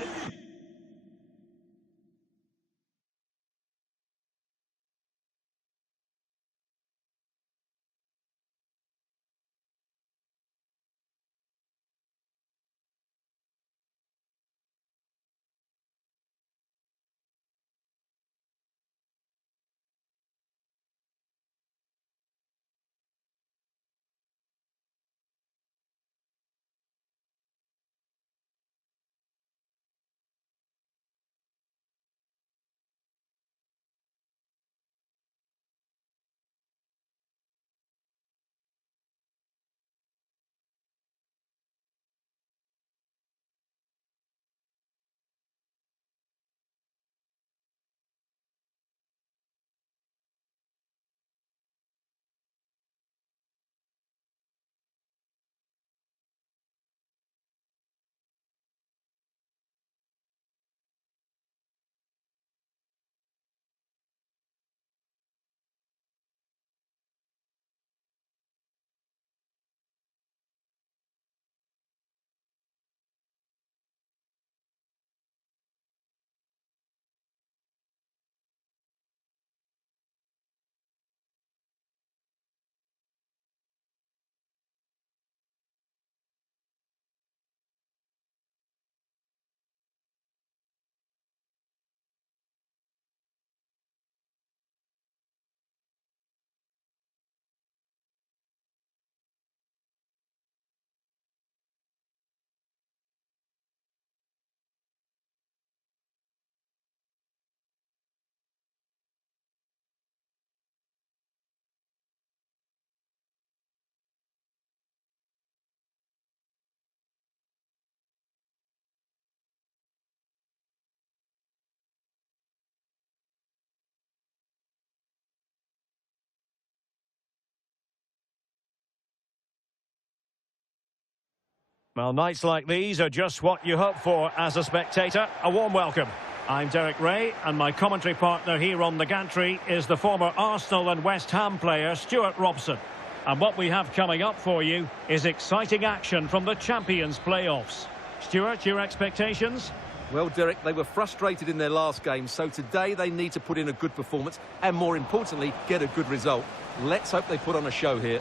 Well, nights like these are just what you hope for as a spectator. A warm welcome. I'm Derek Ray, and my commentary partner here on the gantry is the former Arsenal and West Ham player Stuart Robson. And what we have coming up for you is exciting action from the Champions playoffs. Stuart, your expectations? Well, Derek, they were frustrated in their last game, so today they need to put in a good performance and, more importantly, get a good result. Let's hope they put on a show here.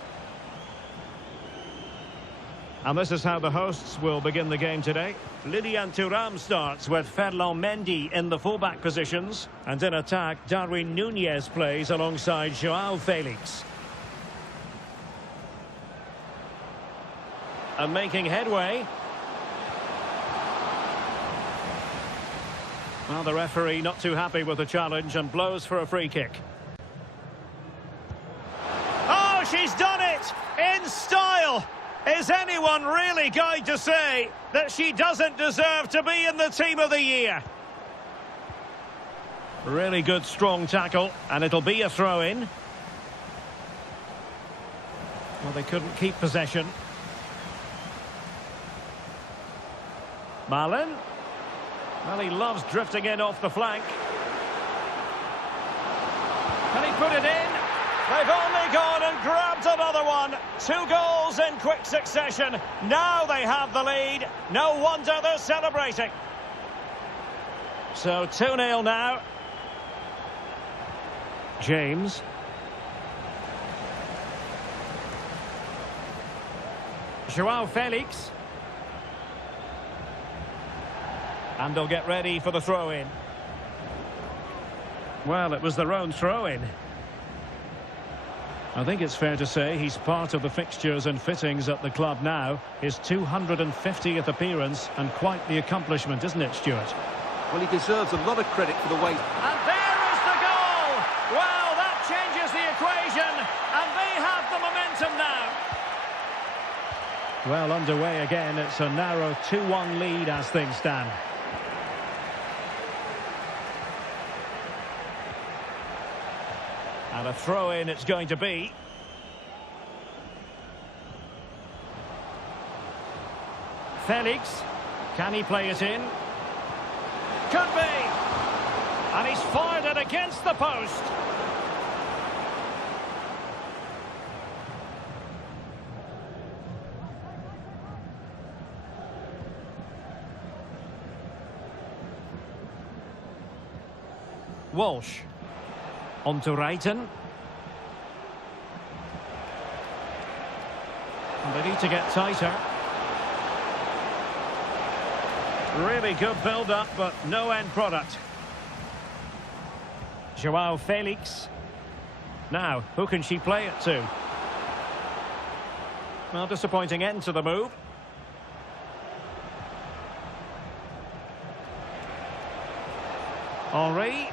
And this is how the hosts will begin the game today. Lilian Thuram starts with Ferland Mendy in the fullback positions. And in attack, Darwin Núñez plays alongside João Felix. And making headway. Well, the referee not too happy with the challenge and blows for a free kick. Oh, she's done it in style. Is anyone really going to say that she doesn't deserve to be in the team of the year? Really good, strong tackle, and it'll be a throw-in. Well, they couldn't keep possession. MADDEN. Well, he loves drifting in off the flank. Can he put it in? They've only gone and grabbed another one. 2 goals in quick succession. Now they have the lead. No wonder they're celebrating. So 2-0 now. James. João Felix. And they'll get ready for the throw-in. Well, it was their own throw-in. I think it's fair to say he's part of the fixtures and fittings at the club now. His 250th appearance, and quite the accomplishment, isn't it, Stuart? Well, he deserves a lot of credit for the way... And there is the goal! Well, that changes the equation, and they have the momentum now. Well, underway again. It's a narrow 2-1 lead as things stand. And a throw-in it's going to be. Felix. Can he play it in? Could be. And he's fired it against the post. Walsh. On to Wrighton. And they need to get tighter. Really good build-up, but no end product. Joao Felix. Now, who can she play it to? Well, disappointing end to the move. Henri.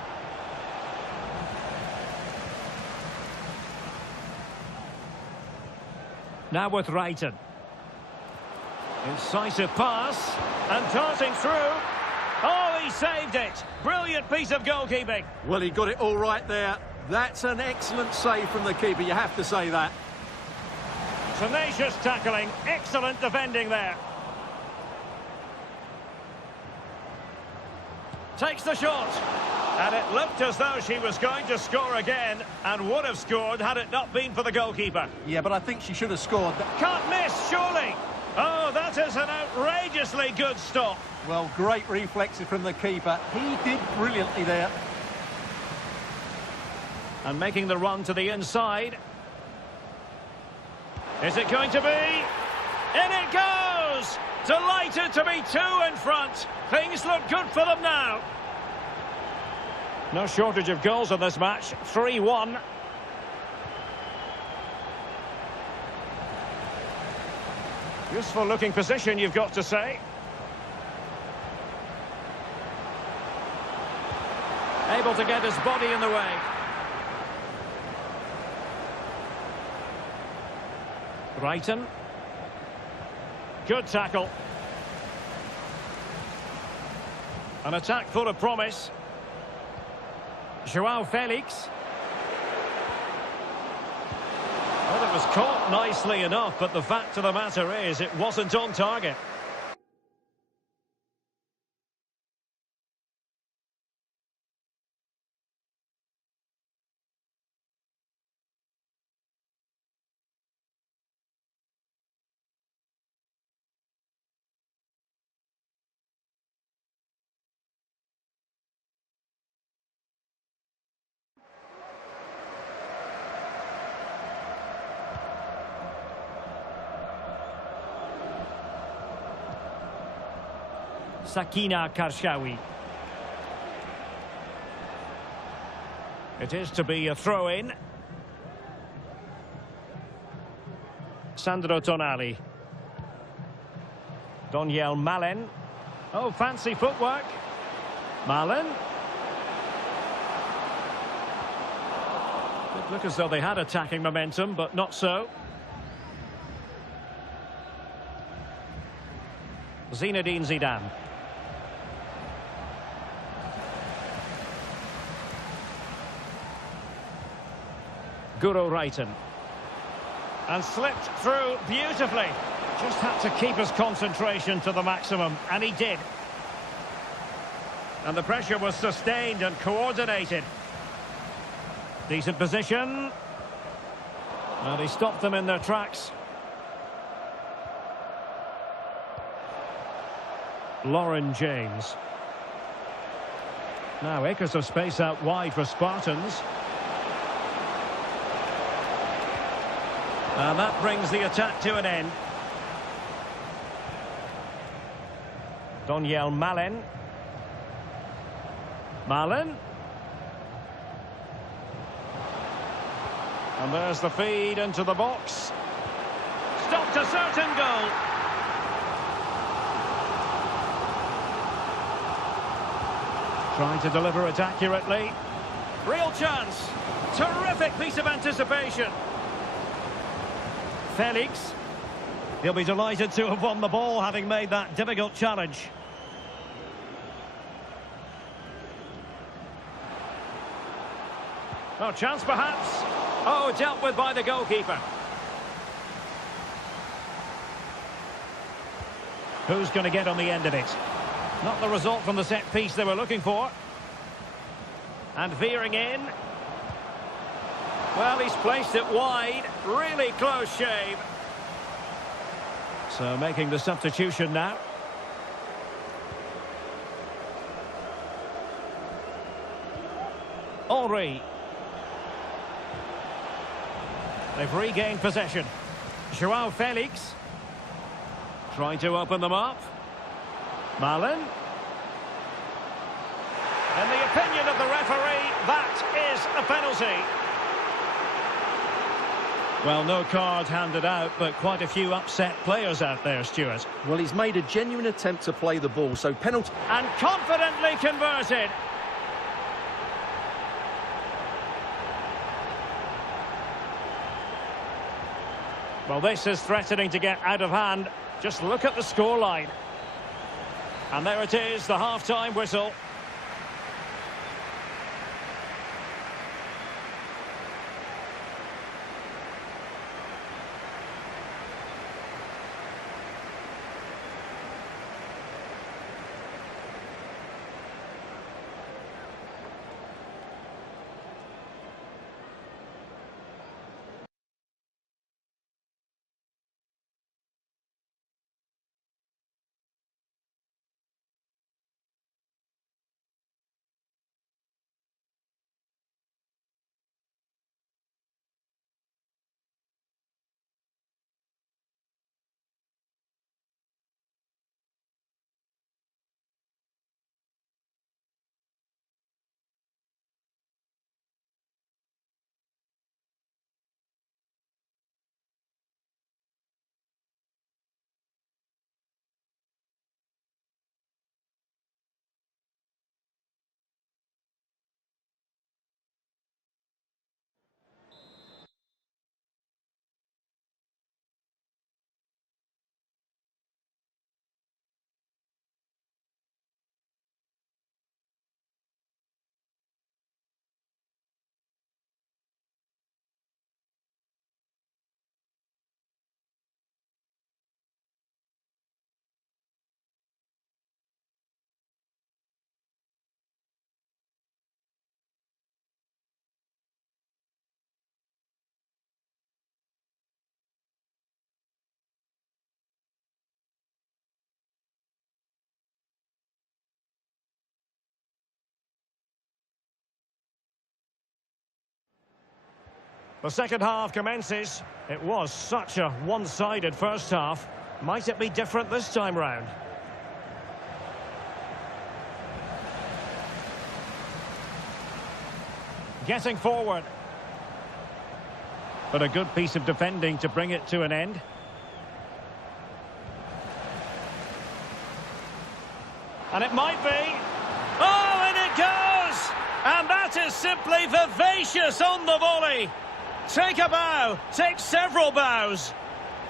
Now with Wrighton. Incisive pass. And darting through. Oh, he saved it. Brilliant piece of goalkeeping. Well, he got it all right there. That's an excellent save from the keeper, you have to say that. Tenacious tackling. Excellent defending there. Takes the shot. And it looked as though she was going to score again, and would have scored had it not been for the goalkeeper. Yeah, but I think she should have scored. Can't miss, surely. Oh, that is an outrageously good stop. Well, great reflexes from the keeper. He did brilliantly there. And making the run to the inside. Is it going to be? In it goes! Delighted to be two in front. Things look good for them now. No shortage of goals in this match. 3-1. Useful looking position, you've got to say. Able to get his body in the way. Wrighton. Good tackle. An attack full of promise. Joao Felix. Well, it was caught nicely enough, but the fact of the matter is it wasn't on target. Sakina Karshawi. It is to be a throw-in. Sandro Tonali. Daniel Malen. Oh, fancy footwork. Malen. It looked as though they had attacking momentum, but not so. Zinedine Zidane. Guro Wrighton. And slipped through beautifully. Just had to keep his concentration to the maximum, and he did. And the pressure was sustained and coordinated. Decent position. And he stopped them in their tracks. Lauren James. Now acres of space out wide for Spartans. And that brings the attack to an end. Daniel Malen. Malen. And there's the feed into the box. Stopped a certain goal. Trying to deliver it accurately. Real chance. Terrific piece of anticipation. Felix. He'll be delighted to have won the ball, having made that difficult challenge. Oh, chance perhaps. Oh, dealt with by the goalkeeper. Who's going to get on the end of it? Not the result from the set piece they were looking for. And veering in. Well, he's placed it wide. Really close shave. So making the substitution now. Henry. They've regained possession. Joao Felix. Trying to open them up. MADDEN. In the opinion of the referee, that is a penalty. Well, no card handed out, but quite a few upset players out there, Stuart. Well, he's made a genuine attempt to play the ball, so penalty. And confidently converted. Well, this is threatening to get out of hand. Just look at the scoreline. And there it is, the half-time whistle. The second half commences. It was such a one-sided first half. Might it be different this time round? Getting forward. But a good piece of defending to bring it to an end. And it might be. Oh, and it goes! And that is simply vivacious on the volley. Take a bow, take several bows.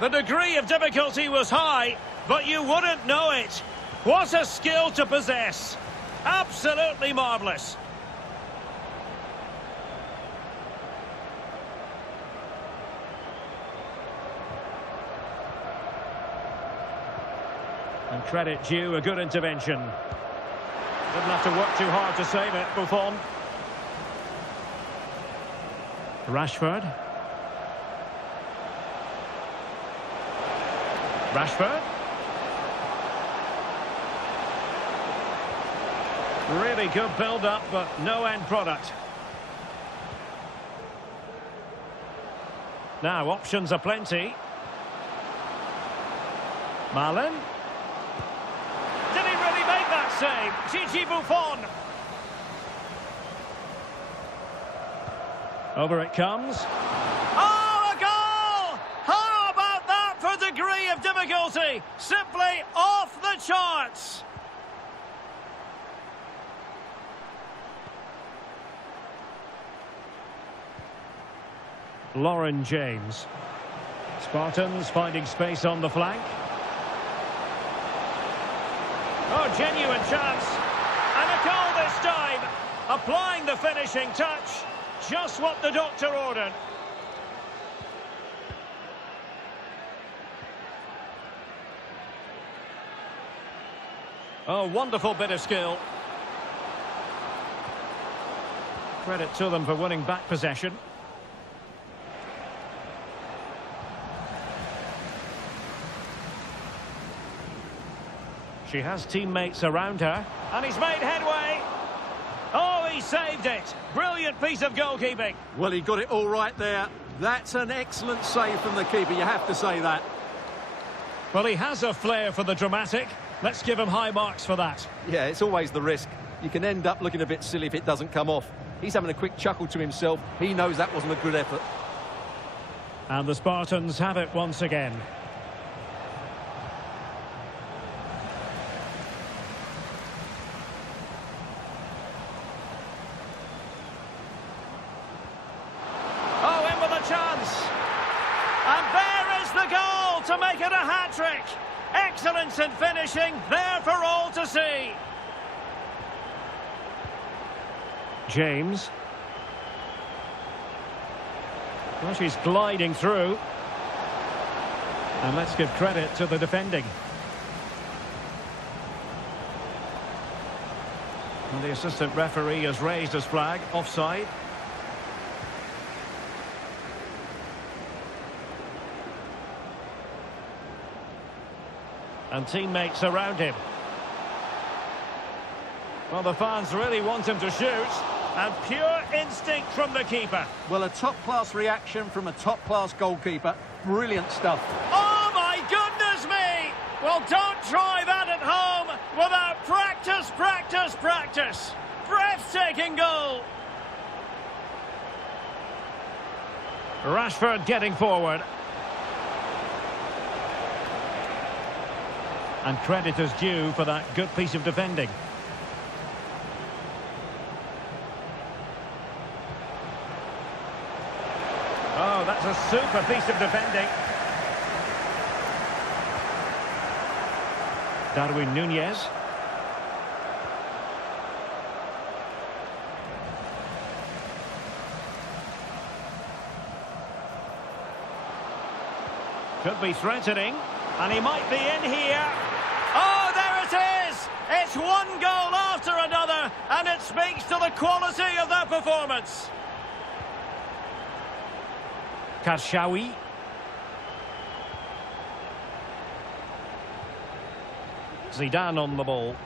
The degree of difficulty was high, but you wouldn't know it. What a skill to possess. Absolutely marvellous. And credit due, a good intervention. Didn't have to work too hard to save it, Buffon. Rashford. Rashford. Really good build-up, but no end product. Now, options are plenty. MADDEN. Did he really make that save? Gigi Buffon. Over it comes. Oh, a goal! How about that for degree of difficulty? Simply off the charts. Lauren James. Spartans finding space on the flank. Oh, genuine chance. And a goal this time. Applying the finishing touch. Just what the doctor ordered. Oh, wonderful bit of skill. Credit to them for winning back possession. She has teammates around her. And he's made headway. Oh, he saved it. Brilliant piece of goalkeeping. Well, he got it all right there. That's an excellent save from the keeper, you have to say that. Well, he has a flair for the dramatic. Let's give him high marks for that. Yeah, it's always the risk. You can end up looking a bit silly if it doesn't come off. He's having a quick chuckle to himself. He knows that wasn't a good effort. And the Spartans have it once again. Oh, in with a chance. And there is the goal to make it a hat-trick. Excellence in finishing, there for all to see. James. Well, she's gliding through. And let's give credit to the defending. And the assistant referee has raised his flag, offside. And teammates around him. Well, the fans really want him to shoot. And pure instinct from the keeper. Well, a top-class reaction from a top-class goalkeeper. Brilliant stuff. Oh, my goodness me! Well, don't try that at home without practice, practice, practice. Breathtaking goal. Rashford getting forward. And credit is due for that good piece of defending. Oh, that's a super piece of defending. Darwin Nunez. Could be threatening. And he might be in here. Oh, there it is! It's one goal after another, and it speaks to the quality of their performance. Karshawi. Zidane on the ball.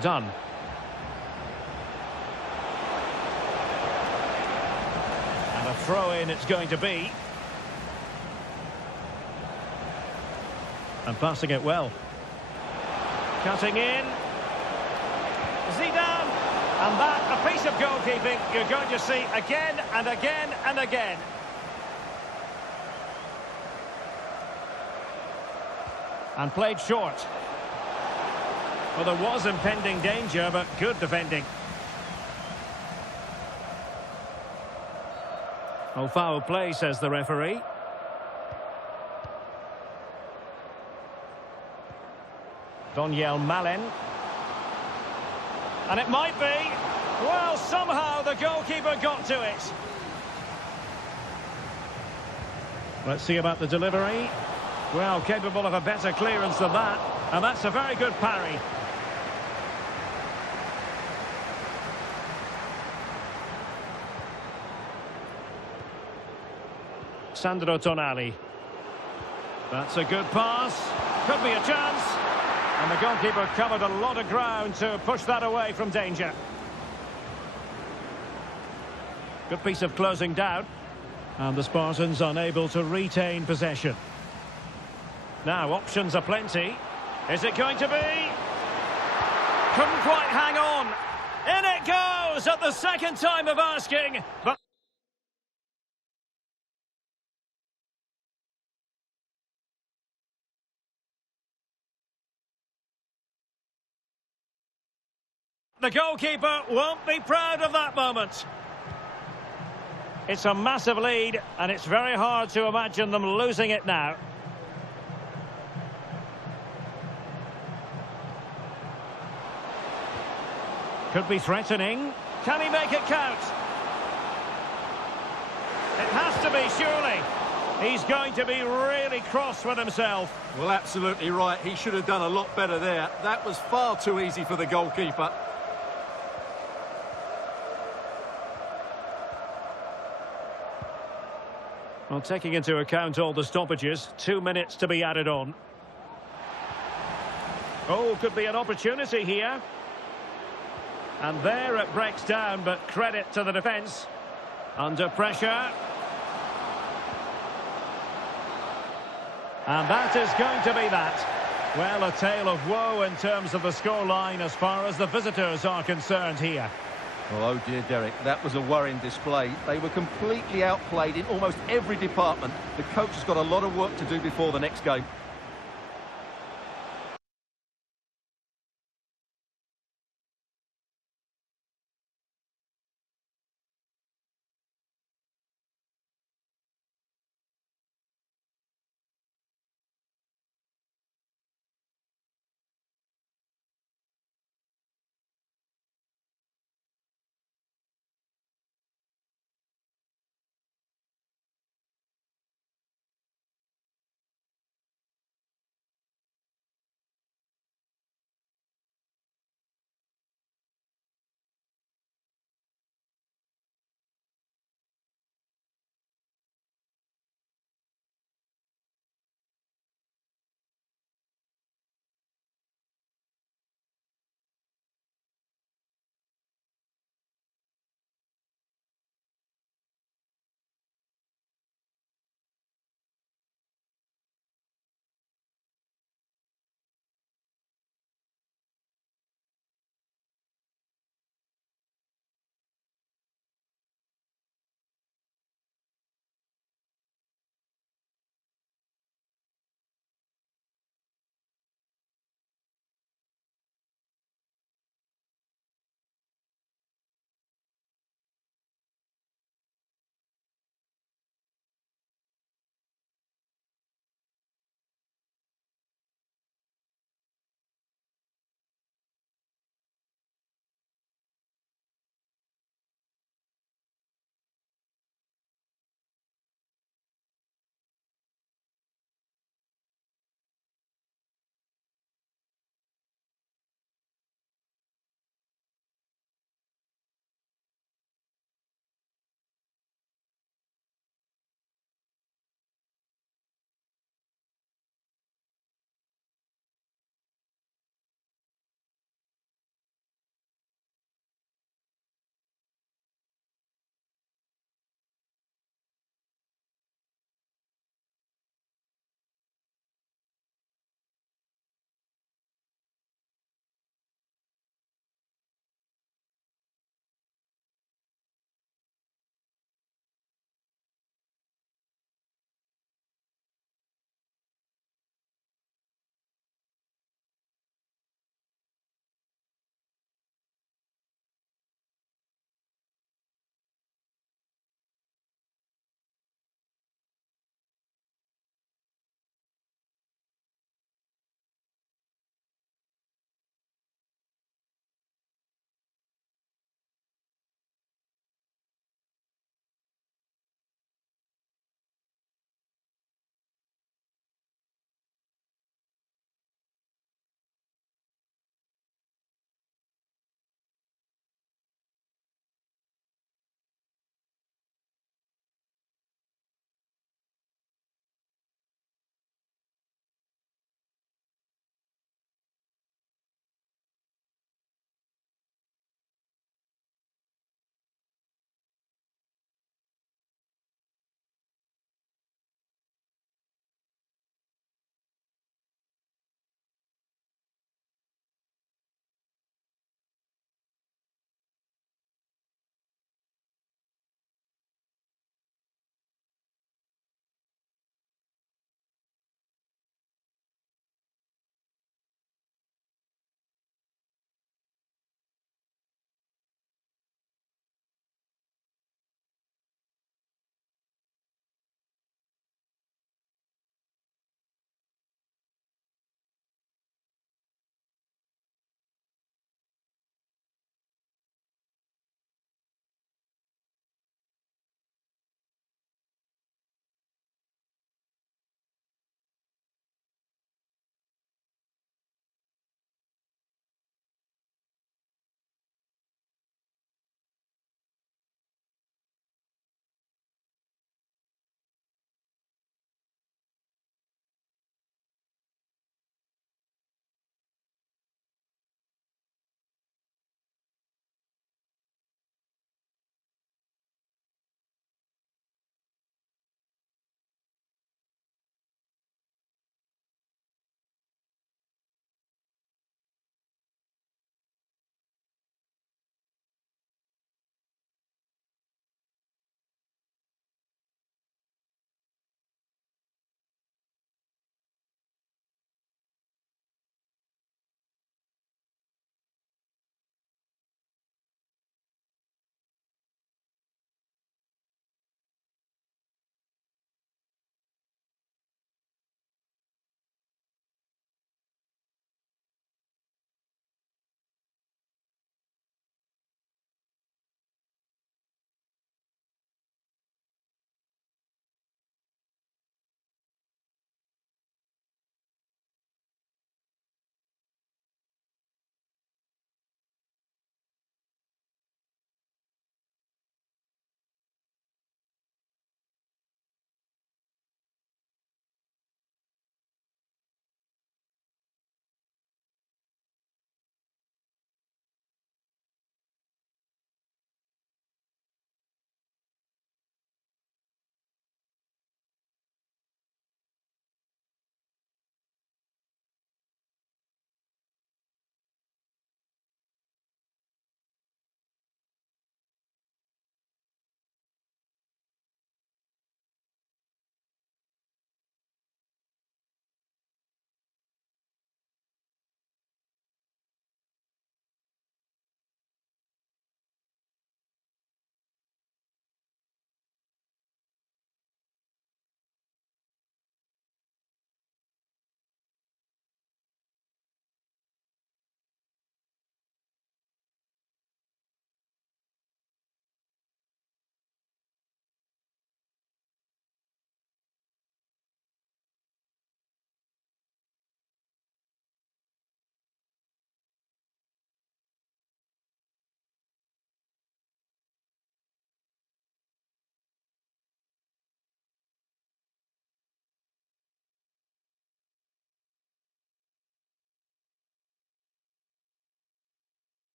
Done. And a throw-in it's going to be. And passing it well. Cutting in. Zidane. And that, a piece of goalkeeping you're going to see again and again and again. And played short. Well, there was impending danger, but good defending. Oh, foul play, says the referee. Daniel Malen. And it might be. Well, somehow the goalkeeper got to it. Let's see about the delivery. Well, capable of a better clearance than that. And that's a very good parry. Sandro Tonali. That's a good pass. Could be a chance. And the goalkeeper covered a lot of ground to push that away from danger. Good piece of closing down. And the Spartans unable to retain possession. Now, options are plenty. Is it going to be? Couldn't quite hang on. In it goes at the second time of asking. But the goalkeeper won't be proud of that moment. It's a massive lead, and it's very hard to imagine them losing it now. Could be threatening. Can he make it count? It has to be, surely. He's going to be really cross with himself. Well, absolutely right. He should have done a lot better there. That was far too easy for the goalkeeper. Well, taking into account all the stoppages, 2 minutes to be added on. Oh, could be an opportunity here. And there it breaks down, but credit to the defence. Under pressure. And that is going to be that. Well, a tale of woe in terms of the scoreline as far as the visitors are concerned here. Well, oh dear, Derek, that was a worrying display. They were completely outplayed in almost every department. The coach has got a lot of work to do before the next game.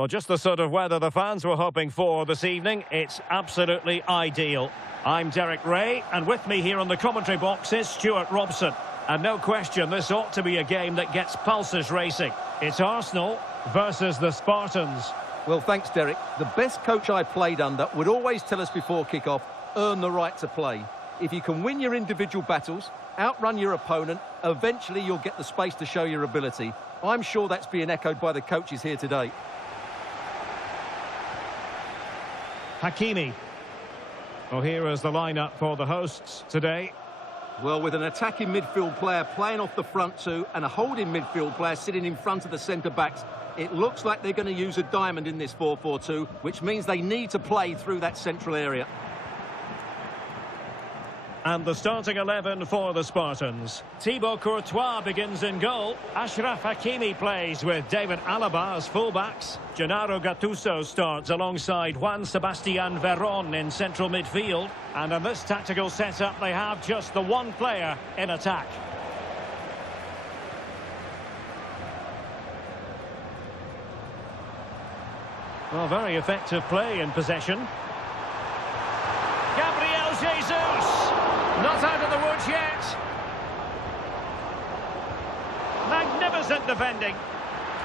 Well, just the sort of weather the fans were hoping for this evening. It's absolutely ideal. I'm Derek Ray, and with me here on the commentary box is Stuart Robson. And no question, this ought to be a game that gets pulses racing. It's Arsenal versus the Spartans. Well, thanks, Derek. The best coach I played under would always tell us before kick-off, earn the right to play. If you can win your individual battles, outrun your opponent, eventually you'll get the space to show your ability. I'm sure that's being echoed by the coaches here today. Hakimi. Well, here is the lineup for the hosts today. Well, with an attacking midfield player playing off the front two and a holding midfield player sitting in front of the centre-backs, it looks like they're going to use a diamond in this 4-4-2, which means they need to play through that central area. And the starting 11 for the Spartans. Thibaut Courtois begins in goal. Achraf Hakimi plays with David Alaba as fullbacks. Gennaro Gattuso starts alongside Juan Sebastian Veron in central midfield. And in this tactical setup, they have just the one player in attack. Well, very effective play in possession. Gabriel Jesus! Not out of the woods yet. Magnificent defending.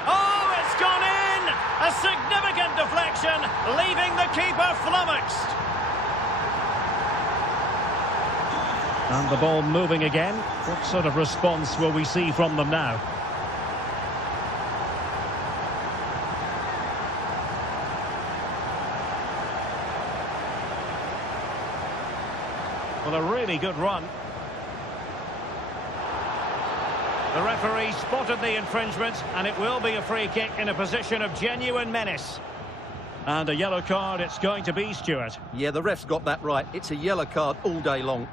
Oh, it's gone in! A significant deflection, leaving the keeper flummoxed. And the ball moving again. What sort of response will we see from them now? Well, a really good run. The referee spotted the infringement, and it will be a free kick in a position of genuine menace. And a yellow card it's going to be, Stuart. Yeah, the ref's got that right. It's a yellow card all day long.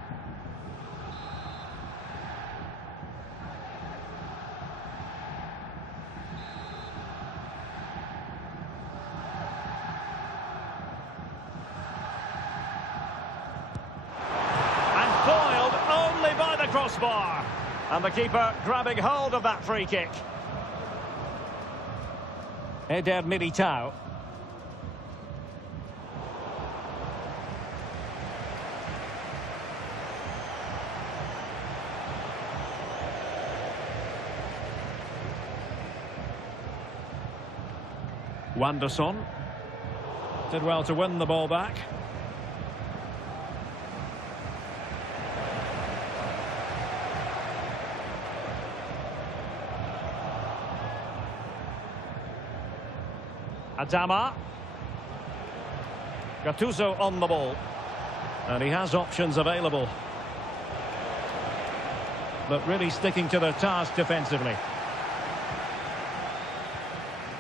Crossbar, and the keeper grabbing hold of that free kick. Eder Militao. Wanderson did well to win the ball back. Adama. Gattuso on the ball. And he has options available. But really sticking to their task defensively.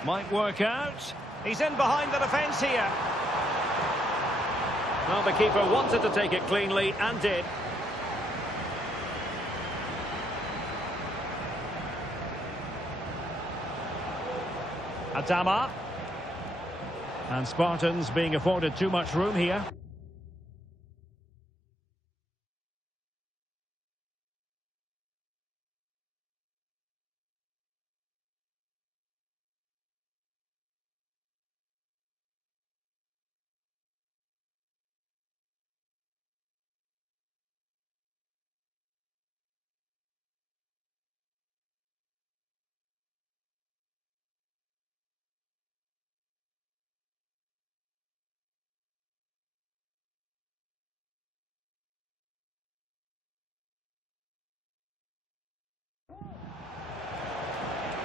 Might work out. He's in behind the defence here. Well, the keeper wanted to take it cleanly and did. Adama. And Spartans being afforded too much room here.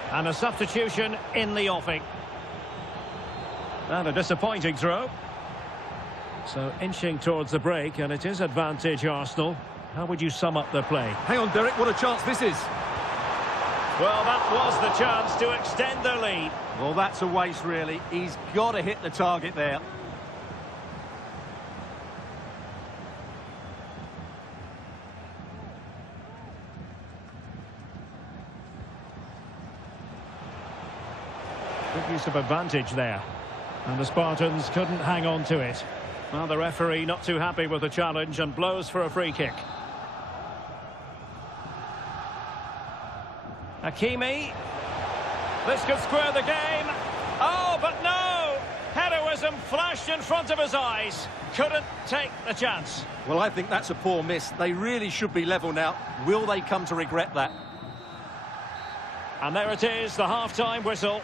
And a substitution in the offing. And a disappointing throw. So inching towards the break, and it is advantage Arsenal. How would you sum up the play? Hang on, Derek, what a chance this is. Well, that was the chance to extend their lead. Well, that's a waste, really. He's got to hit the target there. Good use of advantage there. And the Spartans couldn't hang on to it. Well, the referee not too happy with the challenge and blows for a free kick. Hakimi. This could square the game. Oh, but no! realism flashed in front of his eyes. Couldn't take the chance. Well, I think that's a poor miss. They really should be level now. Will they come to regret that? And there it is, the half-time whistle.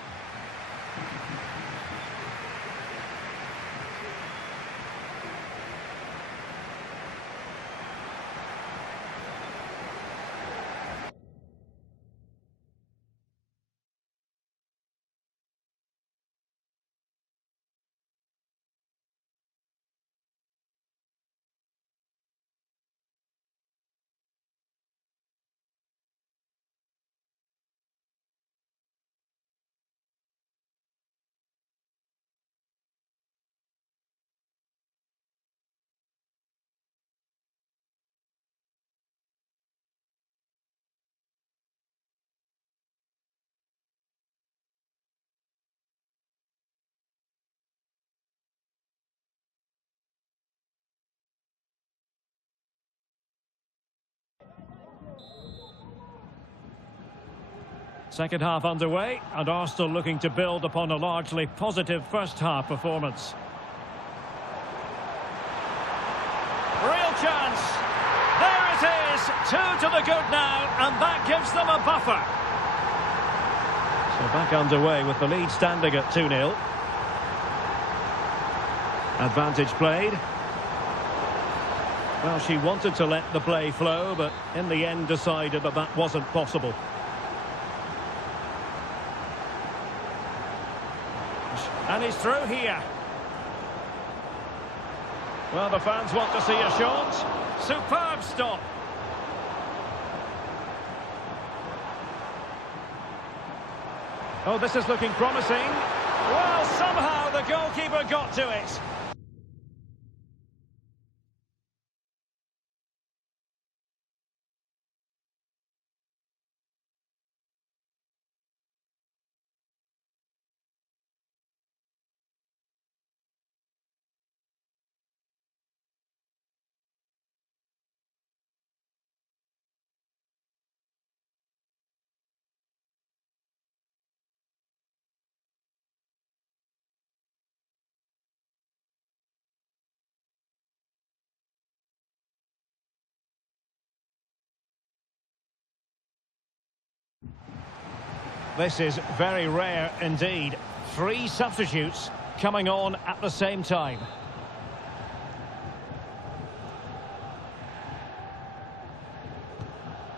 Second half underway, and Arsenal looking to build upon a largely positive first half performance. Real chance. There it is. 2 to the good now, and that gives them a buffer. So back underway with the lead standing at 2-0. Advantage played. Well, she wanted to let the play flow, but in the end decided that that wasn't possible. And he's through here. Well, the fans want to see a shot. Superb stop. Oh, this is looking promising. Well, somehow the goalkeeper got to it. This is very rare indeed. 3 substitutes coming on at the same time.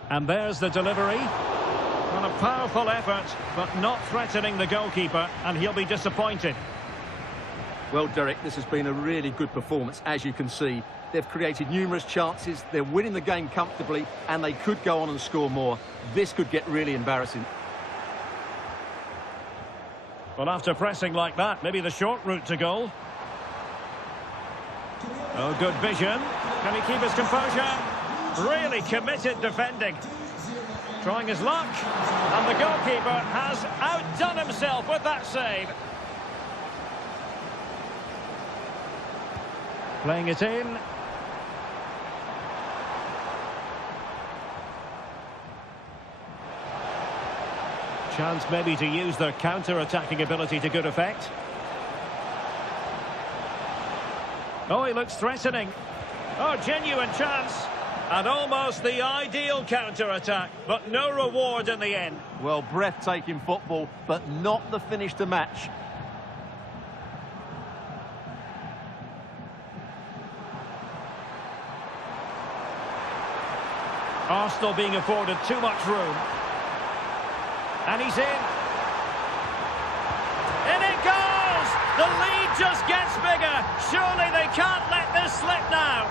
And there's the delivery. Well, a powerful effort, but not threatening the goalkeeper, and he'll be disappointed. Well, Derek, this has been a really good performance, as you can see. They've created numerous chances, they're winning the game comfortably, and they could go on and score more. This could get really embarrassing. Well, after pressing like that, maybe the short route to goal. Oh, good vision. Can he keep his composure? Really committed defending. Trying his luck. And the goalkeeper has outdone himself with that save. Playing it in. Chance maybe to use their counter-attacking ability to good effect. Oh, he looks threatening. Oh, genuine chance. And almost the ideal counter-attack, but no reward in the end. Well, breathtaking football, but not the finish to match. Arsenal being afforded too much room. And he's in. In it goes! The lead just gets bigger. Surely they can't let this slip now.